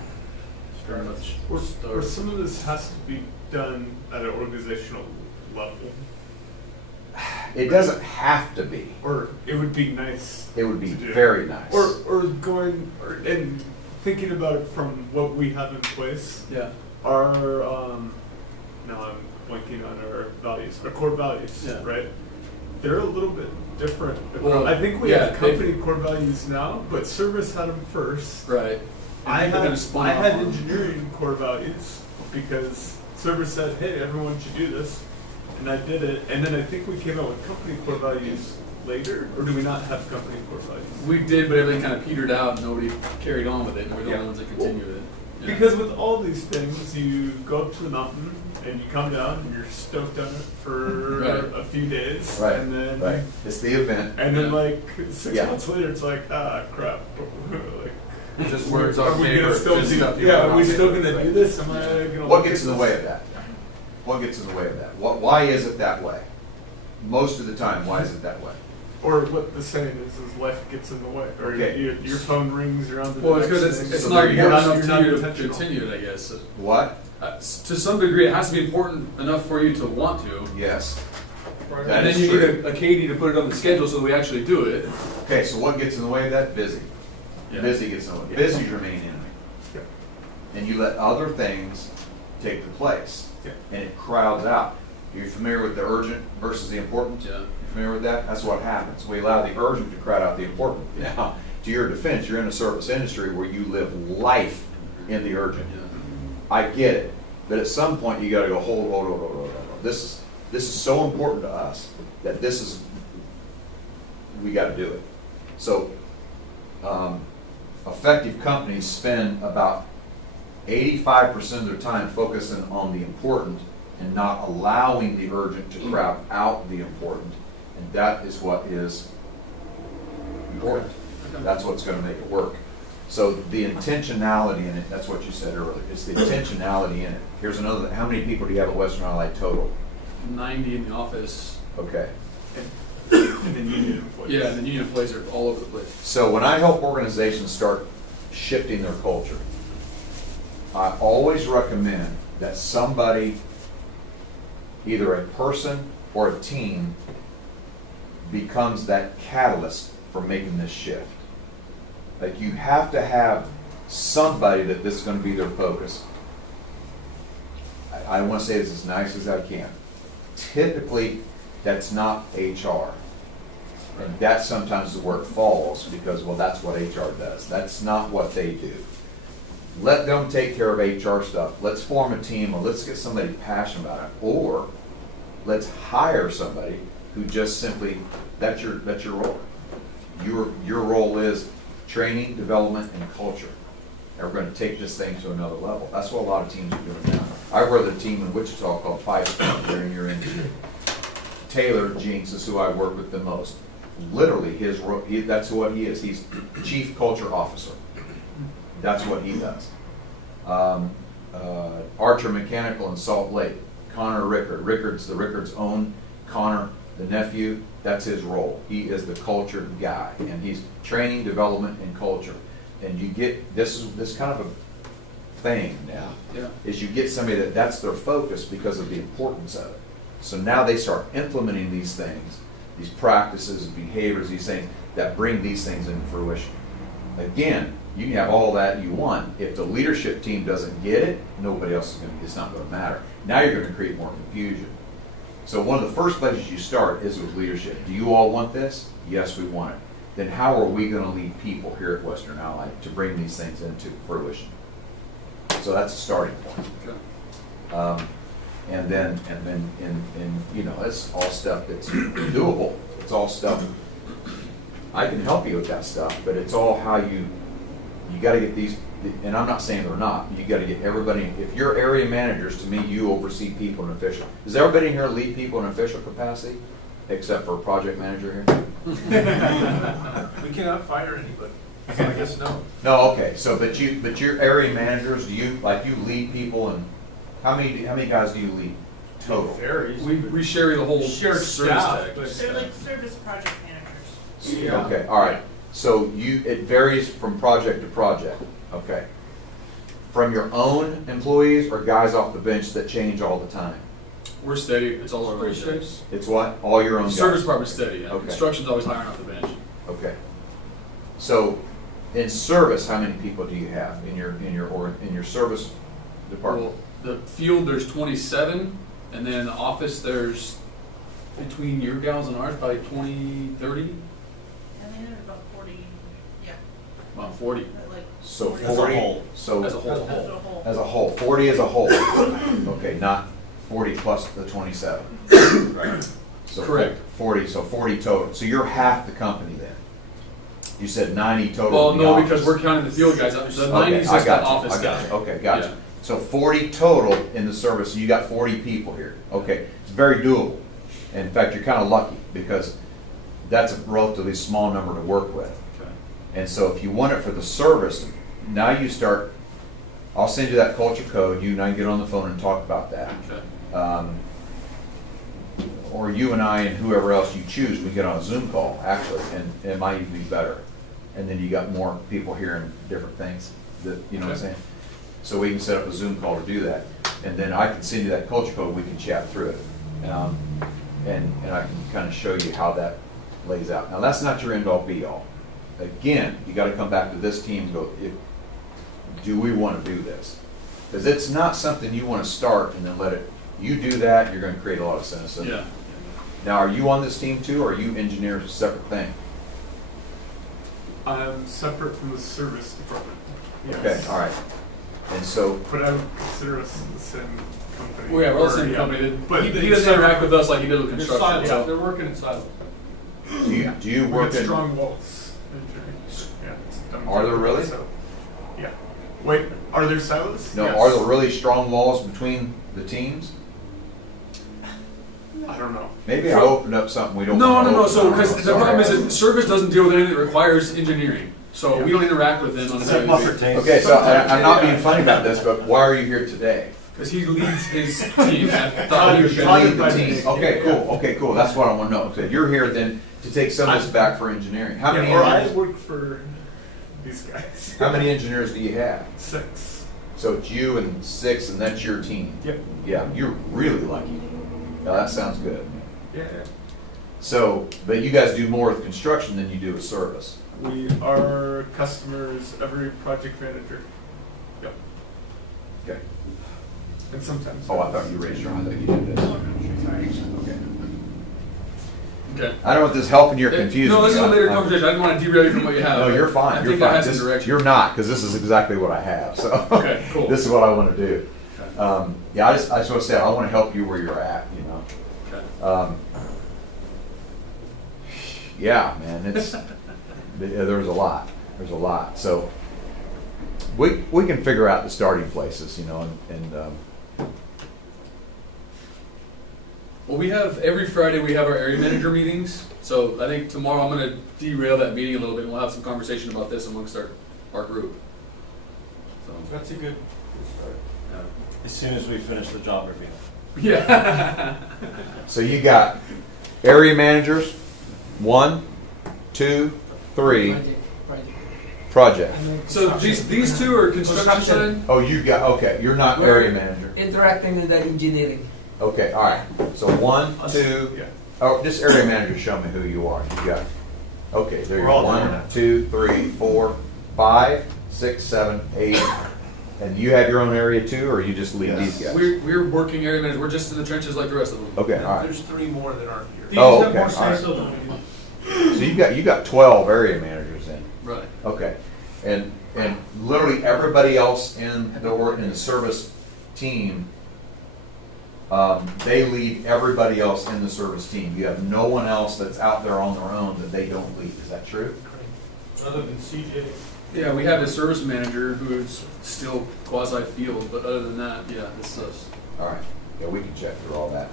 pretty much Or stuff. some of this has to be done at an organizational level. It doesn't have to be. Or it would be nice. It would be to do. very nice. Or going, and thinking about it from what we have in place. Yeah. Our, now I'm blanking on our values, our core values, Yeah. right? They're a little bit different. Well, I think we yeah, have company core values now, but service had them first. Right. I And people had, kinda spun I off had on 'em. engineering core values because service said, hey, everyone should do this. And I did it. And then I think we came out with company core values later, or do we not have company core values? We did, but everything kind of petered out and nobody carried on with it, and we're the Yeah. only ones that continue with it. Yeah. Because with all these things, you go up to the mountain and you come down and you're stoked on it for Right. a few days. Right, And then, right. It's the event. and then Yeah. like 6 Yeah. months later, it's like, ah, crap. like, Just words are on we paper. gonna still just do, stuff you yeah, write are we on still paper. gonna do this? Am I gonna What look gets at in the way this? of that? What gets in the way of that? Why is it that way? Most of the time, why is it that way? Or what the saying is life gets in the way. Or Okay. your phone rings, you're on the Well, it's next because thing. it's So not there you go. important You're enough not to you to intentional. continue it, I guess. What? To some degree, it has to be important enough for you to want to. Yes. And That then is you true. need a Katie to put it on the schedule so that we actually do it. Okay, so what gets in the way of that? Busy. Busy gets in the way. Busy's your main enemy. Yep. And you let other things take the place. Yep. And it crowds out. You're familiar with the urgent versus the important? Yeah. You familiar with that? That's what happens. We allow the urgent to crowd out the important. Now, to your defense, you're in a service industry where you live life in the urgent. I get it, but at some point you got to go hold. This is so important to us that we got to do it. So, effective companies spend about 85% of their time focusing on the important and not allowing the urgent to crowd out the important, and that is what is important. That's what's going to make it work. So the intentionality in it, that's what you said earlier, it's the intentionality in it. Here's another, how many people do you have at Western Ally total? 90 in the office. Okay. And then union employees. Yeah, and the union employees are all over the place. So when I help organizations start shifting their culture, I always recommend that somebody, either a person or a team, becomes that catalyst for making this shift. Like you have to have somebody that this is going to be their focus. I want to say this as nice as I can. Typically, that's not HR. And that's sometimes where it falls because, well, that's what HR does. That's not what they do. Let them take care of HR stuff. Let's form a team, or let's get somebody passionate about it. Or let's hire somebody who just simply, that's your role. Your role is training, development, and culture. And we're going to take this thing to another level. That's what a lot of teams are doing now. I work with a team in Wichita called Five Points. They're in your industry. Taylor Jinks is who I work with the most. Literally, that's what he is. He's Chief Culture Officer. That's what he does. Archer Mechanical in Salt Lake. Connor Rickard. Rickard's own Connor, the nephew. That's his role. He is the culture guy, and he's training, development, and culture. And you get this kind of thing now. Yeah. Is you get somebody that's their focus because of the importance of it. So now they start implementing these things, these practices, behaviors, these things that bring these things into fruition. Again, you can have all that you want. If the leadership team doesn't get it, nobody else is going to, it's not going to matter. Now you're going to create more confusion. So one of the first places you start is with leadership. Do you all want this? Yes, we want it. Then how are we going to lead people here at Western Ally to bring these things into fruition? So that's a starting point. Okay. And then, you know, it's all stuff that's doable. It's all stuff, I can help you with that stuff, but it's all how you gotta get these, and I'm not saying they're not, you gotta get everybody, if you're area managers, to me, you oversee people in official. Does everybody in here lead people in official capacity? Except for a project manager here? We cannot fire anybody, so I guess no. No, okay, so, but your area managers, do you lead people and, how many guys do you lead total? Varies. We share the whole Shared service staff, tag. but- They're like service project managers. Yeah. Okay, all right. So it varies from project to project, okay? From your own employees or guys off the bench that change all the time? We're steady. It's all our own Pretty guys. It's what? All your own guys? Service department's steady. Yeah. Okay. Construction's always hiring off the bench. Okay. So in service, how many people do you have in your service department? Well, the field there's 27, and then in the office there's between your gals and ours probably 20, 30, And then there's about 40, yeah, about 40 like. So 40 40, so as a whole. As a whole. as a whole, 40 as a whole. Okay, not 40 plus the 27. So Correct. 40, so 40 total. So you're half the company then. You said 90 total. Well, in the no, office. because we're counting the field guys. The Okay, 90's I just the got you, office I got guy. you. Okay, gotcha. Yeah. So 40 total in the service, so you got 40 people here. Okay, it's very doable. In fact, you're kind of lucky because that's a relatively small number to work with. Okay. And so if you want it for the service, now you start, I'll send you that culture code, you and I can get on the phone and talk about that. Okay. Or you and I and whoever else you choose, we get on a Zoom call, actually, and it might even be better. And then you got more people hearing different things, that, you know what I'm saying? So we can set up a Zoom call to do that. And then I can send you that culture code, we can chat through it. And I can kind of show you how that lays out. Now, that's not your end-all be-all. Again, you gotta come back to this team and go, do we want to do this? Because it's not something you want to start and then let it, you do that, you're going to create a lot of cynicism. Yeah. Now, are you on this team too, or are you engineers a separate thing? I'm separate from the service department. Yes. Okay, all right. And so, But I would consider us the same company. Well, yeah, we're all the Or, same yeah. company. But He doesn't interact with us like he did with They're construction. silos. So. They're working in silos. do you We work got in, strong walls. Yeah, it's done. Are there really? So, yeah. Wait, are there silos? no, Yes. are there really strong walls between the teams? I don't know. Maybe I opened up something we don't No, want no, to no. open. So, because the problem is Sorry. that service doesn't deal with anything that requires engineering. So we don't interact with them on a Set daily buffer basis. tanks. Okay, so I'm not being funny about this, but why are you here today? Because he leads his team. I thought he was You gonna lead the lead team. Okay, cool. That's what I want to know. So you're here then to take some of this back for engineering. How many Yeah, or I engineers, work for these guys. how many engineers do you have? 6. So it's you and 6, and that's your team. Yep. Yeah, you're really lucky. Now that sounds good. Yeah. So, but you guys do more with construction than you do with service. We are customers, every project manager. Yep. Okay. And sometimes. Oh, I thought you raised your hand. I thought you did this. Okay. Okay. I don't want this helping your confusion. No, this is a later I'm- conversation. I didn't want to derail you from what you have. No, you're fine. I You're think I fine. have some This- direction. You're not, because this is exactly what I have. So Okay, cool. this is what I want to do. Okay. Yeah, I just want to say I want to help you where you're at. You know. Okay. Yeah, man, it's there's a lot. There's a lot. So we can figure out the starting places, you know, and Well, we have every Friday we have our area manager meetings. So I think tomorrow I'm going to derail that meeting a little bit, and we'll have some conversation about this amongst our group. So That's a good start. As soon as we finish the job review. yeah. so you got area managers, 1, 2, 3, Project. Project. So these two are construction side? Oh, you got, okay, you're not area manager. Interacting with the engineering. Okay, all right. So 1, 2, oh, this area manager, show me who you are. You got, okay, there you We're all go. doing 1, that. 2, 3, 4, 5, 6, 7, 8. And you have your own area too, or you just lead Yes. these guys? We're working area managers. We're just in the trenches like the rest of them. Okay, all right. There's 3 more that aren't here. These Oh, have okay, more all right. say-so than we do. So you got 12 area managers then. Right. Okay, and literally everybody else in the service team, they lead everybody else in the service team. You have no one else that's out there on their own that they don't lead. Is that true? Other than CJ. Yeah, we have a service manager who's still quasi field, but other than that, yeah, it's us. All right. Yeah, we can check through all that.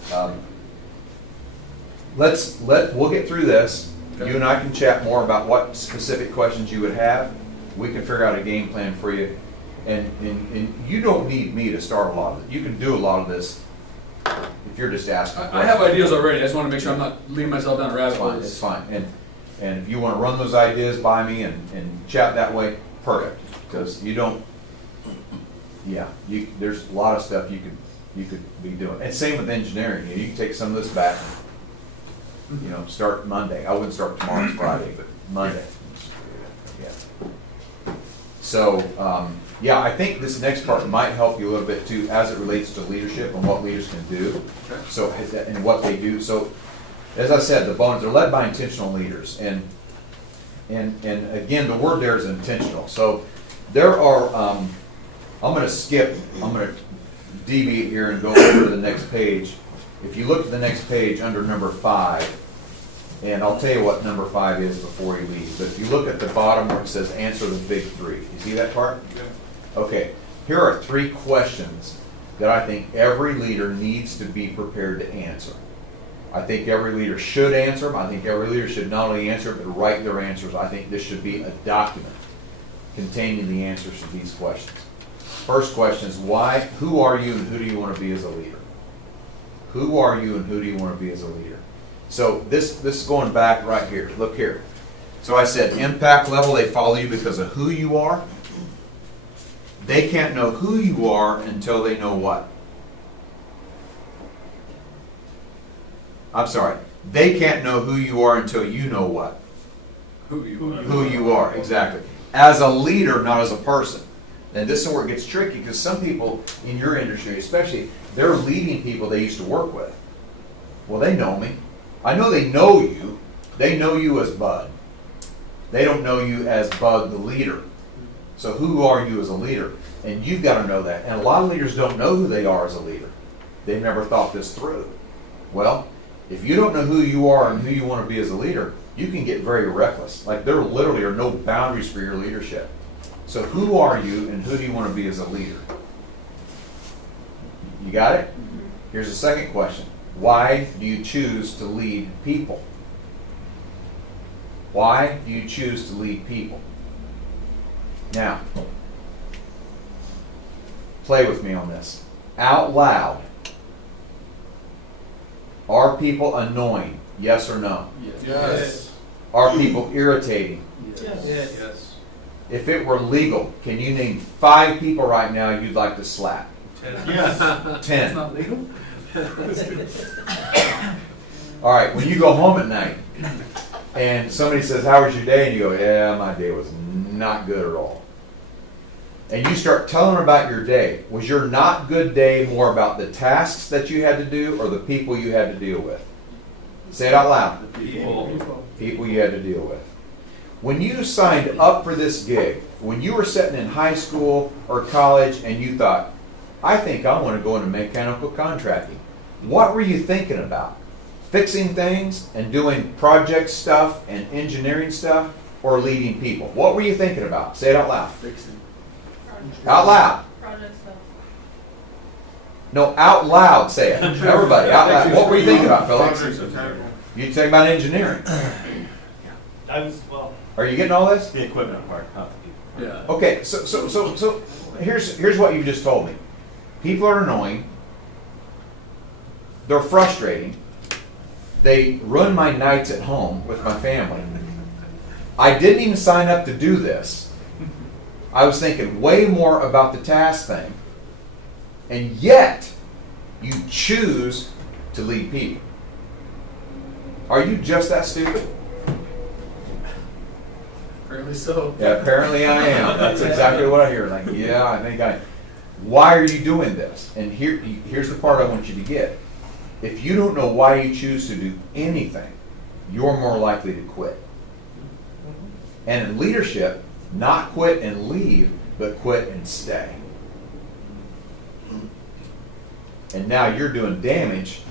We'll get through this. Okay. You and I can chat more about what specific questions you would have. We can figure out a game plan for you. And you don't need me to start a lot of it. You can do a lot of this if you're just asking. I have ideas already. I just want to make sure I'm not leading myself down a rabbit hole. It's fine. And if you want to run those ideas by me and chat that way, perfect. Because you don't, there's a lot of stuff you could be doing. And same with engineering. You can take some of this back and, start Monday. I wouldn't start tomorrow, it's Friday, but Monday. Yeah. So, I think this next part might help you a little bit too, as it relates to leadership and what leaders can do. So, and what they do. So, as I said, the bonus, they're led by intentional leaders. And again, the word there is intentional. So there are, I'm going to deviate here and go over to the next page. If you look at the next page under number 5, and I'll tell you what number 5 is before you leave, but if you look at the bottom where it says answer the big 3, you see that part? Yeah. Okay, here are 3 questions that I think every leader needs to be prepared to answer. I think every leader should answer them. I think every leader should not only answer, but write their answers. I think this should be a document containing the answers to these questions. First question is why, who are you and who do you want to be as a leader? Who are you and who do you want to be as a leader? So this is going back right here. Look here. So I said impact level, they follow you because of who you are. They can't know who you are until they know what? I'm sorry. They can't know who you are until you know what? Who you are. Who you are, exactly. As a leader, not as a person. And this is where it gets tricky because some people in your industry, especially, they're leading people they used to work with. Well, they know me. I know they know you. They know you as Bud. They don't know you as Bud the leader. So who are you as a leader? And you've got to know that. And a lot of leaders don't know who they are as a leader. They've never thought this through. Well, if you don't know who you are and who you want to be as a leader, you can get very reckless. Like there literally are no boundaries for your leadership. So who are you and who do you want to be as a leader? You got it? Here's the second question. Why do you choose to lead people? Why do you choose to lead people? Now, play with me on this. Out loud. Are people annoying? Yes or no? Yes. Are people irritating? Yes. If it were legal, can you name 5 people right now you'd like to slap? 10. 10. not legal? All right, when you go home at night and somebody says, how was your day? And you go, yeah, my day was not good at all. And you start telling them about your day. Was your not good day more about the tasks that you had to do or the people you had to deal with? Say it out loud. People you had to deal with. When you signed up for this gig, when you were sitting in high school or college and you thought, I think I want to go into mechanical contracting, what were you thinking about? Fixing things and doing project stuff and engineering stuff or leading people? What were you thinking about? Say it out loud. Fixing. Out loud. Project stuff. No, out loud say it. Everybody, out loud. What were you thinking about, Phillips? You thinking about engineering. I was, well, Are you getting all this? The equipment part, not the people. Yeah. Okay, so here's what you just told me. People are annoying. They're frustrating. They ruin my nights at home with my family. I didn't even sign up to do this, I was thinking way more about the task thing, and yet you choose to lead people. Are you just that stupid? Apparently so. Yeah, apparently I am. That's exactly what I hear. Like, yeah, I think I. Why are you doing this? And here's the part I want you to get. If you don't know why you choose to do anything, you're more likely to quit. And in leadership, not quit and leave, but quit and stay. And now you're doing damage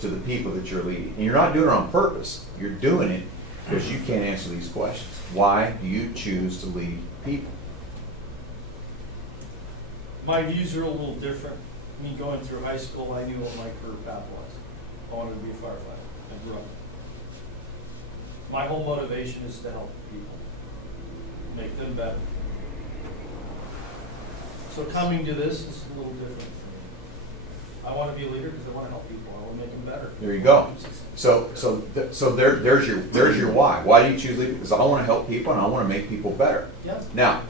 to the people that you're leading. And you're not doing it on purpose. You're doing it because you can't answer these questions. Why do you choose to lead people? My views are a little different. Me going through high school, I knew what my career path was. I wanted to be a firefighter. I grew up. My whole motivation is to help people, make them better. So coming to this is a little different for me. I want to be a leader because I want to help people. I want to make them better. There you go. So there's your why. Why do you choose leadership? Because I want to help people and I want to make people better. Yes. Now,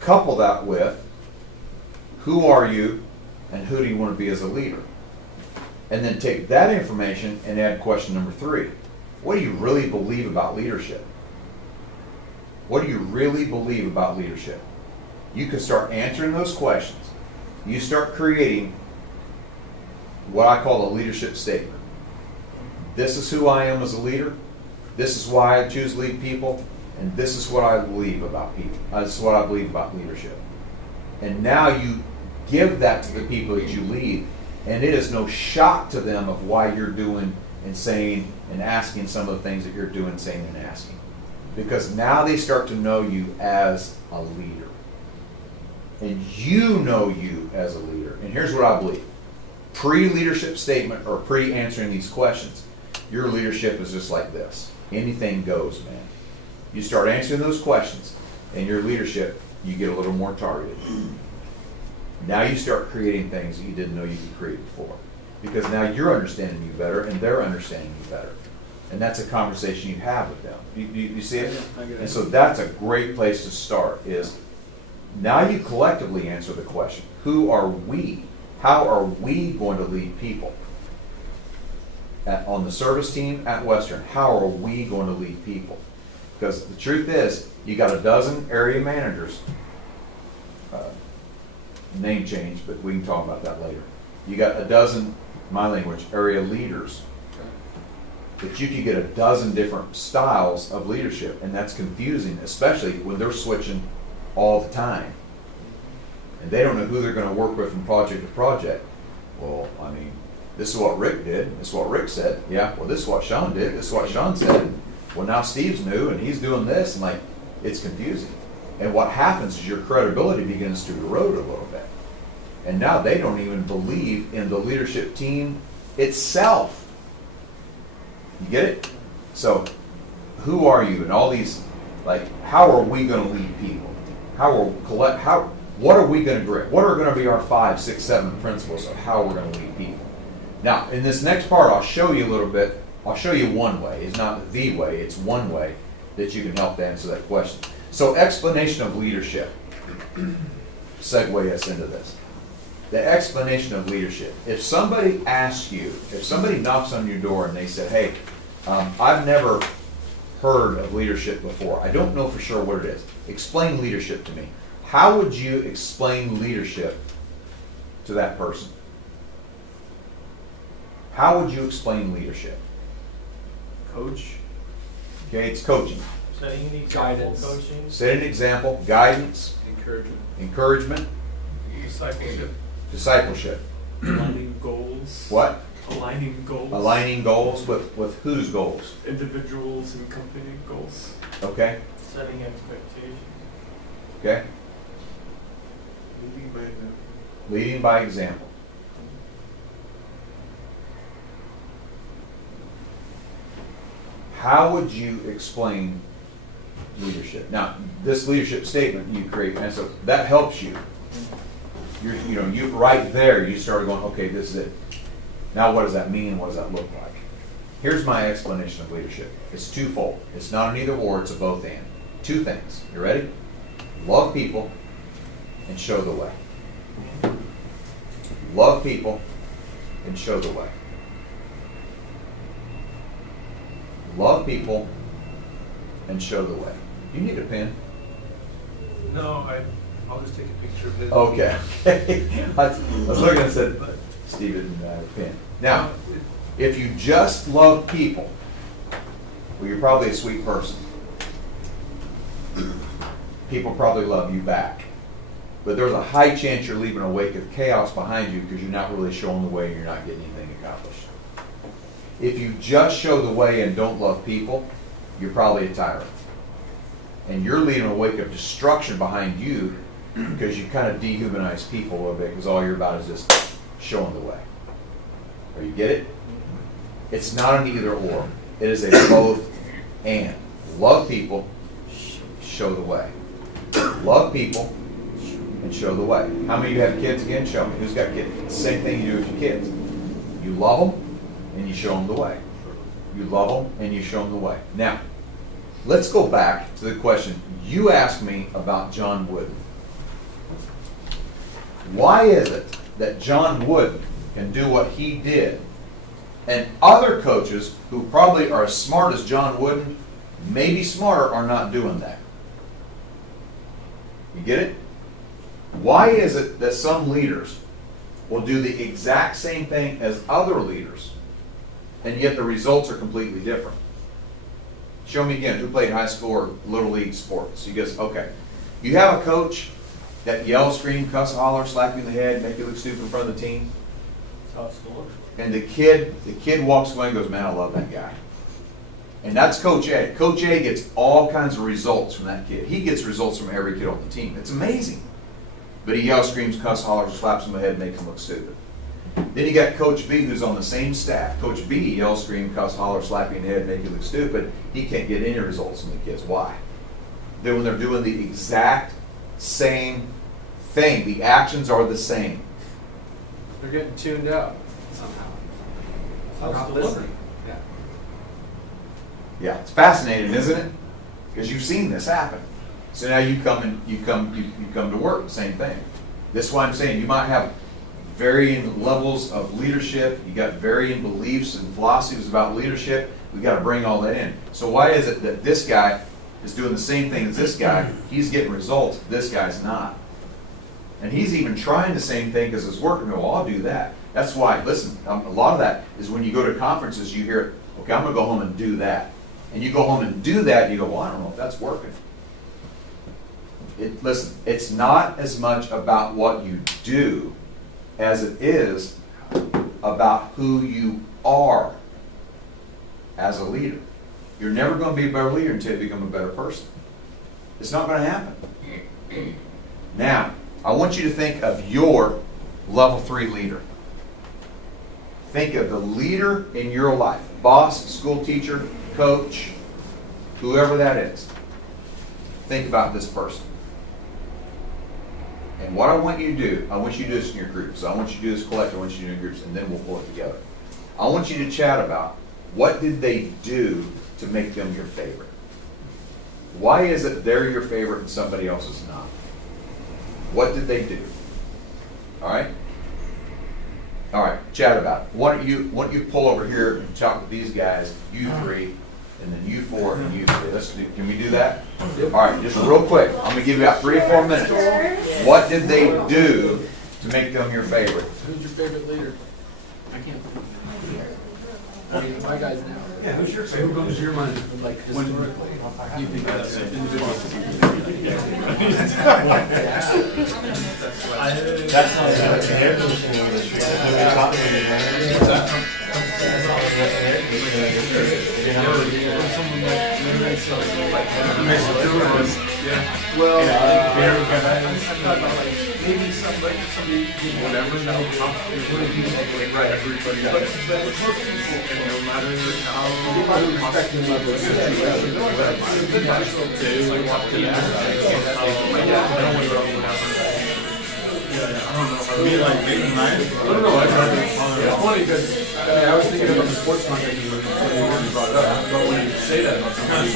couple that with who are you and who do you want to be as a leader? And then take that information and add question number 3. What do you really believe about leadership? What do you really believe about leadership? You can start answering those questions. You start creating what I call a leadership statement. This is who I am as a leader. This is why I choose to lead people. And this is what I believe about people. This is what I believe about leadership. And now you give that to the people that you lead, and it is no shock to them of why you're doing and saying and asking some of the things that you're doing, saying, and asking. Because now they start to know you as a leader. And you know you as a leader. And here's what I believe. Pre-leadership statement or pre-answering these questions, your leadership is just like this. Anything goes, man. You start answering those questions, and your leadership, you get a little more targeted. Now you start creating things that you didn't know you could create before. Because now you're understanding you better, and they're understanding you better. And that's a conversation you have with them. You see it? And so that's a great place to start, is now you collectively answer the question, who are we? How are we going to lead people? On the service team at Western, how are we going to lead people? Because the truth is, you got a dozen area managers, name change, but we can talk about that later. You got a dozen, my language, area leaders. But you can get a dozen different styles of leadership, and that's confusing, especially when they're switching all the time. And they don't know who they're going to work with from project to project. Well, I mean, this is what Rick did. This is what Rick said. Yeah, well, this is what Sean did. This is what Sean said. Well, now Steve's new, and he's doing this. And, like, it's confusing. And what happens is your credibility begins to erode a little bit. And now they don't even believe in the leadership team itself. You get it? So, who are you? And all these, like, how are we going to lead people? What are we going to grip? What are going to be our 5, 6, 7 principles of how we're going to lead people? Now, in this next part, I'll show you a little bit. I'll show you one way. It's not the way. It's one way that you can help to answer that question. So, explanation of leadership. Segue us into this. The explanation of leadership. If somebody asks you, if somebody knocks on your door and they said, hey, I've never heard of leadership before. I don't know for sure what it is. Explain leadership to me. How would you explain leadership to that person? How would you explain leadership? Coach. Okay, it's coaching. Setting an example, Guidance. coaching. Set an example, guidance, encouragement, Discipleship. discipleship. Aligning goals. What? Aligning goals. Aligning goals with whose goals? Individuals and company goals. Okay, Setting expectations. okay. Leading by example. Leading by example. How would you explain leadership? Now, this leadership statement you create, and so that helps you. You right there, you started going, okay, this is it. Now, what does that mean? What does that look like? Here's my explanation of leadership. It's twofold. It's not an either or, it's a both and. Two things. You ready? Love people and show the way. Love people and show the way. Love people and show the way. Do you need a pen? No, I'll just take a picture of his. Okay. I was looking and said, Steve didn't have a pen. Now, if you just love people, well, you're probably a sweet person. People probably love you back. But there's a high chance you're leaving a wake of chaos behind you because you're not really showing the way and you're not getting anything accomplished. If you just show the way and don't love people, you're probably a tyrant. And you're leaving a wake of destruction behind you because you kind of dehumanize people a little bit because all you're about is just showing the way. Or you get it? It's not an either or. It is a both and. Love people, show the way. Love people and show the way. How many of you have kids again? Show me. Who's got kids? Same thing you do with your kids. You love them and you show them the way. You love them and you show them the way. Now, let's go back to the question you asked me about John Wooden. Why is it that John Wooden can do what he did and other coaches who probably are as smart as John Wooden, maybe smarter, are not doing that? You get it? Why is it that some leaders will do the exact same thing as other leaders and yet the results are completely different? Show me again who played high school or little league sports. You guys, okay. You have a coach that yell, scream, cuss, holler, slap you in the head, make you look stupid in front of the team. And the kid walks away and goes, man, I love that guy. And that's Coach A. Coach A gets all kinds of results from that kid. He gets results from every kid on the team. It's amazing. But he yells, screams, cuss, hollers, slaps him in the head, makes him look stupid. Then you got Coach B, who's on the same staff. Coach B yells, scream, cuss, holler, slap you in the head, make you look stupid. He can't get any results from the kids. Why? Then when they're doing the exact same thing, the actions are the same. They're getting tuned out somehow. They're not listening. Yeah. Yeah, it's fascinating, isn't it? Because you've seen this happen. So now you come to work, same thing. This is why I'm saying you might have varying levels of leadership. You got varying beliefs and philosophies about leadership. We got to bring all that in. So why is it that this guy is doing the same thing as this guy? He's getting results. This guy's not. And he's even trying the same thing because it's working. Well, I'll do that. That's why, listen, a lot of that is when you go to conferences, you hear, okay, I'm going to go home and do that. And you go home and do that, and you go, well, I don't know if that's working. Listen, it's not as much about what you do as it is about who you are as a leader. You're never going to be a better leader until you become a better person. It's not going to happen. Now, I want you to think of your level 3 leader. Think of the leader in your life. Boss, school teacher, coach, whoever that is. Think about this person. And what I want you to do, I want you to do this in your groups. I want you to do this collectively, I want you to do it in groups, and then we'll pull it together. I want you to chat about what did they do to make them your favorite? Why is it they're your favorite and somebody else is not? What did they do? All right? All right, chat about it. Why don't you pull over here and talk with these guys, you 3, and then you 4, and you 3. Can we do that? All right, just real quick. I'm going to give you about 3 or 4 minutes. What did they do to make them your favorite? Who's your favorite leader? I can't. My guys now. Yeah, who's your So favorite? who comes to your mind? Like historically, you think that's an individual? That's not the air conditioning industry. Well, maybe somebody whatever that'll come right everybody. But it's more people, and no matter how respecting of the situation, It's funny because I was thinking about the sports context when you brought it up, but when you say that about somebody,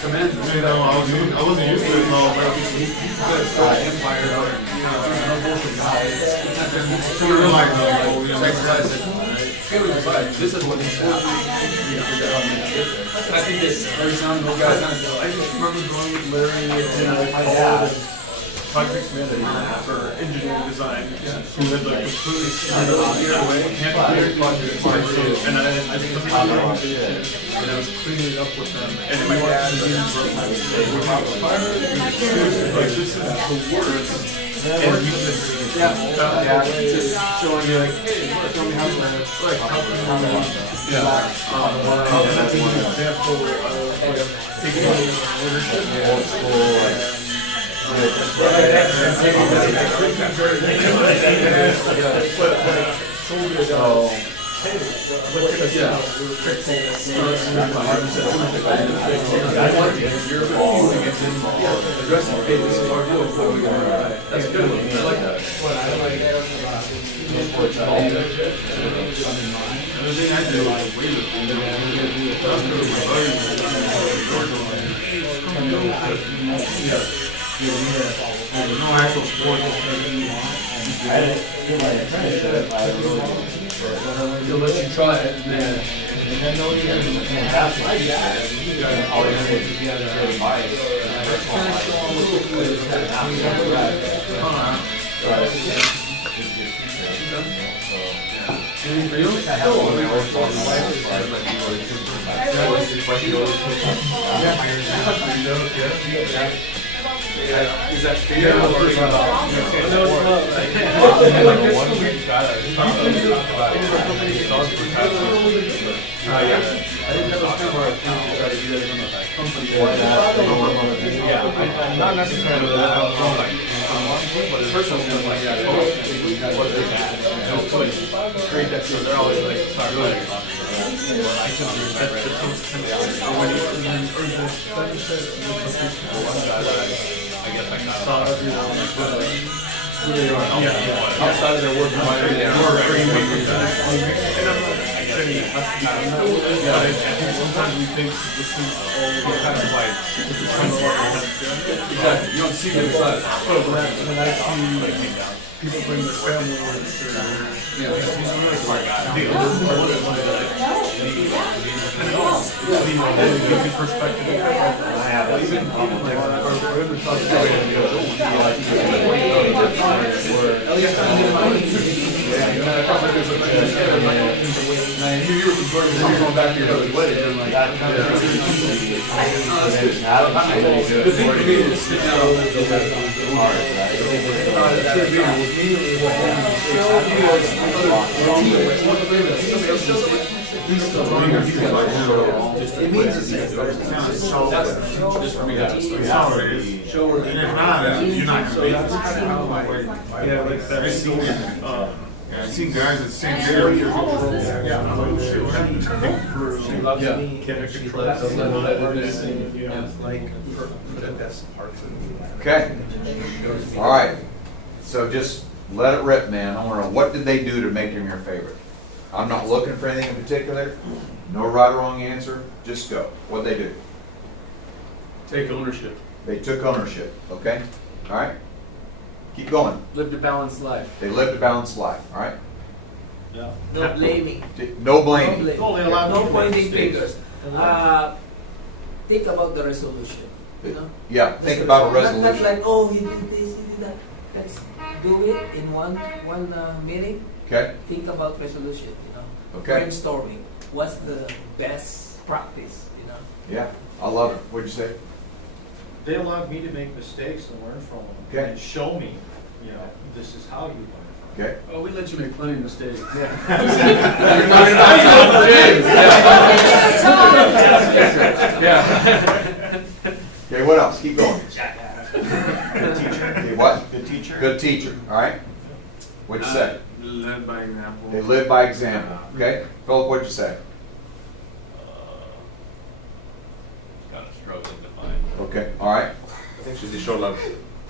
Commander. You know, I wasn't used to it, so Empire. No bullshit guy. so we were like, oh, you know, This is what he's for. I think this very sound no guy kind of I just remember going with Larry and project manager for engineering design, who had like completely hand-cleared projects, and I did some conversation, and I was cleaning it up with them, and we watched the videos like, this is the worst, and he just just showing you like, hey, show me how to like, how can that's an example of like, taking ownership, old school, like, That's good. I like that. the thing I did was no actual sport. He'll let you try it, and then anything for you? Is that fair? Not necessarily personal stuff like that. Great, that's so they're always like, sorry, Outside of their work environment, sometimes we think this is all kind of like, this is kind of what we have done. exactly. You don't see the other side. But when I see people bring their family or Yeah. he's a really smart guy. The other part of it give you perspective. I have even like our brother talks You were going back to your brother's wedding, and like, the thing for me is sticking out a little just for me, that's show and if not, you're not going to yeah, like that. I've seen guys that sing there. Okay. All right. So just let it rip, man. I want to know, what did they do to make him your favorite? I'm not looking for anything in particular. No right or wrong answer. Just go. What'd they do? Take ownership. They took ownership. Okay. All right. Keep going. Lived a balanced life. They lived a balanced life. All right. Yeah. No blaming. No blaming. No pointing fingers. Think about the resolution. You know? Yeah. Think about a Not resolution. like, oh, he did this, he did that. Let's do it in one meeting. Okay. Think about resolution. You know. Okay. Brainstorming. What's the best practice? You know. Yeah. I love it. What'd you say? They allowed me to make mistakes and learn from them. Okay. And show me, you know, this is how you learn. Okay. Oh, we let you make plenty of mistakes. Yeah. Okay, what else? Keep going. Good teacher. Okay, what? Good teacher. Good teacher. All right. What'd you say? Led by example. They live by example. Okay. Philip, what'd you say? Kind of struggling to find. Okay. All right. I think they show love.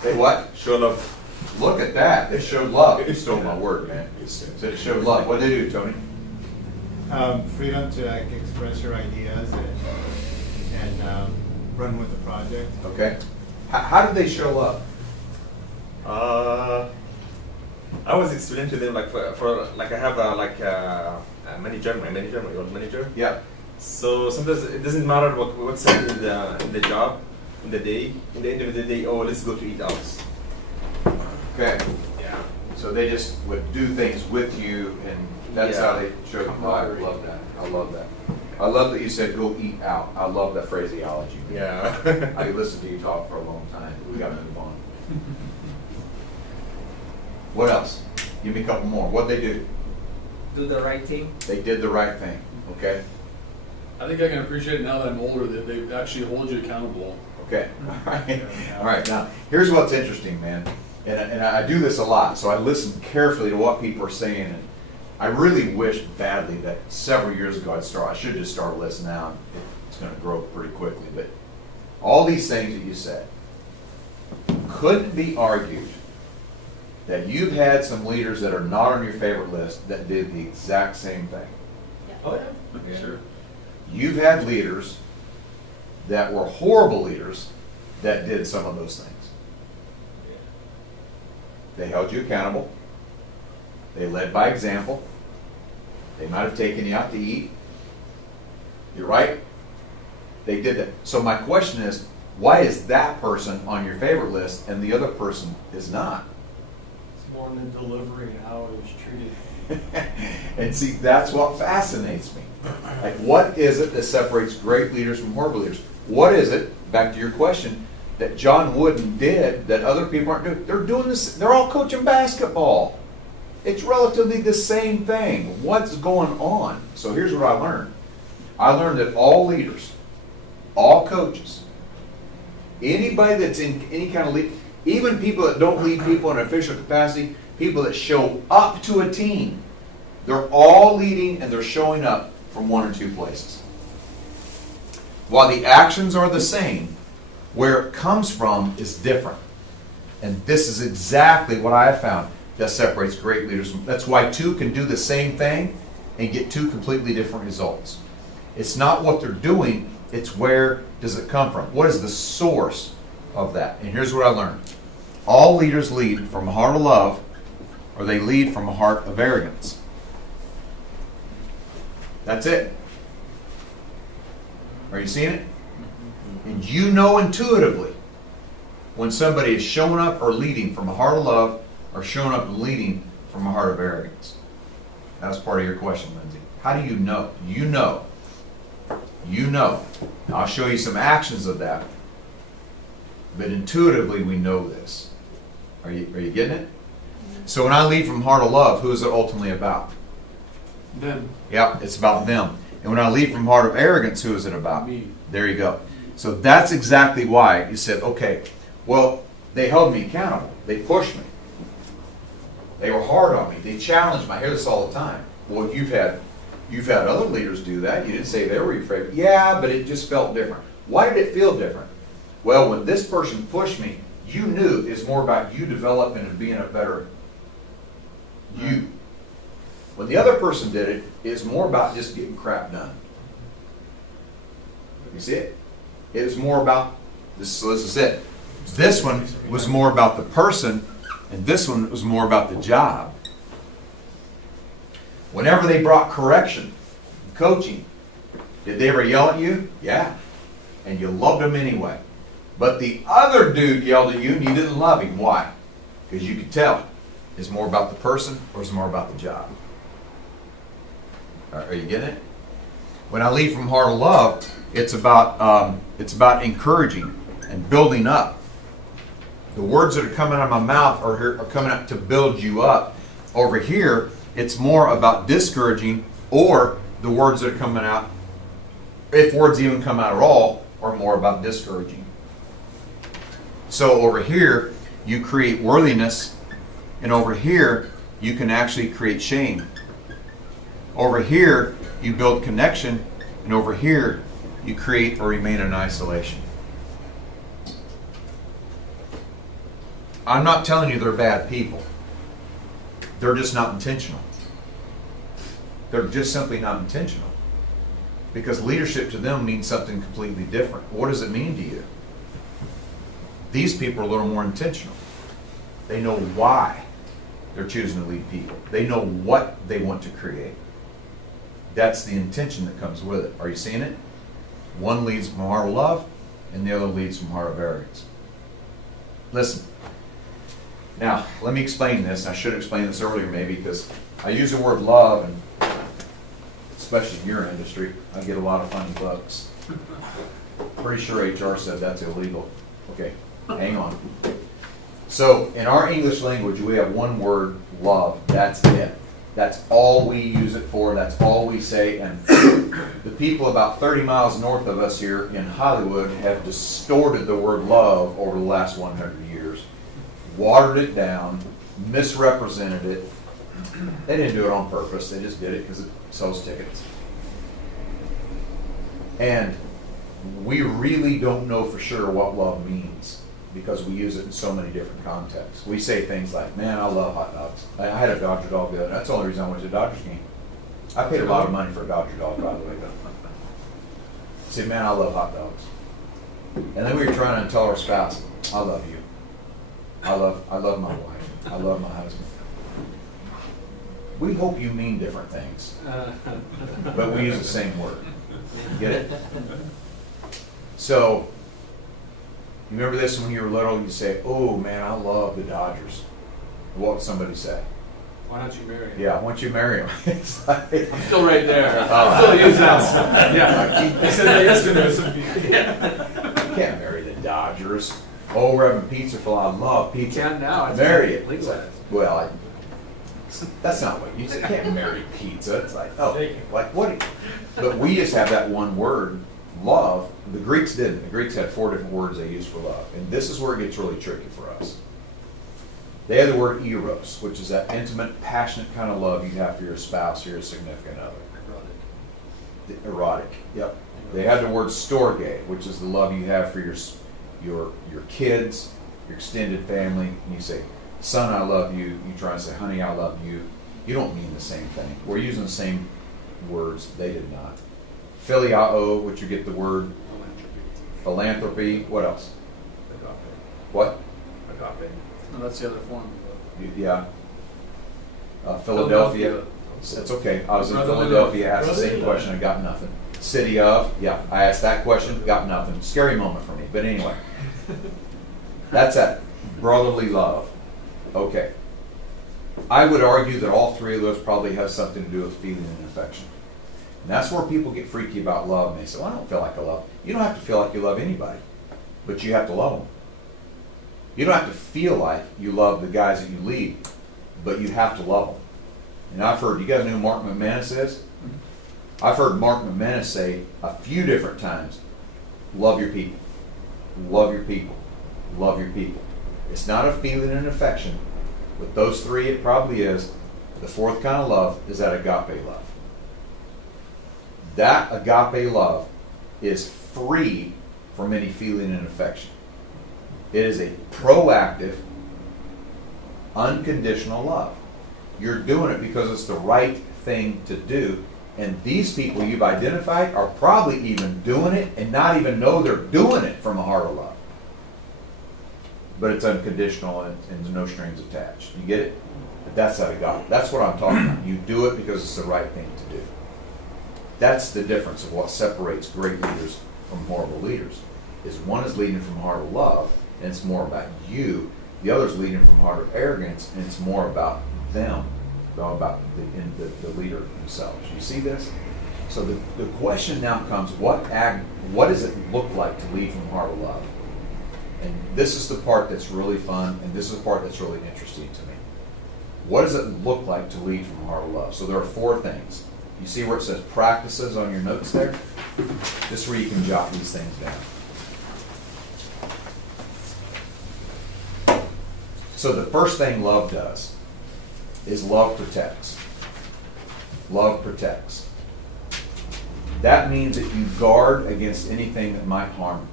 They what? Show love. Look at that. They showed love. You stole my word, man. Said it showed love. What'd they do, Tony? freedom to like express your ideas and run with the project. Okay. How did they show up? I was explaining to them like for like I have a manager, my old manager. Yeah. So sometimes it doesn't matter what's said in the job, in the day. In the end of the day, oh, let's go to eat out. Okay. Yeah. So they just would do things with you, and that's how they showed. Oh, I love that. I love that. I love that you said go eat out. I love that phraseology. Yeah. I could listen to you talk for a long time. We got to move on. What else? Give me a couple more. What'd they do? Do the right thing. They did the right thing. Okay. I think I can appreciate it now that I'm older that they actually hold you accountable. Okay. All right. All right. Now, here's what's interesting, man. And I do this a lot, so I listen carefully to what people are saying. And I really wish badly that several years ago I should just start listening now. It's going to grow pretty quickly. But all these things that you said couldn't be argued that you've had some leaders that are not on your favorite list that did the exact same thing. Yeah. Oh yeah. Sure. You've had leaders that were horrible leaders that did some of those things. They held you accountable. They led by example. They might have taken you out to eat. You're right. They did that. So my question is, why is that person on your favorite list and the other person is not? It's more in the delivery and how it was treated. And see, that's what fascinates me. Like, what is it that separates great leaders from horrible leaders? What is it, back to your question, that John Wooden did that other people aren't doing? They're doing this, they're all coaching basketball. It's relatively the same thing. What's going on? So here's what I learned. I learned that all leaders, all coaches, anybody that's in any kind of lead, even people that don't lead people in an official capacity, people that show up to a team, they're all leading and they're showing up from one or two places. While the actions are the same, where it comes from is different. And this is exactly what I have found that separates great leaders from. That's why two can do the same thing and get two completely different results. It's not what they're doing, it's where does it come from? What is the source of that? And here's what I learned. All leaders lead from a heart of love, or they lead from a heart of arrogance. That's it. Are you seeing it? And you know intuitively when somebody is showing up or leading from a heart of love or showing up and leading from a heart of arrogance. That was part of your question, Lindsay. How do you know? You know. You know. Now, I'll show you some actions of that. But intuitively we know this. Are you getting it? So when I lead from heart of love, who is it ultimately about? Them. Yeah, it's about them. And when I lead from heart of arrogance, who is it about? Me. There you go. So that's exactly why you said, okay, well, they held me accountable. They pushed me. They were hard on me. They challenged me. I hear this all the time. Well, you've had other leaders do that. You didn't say they were your favorite. Yeah, but it just felt different. Why did it feel different? Well, when this person pushed me, you knew it's more about you developing and being a better you. When the other person did it, it's more about just getting crap done. You see it? It was more about this. So this is it. This one was more about the person, and this one was more about the job. Whenever they brought correction, coaching, did they ever yell at you? Yeah. And you loved them anyway. But the other dude yelled at you and you didn't love him. Why? Because you could tell. Is more about the person or is more about the job? Are you getting it? When I lead from heart of love, it's about encouraging and building up. The words that are coming out of my mouth are coming out to build you up. Over here, it's more about discouraging, or the words that are coming out, if words even come out at all, are more about discouraging. So over here, you create worthiness, and over here, you can actually create shame. Over here, you build connection, and over here, you create or remain in isolation. I'm not telling you they're bad people. They're just not intentional. They're just simply not intentional. Because leadership to them means something completely different. What does it mean to you? These people are a little more intentional. They know why they're choosing to lead people. They know what they want to create. That's the intention that comes with it. Are you seeing it? One leads from a heart of love, and the other leads from a heart of arrogance. Listen. Now, let me explain this. I should have explained this earlier maybe, because I use the word love, and especially in your industry, I get a lot of funny looks. Pretty sure HR said that's illegal. Okay, hang on. So, in our English language, we have one word, love. That's it. That's all we use it for. That's all we say. And the people about 30 miles north of us here in Hollywood have distorted the word love over the last 100 years, watered it down, misrepresented it. They didn't do it on purpose. They just did it because it sells tickets. And we really don't know for sure what love means, because we use it in so many different contexts. We say things like, man, I love hot dogs. I had a Dodger dog the other day. That's the only reason I went to the Dodgers game. I paid a lot of money for a Dodger dog, by the way. Say, man, I love hot dogs. And then we were trying to tell our spouse, I love you. I love my wife. I love my husband. We hope you mean different things, but we use the same word. Get it? So, you remember this when you were little? You say, oh man, I love the Dodgers. What would somebody say? Why don't you marry him? Yeah, why don't you marry him? It's like, I'm still right there. I'm still using that. Yeah. He said that yesterday. You can't marry the Dodgers. Oh, we're having pizza for I love pizza. You can now. It's marry it. legalized. Well, that's not what you can't marry pizza. It's like, oh, like what? But we just have that one word, love. The Greeks didn't. The Greeks had 4 different words they used for love. And this is where it gets really tricky for us. They had the word eros, which is that intimate, passionate kind of love you have for your spouse or your significant other. Erotic. Yep. They had the word storge, which is the love you have for your kids, your extended family. And you say, son, I love you. You try and say, honey, I love you. You don't mean the same thing. We're using the same words. They did not. Philiao, which you get the word philanthropy. What else? Agape. What? Agape. No, that's the other form. Yeah. Philadelphia. That's okay. I was in Philadelphia, asked the same question, I got nothing. City of, yeah, I asked that question, got nothing. Scary moment for me, but anyway. That's that brotherly love. Okay. I would argue that all 3 of those probably have something to do with feeling and affection. And that's where people get freaky about love, and they say, well, I don't feel like I love. You don't have to feel like you love anybody, but you have to love them. You don't have to feel like you love the guys that you lead, but you have to love them. And I've heard, you guys know who Mark McManus is? I've heard Mark McManus say a few different times, love your people, love your people, love your people. It's not a feeling and affection. With those 3, it probably is. The 4th kind of love is that agape love. That agape love is free from any feeling and affection. It is a proactive, unconditional love. You're doing it because it's the right thing to do. And these people you've identified are probably even doing it and not even know they're doing it from a heart of love. But it's unconditional and there's no strings attached. You get it? But that's that agape. That's what I'm talking about. You do it because it's the right thing to do. That's the difference of what separates great leaders from horrible leaders. Is one is leading from a heart of love, and it's more about you. The other is leading from a heart of arrogance, and it's more about them, about the leader themselves. You see this? So the question now comes, what does it look like to lead from a heart of love? And this is the part that's really fun, and this is the part that's really interesting to me. What does it look like to lead from a heart of love? So there are 4 things. You see where it says practices on your notes there? This is where you can jot these things down. So the first thing love does is love protects. Love protects. That means that you guard against anything that might harm.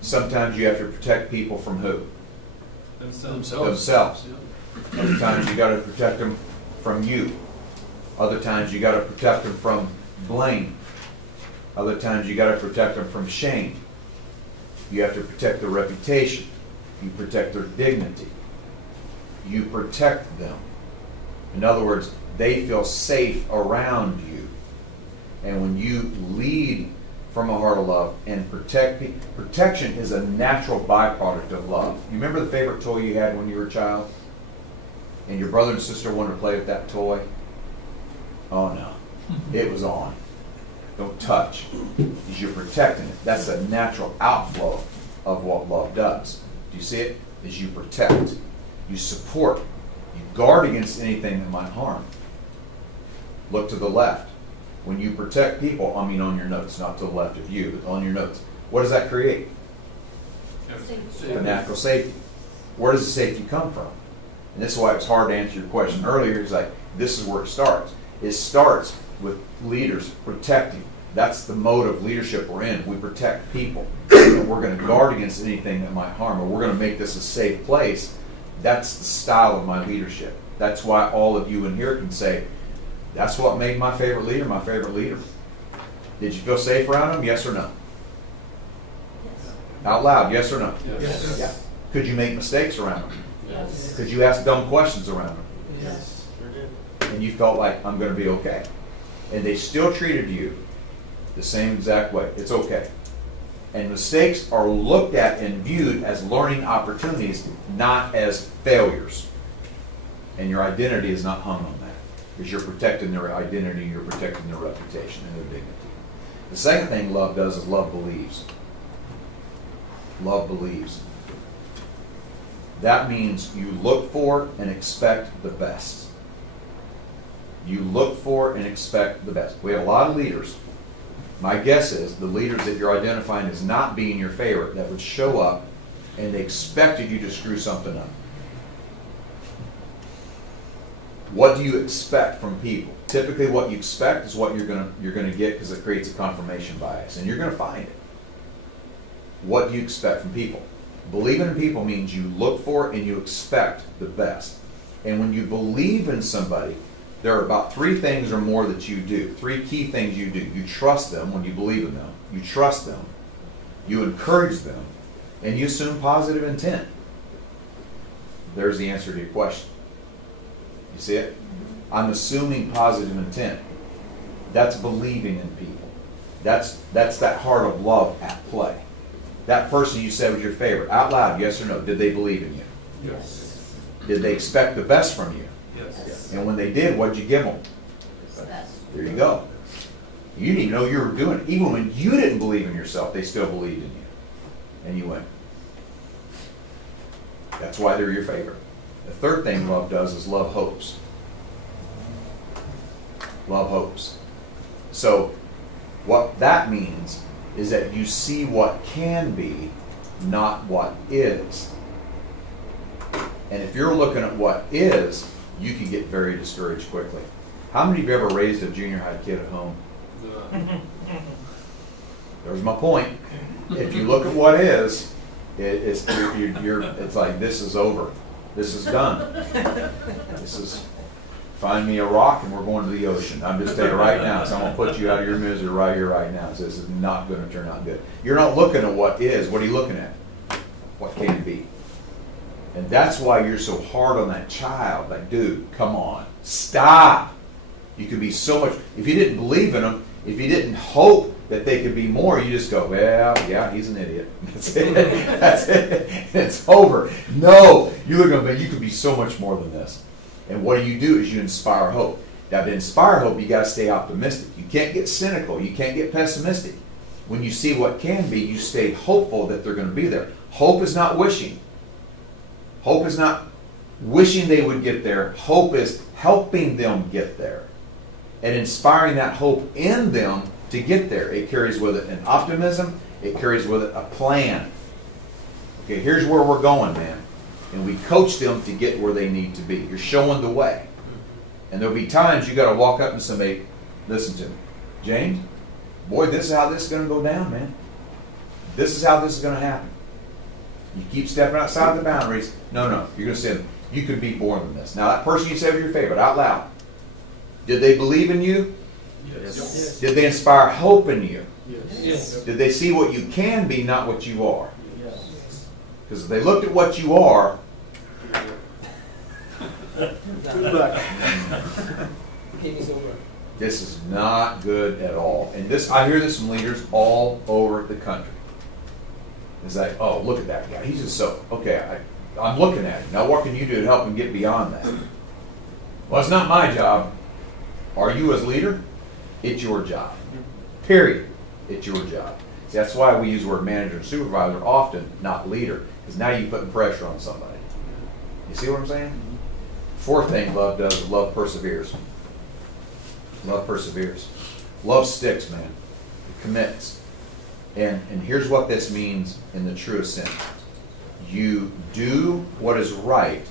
Sometimes you have to protect people from who? Themselves. Themselves. Other times you got to protect them from you. Other times you got to protect them from blame. Other times you got to protect them from shame. You have to protect their reputation. You protect their dignity. You protect them. In other words, they feel safe around you. And when you lead from a heart of love and protect people, protection is a natural byproduct of love. You remember the favorite toy you had when you were a child? And your brother and sister wanted to play with that toy? Oh no. It was on. Don't touch. Because you're protecting it. That's a natural outflow of what love does. Do you see it? Is you protect. You support. You guard against anything that might harm. Look to the left. When you protect people, I mean on your notes, not to the left of you, but on your notes. What does that create? A natural safety. Where does the safety come from? And this is why it's hard to answer your question earlier. It's like, this is where it starts. It starts with leaders protecting. That's the mode of leadership we're in. We protect people. And we're going to guard against anything that might harm, or we're going to make this a safe place. That's the style of my leadership. That's why all of you in here can say, that's what made my favorite leader my favorite leader. Did you feel safe around him? Yes or no? Yes. Out loud, yes or no? Yes. Yeah. Could you make mistakes around him? Yes. Could you ask dumb questions around him? Yes. And you felt like, I'm going to be okay. And they still treated you the same exact way. It's okay. And mistakes are looked at and viewed as learning opportunities, not as failures. And your identity is not hung on that. Because you're protecting their identity, you're protecting their reputation and their dignity. The second thing love does is love believes. Love believes. That means you look for and expect the best. You look for and expect the best. We have a lot of leaders. My guess is the leaders that you're identifying as not being your favorite that would show up and they expected you to screw something up. What do you expect from people? Typically what you expect is what you're gonna get, because it creates a confirmation bias, and you're gonna find it. What do you expect from people? Believing in people means you look for and you expect the best. And when you believe in somebody, there are about 3 things or more that you do. 3 key things you do. You trust them when you believe in them. You trust them. You encourage them. And you assume positive intent. There's the answer to your question. You see it? I'm assuming positive intent. That's believing in people. That's that heart of love at play. That person you said was your favorite, out loud, yes or no, did they believe in you? Yes. Did they expect the best from you? Yes. And when they did, what'd you give them? There you go. You didn't even know you were doing it. Even when you didn't believe in yourself, they still believed in you. And you went. That's why they're your favorite. The third thing love does is love hopes. Love hopes. So what that means is that you see what can be, not what is. And if you're looking at what is, you can get very discouraged quickly. How many of you ever raised a junior high kid at home? There's my point. If you look at what is, it's like, this is over. This is done. This is, find me a rock and we're going to the ocean. I'm just telling you right now, so I'm going to put you out of your misery right here, right now. So this is not going to turn out good. You're not looking at what is. What are you looking at? What can be. And that's why you're so hard on that child. Like, dude, come on. Stop. You could be so much, if you didn't believe in them, if you didn't hope that they could be more, you just go, well, yeah, he's an idiot. That's it. That's it. It's over. No, you look at them, you could be so much more than this. And what you do is you inspire hope. Now, to inspire hope, you got to stay optimistic. You can't get cynical. You can't get pessimistic. When you see what can be, you stay hopeful that they're going to be there. Hope is not wishing. Hope is not wishing they would get there. Hope is helping them get there and inspiring that hope in them to get there. It carries with it an optimism. It carries with it a plan. Okay, here's where we're going, man. And we coach them to get where they need to be. You're showing the way. And there'll be times you got to walk up to somebody, listen to me. James, boy, this is how this is going to go down, man. This is how this is going to happen. You keep stepping outside the boundaries. No, you're going to say, you could be more than this. Now, that person you said was your favorite, out loud. Did they believe in you? Yes. Did they inspire hope in you? Yes. Did they see what you can be, not what you are? Yes. Because if they looked at what you are, Game is over. this is not good at all. And this, I hear this from leaders all over the country. It's like, oh, look at that guy. He's just so, okay, I'm looking at him. Now what can you do to help him get beyond that? Well, it's not my job. Are you as leader? It's your job. Period. It's your job. See, that's why we use the word manager and supervisor often, not leader, because now you're putting pressure on somebody. You see what I'm saying? Fourth thing love does is love perseveres. Love perseveres. Love sticks, man. It commits. And here's what this means in the truest sense. You do what is right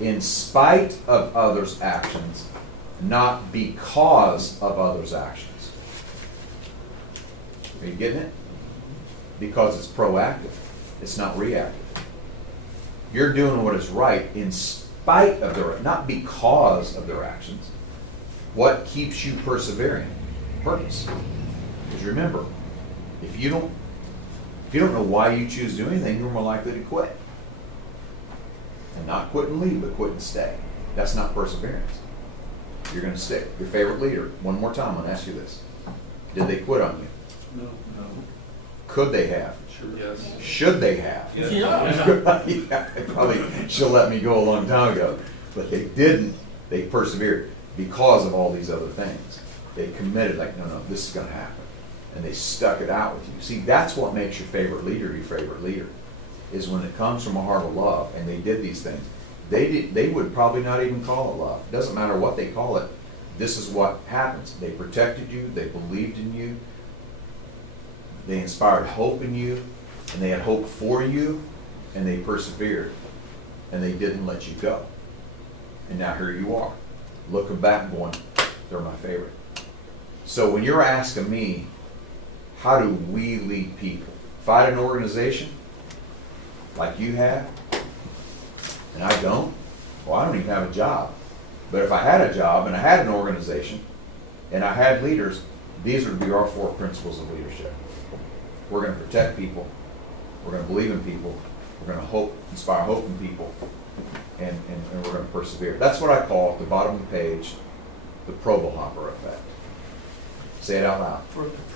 in spite of others' actions, not because of others' actions. Are you getting it? Because it's proactive. It's not reactive. You're doing what is right in spite of their, not because of their actions. What keeps you persevering? Purpose. Because remember, if you don't know why you choose to do anything, you're more likely to quit. And not quit and leave, but quit and stay. That's not perseverance. You're going to stick. Your favorite leader. One more time, I'm going to ask you this. Did they quit on you? No. Could they have? Sure. Yes. Should they have? Yes. Yeah, they probably should have let me go a long time ago. But they didn't. They persevered because of all these other things. They committed, like, no, this is going to happen. And they stuck it out with you. See, that's what makes your favorite leader, is when it comes from a heart of love, and they did these things. They would probably not even call it love. It doesn't matter what they call it. This is what happens. They protected you. They believed in you. They inspired hope in you, and they had hope for you, and they persevered, and they didn't let you go. And now here you are, looking back and going, they're my favorite. So when you're asking me, how do we lead people? If I had an organization like you have, and I don't, well, I don't even have a job. But if I had a job and I had an organization and I had leaders, these would be our 4 principles of leadership. We're going to protect people. We're going to believe in people. We're going to inspire hope in people. And we're going to persevere. That's what I call, at the bottom of the page, the Probelhopper effect. Say it out loud.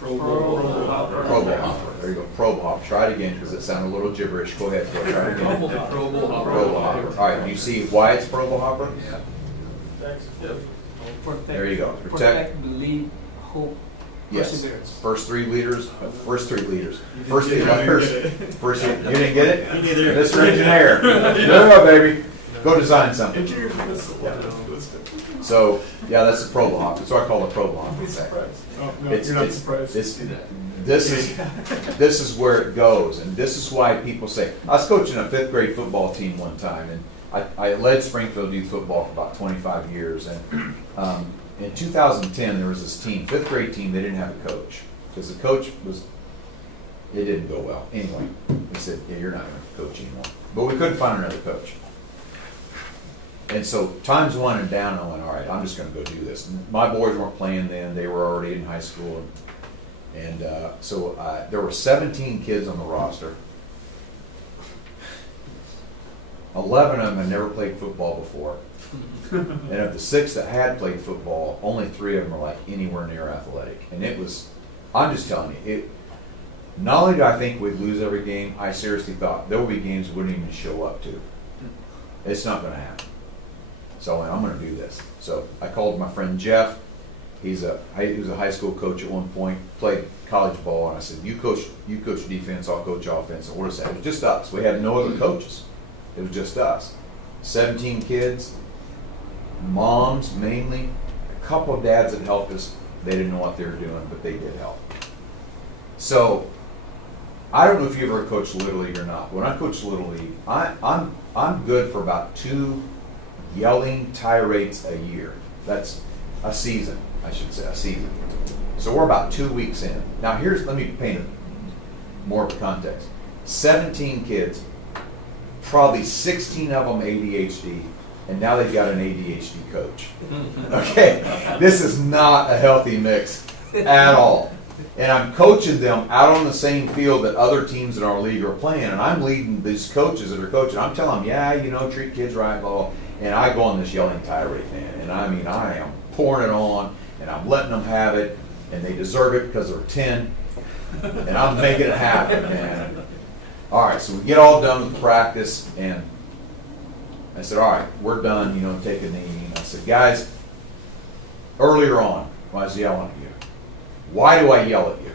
Probelhopper. There you go. Probelhopper. Try it again because it sounded a little gibberish. Go ahead. Try it again. Probelhopper. All right. You see why it's Probelhopper? Yeah. Thanks. Yep. There you go. Protect, believe, hope, yes. perseverance. First three leaders. First three letters. First, you didn't get it? Mr. Engineer. No, baby. Go design something. So, yeah, that's the Probelhopper. That's what I call the Probelhopper effect. You're not surprised. This is where it goes, and this is why people say, I was coaching a 5th grade football team one time, and I led Springfield youth football for about 25 years, and in 2010 there was this team, 5th grade team, they didn't have a coach, because the coach it didn't go well. Anyway, he said, yeah, you're not going to coach anymore. But we couldn't find another coach. And so times winding down, I went, all right, I'm just going to go do this. And my boys weren't playing then. They were already in high school. And so there were 17 kids on the roster. 11 of them had never played football before. And of the 6 that had played football, only 3 of them were like anywhere near athletic. And it was, I'm just telling you, not only do I think we'd lose every game, I seriously thought there would be games we wouldn't even show up to. It's not going to happen. So I'm going to do this. So I called my friend Jeff. He was a high school coach at one point, played college ball, and I said, you coach defense, I'll coach offense. And what is that? It was just us. We had no other coaches. It was just us. 17 kids, moms mainly, a couple of dads that helped us. They didn't know what they were doing, but they did help. So I don't know if you ever coached Little League or not. When I coached Little League, I'm good for about 2 yelling tirades a year. That's a season, I should say, a season. So we're about 2 weeks in. Now let me paint more of a context. 17 kids, probably 16 of them ADHD, and now they've got an ADHD coach. Okay, this is not a healthy mix at all. And I'm coaching them out on the same field that other teams in our league are playing, and I'm leading these coaches that are coaching. I'm telling them, yeah, you know, treat kids right, blah, blah. And I go on this yelling tirade, man. And I mean, I am pouring it on, and I'm letting them have it, and they deserve it because they're 10. And I'm making it happen, man. All right, so we get all done with the practice, and I said, all right, we're done, you know, take a knee. I said, guys, earlier on, when I was yelling at you, why do I yell at you?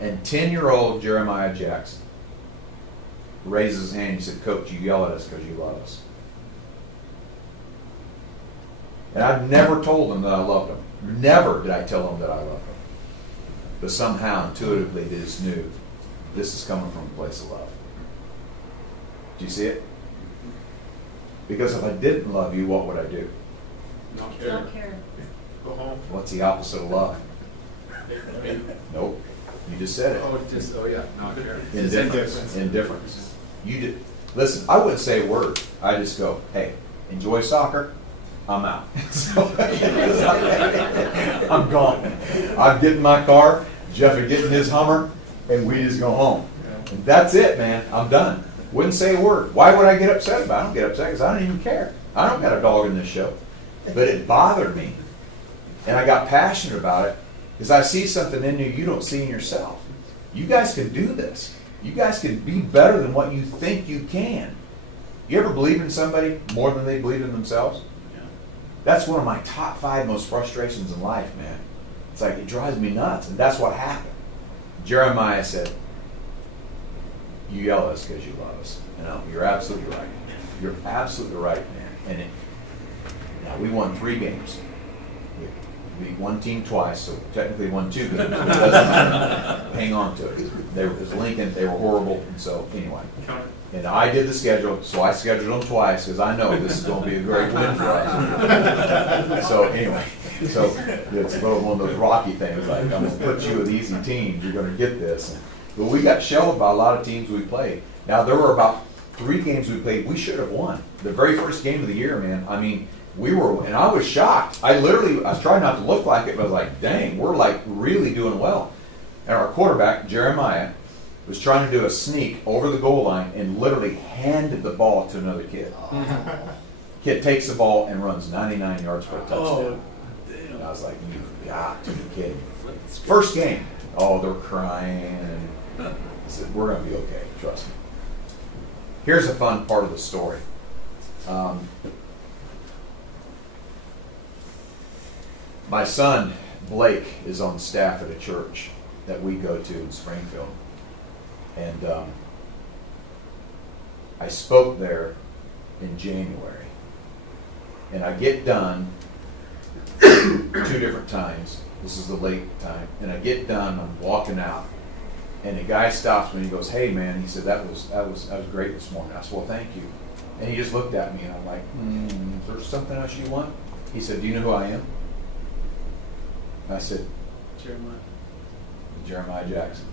And 10-year-old Jeremiah Jackson raises his hand and he said, Coach, you yell at us because you love us. And I've never told them that I loved them. Never did I tell them that I loved them. But somehow, intuitively, they just knew this is coming from a place of love. Do you see it? Because if I didn't love you, what would I do? Not care. Don't care. Go home. What's the opposite of love? Nope. You just said it. Oh yeah, not care. Indifference. Indifference. You did. Listen, I wouldn't say a word. I just go, hey, enjoy soccer. I'm out. So, I'm gone. I'm getting my car. Jeff is getting his Hummer, and we just go home. And that's it, man. I'm done. Wouldn't say a word. Why would I get upset about it? I don't get upset because I don't even care. I don't got a dog in this show. But it bothered me. And I got passionate about it because I see something in you don't see in yourself. You guys can do this. You guys can be better than what you think you can. You ever believe in somebody more than they believe in themselves? That's one of my top 5 most frustrations in life, man. It's like, it drives me nuts. And that's what happened. Jeremiah said, you yell at us because you love us. And you're absolutely right. You're absolutely right, man. And now we won 3 games. We beat one team twice, so technically won 2 games. But it doesn't matter. Hang on to it. It was Lincoln. They were horrible. And so, anyway. And I did the schedule, so I scheduled them twice because I know this is going to be a great win for us. So anyway, so it's a little one of those Rocky things, like I'm going to put you with easy teams, you're going to get this. But we got shelled by a lot of teams we played. Now there were about 3 games we played we should have won. The very first game of the year, man, I mean, we were, and I was shocked. I was trying not to look like it, but I was like, dang, we're like really doing well. And our quarterback, Jeremiah, was trying to do a sneak over the goal line and literally handed the ball to another kid. Kid takes the ball and runs 99 yards for a touchdown. And I was like, you got to be kidding. First game. Oh, they're crying. I said, we're going to be okay. Trust me. Here's a fun part of the story. My son, Blake, is on staff at a church that we go to in Springfield. And I spoke there in January. And I get done 2 different times. This is the late time. And I get done, I'm walking out. And the guy stops me and he goes, hey man, he said, that was great this morning. I said, well, thank you. And he just looked at me and I'm like, is there something else you want? He said, do you know who I am? And I said, Jeremiah Jackson.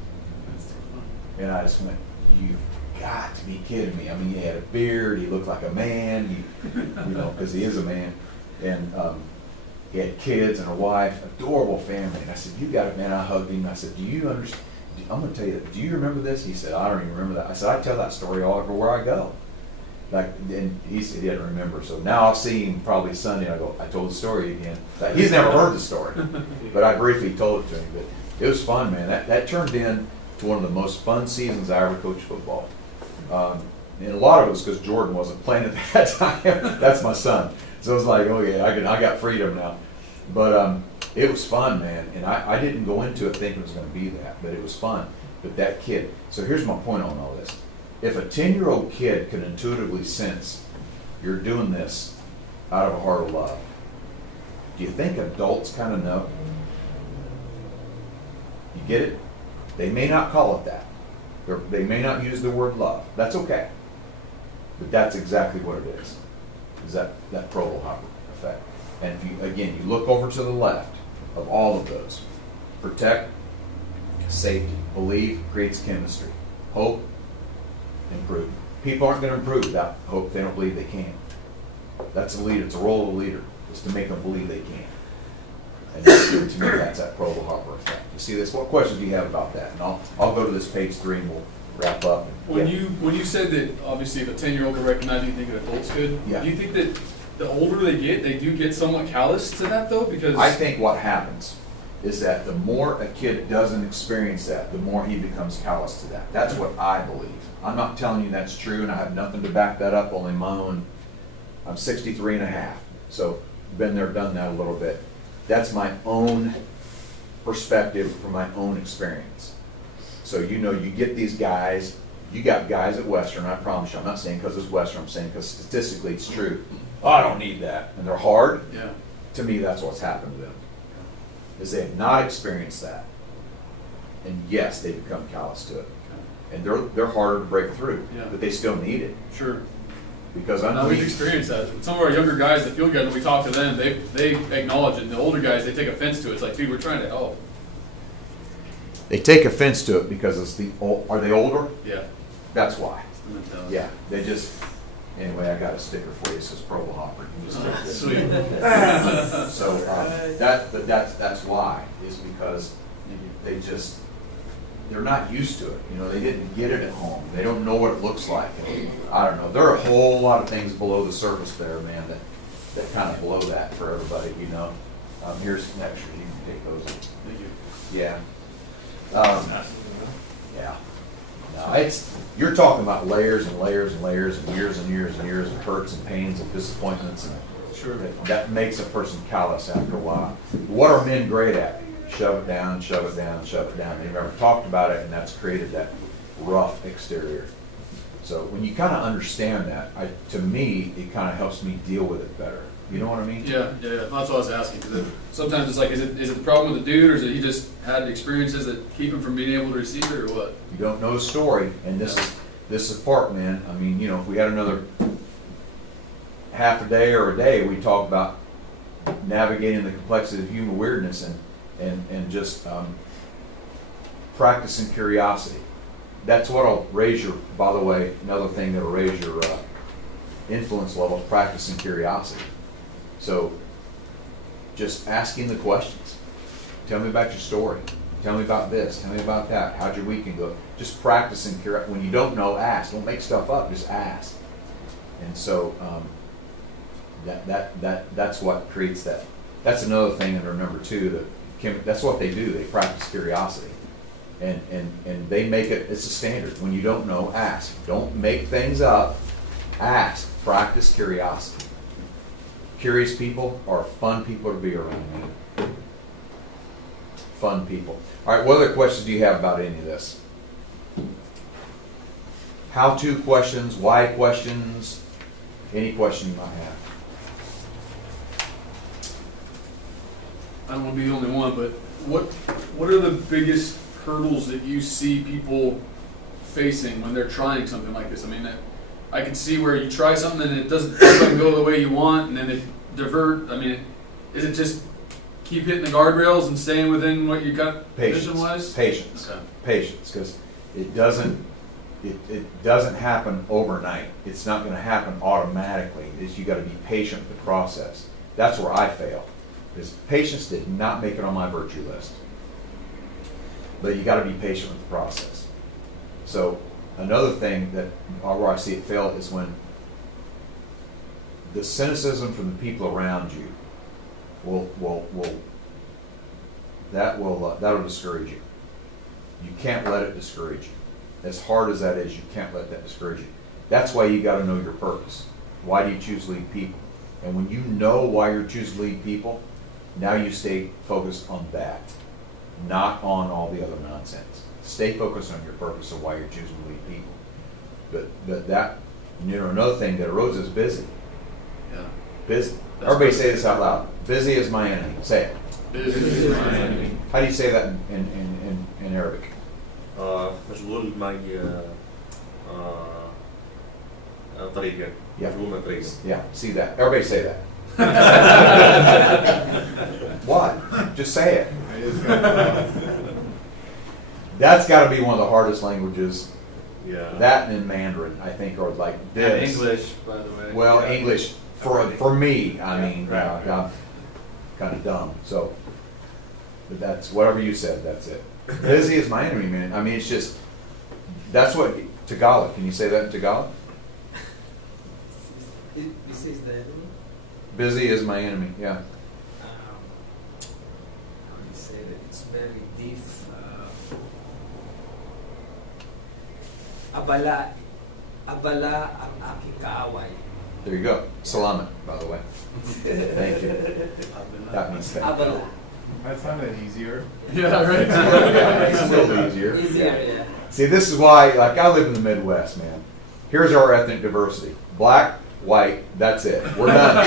And I just went, you've got to be kidding me. I mean, he had a beard, he looked like a man, you know, because he is a man. And he had kids and a wife, adorable family. And I said, you got it, man. I hugged him. I said, do you understand? I'm going to tell you, do you remember this? He said, I don't even remember that. I said, I tell that story all everywhere I go. Like, and he said he didn't remember. So now I'll see him probably Sunday. And I go, I told the story again. Like, he's never heard the story, but I briefly told it to him. But it was fun, man. That turned in to one of the most fun seasons I ever coached football. And a lot of it was because Jordan wasn't playing at that time. That's my son. So it was like, oh yeah, I got freedom now. But it was fun, man. And I didn't go into it thinking it was going to be that, but it was fun. But that kid, so here's my point on all this. If a 10-year-old kid can intuitively sense you're doing this out of a heart of love, do you think adults kind of know? You get it? They may not call it that. They may not use the word love. That's okay. But that's exactly what it is that Provolhopper effect. And if you, again, you look over to the left of all of those. Protect, safety, believe creates chemistry. Hope, improve. People aren't going to improve without hope. They don't believe they can. That's a leader. It's a role of a leader, is to make them believe they can. And to me, that's that Provo Hopper effect. You see this? What questions do you have about that? And I'll go to this page 3 and we'll wrap up. When you said that obviously if a 10-year-old could recognize anything that adults could, Yeah. do you think that the older they get, they do get somewhat callous to that though? Because I think what happens is that the more a kid doesn't experience that, the more he becomes callous to that. That's what I believe. I'm not telling you that's true, and I have nothing to back that up, only my own. I'm 63 and a half, so been there, done that a little bit. That's my own perspective from my own experience. So you get these guys, you got guys at Western, I promise you, I'm not saying because it's Western, I'm saying because statistically it's true. Oh, I don't need that. And they're hard. Yeah. To me, that's what's happened to them. Is they have not experienced that. And yes, they become callous to it. And they're harder to break through, Yeah. but they still need it. Sure. Because Now, we've underneath, experienced that. Some of our younger guys, the field guys, when we talk to them, they acknowledge it. And the older guys, they take offense to it. It's like, dude, we're trying to help. they take offense to it because it's are they older? Yeah. That's why. It's the mentality. Yeah, they just, anyway, I got a sticker for you, it says Provo Hopper. You can just take this. Sweet. So, that's why, is because they're not used to it. They didn't get it at home. They don't know what it looks like. I don't know. There are a whole lot of things below the surface there, man, that kind of blow that for everybody, Here's some extras. You can take those. Thank you. Yeah. Yeah. No, you're talking about layers and layers and layers and years and years and years of hurts and pains and disappointments, and Sure. that makes a person callous after a while. What are men great at? Shove it down, shove it down, shove it down. They've never talked about it, and that's created that rough exterior. So when you kind of understand that, to me, it kind of helps me deal with it better. You know what I mean? Yeah. That's what I was asking. Because sometimes it's like, is it the problem with the dude, or is it he just had experiences that keep him from being able to receive it, or what? You don't know the story, and this is part, man. I mean, if we had another half a day or a day, we talk about navigating the complexity of human weirdness and just practicing curiosity. That's what'll raise your, by the way, another thing that'll raise your influence level, practicing curiosity. So just asking the questions. Tell me about your story. Tell me about this. Tell me about that. How'd your weekend go? Just practicing curiosity. When you don't know, ask. Don't make stuff up. Just ask. And so that's what creates that. That's another thing under number 2. That's what they do. They practice curiosity. And they make it, it's a standard. When you don't know, ask. Don't make things up. Ask. Practice curiosity. Curious people are fun people to be around. Fun people. All right, what other questions do you have about any of this? How-to questions, why questions, any question you might have. I don't want to be the only one, but what are the biggest hurdles that you see people facing when they're trying something like this? I mean, I can see where you try something and it doesn't go the way you want, and then they divert. I mean, is it just keep hitting the guardrails and staying within what you got vision-wise? Patience. Okay. Patience, because it doesn't happen overnight. It's not going to happen automatically. You got to be patient with the process. That's where I fail. Because patience did not make it on my virtue list. But you got to be patient with the process. So another thing where I see it fail is when the cynicism from the people around you that'll discourage you. You can't let it discourage you. As hard as that is, you can't let that discourage you. That's why you got to know your purpose. Why do you choose to lead people? And when you know why you're choosing to lead people, now you stay focused on that, not on all the other nonsense. Stay focused on your purpose of why you're choosing to lead people. But that, another thing that arose is busy. Yeah. Busy. Everybody say this out loud. Busy is my enemy. Say it. Busy is my enemy. How do you say that in Arabic? مشغول معي طريقة. Yeah. مشغول مع طريقة. Yeah. See that. Everybody say that. What? Just say it. That's got to be one of the hardest languages. Yeah. That and in Mandarin, I think, are like this. And English, by the way. Well, Yeah. English for me, I mean, Right. I'm kind of dumb, so, but that's, whatever you said, that's it. Busy is my enemy, man. I mean, it's just, that's what, Tagalog, can you say that in Tagalog? This is the enemy. Busy is my enemy, yeah. How do you say that? It's very deep. Abala ang aking kaaway. There you go. Salamat, by the way. Thank you. That means thank you. Abala. That sounded easier. Yeah, right. It's a little easier. Easier, yeah. See, this is why, like, I live in the Midwest, man. Here's our ethnic diversity. Black, white, that's it. We're done.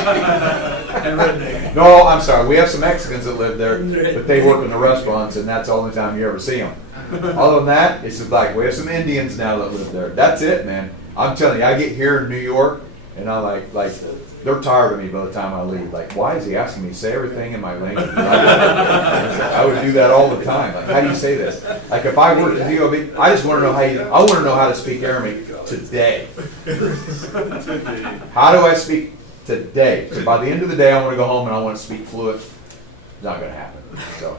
And redneck. No, I'm sorry. We have some Mexicans that live there, but they work in the restaurants, and that's the only time you ever see them. Other than that, it's just like, we have some Indians now that live there. That's it, man. I'm telling you, I get here in New York, and I'm like, they're tired of me by the time I leave. Like, why is he asking me to say everything in my language? I would do that all the time. Like, how do you say this? Like, if I worked at DOB, I just want to know I want to know how to speak Aramaic today. How do I speak today? So by the end of the day, I want to go home and I want to speak fluent. It's not going to happen. So,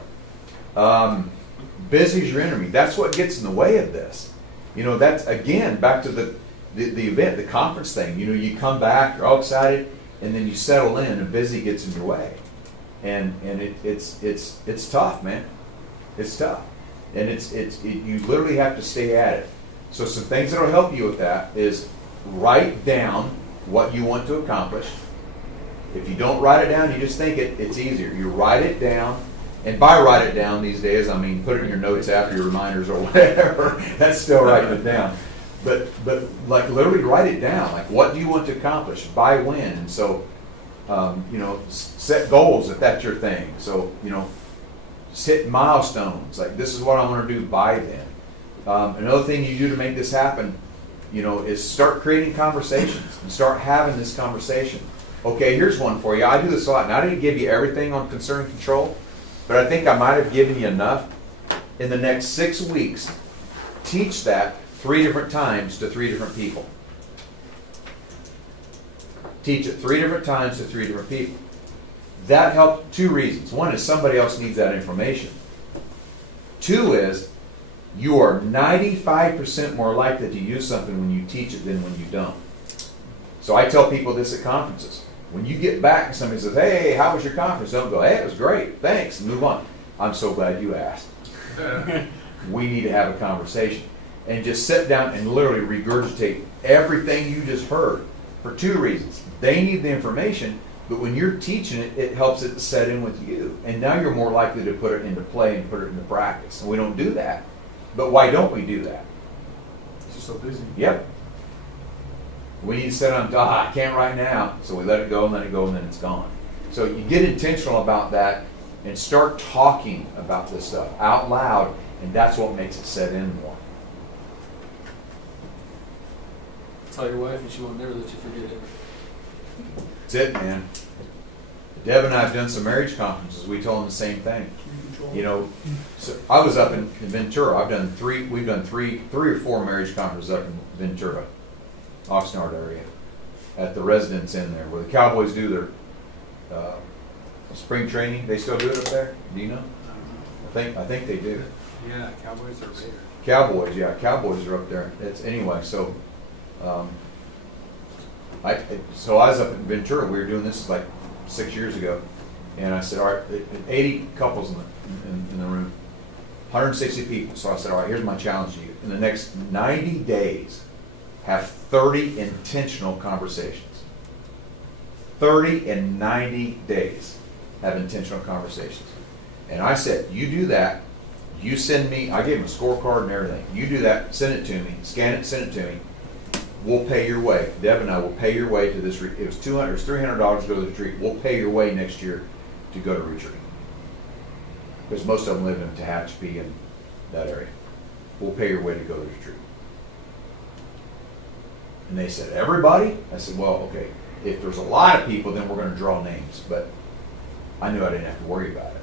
busy's your enemy. That's what gets in the way of this. You know, that's, again, back to the event, the conference thing. You know, you come back, you're all excited, and then you settle in, and busy gets in your way. And it's tough, man. It's tough. And you literally have to stay at it. So some things that will help you with that is write down what you want to accomplish. If you don't write it down, you just think it, it's easier. You write it down. And by write it down these days, I mean put it in your notes app, your reminders or whatever. That's still writing it down. But like literally write it down. Like, what do you want to accomplish? By when? And so, you know, set goals if that's your thing. So, you know, set milestones. Like, this is what I want to do by then. Another thing you do to make this happen, you know, is start creating conversations and start having this conversation. Okay, here's one for you. I do this a lot. Now, I didn't give you everything on concern control, but I think I might have given you enough. In the next 6 weeks, teach that 3 different times to 3 different people. Teach it 3 different times to 3 different people. That helped 2 reasons. One is somebody else needs that information. 2 is you are 95% more likely to use something when you teach it than when you don't. So I tell people this at conferences. When you get back and somebody says, hey, how was your conference? Don't go, hey, it was great, thanks, and move on. I'm so glad you asked. We need to have a conversation. And just sit down and literally regurgitate everything you just heard for 2 reasons. They need the information, but when you're teaching it, it helps it to set in with you. And now you're more likely to put it into play and put it into practice. And we don't do that. But why don't we do that? It's just so busy. Yep. We need to sit on, I can't right now. So we let it go, and then it's gone. So you get intentional about that and start talking about this stuff out loud, and that's what makes it set in more. Tell your wife and she won't never let you forget it. That's it, man. Deb and I have done some marriage conferences. We told them the same thing. You know, so I was up in Ventura. We've done three or four marriage conferences up in Ventura, Oxnard area, at the Residence Inn there, where the Cowboys do their spring training. They still do it up there? Do you know? I think they do. Yeah, Cowboys are there. Cowboys, yeah, Cowboys are up there. Anyway, so I was up in Ventura. We were doing this like 6 years ago, and I said, all right, 80 couples in the room, 160 people. So I said, all right, here's my challenge to you. In the next 90 days, have 30 intentional conversations. 30 in 90 days, have intentional conversations. And I said, you do that. You send me, I gave them a scorecard and everything. You do that, send it to me, scan it, send it to me. We'll pay your way. Deb and I will pay your way to this. It was $300 to go to the retreat. We'll pay your way next year to go to retreat. Because most of them live in Tehachapi and that area. We'll pay your way to go to the retreat. And they said, everybody? I said, well, okay, if there's a lot of people, then we're going to draw names. But I knew I didn't have to worry about it.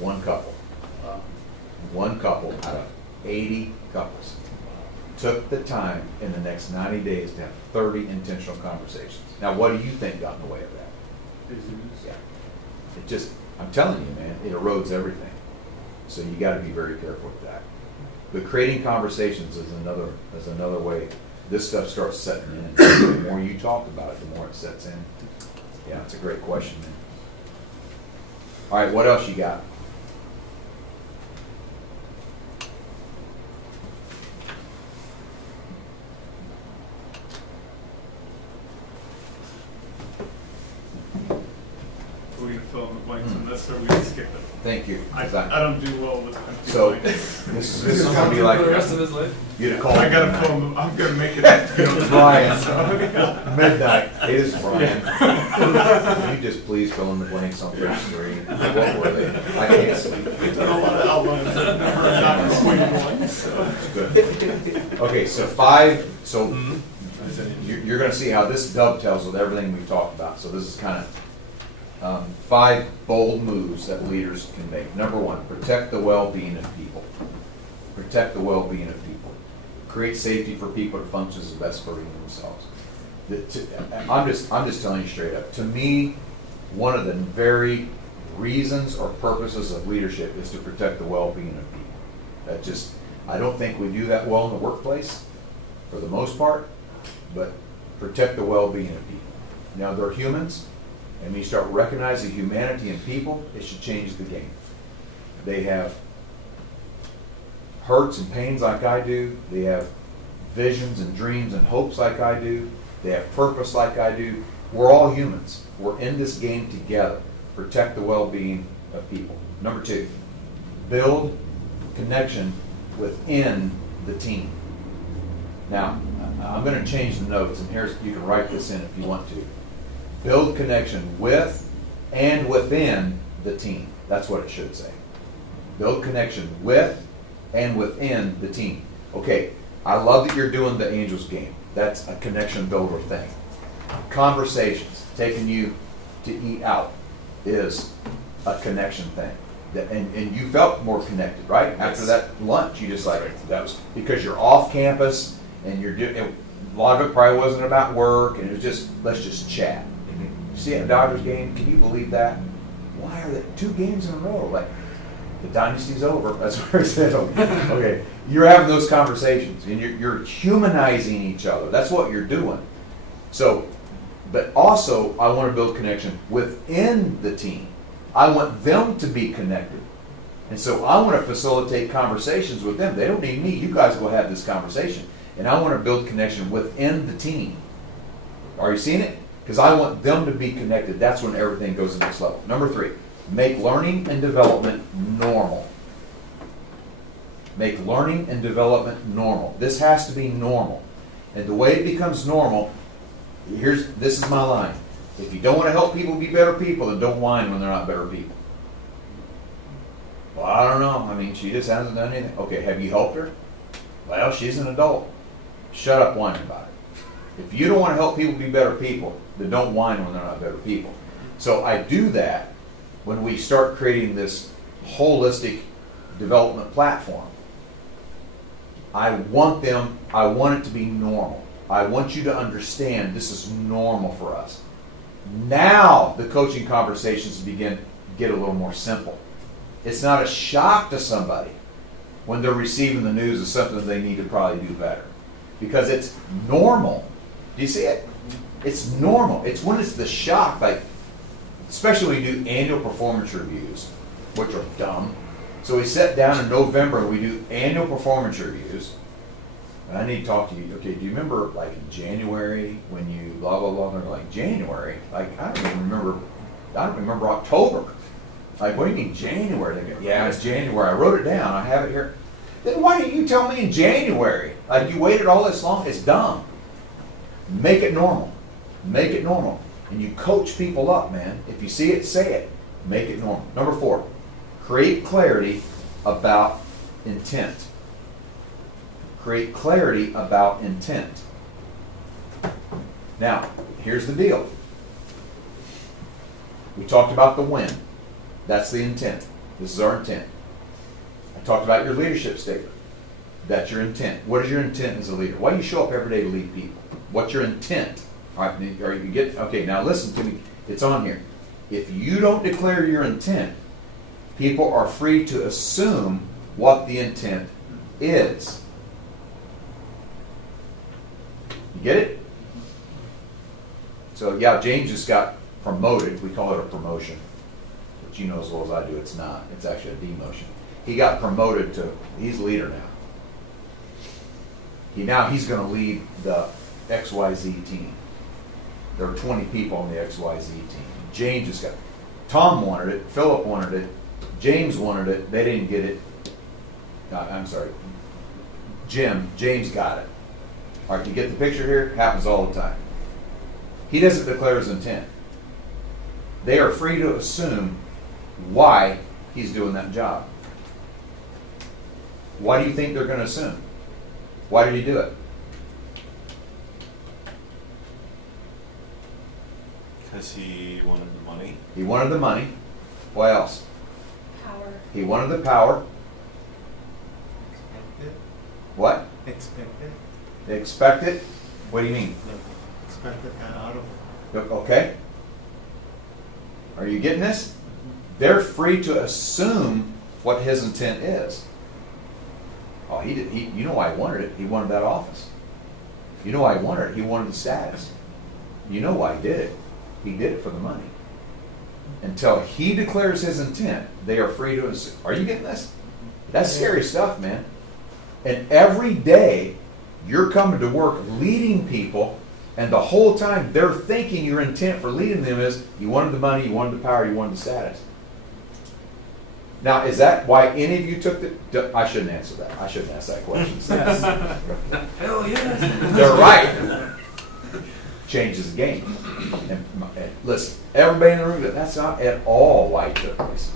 One couple out of 80 couples. took the time in the next 90 days to have 30 intentional conversations. Now, what do you think got in the way of that? Yeah. It just, I'm telling you, man, it erodes everything. So you got to be very careful with that. But creating conversations is another way. This stuff starts setting in. The more you talk about it, the more it sets in. Yeah, it's a great question, man. All right, what else you got? We're gonna fill in the blanks on this, or we can skip it. Thank you. I don't do well with empty So blanks. this is going to be like For the rest of his life. you'd call. I gotta fill them. I'm gonna make it. Brian, So, midnight. It is Brian. Can you just please fill in the blanks on page 3? What were they? I can't see. I've done a lot of outlines. I've never gotten pointed ones. So. Good. Okay, so 5. So you're going to see how this dovetails with everything we've talked about. So this is kind of 5 bold moves that leaders can make. Number 1, protect the well-being of people. Protect the well-being of people. Create safety for people to function as the best version of themselves. I'm just telling you straight up. To me, one of the very reasons or purposes of leadership is to protect the well-being of people. I don't think we do that well in the workplace, for the most part, but protect the well-being of people. Now, they're humans, and when you start recognizing humanity in people, it should change the game. They have hurts and pains like I do. They have visions and dreams and hopes like I do. They have purpose like I do. We're all humans. We're in this game together. Protect the well-being of people. Number 2, build connection within the team. Now, I'm going to change the notes, and you can write this in if you want to. Build connection with and within the team. That's what it should say. Build connection with and within the team. Okay, I love that you're doing the Angels game. That's a connection builder thing. Conversations, taking you to eat out, is a connection thing. And you felt more connected, right? Yes. After that lunch, you just that was because you're off campus and you're doing. A lot of it probably wasn't about work, and it was just let's just chat. You see a Dodgers game? Can you believe that? Why are there 2 games in a row? Like the dynasty's over. That's where it said. Okay, you're having those conversations, and you're humanizing each other. That's what you're doing. So, but also, I want to build connection within the team. I want them to be connected. And so I want to facilitate conversations with them. They don't need me. You guys go have this conversation. And I want to build connection within the team. Are you seeing it? Because I want them to be connected. That's when everything goes to the next level. Number 3, make learning and development normal. Make learning and development normal. This has to be normal. And the way it becomes normal, this is my line. If you don't want to help people be better people, then don't whine when they're not better people. Well, I don't know. I mean, she just hasn't done anything. Okay, have you helped her? Well, she's an adult. Shut up whining about it. If you don't want to help people be better people, then don't whine when they're not better people. So I do that when we start creating this holistic development platform. I want it to be normal. I want you to understand this is normal for us. Now the coaching conversations get a little more simple. It's not a shock to somebody when they're receiving the news of something they need to probably do better. Because it's normal. Do you see it? It's normal. It's when it's the shock, like, especially when you do annual performance reviews, which are dumb. So we sit down in November and we do annual performance reviews. And I need to talk to you. Okay, do you remember like in January when you blah blah blah? And they're like, January? Like I don't remember October. Like, what do you mean January? They go, yeah, it's January. I wrote it down. I have it here. Then why didn't you tell me in January? Like you waited all this long? It's dumb. Make it normal. Make it normal. And you coach people up, man. If you see it, say it. Make it normal. Number 4, create clarity about intent. Create clarity about intent. Now, here's the deal. We talked about the when. That's the intent. This is our intent. I talked about your leadership statement. That's your intent. What is your intent as a leader? Why do you show up every day to lead people? What's your intent? All right, or you get, okay, now listen to me. It's on here. If you don't declare your intent, people are free to assume what the intent is. You get it? So yeah, James just got promoted. We call it a promotion. But you know as well as I do, it's not. It's actually a demotion. He got promoted to, he's leader now. Now he's going to lead the XYZ team. There are 20 people on the XYZ team. James just got, Tom wanted it, Philip wanted it, James wanted it, they didn't get it. I'm sorry, James got it. All right, you get the picture here? It happens all the time. He doesn't declare his intent. They are free to assume why he's doing that job. Why do you think they're going to assume? Why did he do it? Because he wanted the money. He wanted the money. What else? Power. He wanted the power. Expect it. What? Expect it. They expect it? What do you mean? Expect it out of it. Okay. Are you getting this? They're free to assume what his intent is. Oh, he did. You know why he wanted it? He wanted that office. You know why he wanted it? He wanted the status. You know why he did it? He did it for the money. Until he declares his intent, they are free to assume. Are you getting this? That's scary stuff, man. And every day, you're coming to work leading people, and the whole time they're thinking your intent for leading them is you wanted the money, you wanted the power, you wanted the status. Now, is that why any of you took the... I shouldn't answer that. I shouldn't ask that question. Hell yes. They're right. Changes the game. And listen, everybody in the room, that's not at all why it took place.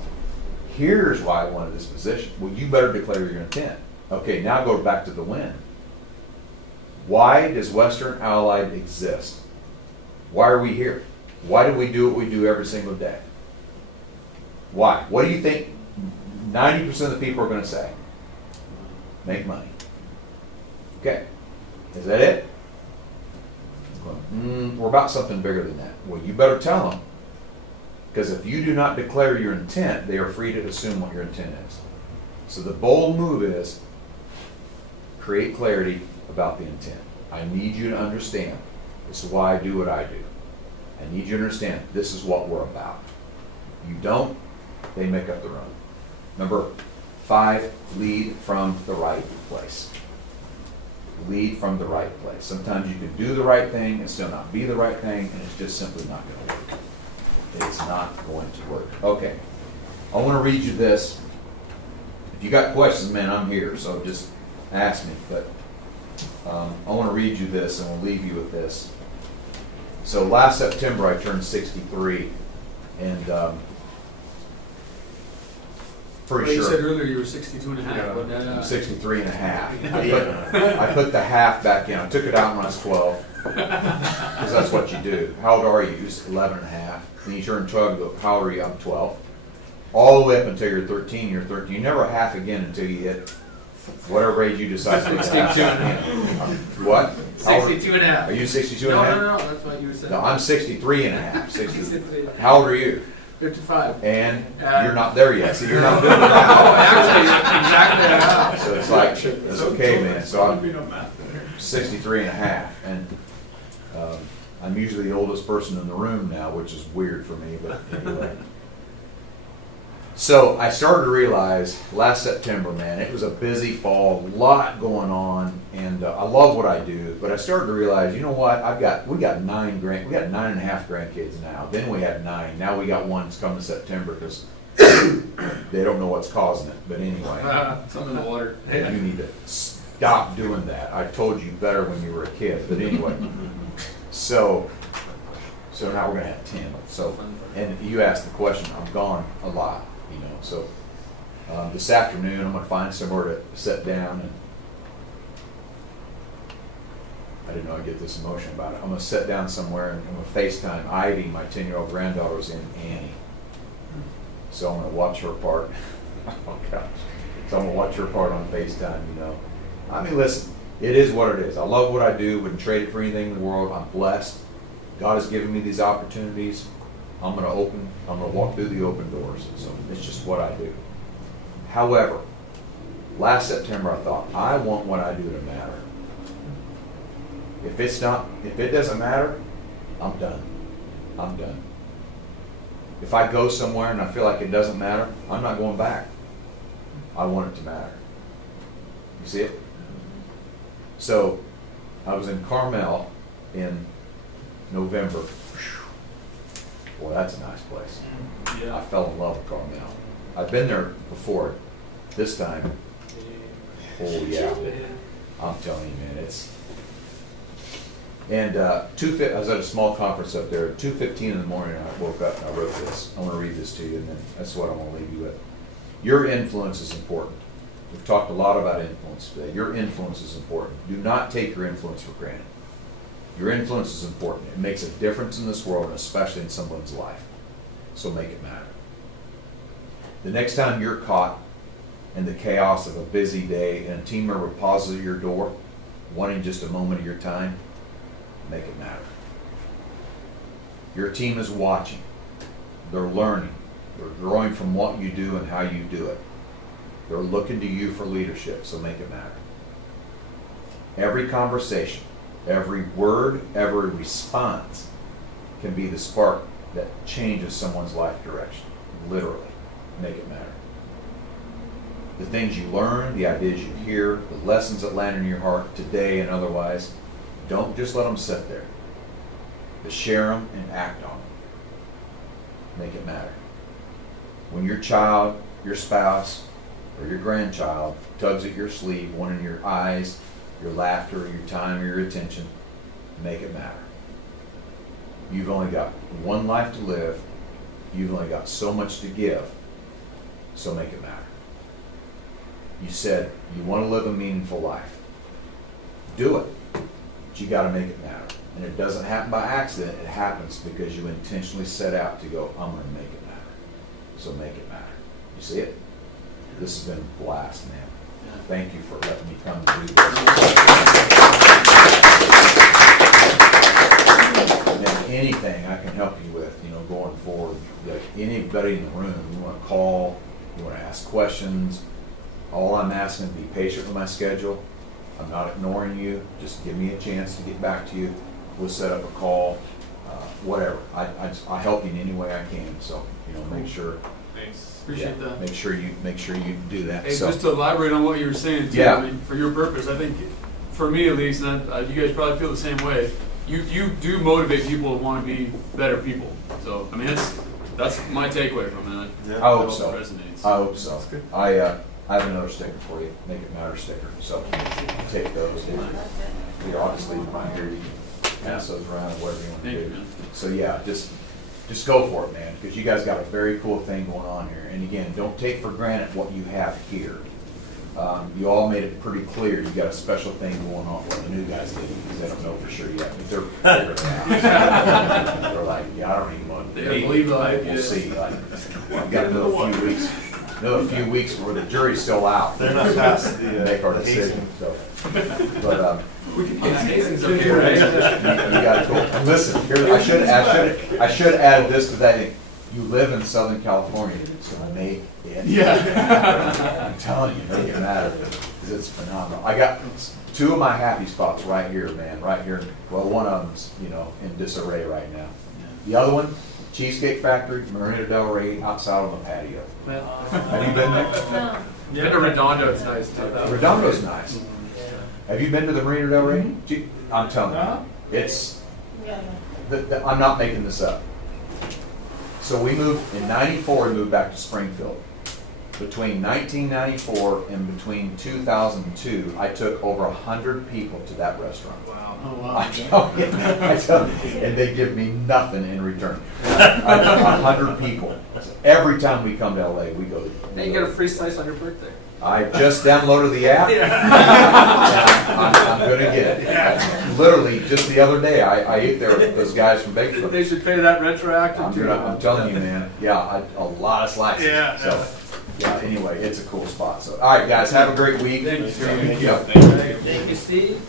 Here's why I wanted this position. Well, you better declare your intent. Okay, now go back to the when. Why does Western Allied exist? Why are we here? Why do we do what we do every single day? Why? What do you think 90% of the people are going to say? Make money. Okay. Is that it? We're about something bigger than that. Well, you better tell them. Because if you do not declare your intent, they are free to assume what your intent is. So the bold move is create clarity about the intent. I need you to understand. This is why I do what I do. I need you to understand this is what we're about. You don't, they make up their own. Number 5, lead from the right place. Lead from the right place. Sometimes you can do the right thing and still not be the right thing, and it's just simply not going to work. It's not going to work. Okay. I want to read you this. If you got questions, man, I'm here, so just ask me. But I want to read you this, and we'll leave you with this. So last September, I turned 63, and pretty You sure. said earlier you were 62 and a half. But I'm 63 and a half. I put the half back in. I took it out when I was 12. Because that's what you do. How old are you? You're 11 and a half. Then you turn 12, you go, how old are you? I'm 12. All the way up until you're 13, you're 13. You never half again until you hit whatever age you decide to 62. What? 62 and a half. Are you 62 and a half? No, that's what you were saying. No, I'm 63 and a half. 63. How old are you? 55. And you're not there yet. So you're not doing it now. Oh, actually, exactly half. So it's like, it's okay, man. So I'm 63 and a half. And I'm usually the oldest person in the room now, which is weird for me, but anyway. So I started to realize last September, man, it was a busy fall, a lot going on, and I love what I do. But I started to realize, you know what? We got 9 and a half grandkids now. Then we had 9. Now we got one that's coming September because they don't know what's causing it. But anyway, Something in the water. you need to stop doing that. I told you better when you were a kid. But anyway, so now we're gonna have 10. So, and you asked the question. I'm gone a lot. So this afternoon I'm going to find somewhere to sit down, and I didn't know I'd get this emotion about it. I'm going to sit down somewhere and I'm going to FaceTime Ivy, my 10-year-old granddaughter's in Annie. So I'm going to watch her part. Oh gosh. So I'm going to watch her part on FaceTime, I mean, listen, it is what it is. I love what I do. Wouldn't trade it for anything in the world. I'm blessed. God has given me these opportunities. I'm going to walk through the open doors. So it's just what I do. However, last September I thought, I want what I do to matter. If it doesn't matter, I'm done. I'm done. If I go somewhere and I feel like it doesn't matter, I'm not going back. I want it to matter. You see it? So, I was in Carmel in November. Boy, that's a nice place. Yeah. I fell in love with Carmel. I've been there before. This time, oh yeah. I'm telling you, man, it's... And I was at a small conference up there. 2:15 in the morning, I woke up and I wrote this. I want to read this to you, and then that's what I want to leave you with. Your influence is important. We've talked a lot about influence today. Your influence is important. Do not take your influence for granted. Your influence is important. It makes a difference in this world, and especially in someone's life. So make it matter. The next time you're caught in the chaos of a busy day and a team member pauses at your door, wanting just a moment of your time, make it matter. Your team is watching. They're learning. They're growing from what you do and how you do it. They're looking to you for leadership, so make it matter. Every conversation, every word, every response can be the spark that changes someone's life direction. Literally. Make it matter. The things you learn, the ideas you hear, the lessons that land in your heart today and otherwise, don't just let them sit there. But share them and act on them. Make it matter. When your child, your spouse, or your grandchild tugs at your sleeve, wanting your eyes, your laughter, your time, or your attention, make it matter. You've only got one life to live. You've only got so much to give. So make it matter. You said you want to live a meaningful life. Do it. But you got to make it matter. And it doesn't happen by accident. It happens because you intentionally set out to go, I'm going to make it matter. So make it matter. You see it? This has been a blast, man. Thank you for letting me come and do this. And anything I can help you with, going forward, like anybody in the room, you want to call, you want to ask questions, all I'm asking is be patient with my schedule. I'm not ignoring you. Just give me a chance to get back to you. We'll set up a call, whatever. I help you in any way I can. So make sure. Thanks. Appreciate that. Make sure you do that. Hey, just to elaborate on what you were saying too. Yeah. I mean, for your purpose, I think, for me at least, and you guys probably feel the same way. You do motivate people to want to be better people. So I mean, that's my takeaway from it. Yeah. I hope so. Resonates. I hope so. I have another sticker for you. Make it matter sticker. So take those. Obviously, right here, you can pass those around, whatever you want to do. So yeah, just go for it, man, because you guys got a very cool thing going on here. And again, don't take for granted what you have here. You all made it pretty clear you got a special thing going on. Well, the new guys did, because they don't know for sure yet, but they're figuring it out. They're like, yeah, I don't even want to believe it. We'll see. I've got another few weeks where the jury's still out. They're not past the make our decision. So, but we can get hazings up here, right? You got to go. Listen, here, I should add this because I think you live in Southern California, so make it. Yeah. I'm telling you, make it matter because it's phenomenal. I got two of my happy spots right here, man. Right here. Well, one of them's in disarray right now. The other one, Cheesecake Factory, Marina Del Rey, outside on the patio. Have you been there? No. Been to Redondo, it's nice too. Redondo's nice. Have you been to the Marina Del Rey? I'm telling you, it's. I'm not making this up. So we moved in '94. We moved back to Springfield. Between 1994 and between 2002, I took over 100 people to that restaurant. Wow. Oh, wow. I tell you, and they give me nothing in return. 100 people. So every time we come to LA, we go. Hey, you get a free slice on your birthday. I just downloaded the app. I'm going to get it. Literally, just the other day, I ate there with those guys from Bakersfield. They should pay that retroactive. I'm telling you, man. Yeah, a lot of slices. Yeah. So, Yeah, anyway, it's a cool spot. So, all right, guys, have a great week. Thank you, Steve. Thank you. Thank you, Steve.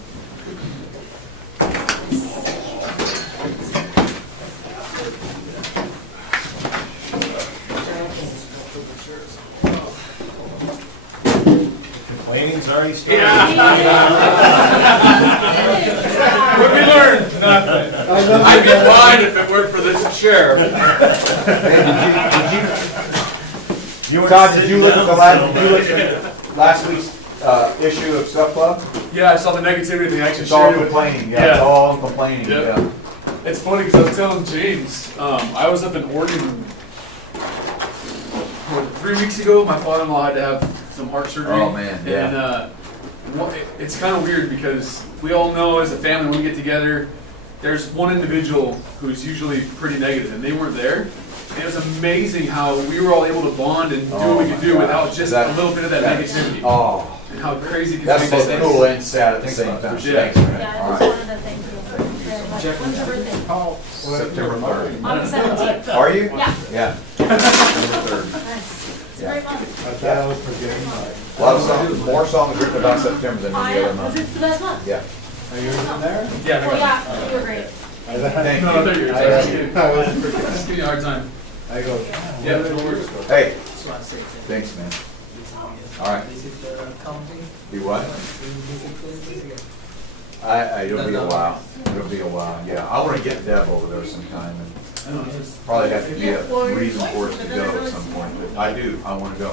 Complaining's already started. What we learned? Nothing. I'd be fine if it weren't for this chair. Todd, did you look at last week's issue of Stuff Club? Yeah, I saw the negativity thing. I actually It's all shared it with- complaining. Yeah, it's all complaining. Yep. Yeah. It's funny because I was telling James, I was up in Oregon 3 weeks ago. My father-in-law had to have some heart surgery. Oh, man, yeah. And it's kind of weird because we all know as a family when we get together, there's one individual who's usually pretty negative, and they weren't there. And it was amazing how we were all able to bond and do what we could do without just a little bit of that negativity. Oh. And how crazy it can That's make both things. cool and sad at the same time. Yeah. Thanks, man. Yeah, I All just right. wanted to thank you very much. When's your birthday? September 3rd. On the 17th. Are you? Yeah. Yeah. September 3rd. Nice. It's a great month. I thought I was forgetting. A lot of songs, more songs written about September than I any am, other because month. it's the best month. Yeah. Are you even there? Yeah, Well, yeah, you were great. Thank No, I you. thought you were I excited. was Just give me a hard time. I go, Yeah, no worries. Hey, So I say, thanks, man. All right. this is the counting. Do what? It'll be a while. It'll be a while, yeah. I want to get Deb over there sometime, and probably have to be a reason for us to go at some point, but I do, I want to go.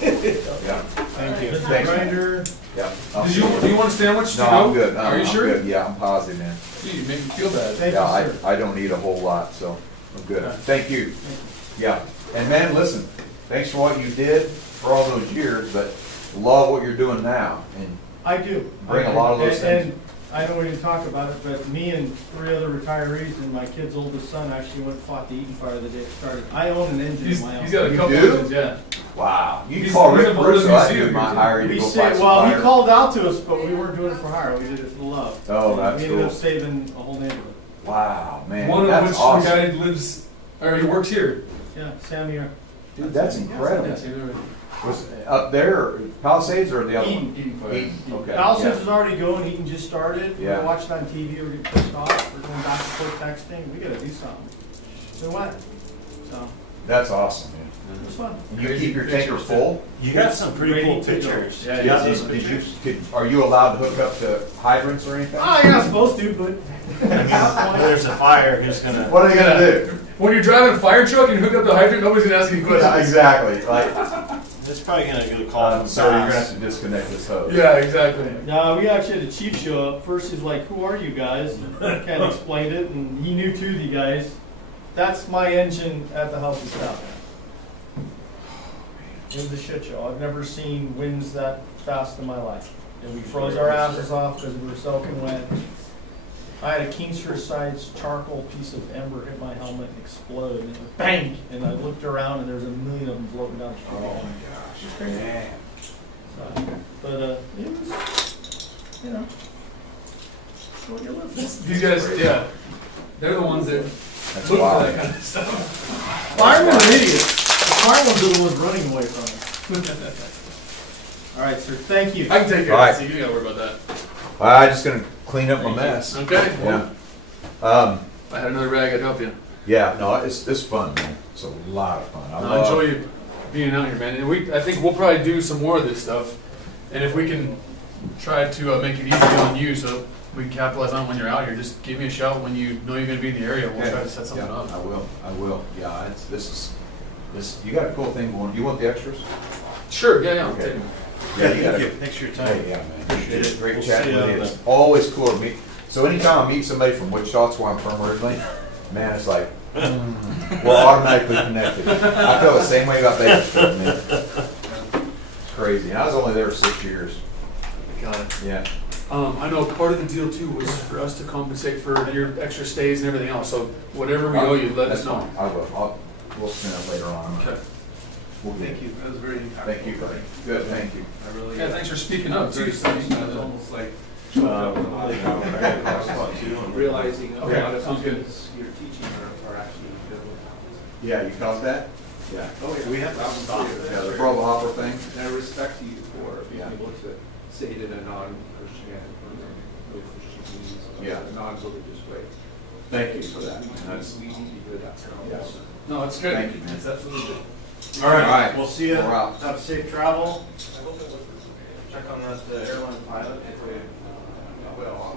Yeah, thank you. Thanks, man. Grinder. Yeah. I'll Do see you want a sandwich to No, go? I'm good. Are you I'm sure? good. Yeah, I'm positive, man. Gee, you make me feel bad. Thank Yeah, you, sir. I don't eat a whole lot, so I'm good. Thank you. Yeah, and man, listen, thanks for what you did for all those years, but love what you're doing now, and I do. bring a lot of those things. And I know we didn't talk about it, but me and 3 other retirees and my kid's oldest son actually went and fought the Eaton fire the day it started. I own an engine in my house. He's got a You couple do? of yeah. Wow, you He's- call he's Rick a part of the Russo, I museum do my here, too. hire you to We go say, fight some well, he fire. called out to us, but we weren't doing it for hire. We did it for love. Oh, that's We ended up cool. saving a whole neighborhood. Wow, man, One of that's which awesome. the guy lives, or he works here. Yeah, Sammy. Dude, that's incredible. Yeah, same there. Was it up there, or Palisades, or the other Eden. one? Eating fire. Eden, okay. Palisades yeah. is already going. Eaton just started. Yeah. We watched it on TV. We're getting pissed off. We're going back and forth texting. We got to do something. So we went. So That's awesome, man. it was fun. And you keep your tanker full? You got some pretty cool Ready to go. pictures. Yeah, Yeah, yeah. are you allowed to hook up to hydrants or anything? Oh, you're not supposed to, but I mean, when there's a fire, who's gonna? What are they gonna do? When you're driving a fire truck and you hook up the hydrant, nobody's gonna ask any questions. Yeah, exactly, like, It's probably gonna go call from so you're gonna SAS. have to disconnect this hose. Yeah, exactly. no, we actually had the chief show up. First, he's like, "Who are you guys?" And kind of explained it, and he knew 2 of you guys. That's my engine at the house of stuff. It was a shit show. I've never seen winds that fast in my life. And we froze our asses off because we were soaking wet. I had a Kingster size charcoal piece of ember hit my helmet and explode. And it went bang! And I looked around and there was a million of them floating down the street. Oh my gosh, man. So, but it was, you know, it's what you live for. These guys, yeah, they're the ones that That's look for wild. that kind of stuff. Firemen are idiots. The firemen are the ones running away from it. All right, sir. Thank you. I can take care All of right. it, so you don't gotta worry about that. I'm just gonna clean up my mess. Okay? Yeah. If I had another rag, I'd help you. Yeah, no, it's fun, man. It's a lot of fun. I enjoy you being out here, man. And I think we'll probably do some more of this stuff. And if we can try to make it easy on you so we can capitalize on it when you're out here, just give me a shout when you know you're gonna be in the area. We'll try to set something Yeah, up. I will. Yeah, you got a cool thing going. You want the extras? Sure, yeah, I'll Okay. take 'em. Yeah, you got Thank you. it. Thanks for your time. Hey, yeah, man. Appreciate it. Great We'll chatting see you with you. on It's always cool to meet. So anytime I meet somebody from Wichita, that's where I'm from originally, man, it's like, we're automatically connected. I feel the same way about Bakersfield, man. It's crazy. And I was only there 6 years. Got it. Yeah. I know part of the deal too was for us to compensate for your extra stays and everything else. So whatever we owe you, let us That's know. fine. I will. We'll spend it later on. Okay. We'll do it. Thank you, that was very impactful. Thank you, buddy. Good, thank you. I really. Yeah, thanks for speaking up. Too. It's almost like choked up with a lot of realizing a Okay, lot of sounds good. things you're teaching are actually biblical. Yeah, you caught that? Yeah. Oh, yeah. We have to stop. Yeah, the Probe thing. And I respect you for being Yeah. able to say it in a non-Christian, or Christian communities, Yeah. a non-religious way. Thank you for that. That's, We need to hear that. yes. No, it's good. Thank you, man. It's absolutely good. All right. All right. We'll see you. We're out. Have safe travel. Check on the airline pilot. Well,